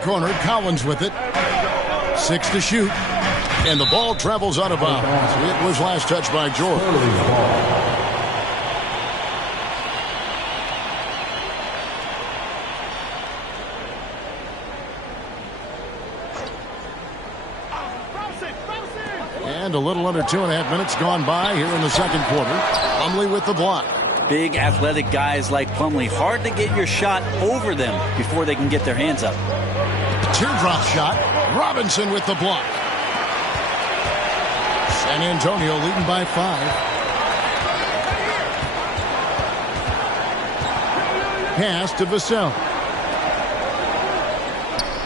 Corner, Collins with it. 6 to shoot. And the ball travels out of bounds. It was last touched by George. And a little under 2.5 minutes gone by here in the second quarter. Plumlee with the block. Big athletic guys like Plumlee. Hard to get your shot over them before they can get their hands up. Teardrop shot. Robinson with the block. San Antonio leading by 5. Pass to Vassell.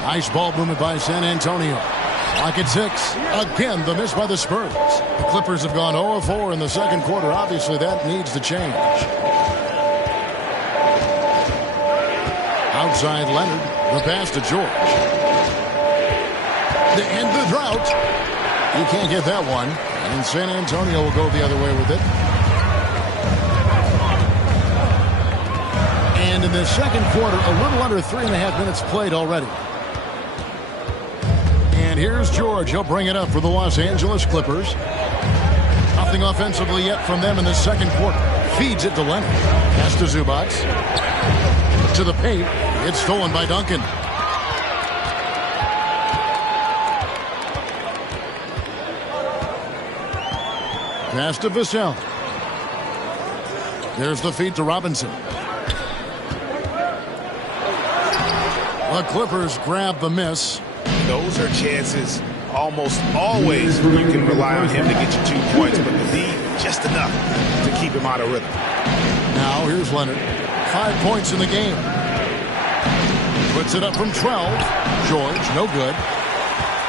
Nice ball movement by San Antonio. Clock at 6. Again, the miss by the Spurs. The Clippers have gone 0-4 in the second quarter. Obviously, that needs to change. Outside Leonard. The pass to George. To end the drought. You can't get that one. And San Antonio will go the other way with it. And in the second quarter, a little under 3.5 minutes played already. And here's George. He'll bring it up for the Los Angeles Clippers. Nothing offensively yet from them in the second quarter. Feeds it to Leonard. Pass to Zubac. To the paint. It's stolen by Duncan. Pass to Vassell. There's the feed to Robinson. The Clippers grab the miss. Those are chances almost always you can rely on him to get you 2 points, but the D just enough to keep him out of rhythm. Now here's Leonard. 5 points in the game. Puts it up from 12. George, no good.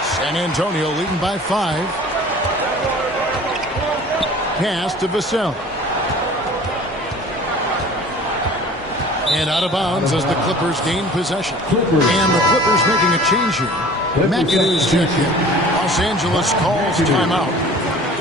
San Antonio leading by 5. Pass to Vassell. And out of bounds as the Clippers gain possession. And the Clippers making a change here. McAdoo's checked in. Los Angeles calls timeout.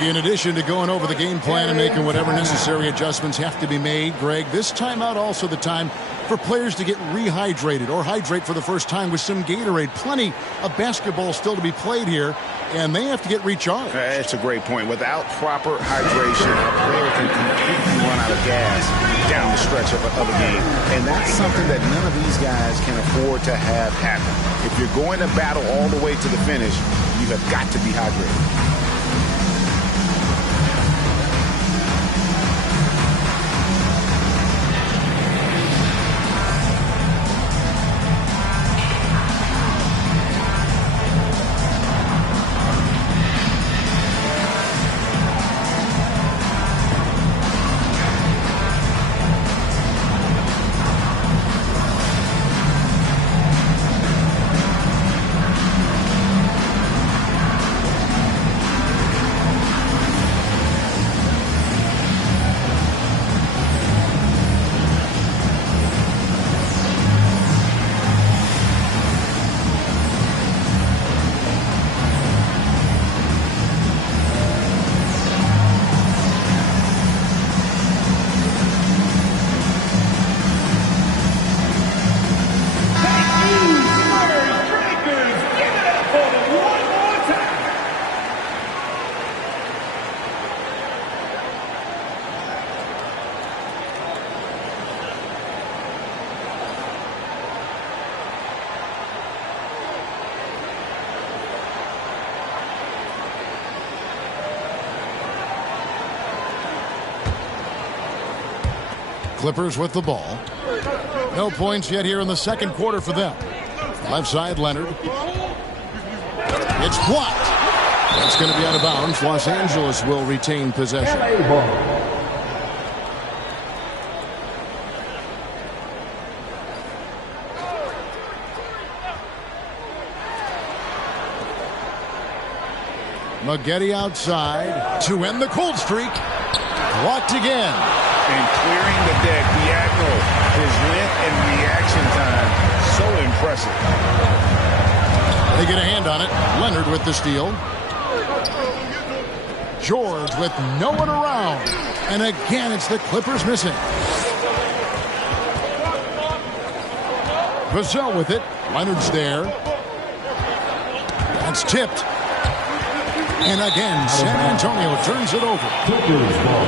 In addition to going over the game plan and making whatever necessary adjustments have to be made, Greg, this timeout also the time for players to get rehydrated or hydrate for the first time with some Gatorade. Plenty of basketball still to be played here, and they have to get recharged. That's a great point. Without proper hydration, a player can completely run out of gas down the stretch of a game. And that's something that none of these guys can afford to have happen. If you're going to battle all the way to the finish, you have got to be hydrated. Clippers with the ball. No points yet here in the second quarter for them. Left side, Leonard. It's blocked. That's going to be out of bounds. Los Angeles will retain possession. Maggette outside to end the cold streak. Blocked again. And clearing the deck, diagonal. His length and reaction time, so impressive. They get a hand on it. Leonard with the steal. George with no one around. And again, it's the Clippers missing. Vassell with it. Leonard's there. That's tipped. And again, San Antonio turns it over. Clippers ball.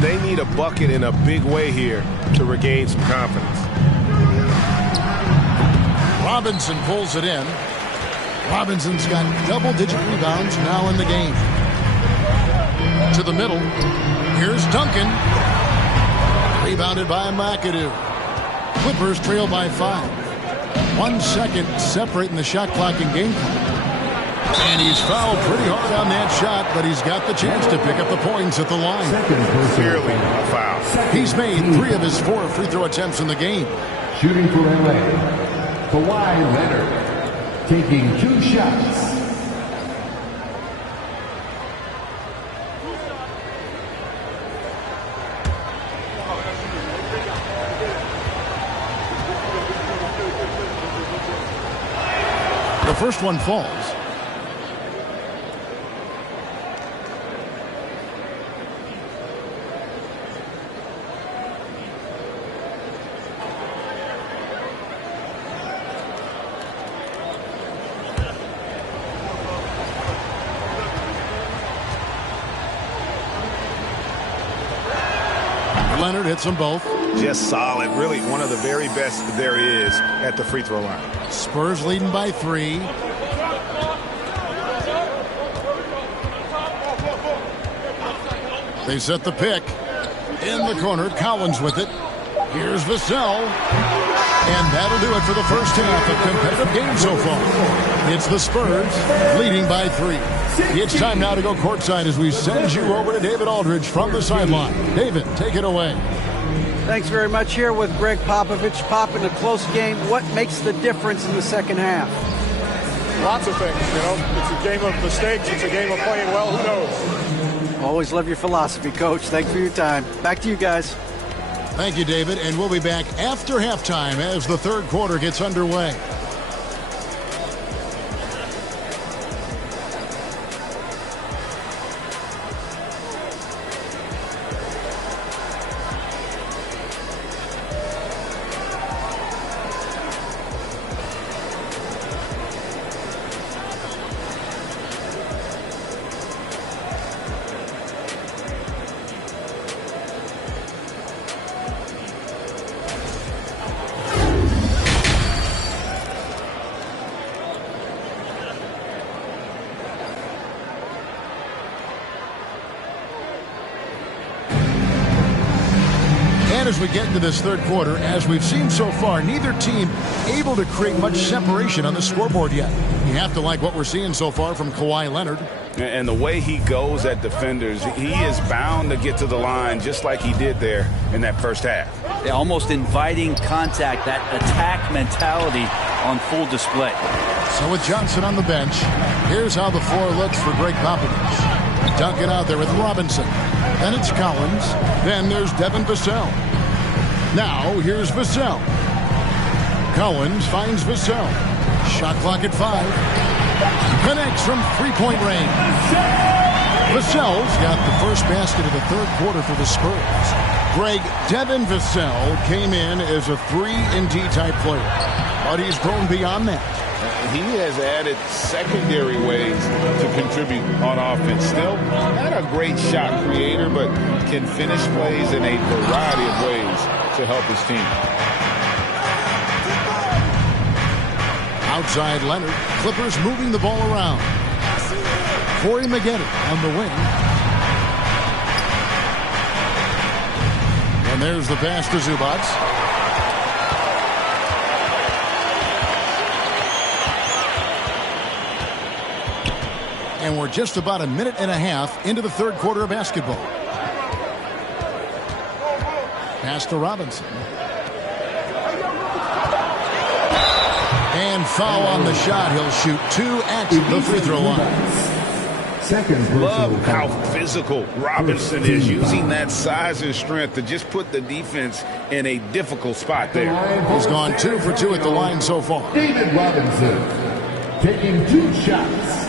They need a bucket in a big way here to regain some confidence. Robinson pulls it in. Robinson's got double-digit rebounds now in the game. To the middle. Here's Duncan. Rebounded by McAdoo. Clippers trail by 5. 1 second separating the shot clock and game clock. And he's fouled pretty hard on that shot, but he's got the chance to pick up the points at the line. Clearly a foul. He's made 3 of his 4 free throw attempts in the game. Shooting for LA, Kawhi Leonard, taking 2 shots. The first one falls. Leonard hits them both. Just solid. Really one of the very best there is at the free throw line. Spurs leading by 3. They set the pick. In the corner, Collins with it. Here's Vassell. And that'll do it for the first half of competitive game so far. It's the Spurs leading by 3. It's time now to go courtside as we send you over to David Aldridge from the sideline. David, take it away. Thanks very much. Here with Greg Popovich. Pop, in a close game, what makes the difference in the second half? Lots of things, you know. It's a game of mistakes. It's a game of playing well. Who knows? Always love your philosophy, Coach. Thanks for your time. Back to you guys. Thank you, David, and we'll be back after halftime as the third quarter gets underway. As we get into this third quarter, as we've seen so far, neither team able to create much separation on the scoreboard yet. You have to like what we're seeing so far from Kawhi Leonard. And the way he goes at defenders, he is bound to get to the line just like he did there in that first half. Yeah, almost inviting contact, that attack mentality on full display. So with Johnson on the bench, here's how the floor looks for Greg Popovich. Duncan out there with Robinson. Then it's Collins. Then there's Devin Vassell. Now, here's Vassell. Collins finds Vassell. Shot clock at 5. Connects from three-point range. Vassell's got the first basket of the third quarter for the Spurs. Greg, Devin Vassell came in as a 3-and-D type player, but he's grown beyond that. He has added secondary ways to contribute on offense. Still not a great shot creator, but can finish plays in a variety of ways to help his team. Outside Leonard. Clippers moving the ball around. Corey Maggette on the wing. And there's the pass to Zubats. And we're just about a minute and a half into the third quarter of basketball. Pass to Robinson. And foul on the shot. He'll shoot 2 at the free throw line. Love how physical Robinson is, using that size and strength to just put the defense in a difficult spot there. He's gone 2 for 2 at the line so far. David Robinson taking 2 shots.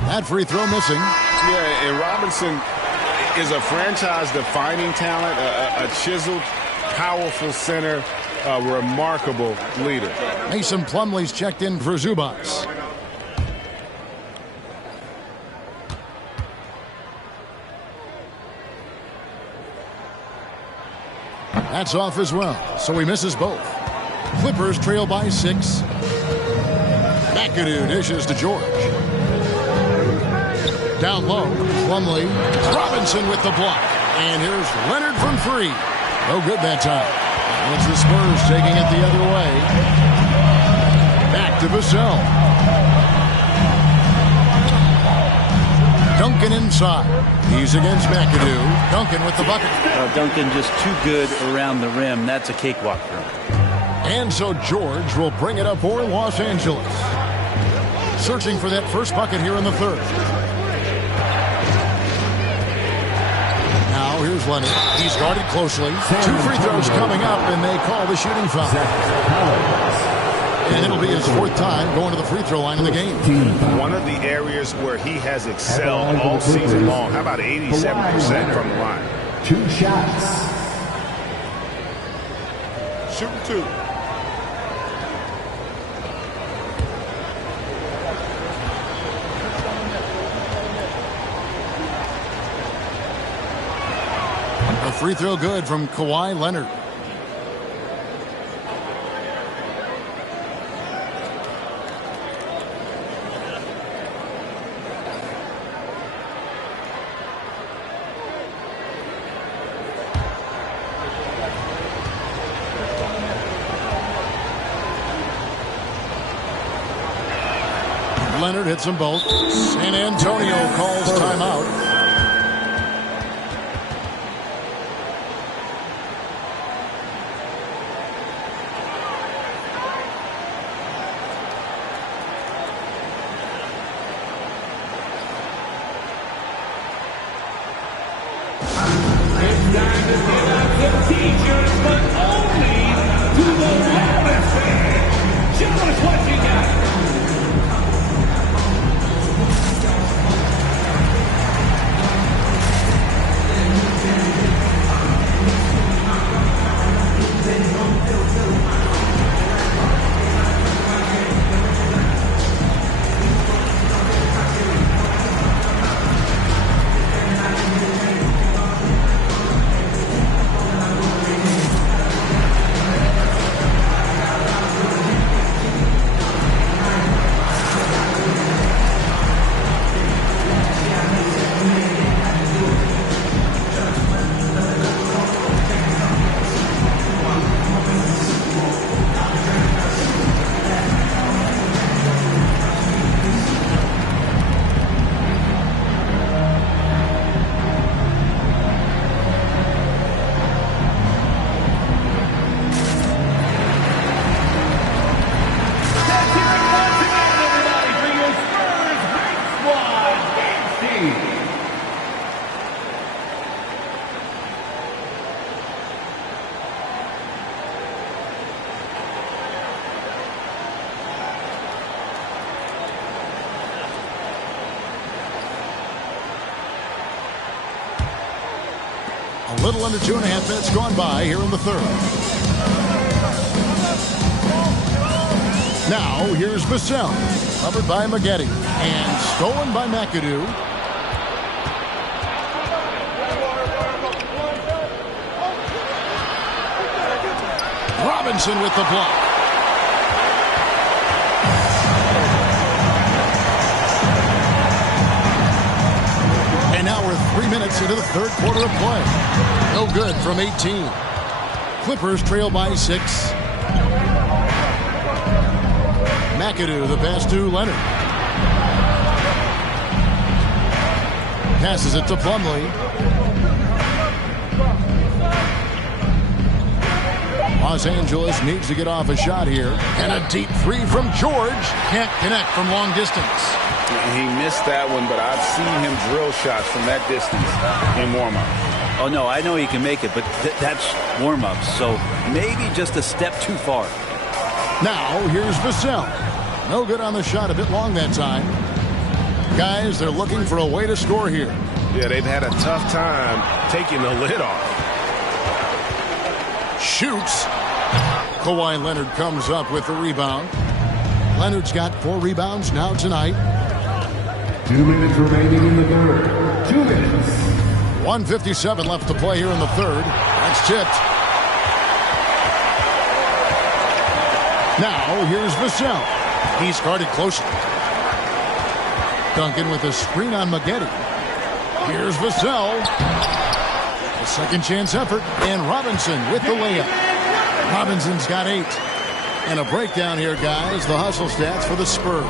That free throw missing. Yeah, and Robinson is a franchise-defining talent, a chiseled, powerful center, a remarkable leader. Mason Plumlee's checked in for Zubats. That's off as well, so he misses both. Clippers trail by 6. McAdoo dishes to George. Down low, Plumlee. Robinson with the block. And here's Leonard from 3. No good that time. It's the Spurs taking it the other way. Back to Vassell. Duncan inside. He's against McAdoo. Duncan with the bucket. Duncan just too good around the rim. That's a cakewalk for him. And so George will bring it up for Los Angeles. Searching for that first bucket here in the third. Now here's Leonard. He's guarded closely. 2 free throws coming up, and they call the shooting foul. And it'll be his 4th time going to the free throw line in the game. One of the areas where he has excelled all season long. How about 87% from the line? 2 shots. Shooting 2. A free throw good from Kawhi Leonard. Leonard hits them both. San Antonio calls timeout. A little under 2.5 minutes gone by here in the third. Now here's Vassell, covered by Maggette, and stolen by McAdoo. Robinson with the block. And now we're 3 minutes into the third quarter of play. No good from 18. Clippers trail by 6. McAdoo, the pass to Leonard. Passes it to Plumlee. Los Angeles needs to get off a shot here. And a deep three from George. Can't connect from long distance. He missed that one, but I've seen him drill shots from that distance in warm-up. Oh, no, I know he can make it, but that's warm-up, so maybe just a step too far. Now, here's Vassell. No good on the shot, a bit long that time. Guys, they're looking for a way to score here. Yeah, they've had a tough time taking the lid off. Shoots. Kawhi Leonard comes up with the rebound. Leonard's got 4 rebounds now tonight. 2 minutes remaining in the third. 2 minutes. 1:57 left to play here in the third. That's tipped. Now here's Vassell. He's guarded closely. Duncan with a screen on Maggette. Here's Vassell. A second chance effort. And Robinson with the layup. Robinson's got 8. And a breakdown here, guys. The hustle stats for the Spurs.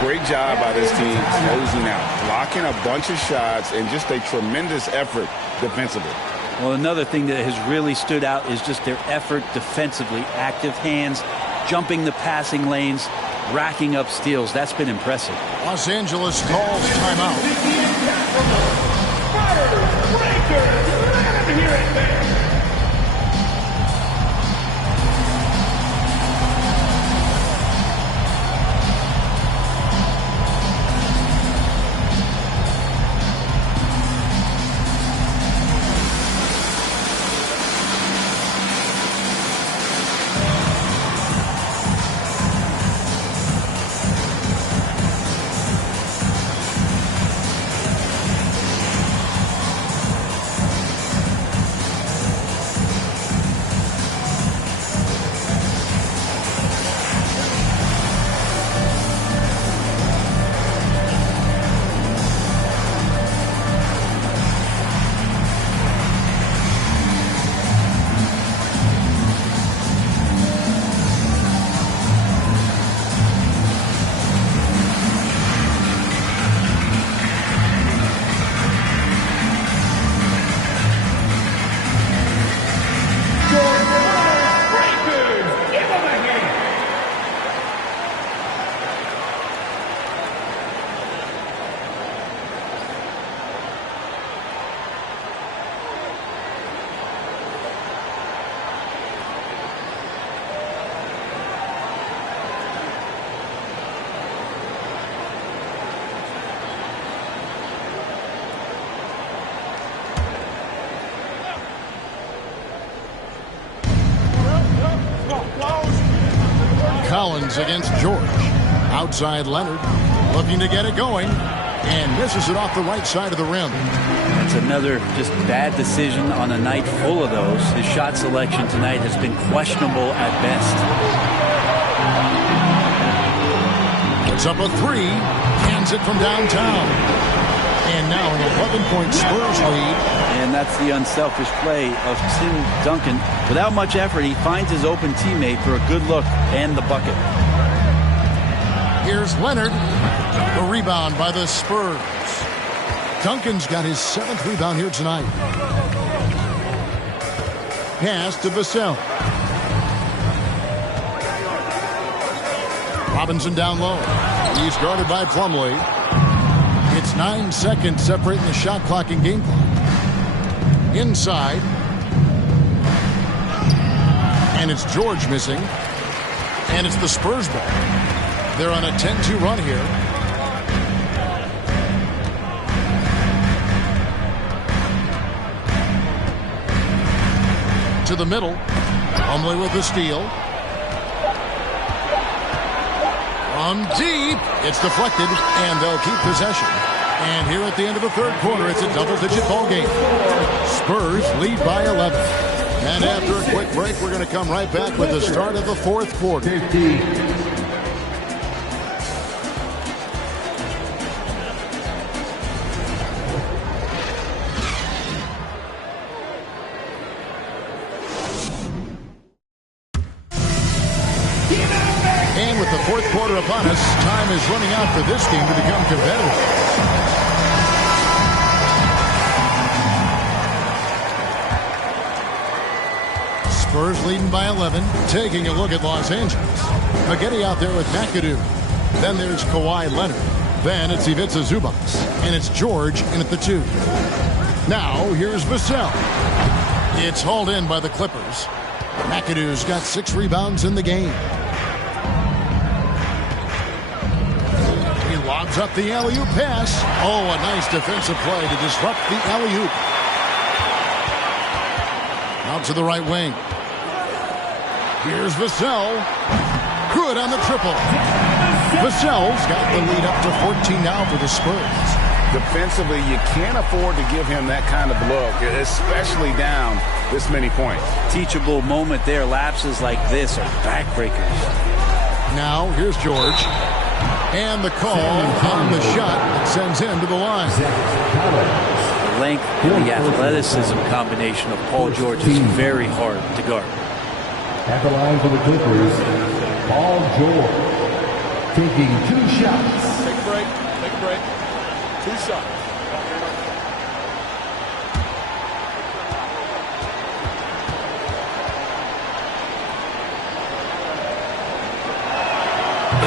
Great job by this team closing out, blocking a bunch of shots, and just a tremendous effort defensively. Well, another thing that has really stood out is just their effort defensively. Active hands, jumping the passing lanes, racking up steals. That's been impressive. Los Angeles calls timeout. Robbins against George. Outside Leonard, looking to get it going, and misses it off the right side of the rim. It's another just bad decision on a night full of those. His shot selection tonight has been questionable at best. Puts up a three, hands it from downtown. And now an 11-point Spurs lead. And that's the unselfish play of Tim Duncan. Without much effort, he finds his open teammate for a good look and the bucket. Here's Leonard. The rebound by the Spurs. Duncan's got his 7th rebound here tonight. Pass to Vassell. Robinson down low. He's guarded by Plumlee. It's 9 seconds separating the shot clock and game clock. Inside. And it's George missing. And it's the Spurs ball. They're on a 10-2 run here. To the middle. Plumlee with the steal. From deep. It's deflected, and they'll keep possession. And here at the end of the third quarter, it's a double-digit ball game. Spurs lead by 11. And after a quick break, we're going to come right back with the start of the fourth quarter. And with the fourth quarter upon us, time is running out for this game to become competitive. Spurs leading by 11, taking a look at Los Angeles. Spaghetti out there with McAdoo. Then there's Kawhi Leonard. Then it's Ivica Zubac. And it's George in at the 2. Now here's Vassell. It's hauled in by the Clippers. McAdoo's got 6 rebounds in the game. He lobs up the alley-oop pass. Oh, a nice defensive play to disrupt the alley-oop. Out to the right wing. Here's Vassell. Good on the triple. Vassell's got the lead up to 14 now for the Spurs. Defensively, you can't afford to give him that kind of look, especially down this many points. Teachable moment there. Lapses like this are backbreakers. Now, here's George. And the call on the shot sends him to the line. The length and the athleticism combination of Paul George is very hard to guard. At the line for the Clippers, Paul George taking 2 shots. Take a break. Take a break. 2 shots.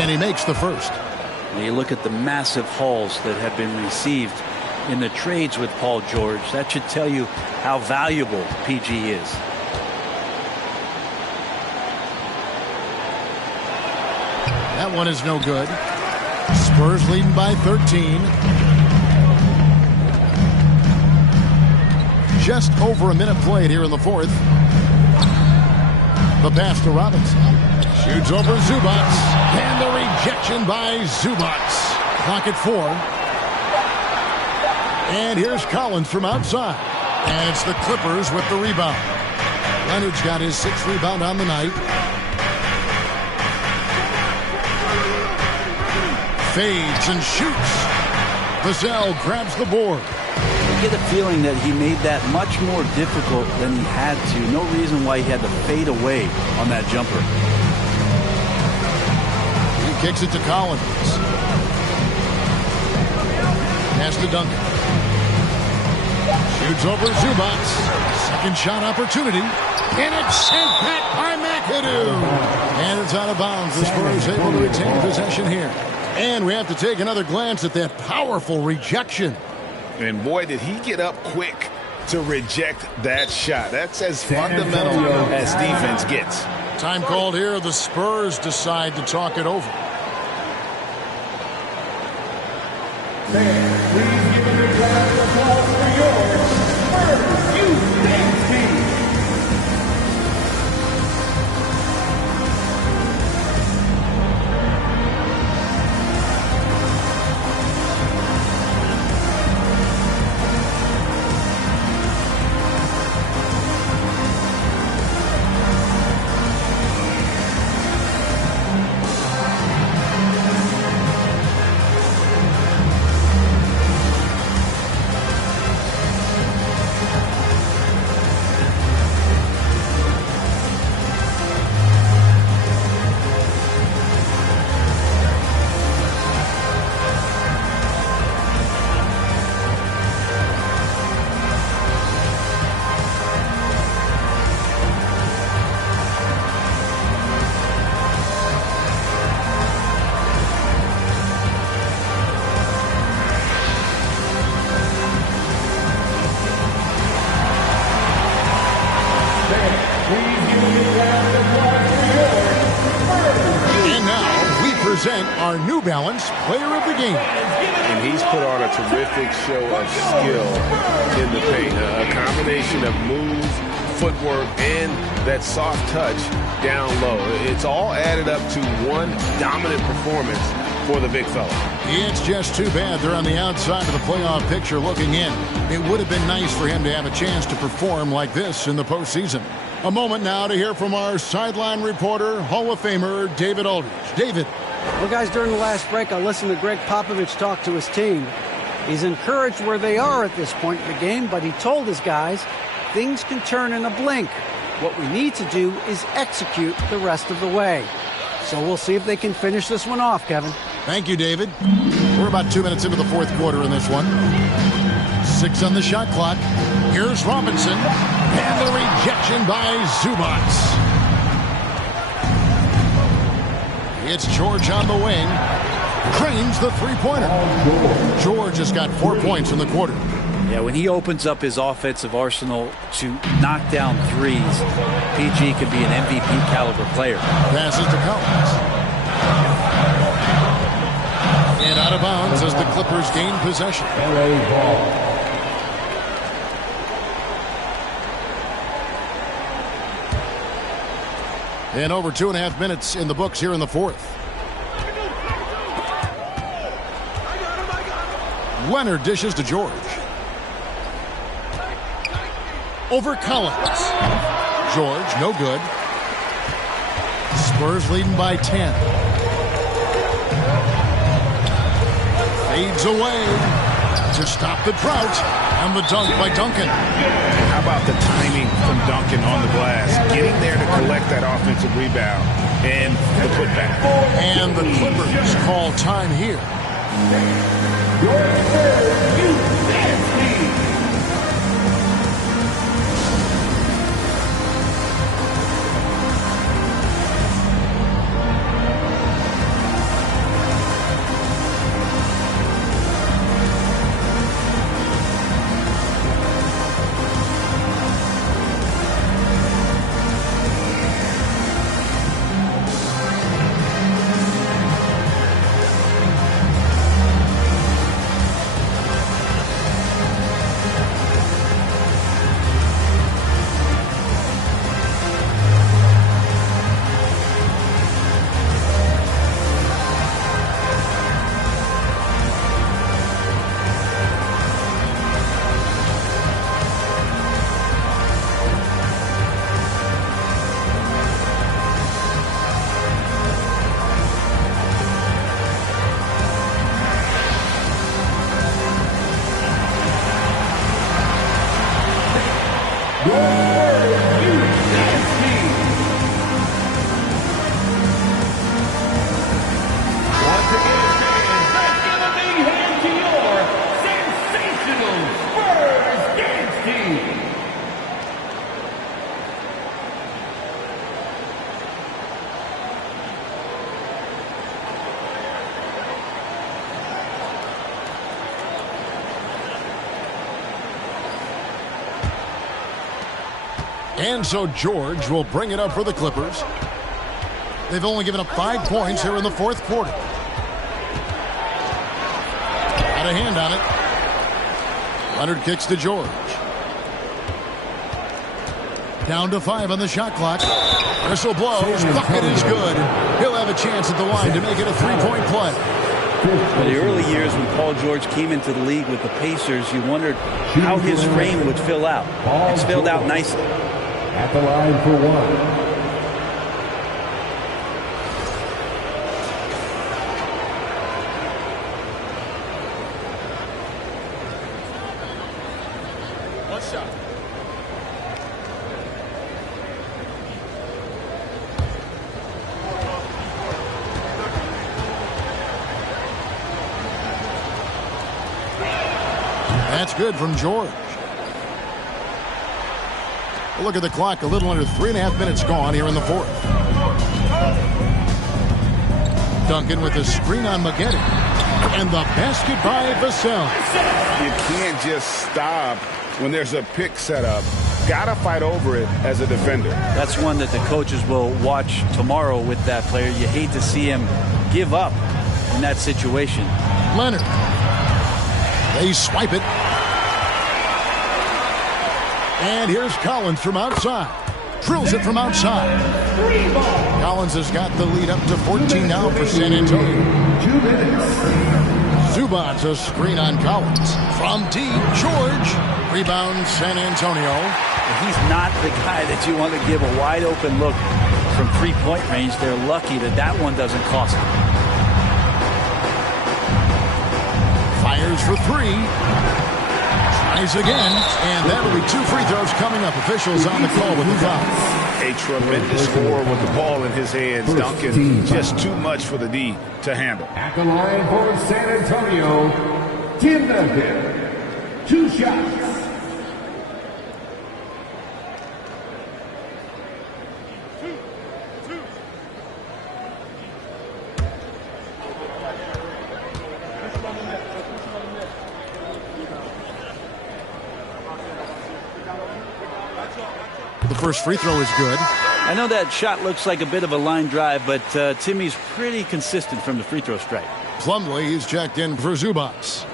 And he makes the first. When you look at the massive hauls that have been received in the trades with Paul George, that should tell you how valuable PG is. That one is no good. Spurs leading by 13. Just over a minute played here in the fourth. The pass to Robinson. Shoots over Zubac. And the rejection by Zubac. Clock at 4. And here's Collins from outside. And it's the Clippers with the rebound. Leonard's got his 6th rebound on the night. Fades and shoots. Vassell grabs the board. I get a feeling that he made that much more difficult than he had to. No reason why he had to fade away on that jumper. He kicks it to Collins. Pass to Duncan. Shoots over Zubac. Second shot opportunity. And it's sent back by McAdoo. And it's out of bounds. The Spurs able to retain possession here. And we have to take another glance at that powerful rejection. And boy, did he get up quick to reject that shot. That's as fundamental as defense gets. Time called here. The Spurs decide to talk it over. Fans, please give a big round of applause for your Spurs Youth Dance Team. our New Balance Player of the Game. And he's put on a terrific show of skill in the paint. A combination of moves, footwork, and that soft touch down low. It's all added up to one dominant performance for the big fella. It's just too bad they're on the outside of the playoff picture looking in. It would have been nice for him to have a chance to perform like this in the postseason. A moment now to hear from our sideline reporter, Hall of Famer David Aldridge. David. Well, guys, during the last break, I listened to Greg Popovich talk to his team. He's encouraged where they are at this point in the game, but he told his guys things can turn in a blink. What we need to do is execute the rest of the way. So we'll see if they can finish this one off, Kevin. Thank you, David. We're about 2 minutes into the fourth quarter in this one. 6 on the shot clock. Here's Robinson. And the rejection by Zubats. It's George on the wing. Cranes the three-pointer. George has got 4 points in the quarter. Yeah, when he opens up his offensive arsenal to knock down threes, PG could be an MVP caliber player. Passes to Collins. And out of bounds as the Clippers gain possession. LA ball. And over 2.5 minutes in the books here in the fourth. Leonard dishes to George. Over Collins. George, no good. Spurs leading by 10. Fades away to stop the drought. And the dunk by Duncan. How about the timing from Duncan on the glass? Getting there to collect that offensive rebound and the putback. And the Clippers call time here. And so George will bring it up for the Clippers. They've only given up 5 points here in the fourth quarter. Got a hand on it. Leonard kicks to George. Down to 5 on the shot clock. Whistle blows. Bucket is good. He'll have a chance at the line to make it a 3-point play. In the early years when Paul George came into the league with the Pacers, you wondered how his frame would fill out. It's filled out nicely. At the line for one. One shot. That's good from George. Look at the clock, a little under 3.5 minutes gone here in the fourth. Duncan with a screen on Maggette. And the basket by Vassell. You can't just stop when there's a pick set up. Gotta fight over it as a defender. That's one that the coaches will watch tomorrow with that player. You hate to see him give up in that situation. Leonard. They swipe it. And here's Collins from outside. Drills it from outside. Collins has got the lead up to 14 now for San Antonio. 2 minutes. Zubac's a screen on Collins. From deep, George. Rebound, San Antonio. He's not the guy that you want to give a wide open look from three-point range. They're lucky that that one doesn't cost them. Fires for 3. Tries again. And that'll be 2 free throws coming up. Officials on the call with the foul. A tremendous scorer with the ball in his hands. Duncan, just too much for the D to handle. At the line for San Antonio, Tim Duncan. 2 shots. The first free throw is good. I know that shot looks like a bit of a line drive, but Timmy's pretty consistent from the free throw stripe. Plumlee is checked in for Zubac.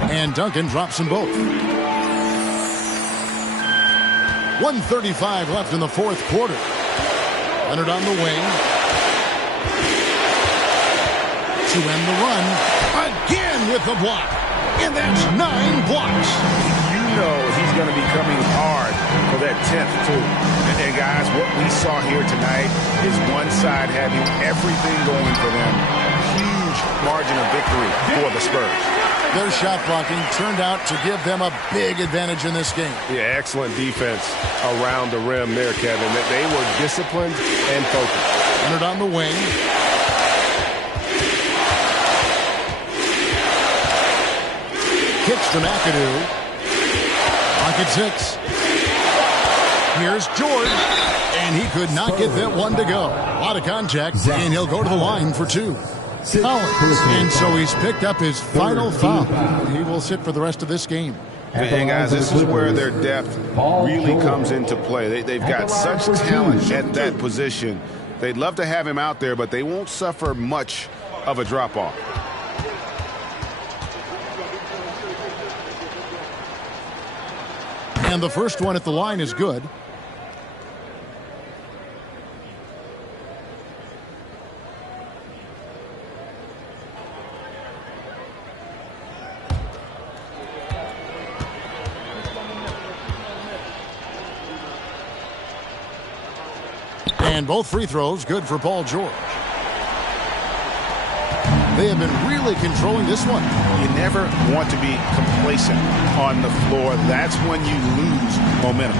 And Duncan drops them both. 1:35 left in the fourth quarter. Leonard on the wing. To end the run. Again with the block. And that's 9 blocks. You know he's going to be coming hard for that 10th, too. And guys, what we saw here tonight is one side having everything going for them. Huge margin of victory for the Spurs. Their shot blocking turned out to give them a big advantage in this game. Yeah, excellent defense around the rim there, Kevin. They were disciplined and focused. Leonard on the wing. Kicks to McAdoo. Pocket 6. Here's George. And he could not get that one to go. A lot of contact, and he'll go to the line for 2. Collins. And so he's picked up his final foul. He will sit for the rest of this game. And guys, this is where their depth really comes into play. They've got such talent at that position. They'd love to have him out there, but they won't suffer much of a drop-off. And the first one at the line is good. And both free throws good for Paul George. They have been really controlling this one. You never want to be complacent on the floor. That's when you lose momentum.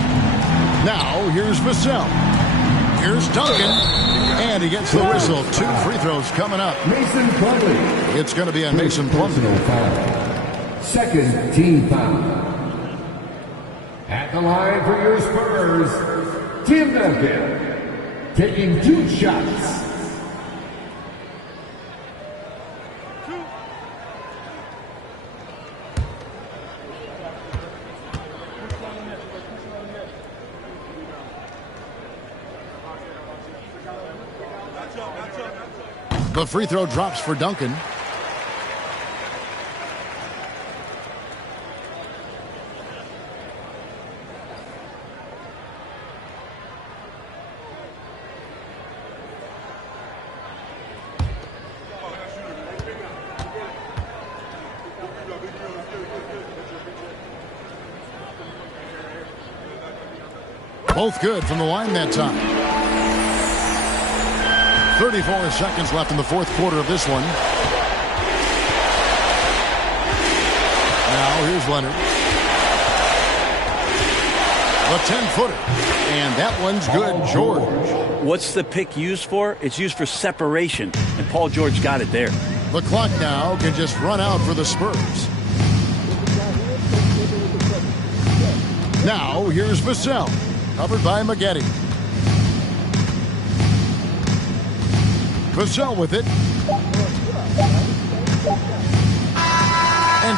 Now, here's Vassell. Here's Duncan. And he gets the whistle. 2 free throws coming up. Mason Plumlee. It's going to be on Mason Plumlee. Second team foul. At the line for your Spurs, Tim Duncan. Taking 2 shots. The free throw drops for Duncan. Both good from the line that time. 34 seconds left in the fourth quarter of this one. Now here's Leonard. The 10-footer. And that one's good, George. What's the pick used for? It's used for separation, and Paul George got it there. The clock now can just run out for the Spurs. Now here's Vassell. Covered by Maggette. Vassell with it.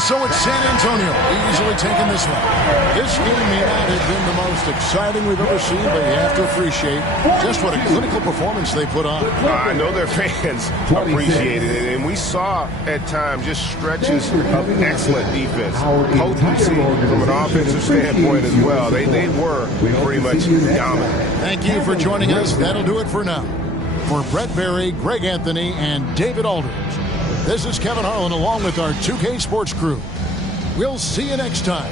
And so it's San Antonio easily taking this one. This game may not have been the most exciting we've ever seen, but you have to appreciate just what a clinical performance they put on. I know their fans appreciated it, and we saw at times just stretches of excellent defense, potency from an offensive standpoint as well. They were pretty much dominant. Thank you for joining us. That'll do it for now. For Brett Berry, Greg Anthony, and David Aldridge, this is Kevin Harlan along with our 2K Sports crew. We'll see you next time